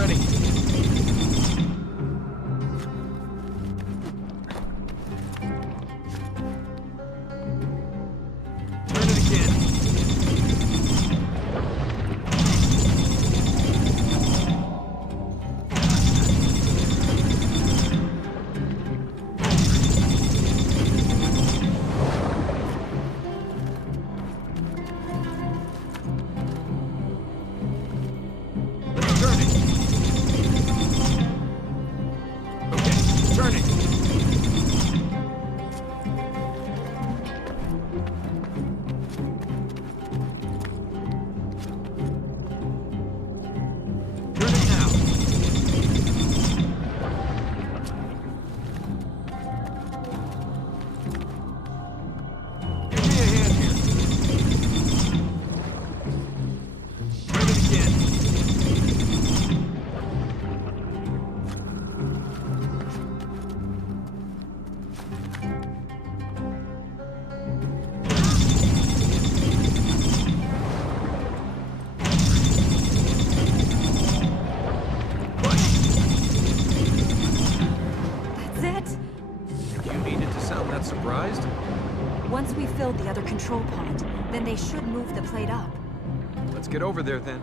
ready. Turn it again. Let's turn it. Okay, turn it. Turn it now. Give me a hand here. Turn it again. That's it? You needed to sound that surprised? Once we filled the other control pod, then they should move the plate up. Let's get over there then.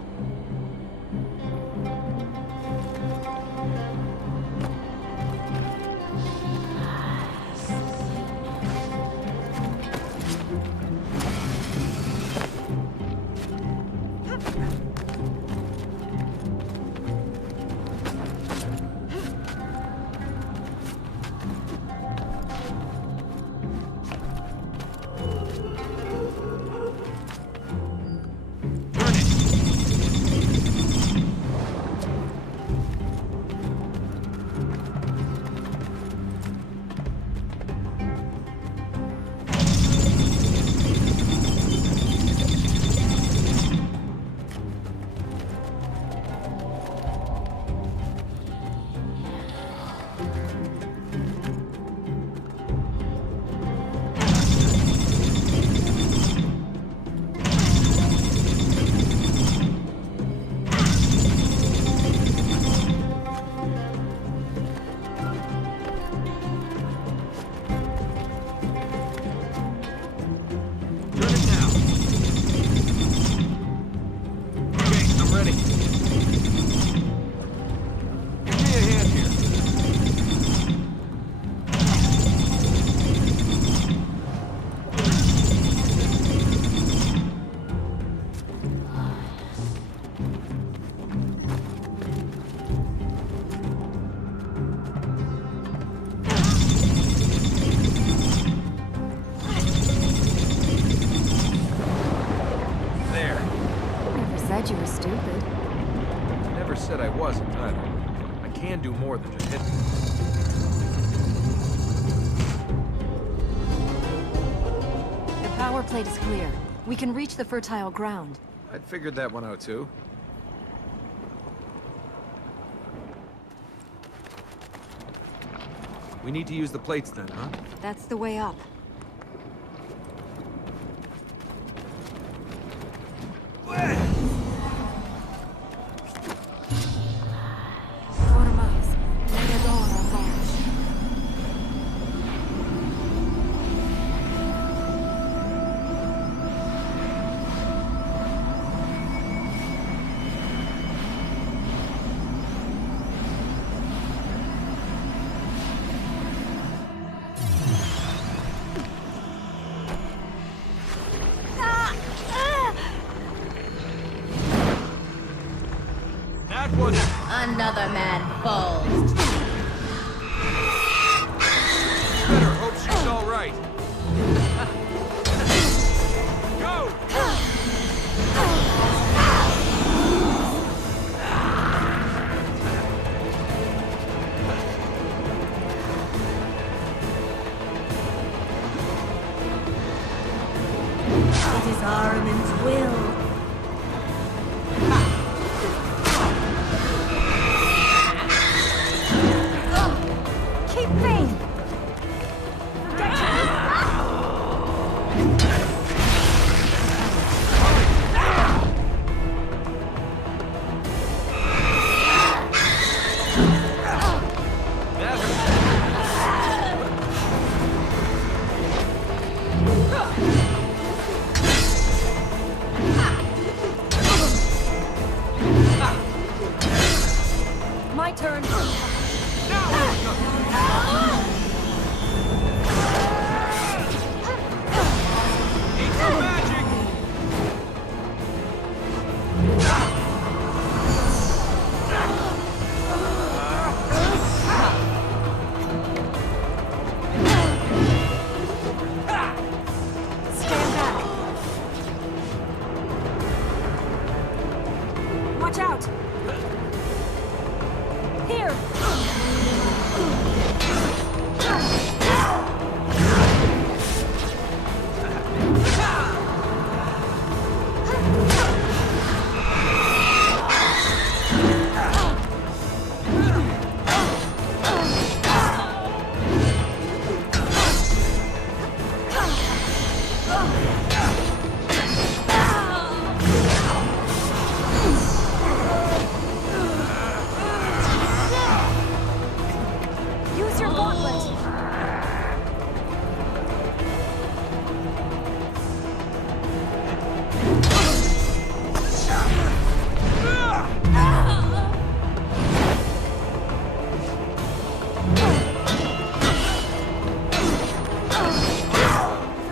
Turn it. Turn it now. Okay, I'm ready. Give me a hand here. There. Never said you were stupid. Never said I wasn't either. I can do more than just hit me. The power plate is clear. We can reach the fertile ground. I'd figured that one out too. We need to use the plates then, huh? That's the way up. Ormaz, Negadora, Mars. That was... Another man falls. Better hope she's all right. Go! It is Ahriman's will. Keep faith! my turn. Eat some magic! Stand back. Watch out. Here. Use your gauntlet.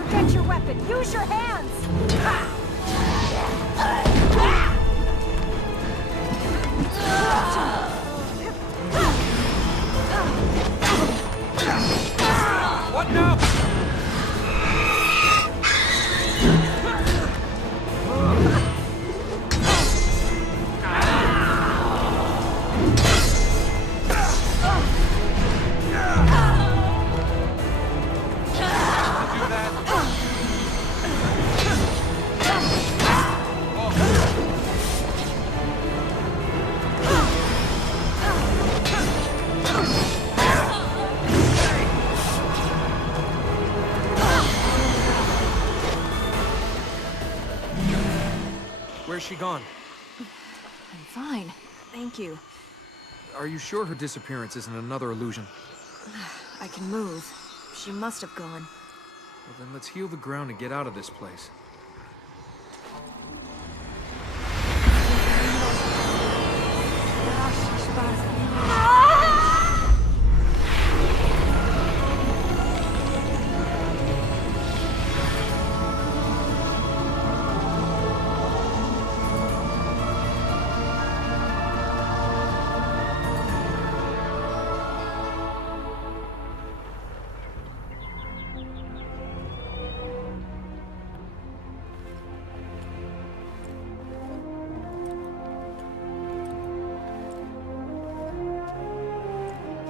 Forget your weapon. Use your hands. What now? Do that. Where's she gone? I'm fine. Thank you. Are you sure her disappearance isn't another illusion? I can move. She must have gone. Well, then let's heal the ground and get out of this place.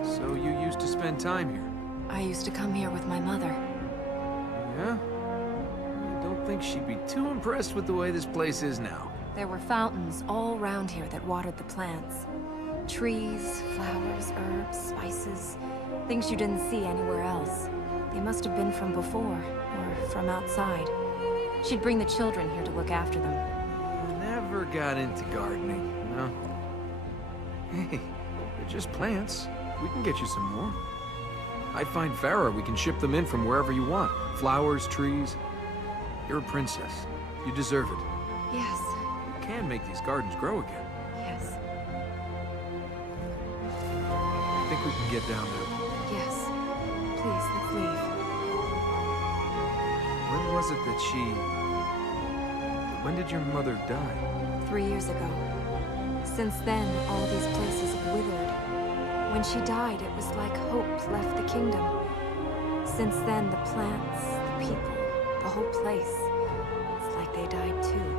So you used to spend time here? I used to come here with my mother. Yeah? I don't think she'd be too impressed with the way this place is now. There were fountains all around here that watered the plants. Trees, flowers, herbs, spices. Things you didn't see anywhere else. They must have been from before, or from outside. She'd bring the children here to look after them. Never got into gardening, no? Hey, they're just plants. We can get you some more. I find Farah, we can ship them in from wherever you want. Flowers, trees. You're a princess. You deserve it. Yes, You can make these gardens grow again. yes, I think we can get down now. yes. Please, let's leave. When was it that When did your mother die? 3 years ago. Since then, all these places have withered. When she died, it was like hope left the kingdom. Since then, the plants, the people, the whole place, it's like they died too.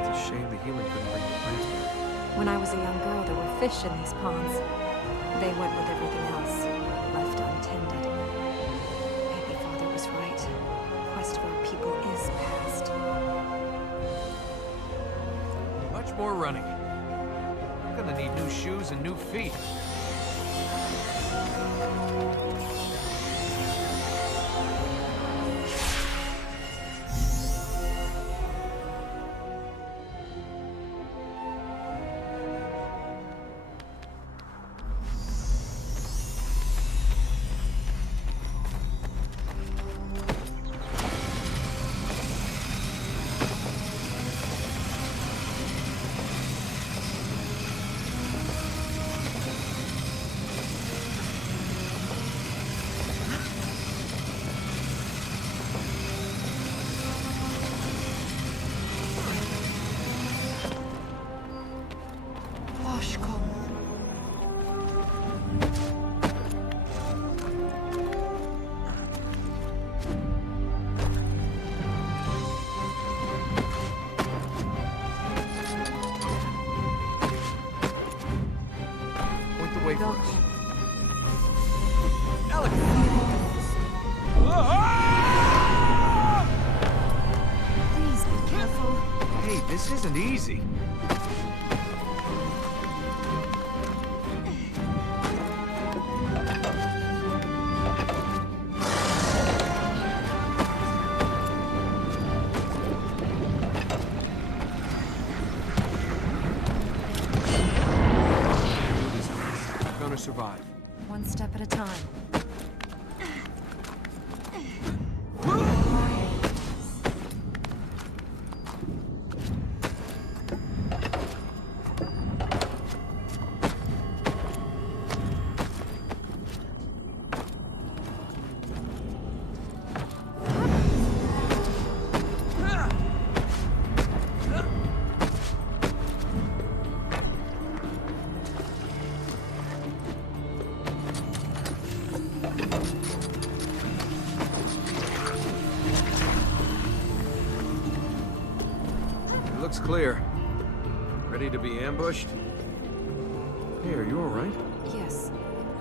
It's a shame the healing couldn't bring the plants back. When I was a young girl, there were fish in these ponds. They went with everything else, left untended. Maybe Father was right. The quest of our people is past. Much more running. I'm gonna need new shoes and new feet. Point the way Go. first. Elika! Please be careful. Hey, this isn't easy. We're gonna survive. One step at a time. It looks clear. Ready to be ambushed? Hey, are you alright? Yes.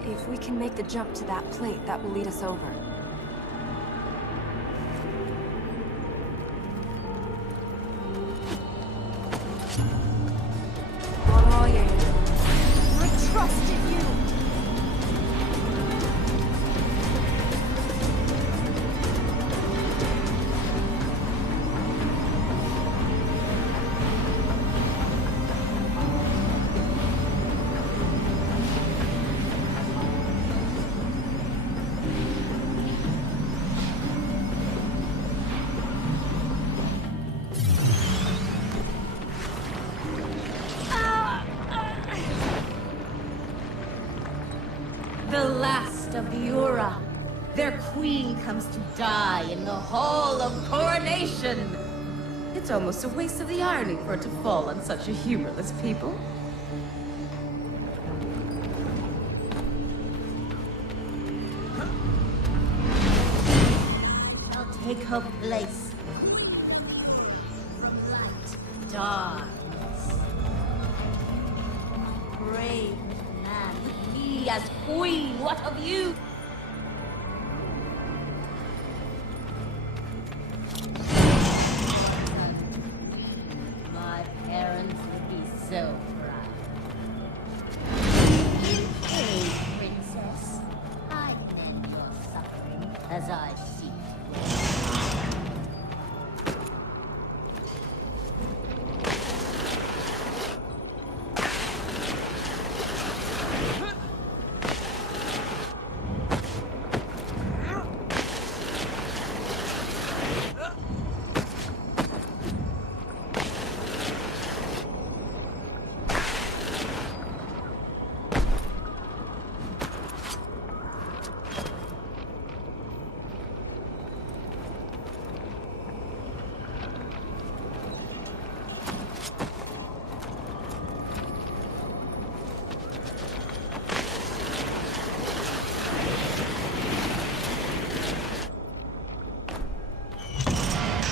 If we can make the jump to that plate, that will lead us over. Oh, yeah. I trusted you. The last of the Ura. Their queen comes to die in the Hall of Coronation. It's almost a waste of the irony for it to fall on such a humorless people. Shall take her place. From light, darkness. Brave man, me as queen, what of you? My parents would be so proud. In aid, princess. I mend your suffering as I see fit.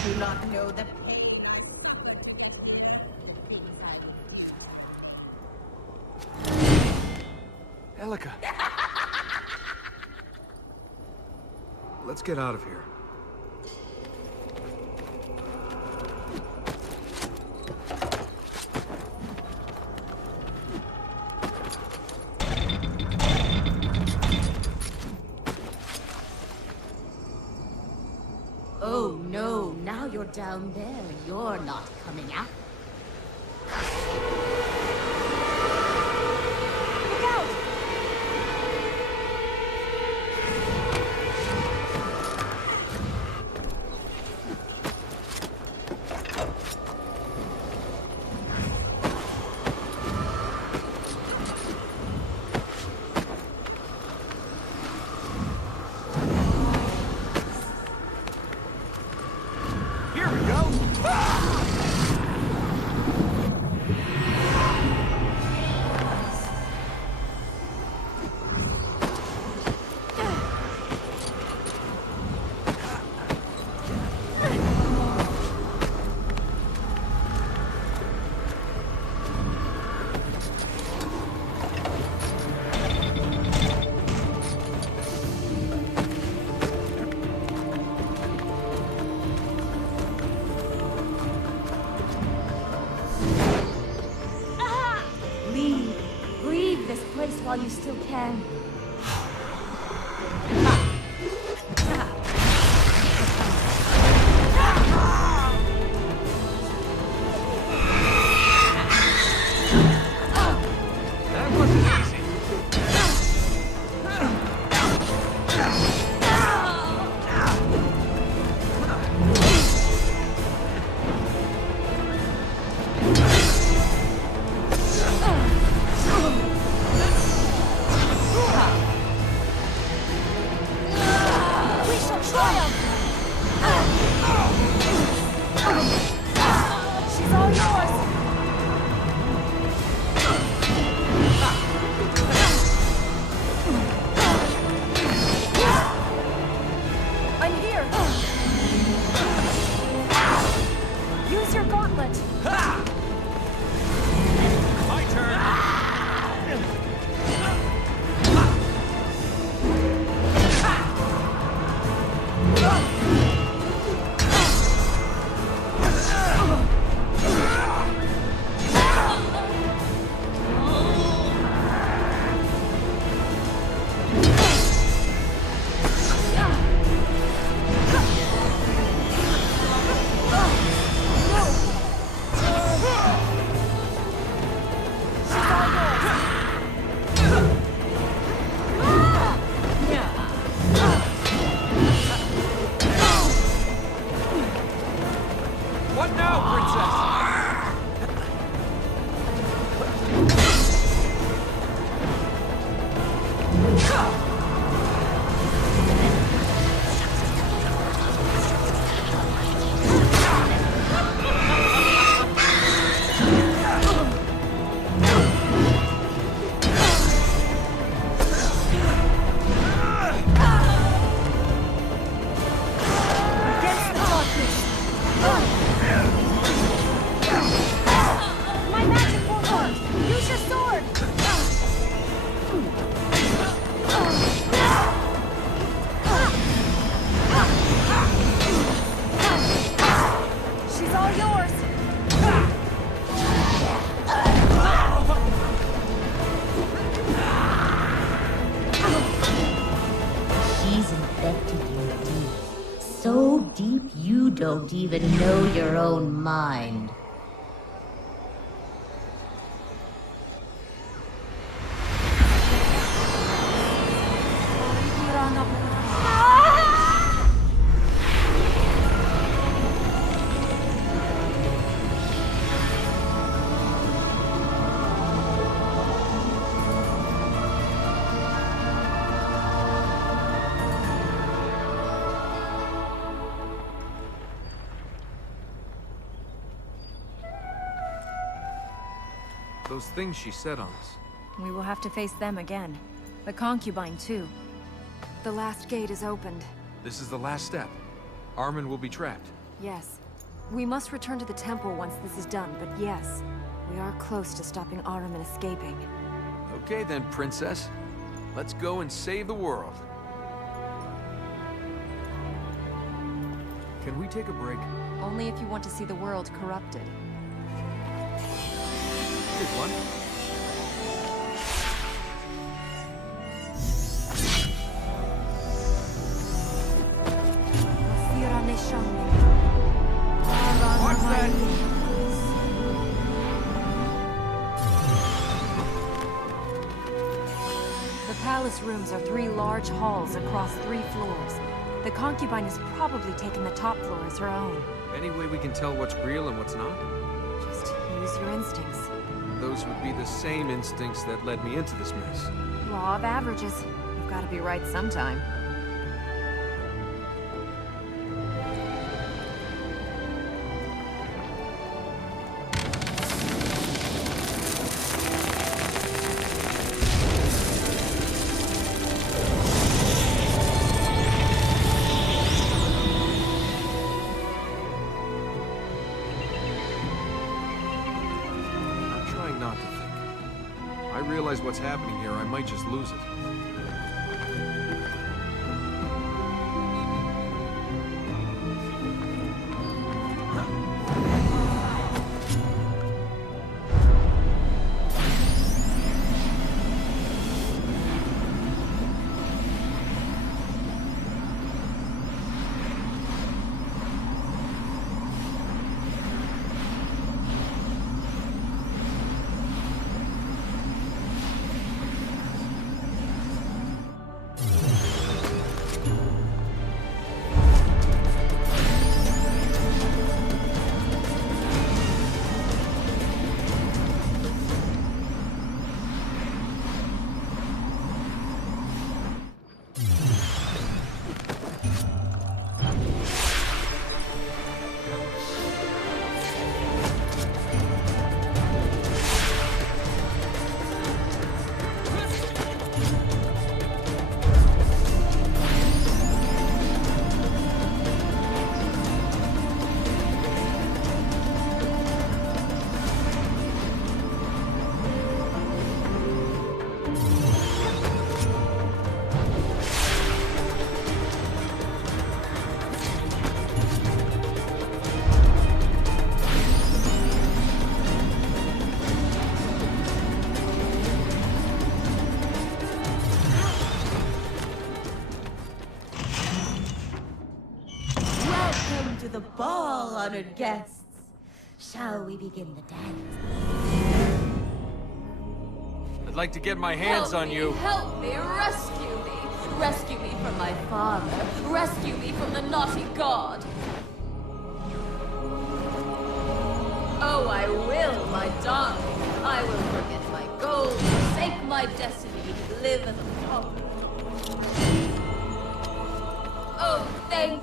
Do not know the pain I suffered to let you know the things I Elika! Let's get out of here. Oh no, now you're down there. You're not coming out. Look out! Here we go! Ah! this place while you still can. That wasn't easy. We shall triumph! She's all yours! I'm here! Use your gauntlet! My turn. What now, princess? Against the darkness! My magic won't work! Use your sword! She's all yours! She's infected you deep. So deep you don't even know your own mind. Those things she said on us. We will have to face them again. The concubine, too. The last gate is opened. This is the last step. Armin will be trapped. Yes. We must return to the temple once this is done, but yes, we are close to stopping Ahriman escaping. Okay then, princess. Let's go and save the world. Can we take a break? Only if you want to see the world corrupted. Here's one. Watch that! The palace rooms are 3 large halls across 3 floors. The concubine has probably taken the top floor as her own. Any way we can tell what's real and what's not? Just use your instincts. Those would be the same instincts that led me into this mess. Law of averages. You've got to be right sometime. I realize what's happening here, I might just lose it. the ball, honored guests. Shall we begin the dance? I'd like to get my hands on you. Help me! Rescue me! Rescue me from my father! Rescue me from the naughty god! Oh, I will, my darling. I will forget my goals, forsake my destiny, live as a pauper. Oh, thank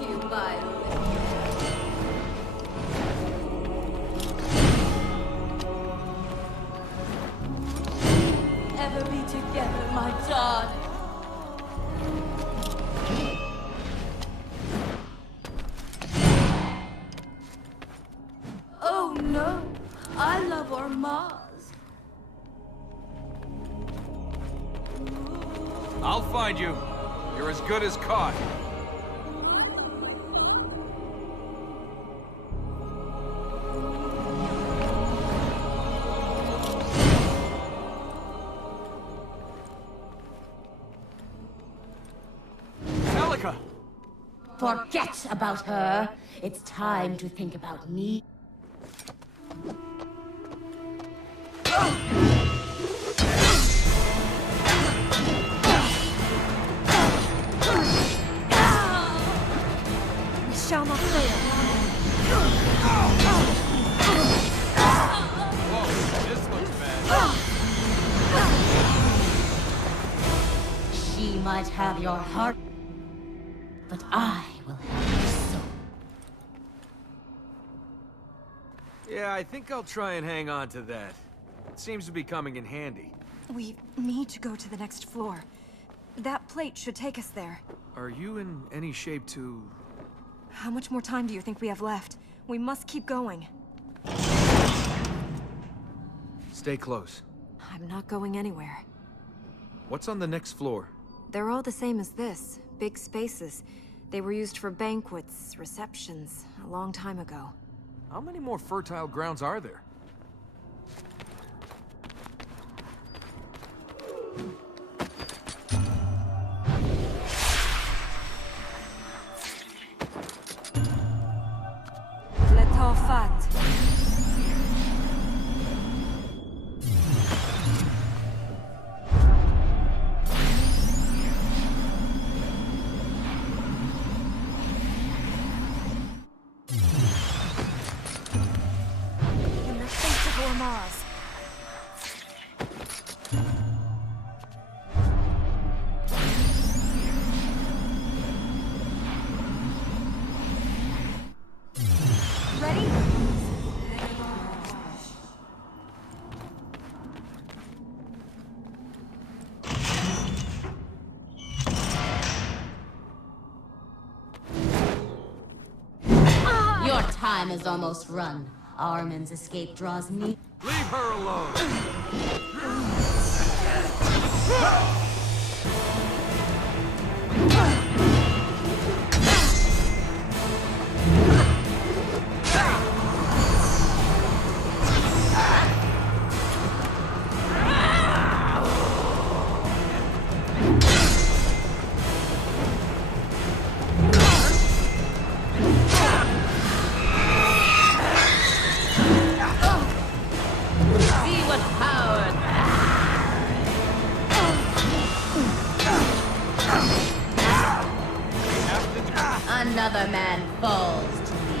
you, my lady. Ever be together, my darling. Oh no, I love Ormaz. I'll find you. You're as good as caught. Elika! Forget about her. It's time to think about me. We shall not fail. Whoa, this looks bad. She might have your heart, but I will have your soul. Yeah, I think I'll try and hang on to that. It seems to be coming in handy. We need to go to the next floor. That plate should take us there. Are you in any shape to... How much more time do you think we have left? We must keep going. Stay close. I'm not going anywhere. What's on the next floor? They're all the same as this. Big spaces. They were used for banquets, receptions, a long time ago. How many more fertile grounds are there? Fat. In the face of Ormaz. Ready? Your time is almost run. Armin's escape draws near. Leave her alone! See what power. Another man falls to me.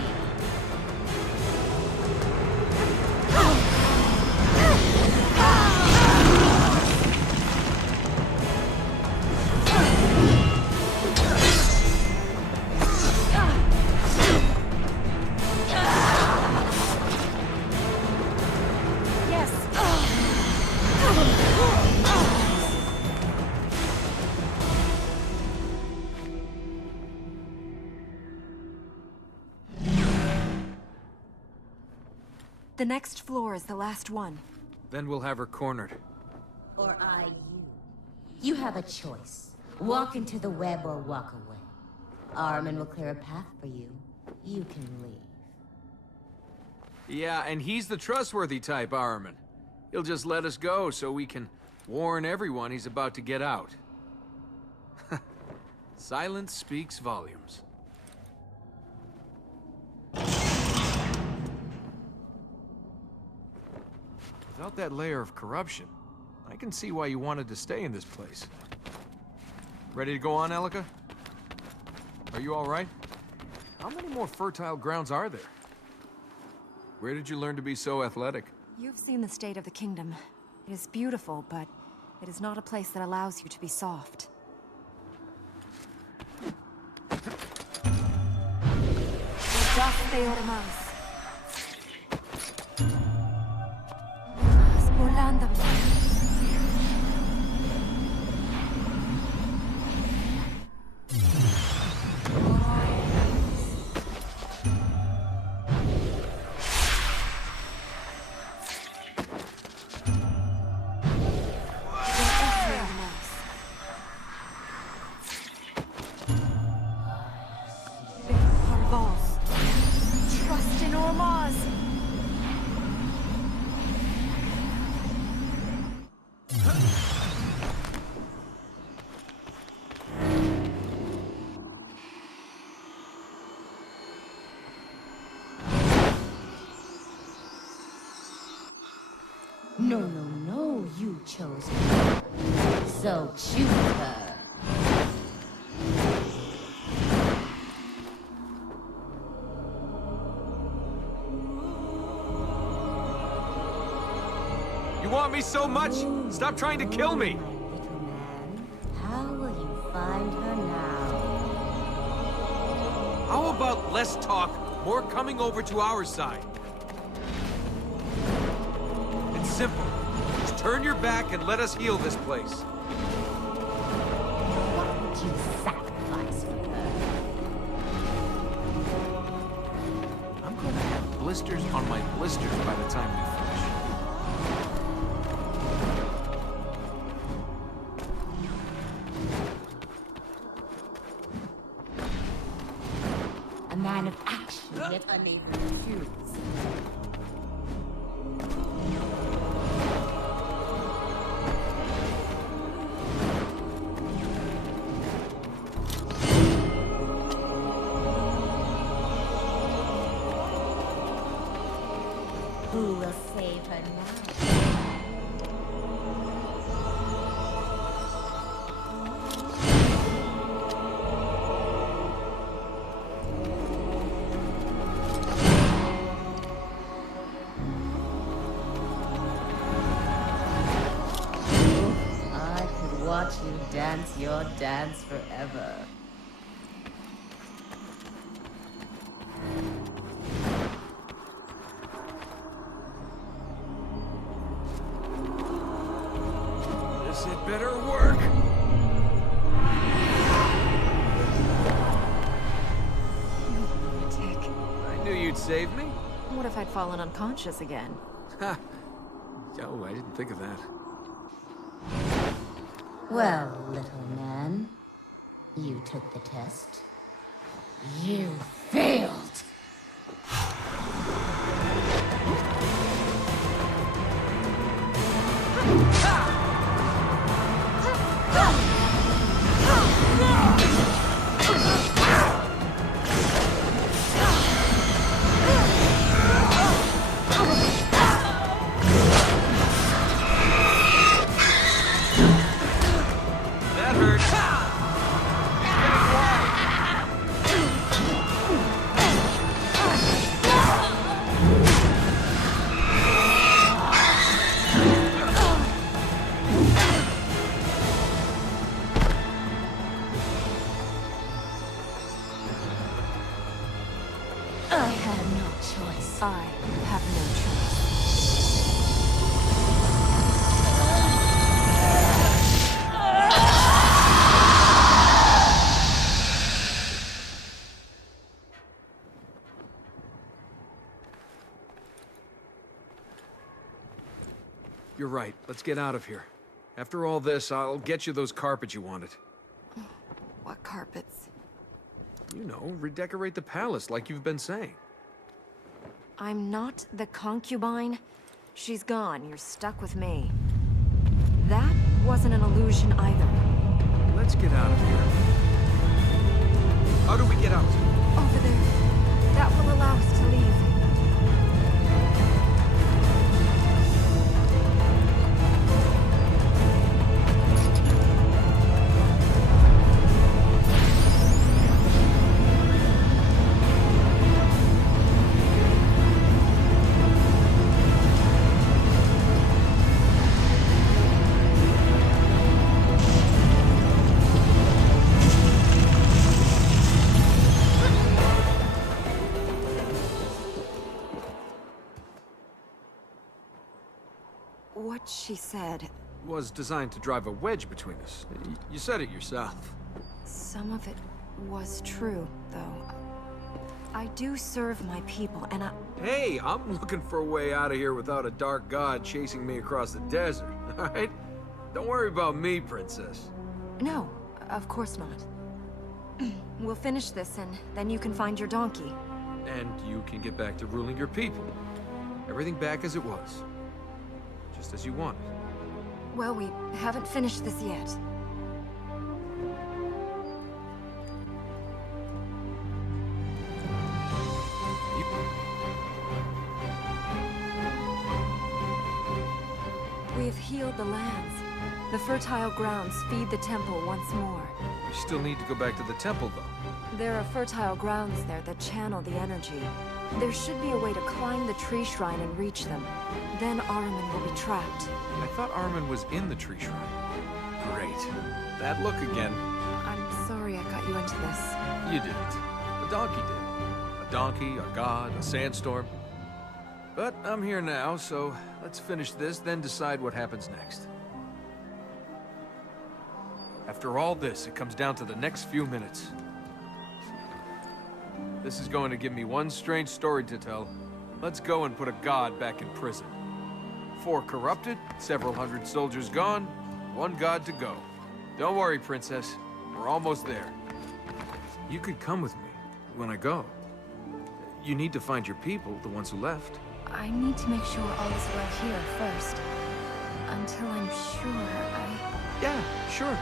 Yes. The next floor is the last one. Then we'll have her cornered. Or I you. You have a choice. Walk into the web or walk away. Armin will clear a path for you. You can leave. Yeah, and he's the trustworthy type, Armin. He'll just let us go so we can warn everyone he's about to get out. Silence speaks volumes. Without that layer of corruption, I can see why you wanted to stay in this place. Ready to go on, Elika? Are you all right? How many more fertile grounds are there? Where did you learn to be so athletic? You've seen the state of the kingdom. It is beautiful, but it is not a place that allows you to be soft. Trust in Ormaz! No, no, no, you chose her. So choose her. You want me so much? Stop trying to kill me! My little man, how will you find her now? How about less talk, more coming over to our side? It's simple. Just turn your back and let us heal this place. What would you sacrifice for her? I'm gonna have blisters on my blisters by the time we finish. A man of action, yet unable to choose. Who will save her now? I could watch you dance your dance forever. This had better work! Tick. I knew you'd save me. What if I'd fallen unconscious again? Ha! Oh, I didn't think of that. Well, little man, you took the test. You failed! That hurt. I had no choice. I have no choice. You're right. Let's get out of here. After all this, I'll get you those carpets you wanted. What carpets? You know, redecorate the palace like you've been saying. I'm not the concubine. She's gone. You're stuck with me. That wasn't an illusion either. Let's get out of here. How do we get out? Over there. That will allow us to leave. she said. Was designed to drive a wedge between us. You said it yourself. Some of it was true, though. I do serve my people, and Hey, I'm looking for a way out of here without a dark god chasing me across the desert, alright? Don't worry about me, princess. No, of course not. We'll finish this, and then you can find your donkey. And you can get back to ruling your people. Everything back as it was. Just as you wanted. Well, we haven't finished this yet. We have healed the lands. The fertile grounds feed the temple once more. We still need to go back to the temple, though. There are fertile grounds there that channel the energy. There should be a way to climb the tree shrine and reach them. Then Ahriman will be trapped. I thought Ahriman was in the tree shrine. Great. That look again. I'm sorry I got you into this. You didn't. The donkey did. A donkey, a god, a sandstorm. But I'm here now, so let's finish this, then decide what happens next. After all this, it comes down to the next few minutes. This is going to give me one strange story to tell. Let's go and put a god back in prison. 4 corrupted, several hundred soldiers gone, 1 god to go. Don't worry, princess. We're almost there. You could come with me when I go. You need to find your people, the ones who left. I need to make sure all is well here first. Until I'm sure Yeah, sure.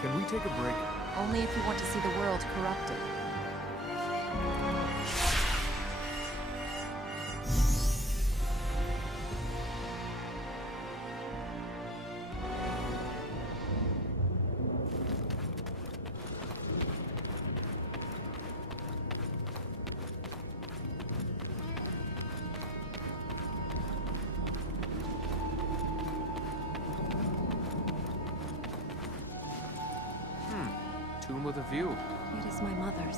Can we take a break? Only if you want to see the world corrupted. Tomb with a view. It is my mother's.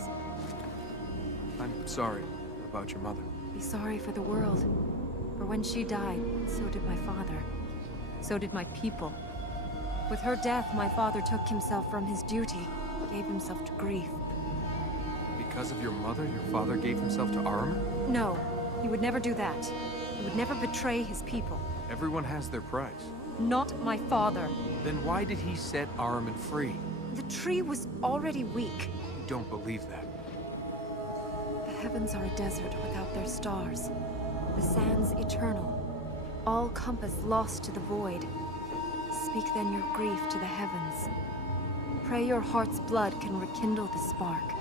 I'm sorry about your mother. Be sorry for the world. For when she died, so did my father. So did my people. With her death, my father took himself from his duty, gave himself to grief. Because of your mother, your father gave himself to Ahriman? No, he would never do that. He would never betray his people. Everyone has their price. Not my father. Then why did he set Ahriman free? The tree was already weak. You don't believe that. The heavens are a desert without their stars. The sands eternal. All compass lost to the void. Speak then your grief to the heavens. Pray your heart's blood can rekindle the spark,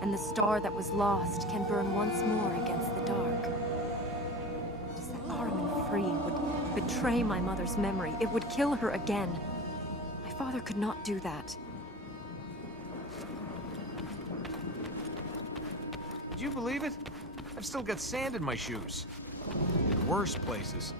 and the star that was lost can burn once more against the dark. To set Ahriman free would betray my mother's memory. It would kill her again. My father could not do that. Did you believe it? I've still got sand in my shoes. In worse places.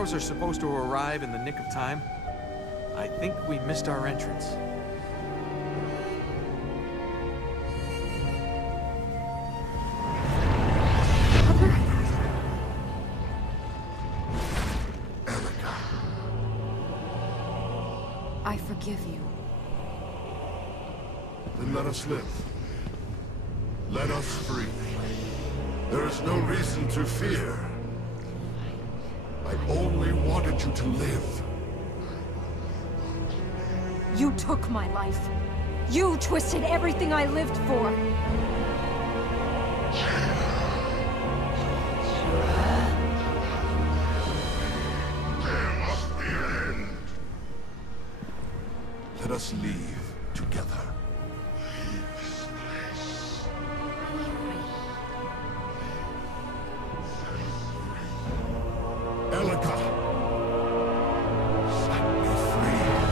heroes are supposed to arrive in the nick of time, I think we missed our entrance. I forgive you. Then let us live. Let us free. There is no reason to fear. I only wanted you to live. You took my life. You twisted everything I lived for. Let us leave together. Elika! Set me free.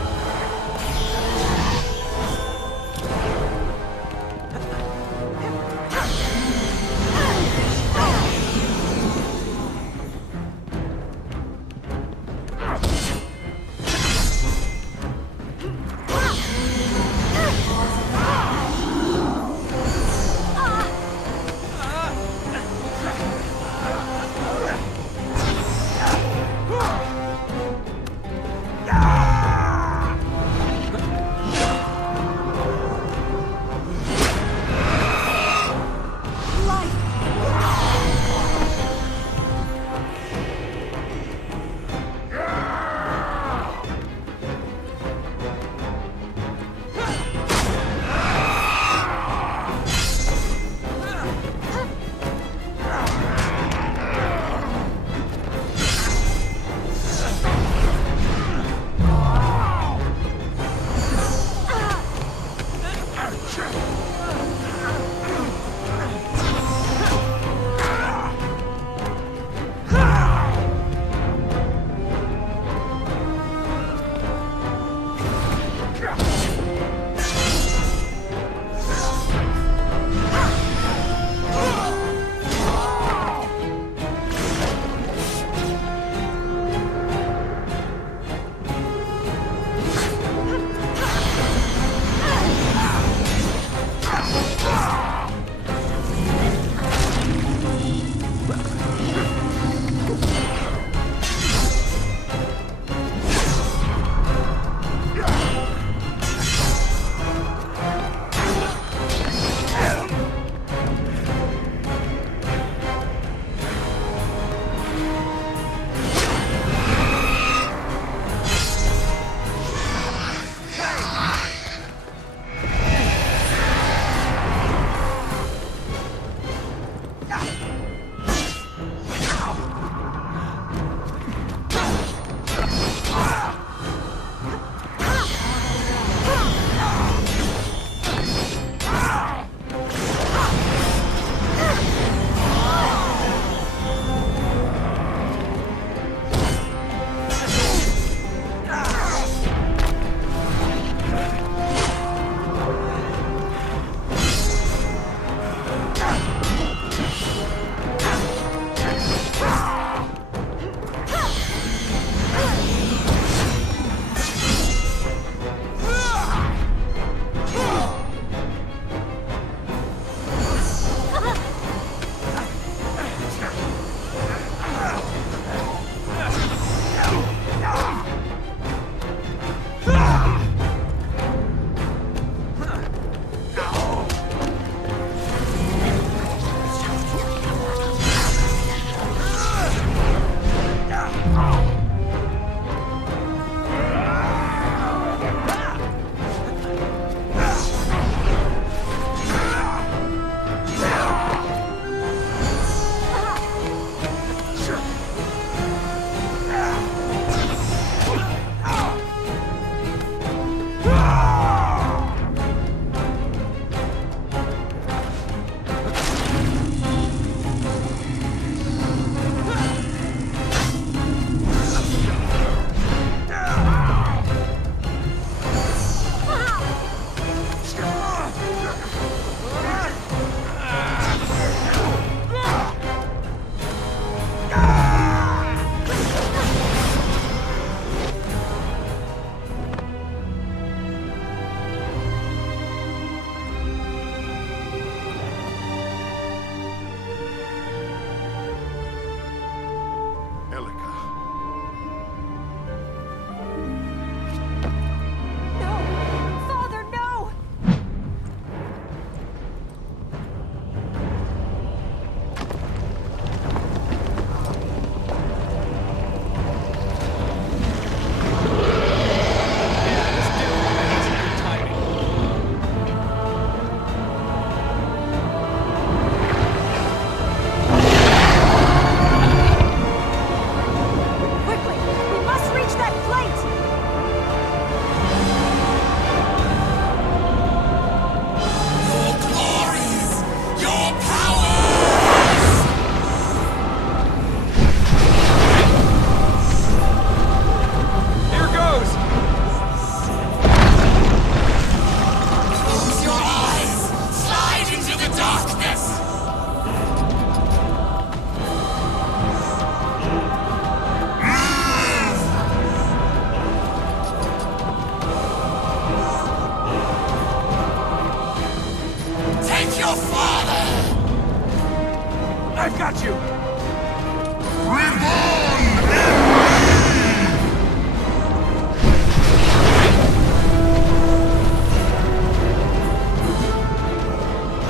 you!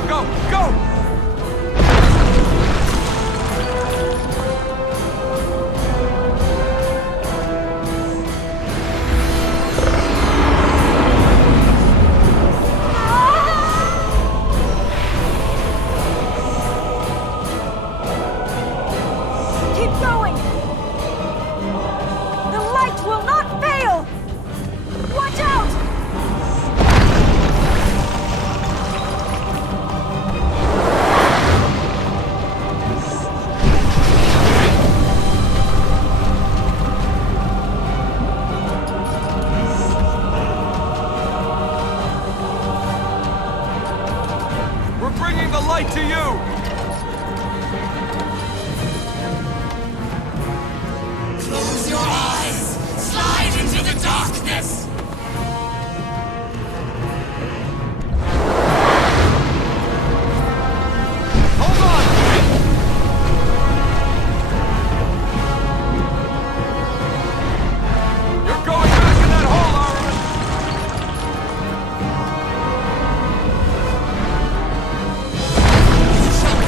Go! Go! Keep going! The light will not fail! Watch out! We're bringing the light to you! Close your eyes! Slide into the darkness! Hold on! You're going back in that hole, Araman! You shall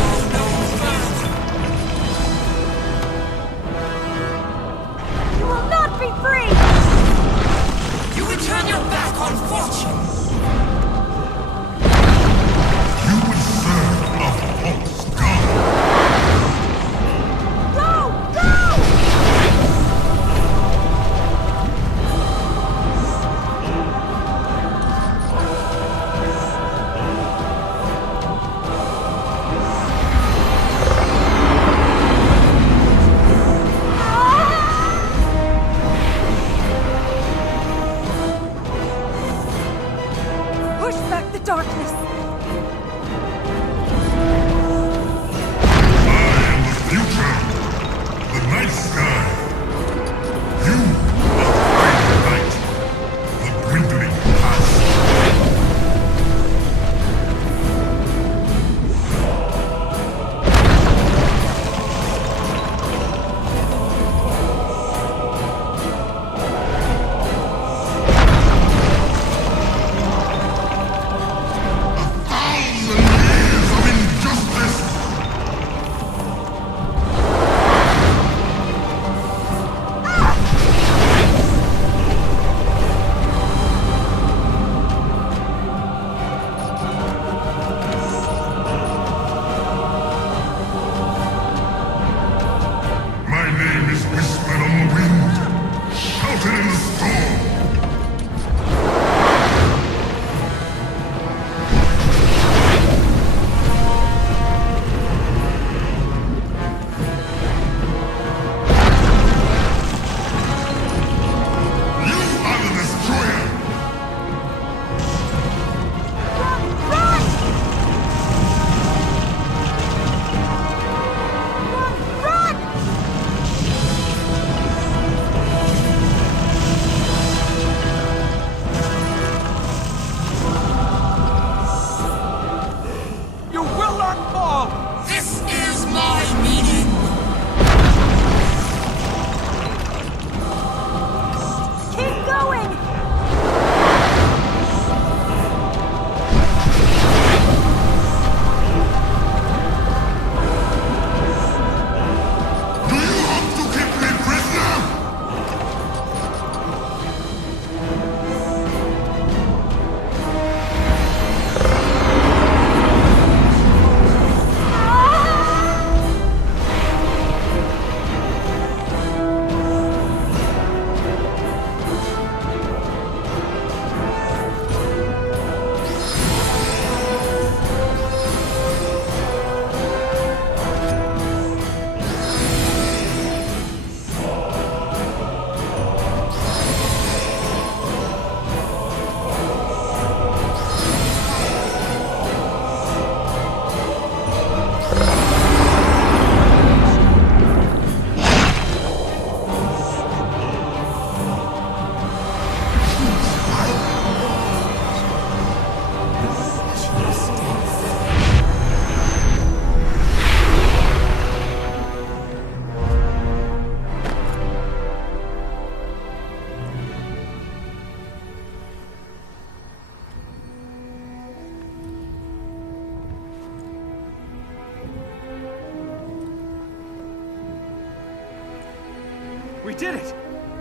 We did it!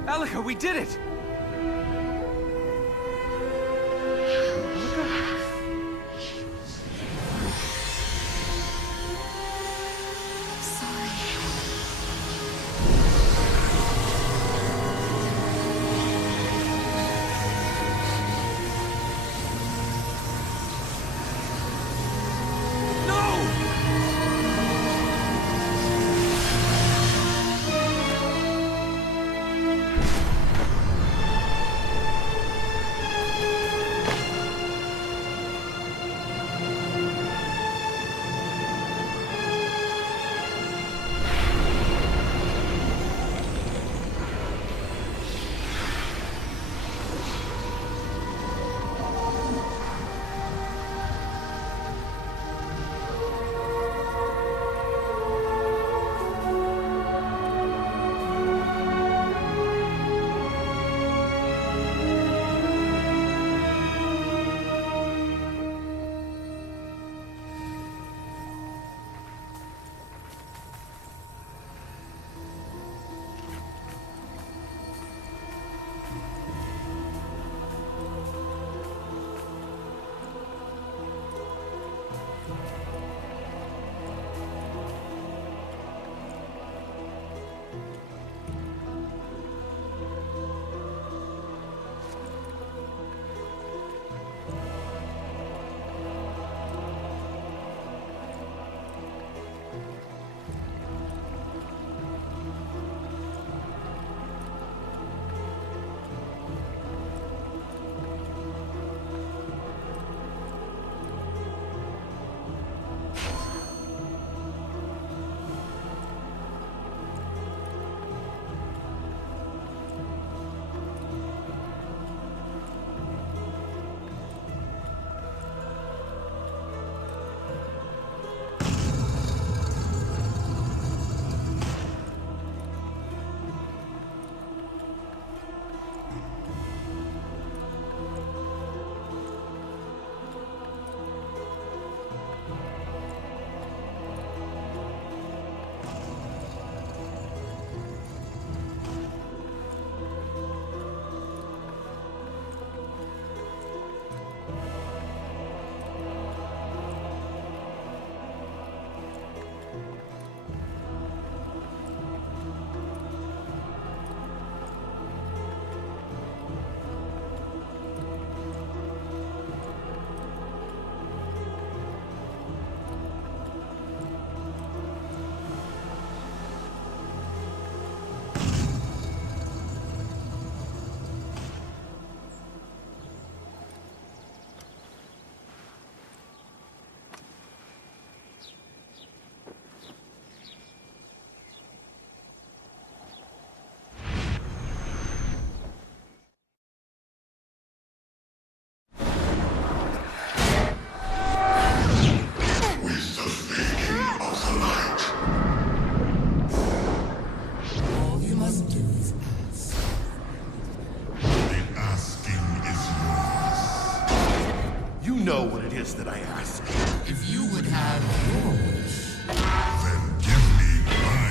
Elika, we did it! know what it is that I ask. If you would have your wish. Then give me mine.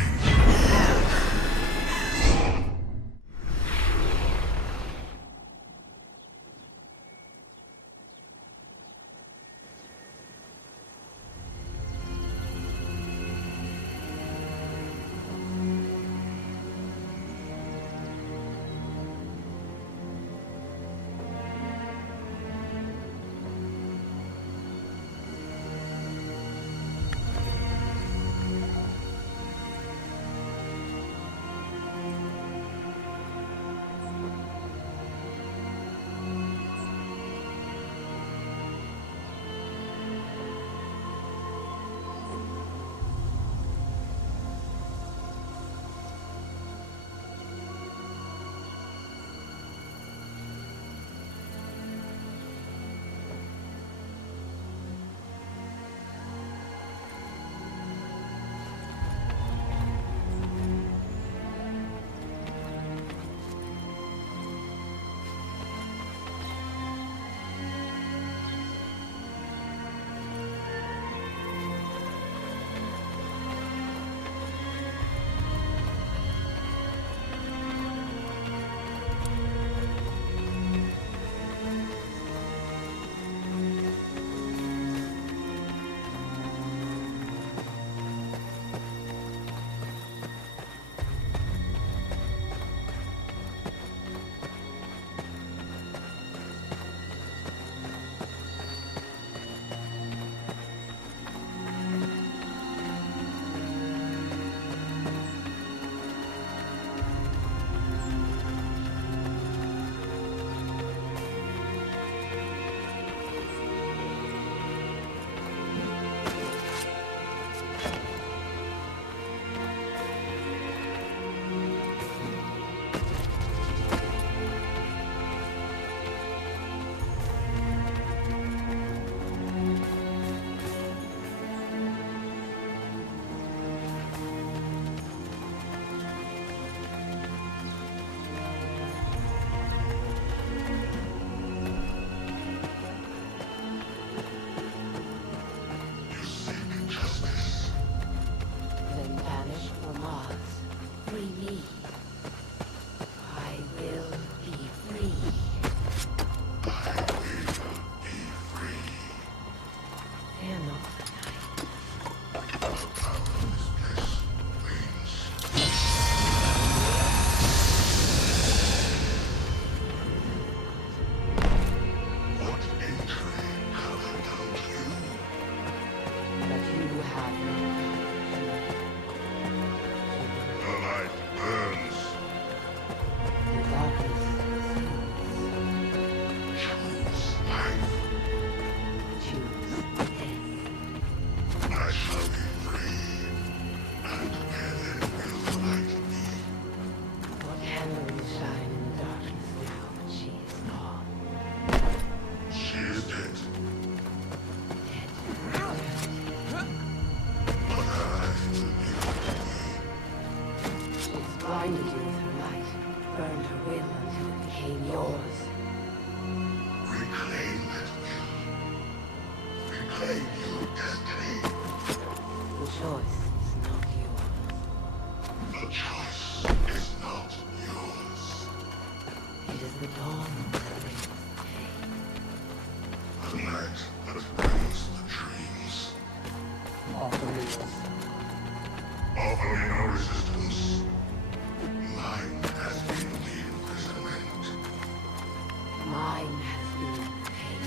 Mine has been pain.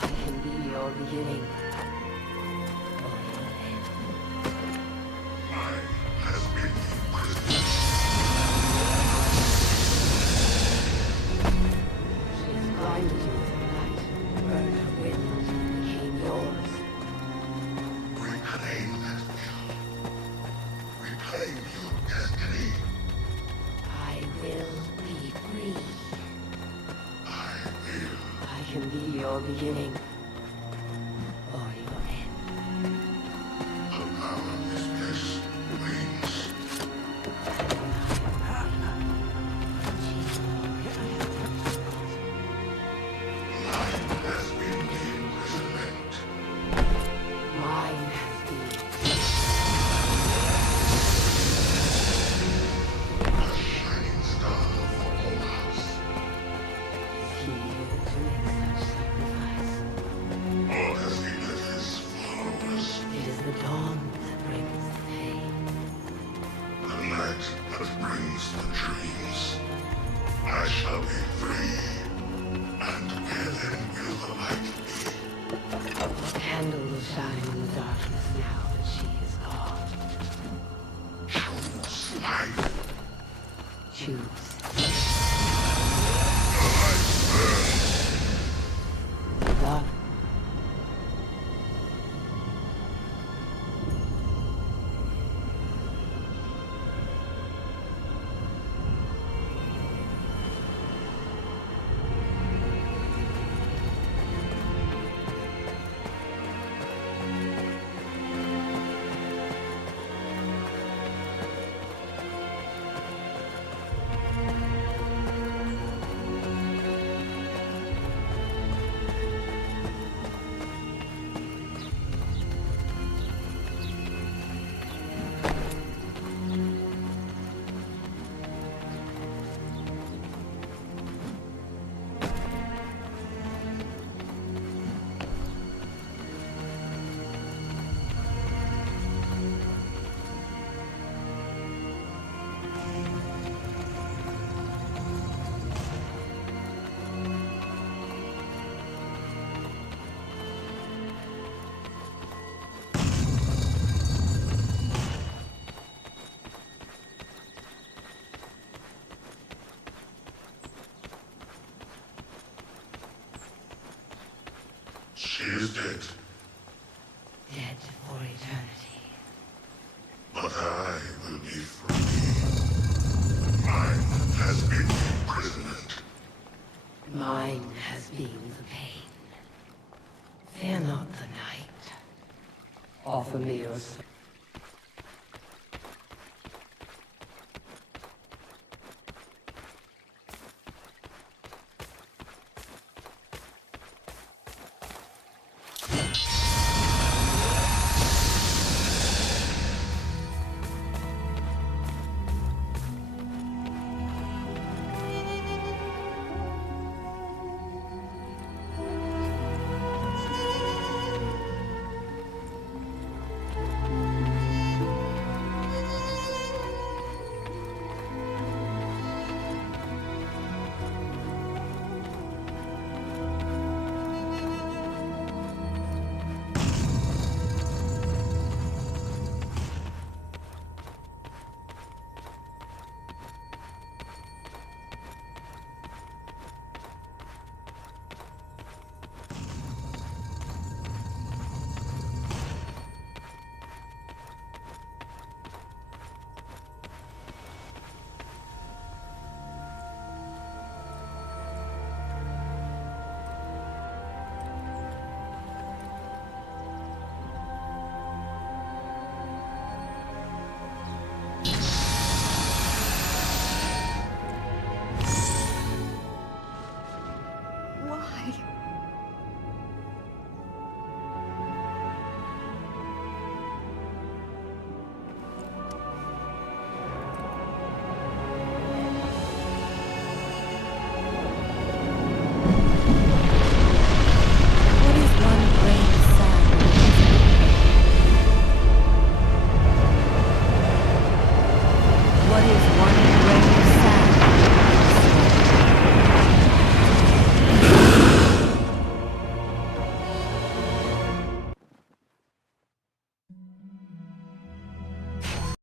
I can be your beginning. Or your end. Mine has been imprisoned. She has blinded you with her light. Burned her wind, became yours. Reclaim that will. Reclaim your destiny. I will be free. I will. I can be your beginning. Or your end. Allow this bliss wings. Mine has been the imprisonment. Mine has been. A shining star for all us. He is doing such sacrifice. Or does he let his followers? It is the dawn that brings the pain. The night that brings the dreams. I shall be free. And where then will the light be? The candle will shine in the darkness now that she is gone. Choose life. Choose. Love. She is dead, Dead for eternity. but I will be free. Mine has been imprisonment. Mine has been the pain. Fear not the night. Offer me your